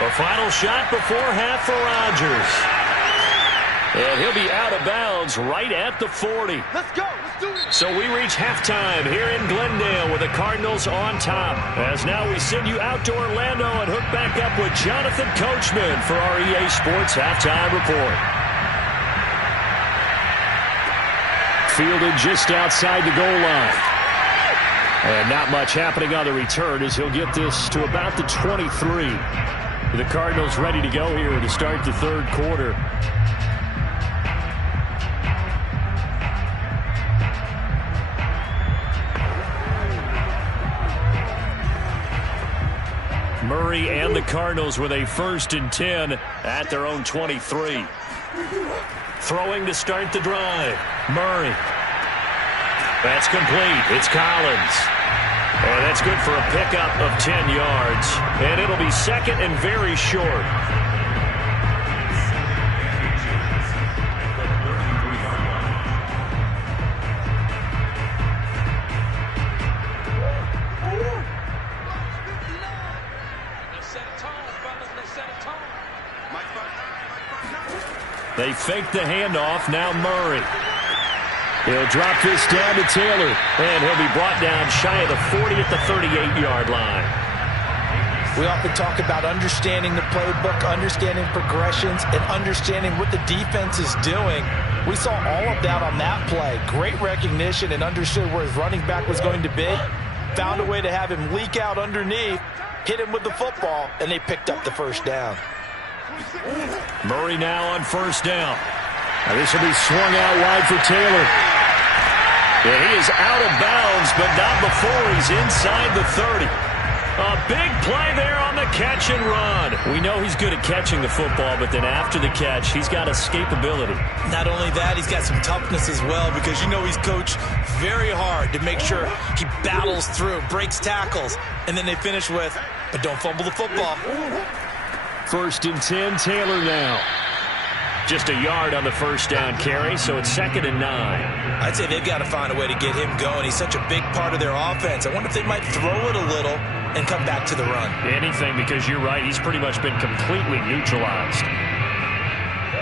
A final shot before half for Rodgers. And he'll be out of bounds right at the 40. Let's go. Let's do it. So we reach halftime here in Glendale with the Cardinals on top. As now we send you out to Orlando and hook back up with Jonathan Coachman for our EA Sports Halftime Report. Fielded just outside the goal line. And not much happening on the return as he'll get this to about the 23. The Cardinals ready to go here to start the third quarter. Murray and the Cardinals with a 1st and 10 at their own 23. Throwing to start the drive. Murray. That's complete. It's Collins. And that's good for a pickup of 10 yards. And it'll be second and very short. They fake the handoff. Now Murray. He'll drop this down to Taylor. And he'll be brought down shy of the 40 at the 38-yard line. We often talk about understanding the playbook, understanding progressions, and understanding what the defense is doing. We saw all of that on that play. Great recognition and understood where his running back was going to be. Found a way to have him leak out underneath, hit him with the football, and they picked up the first down. Murray now on 1st down. Now this will be swung out wide for Taylor. And he is out of bounds, but not before he's inside the 30. A big play there on the catch and run. We know he's good at catching the football, but then after the catch, he's got escapability. Not only that, he's got some toughness as well, because you know he's coached very hard to make sure he battles through, breaks tackles, and then they finish with, but don't fumble the football. 1st and 10, Taylor now. Just a yard on the 1st down carry, so it's 2nd and 9. I'd say they've got to find a way to get him going. He's such a big part of their offense. I wonder if they might throw it a little and come back to the run. Anything, because you're right, he's pretty much been completely neutralized.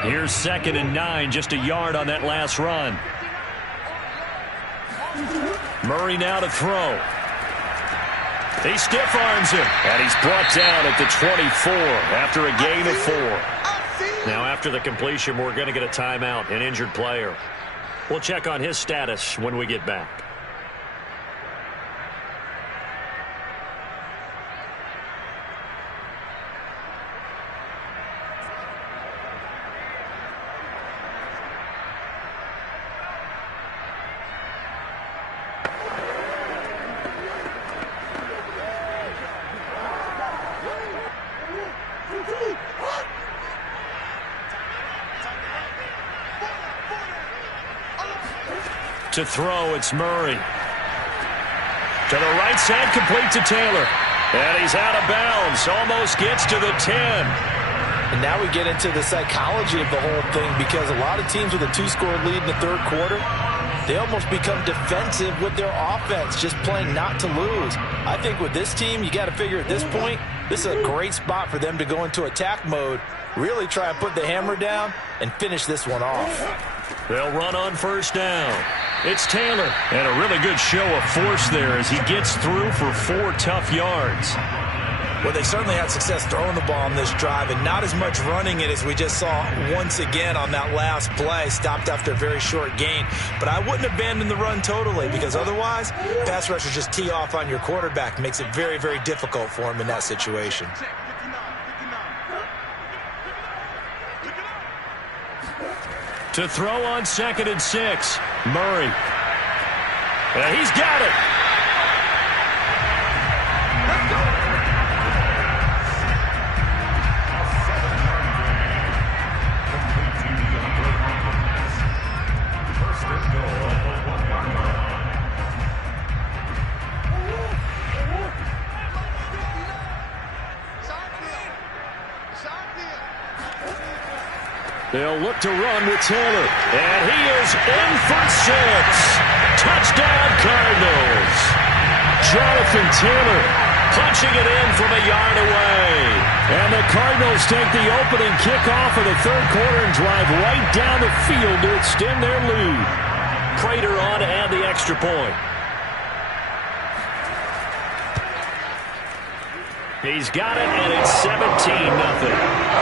Here's 2nd and 9, just a yard on that last run. Murray now to throw. He stiff arms him, and he's brought down at the 24 after a gain of 4. Now after the completion, we're going to get a timeout, an injured player. We'll check on his status when we get back. To throw, it's Murray. To the right side, complete to Taylor. And he's out of bounds. Almost gets to the 10. And now we get into the psychology of the whole thing, because a lot of teams with a 2-score lead in the third quarter, they almost become defensive with their offense, just playing not to lose. I think with this team, you got to figure at this point, this is a great spot for them to go into attack mode, really try and put the hammer down and finish this one off. They'll run on 1st down. It's Taylor. And a really good show of force there as he gets through for 4 tough yards. Well, they certainly had success throwing the ball on this drive, and not as much running it as we just saw once again on that last play. Stopped after a very short gain. But I wouldn't abandon the run totally, because otherwise, pass rushers just tee off on your quarterback. Makes it very, very difficult for him in that situation. To throw on 2nd and 6, Murray. And he's got it. They'll look to run with Taylor. And he is in for 6. Touchdown, Cardinals. Jonathan Taylor punching it in from a yard away. And the Cardinals take the opening kickoff of the third quarter and drive right down the field to extend their lead. Prater on to add the extra point. He's got it, and it's 17-0.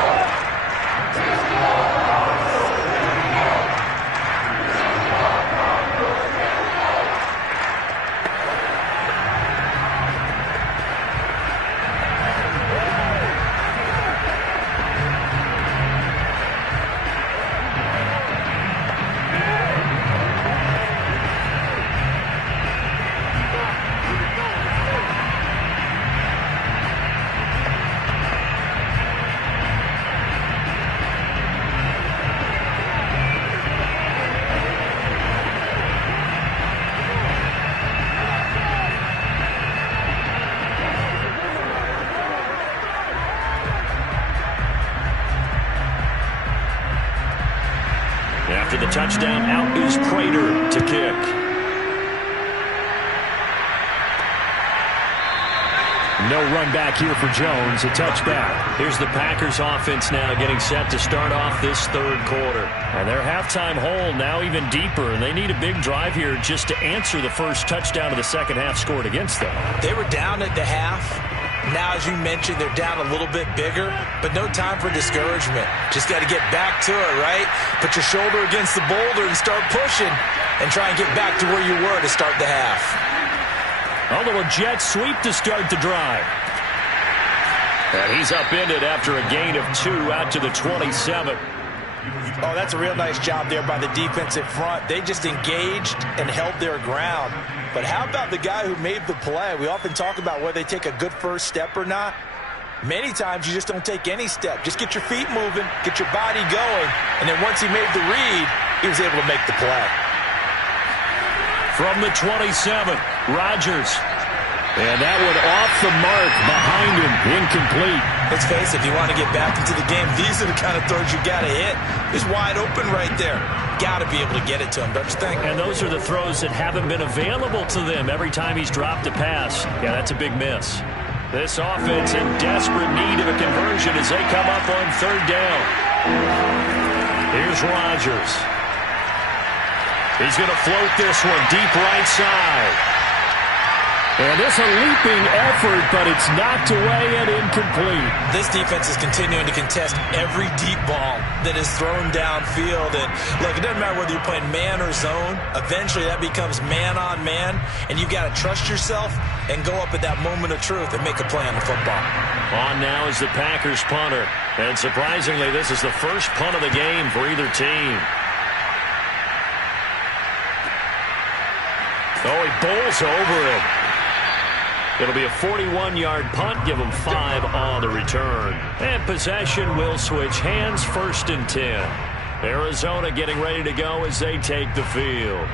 After the touchdown, out is Prater to kick. No run back here for Jones, a touchback. Here's the Packers offense now getting set to start off this third quarter. And their halftime hole now even deeper, and they need a big drive here just to answer the first touchdown of the second half scored against them. They were down at the half. Now, as you mentioned, they're down a little bit bigger, but no time for discouragement. Just got to get back to it, right? Put your shoulder against the boulder and start pushing and try and get back to where you were to start the half. A little jet sweep to start the drive. And he's upended after a gain of 2 out to the 27. Oh, that's a real nice job there by the defensive front. They just engaged and held their ground. But how about the guy who made the play? We often talk about whether they take a good first step or not. Many times you just don't take any step. Just get your feet moving, get your body going, and then once he made the read, he was able to make the play. From the 27, Rodgers. And that one off the mark behind him, incomplete. Let's face it, if you want to get back into the game, these are the kind of throws you got to hit. It's wide open right there. Got to be able to get it to him, don't you think? And those are the throws that haven't been available to them every time he's dropped a pass. Yeah, that's a big miss. This offense in desperate need of a conversion as they come up on third down. Here's Rodgers. He's going to float this one deep right side. And it's a leaping effort, but it's knocked away and incomplete. This defense is continuing to contest every deep ball that is thrown downfield. And look, it doesn't matter whether you're playing man or zone. Eventually that becomes man on man, and you've got to trust yourself and go up at that moment of truth and make a play on the football. On now is the Packers punter. And surprisingly, this is the first punt of the game for either team. Oh, he bowls over him. It'll be a 41-yard punt. Give them 5 on the return. And possession will switch hands, 1st and 10. Arizona getting ready to go as they take the field.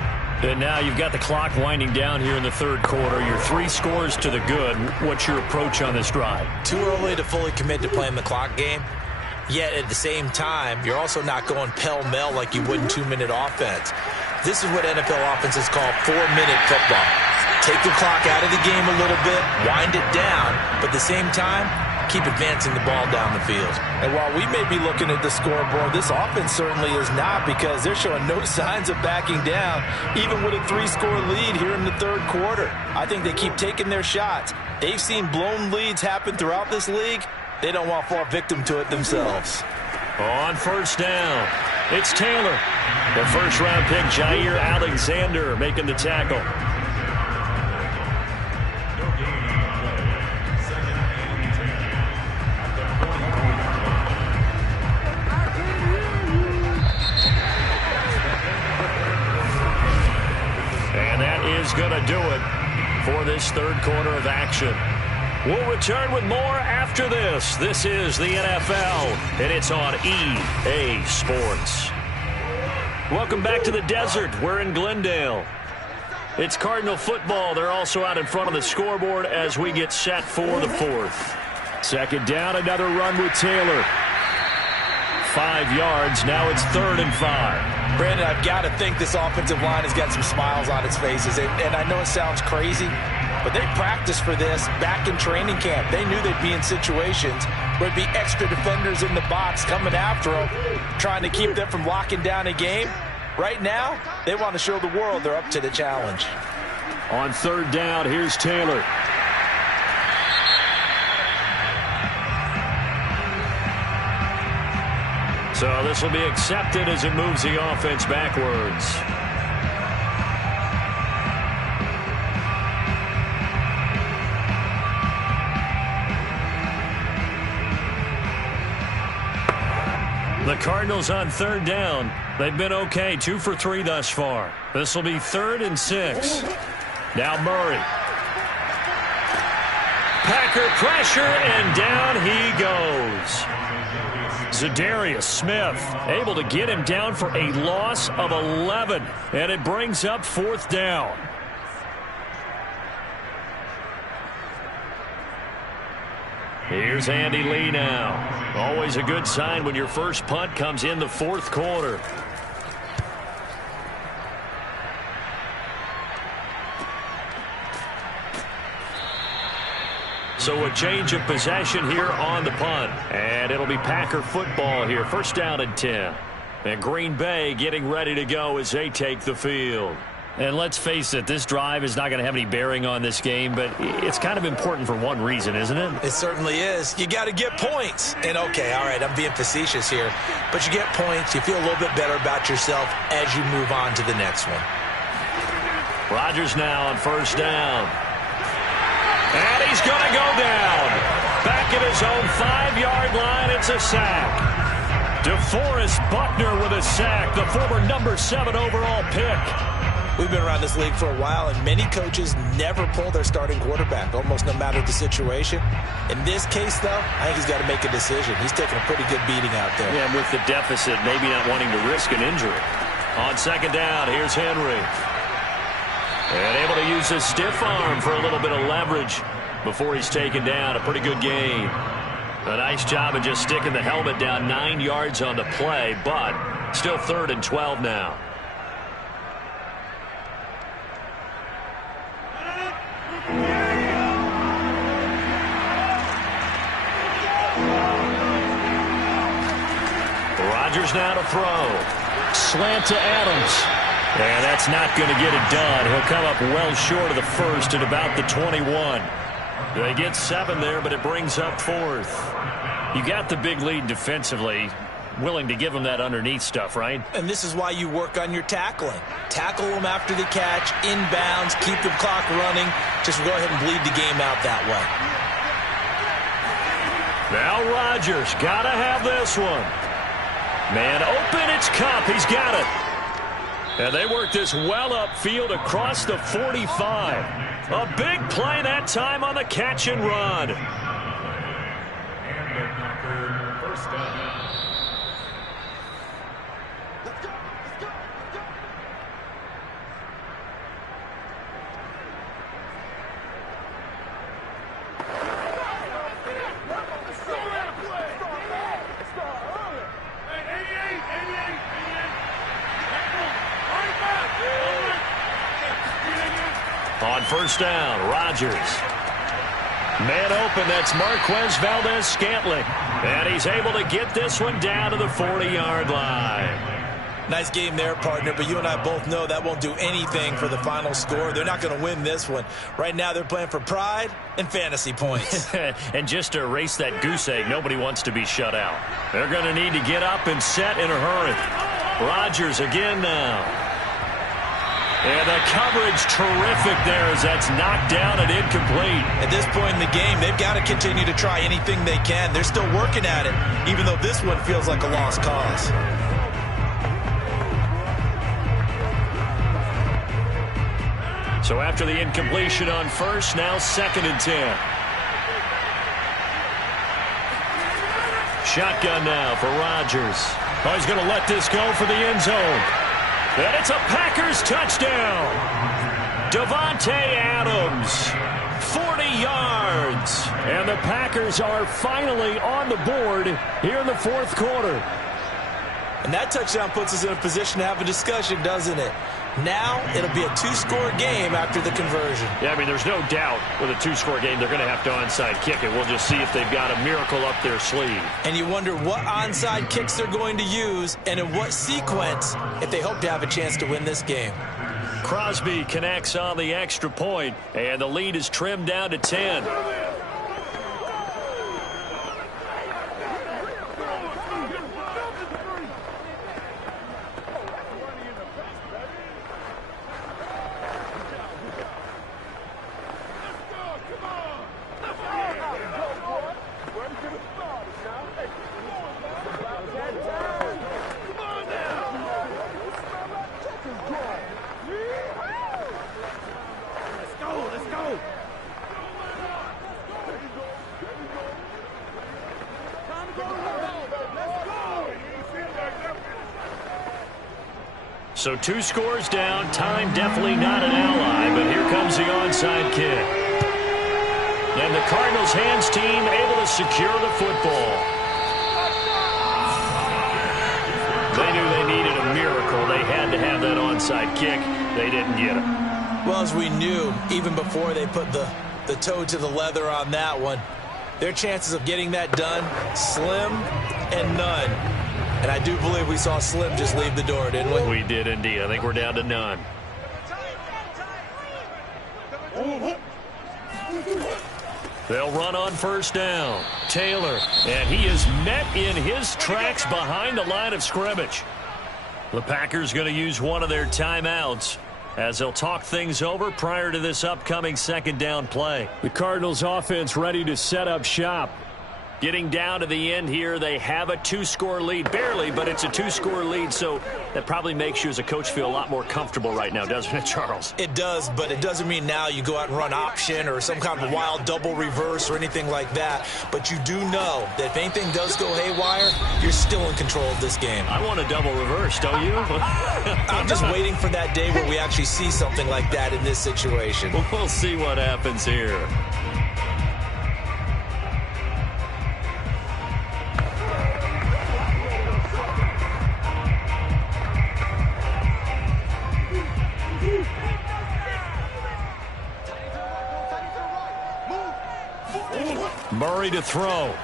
And now you've got the clock winding down here in the third quarter. You're 3 scores to the good. What's your approach on this drive? Too early to fully commit to playing the clock game. Yet at the same time, you're also not going pell-mell like you would in 2-minute offense. This is what NFL offenses call 4-minute football. Take the clock out of the game a little bit, wind it down, but at the same time, keep advancing the ball down the field. And while we may be looking at the scoreboard, this offense certainly is not, because they're showing no signs of backing down, even with a 3-score lead here in the third quarter. I think they keep taking their shots. They've seen blown leads happen throughout this league. They don't want to fall victim to it themselves. On first down, it's Taylor. The first-round pick, Jair Alexander, making the tackle. Going to do it for this third quarter of action. We'll return with more after this. This is the NFL, and it's on EA Sports. Welcome back to the desert. We're in Glendale. It's Cardinal football. They're also out in front of the scoreboard as we get set for the fourth. Second down, another run with Taylor. 5 yards. Now it's 3rd and 5. Brandon, I've got to think this offensive line has got some smiles on its faces. And I know it sounds crazy, But they practiced for this back in training camp. They knew they'd be in situations where there'd be extra defenders in the box coming after them, trying to keep them from locking down a game. Right now, they want to show the world they're up to the challenge. On third down, here's Taylor. So this will be accepted as it moves the offense backwards. The Cardinals on third down. They've been okay, 2 for 3 thus far. This will be 3rd and 6. Now Murray. Packer pressure, and down he goes. Za'Darius Smith able to get him down for a loss of 11, and it brings up 4th down. Here's Andy Lee now. Always a good sign when your first punt comes in the 4th quarter. So a change of possession here on the punt. And it'll be Packer football here. 1st down and 10. And Green Bay getting ready to go as they take the field. And let's face it, this drive is not going to have any bearing on this game, but it's kind of important for one reason, isn't it? It certainly is. You got to get points. And, okay, all right, I'm being facetious here. But you get points, you feel a little bit better about yourself as you move on to the next one. Rodgers now on 1st down. And he's going to go down. Back at his own 5-yard line, it's a sack. DeForest Buckner with a sack, the former number 7 overall pick. We've been around this league for a while, and many coaches never pull their starting quarterback, almost no matter the situation. In this case, though, I think he's got to make a decision. He's taking a pretty good beating out there. Yeah, with the deficit, maybe not wanting to risk an injury. On 2nd down, here's Henry. And able to use his stiff arm for a little bit of leverage before he's taken down. A pretty good gain. A nice job of just sticking the helmet down 9 yards on the play, but still 3rd and 12 now. Rodgers now to throw. Slant to Adams. And that's not going to get it done. He'll come up well short of the 1st at about the 21. They get 7 there, but it brings up 4th. You got the big lead defensively. Willing to give them that underneath stuff, right? And this is why you work on your tackling. Tackle them after the catch, inbounds, keep the clock running. Just go ahead and bleed the game out that way. Now Rodgers, got to have this one. Man open, it's Kupp. He's got it. And they work this well upfield across the 45. A big play that time on the catch and run. And the Packer 1st down. On 1st down, Rodgers. Man open, that's Marquez Valdes-Scantling. And he's able to get this one down to the 40-yard line. Nice game there, partner, but you and I both know that won't do anything for the final score. They're not going to win this one. Right now they're playing for pride and fantasy points. And just to erase that goose egg, nobody wants to be shut out. They're going to need to get up and set in a hurry. Rodgers again now. And the coverage terrific there as that's knocked down and incomplete. At this point in the game, they've got to continue to try anything they can. They're still working at it, even though this one feels like a lost cause. So after the incompletion on 1st, now 2nd and 10. Shotgun now for Rodgers. Oh, he's going to let this go for the end zone. And it's a Packers touchdown. Davante Adams, 40 yards. And the Packers are finally on the board here in the 4th quarter. And that touchdown puts us in a position to have a discussion, doesn't it? Now it'll be a two-score game after the conversion. Yeah, I mean, there's no doubt with a two-score game they're going to have to onside kick it. We'll just see if they've got a miracle up their sleeve. And you wonder what onside kicks they're going to use and in what sequence if they hope to have a chance to win this game. Crosby connects on the extra point, and the lead is trimmed down to 10. So 2 scores down. Time definitely not an ally, but here comes the onside kick. And the Cardinals hands team able to secure the football. They knew they needed a miracle. They had to have that onside kick. They didn't get it. Well, as we knew, even before they put the toe to the leather on that one, their chances of getting that done, slim and none. And I do believe we saw Slim just leave the door, didn't we? We did indeed. I think we're down to none. They'll run on first down. Taylor, and he is met in his tracks behind the line of scrimmage. The Packers going to use one of their timeouts as they'll talk things over prior to this upcoming second down play. The Cardinals offense ready to set up shop. Getting down to the end here, they have a 2-score lead. Barely, but it's a 2-score lead, so that probably makes you as a coach feel a lot more comfortable right now, doesn't it, Charles? It does, but it doesn't mean now you go out and run option or some kind of wild double reverse or anything like that. But you do know that if anything does go haywire, you're still in control of this game. I want a double reverse, don't you? I'm just waiting for that day where we actually see something like that in this situation. We'll see what happens here. Murray to throw.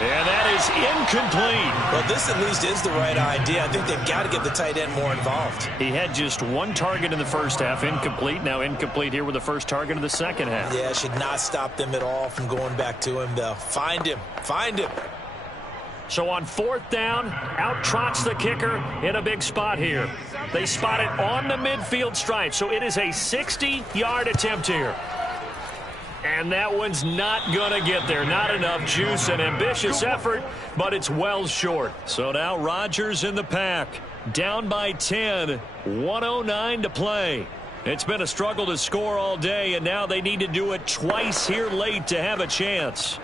And that is incomplete. Well, this at least is the right idea. I think they've got to get the tight end more involved. He had just 1 target in the first half, incomplete. Now incomplete here with the first target of the second half. Yeah, should not stop them at all from going back to him, though. Find him. Find him. So on 4th down, out trots the kicker in a big spot here. They spot it on the midfield stripe, so it is a 60-yard attempt here. And that one's not going to get there. Not enough juice. An ambitious effort, but it's well short. So now Rodgers in the pack. Down by 10. 1:09 to play. It's been a struggle to score all day, and now they need to do it twice here late to have a chance.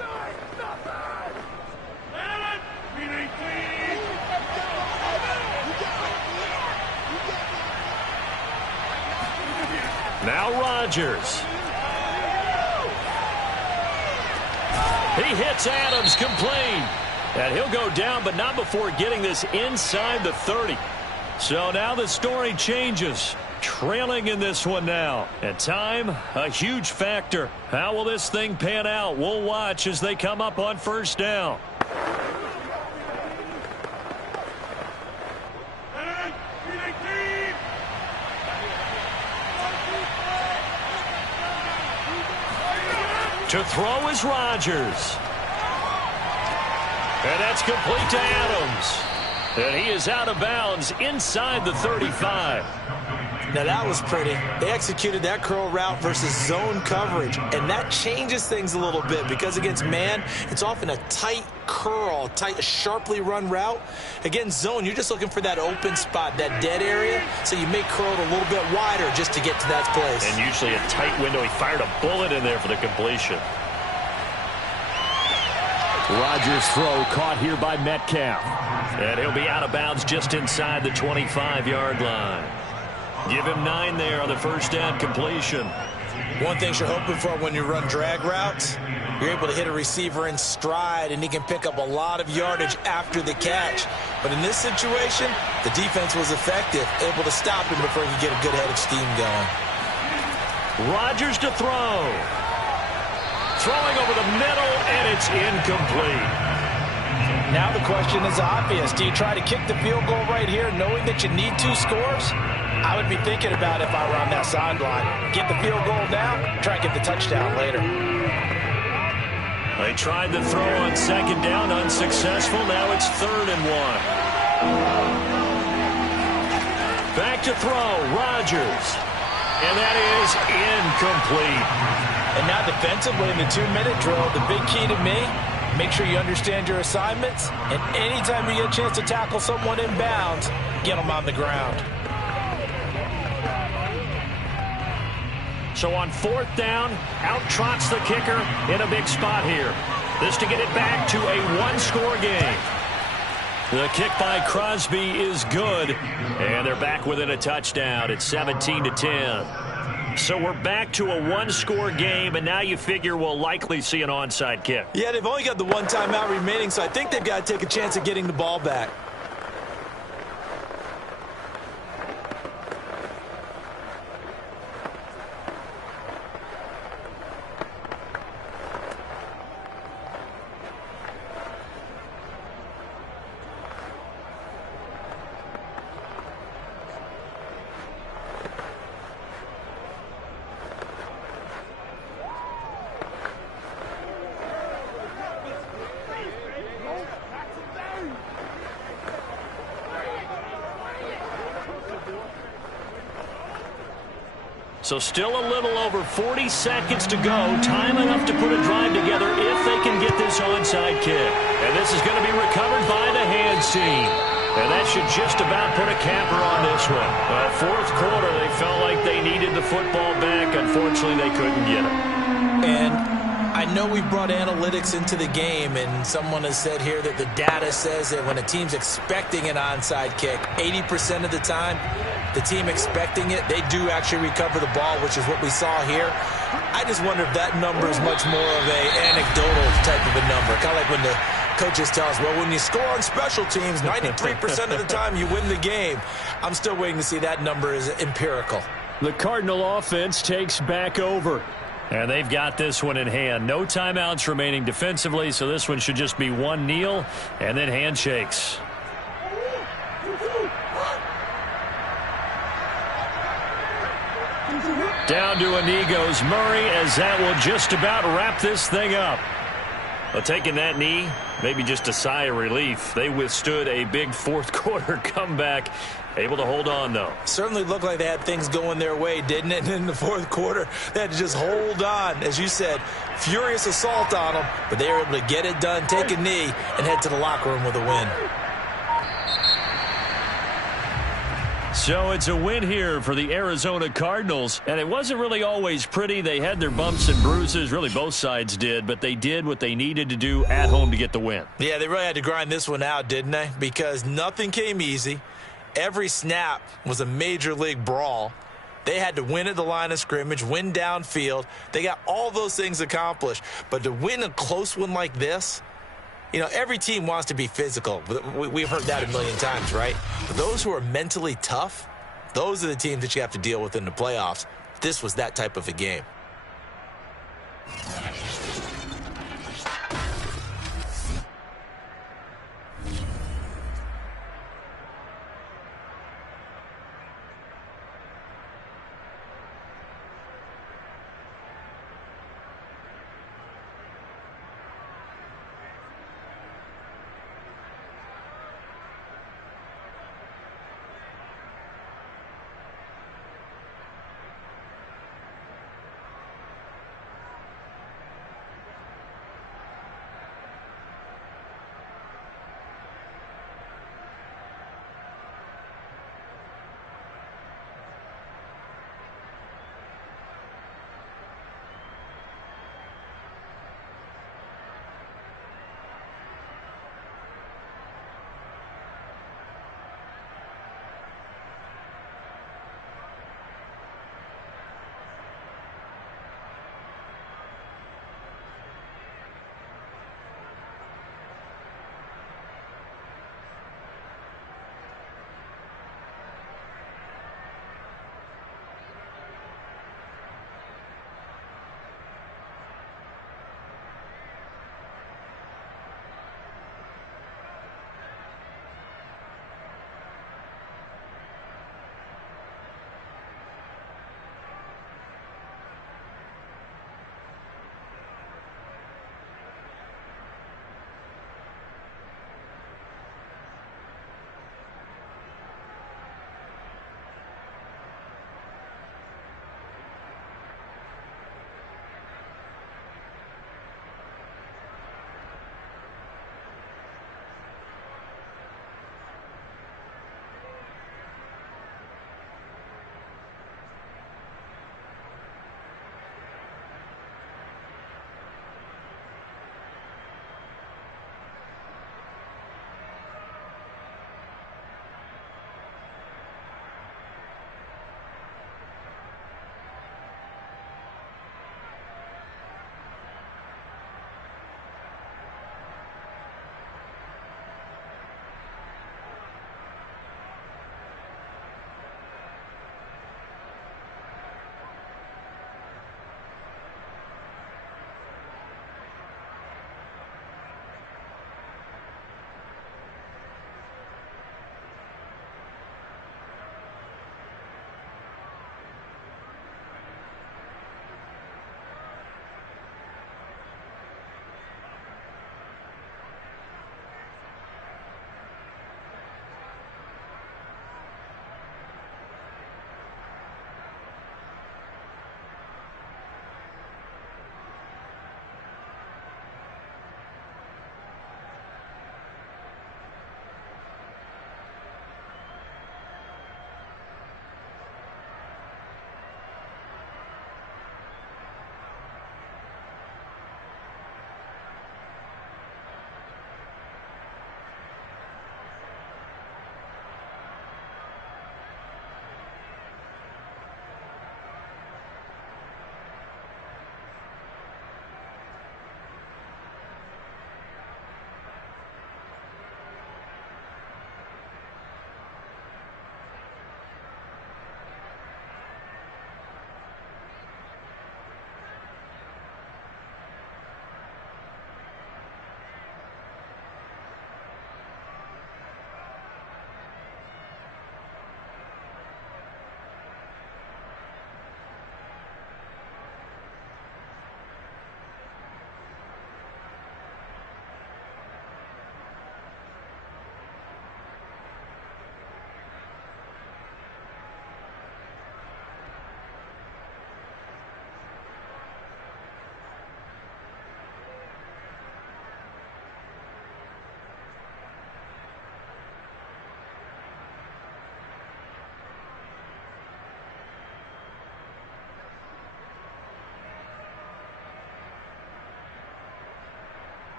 Now Rodgers. He hits Adams complete. And he'll go down, but not before getting this inside the 30. So now the story changes. Trailing in this one now. And time, a huge factor. How will this thing pan out? We'll watch as they come up on first down. To throw is Rodgers. And that's complete to Adams. And he is out of bounds inside the 35. Now that was pretty. They executed that curl route versus zone coverage. And that changes things a little bit because against man, it's often a tight curl, tight, sharply run route. Against zone, you're just looking for that open spot, that dead area. So you may curl it a little bit wider just to get to that place. And usually a tight window. He fired a bullet in there for the completion. Rodgers' throw caught here by Metcalf. And he'll be out of bounds just inside the 25-yard line. Give him 9 there on the first down completion. One thing you're hoping for when you run drag routes you're able to hit a receiver in stride, and he can pick up a lot of yardage after the catch. But in this situation, the defense was effective, able to stop him before he could get a good head of steam going. Rodgers to throw. Throwing over the middle, and it's incomplete. Now the question is obvious. Do you try to kick the field goal right here knowing that you need 2 scores? I would be thinking about if I were on that sideline. Get the field goal now, try and get the touchdown later. They tried the throw on 2nd down, unsuccessful. Now it's 3rd and 1. Back to throw, Rodgers. And that is incomplete. And now defensively in the 2-minute drill, the big key to me, make sure you understand your assignments, and anytime you get a chance to tackle someone in bounds, get them on the ground. So on 4th down, out trots the kicker in a big spot here. This to get it back to a 1-score game. The kick by Crosby is good, and they're back within a touchdown. It's 17-10. So we're back to a 1-score game, and now you figure we'll likely see an onside kick. Yeah, they've only got the 1 timeout remaining, so I think they've got to take a chance at getting the ball back. So still a little over 40 seconds to go. Time enough to put a drive together if they can get this onside kick. And this is going to be recovered by the hands team. And that should just about put a capper on this one. 4th quarter, they felt like they needed the football back. Unfortunately, they couldn't get it. And I know we brought analytics into the game, and someone has said here that the data says that when a team's expecting an onside kick, 80% of the time, the team expecting it, they do actually recover the ball, which is what we saw here. I just wonder if that number is much more of an anecdotal type of a number. Kind of like when the coaches tell us, well, when you score on special teams, 93% of the time you win the game. I'm still waiting to see that number is empirical. The Cardinal offense takes back over. And they've got this one in hand. No timeouts remaining defensively, so this one should just be 1 kneel and then handshakes. Down to a knee goes Murray, as that will just about wrap this thing up. Well, taking that knee, maybe just a sigh of relief. They withstood a big 4th quarter comeback. Able to hold on, though. Certainly looked like they had things going their way, didn't it? And in the 4th quarter, they had to just hold on. As you said, furious assault on them, but they were able to get it done, take a knee, and head to the locker room with a win. So it's a win here for the Arizona Cardinals, and it wasn't really always pretty. They had their bumps and bruises, really both sides did, but they did what they needed to do at home to get the win. Yeah, they really had to grind this one out, didn't they? Because nothing came easy. Every snap was a major league brawl. They had to win at the line of scrimmage, win downfield. They got all those things accomplished. But to win a close one like this, you know, every team wants to be physical. We've heard that a million times, right? But those who are mentally tough, those are the teams that you have to deal with in the playoffs. This was that type of a game.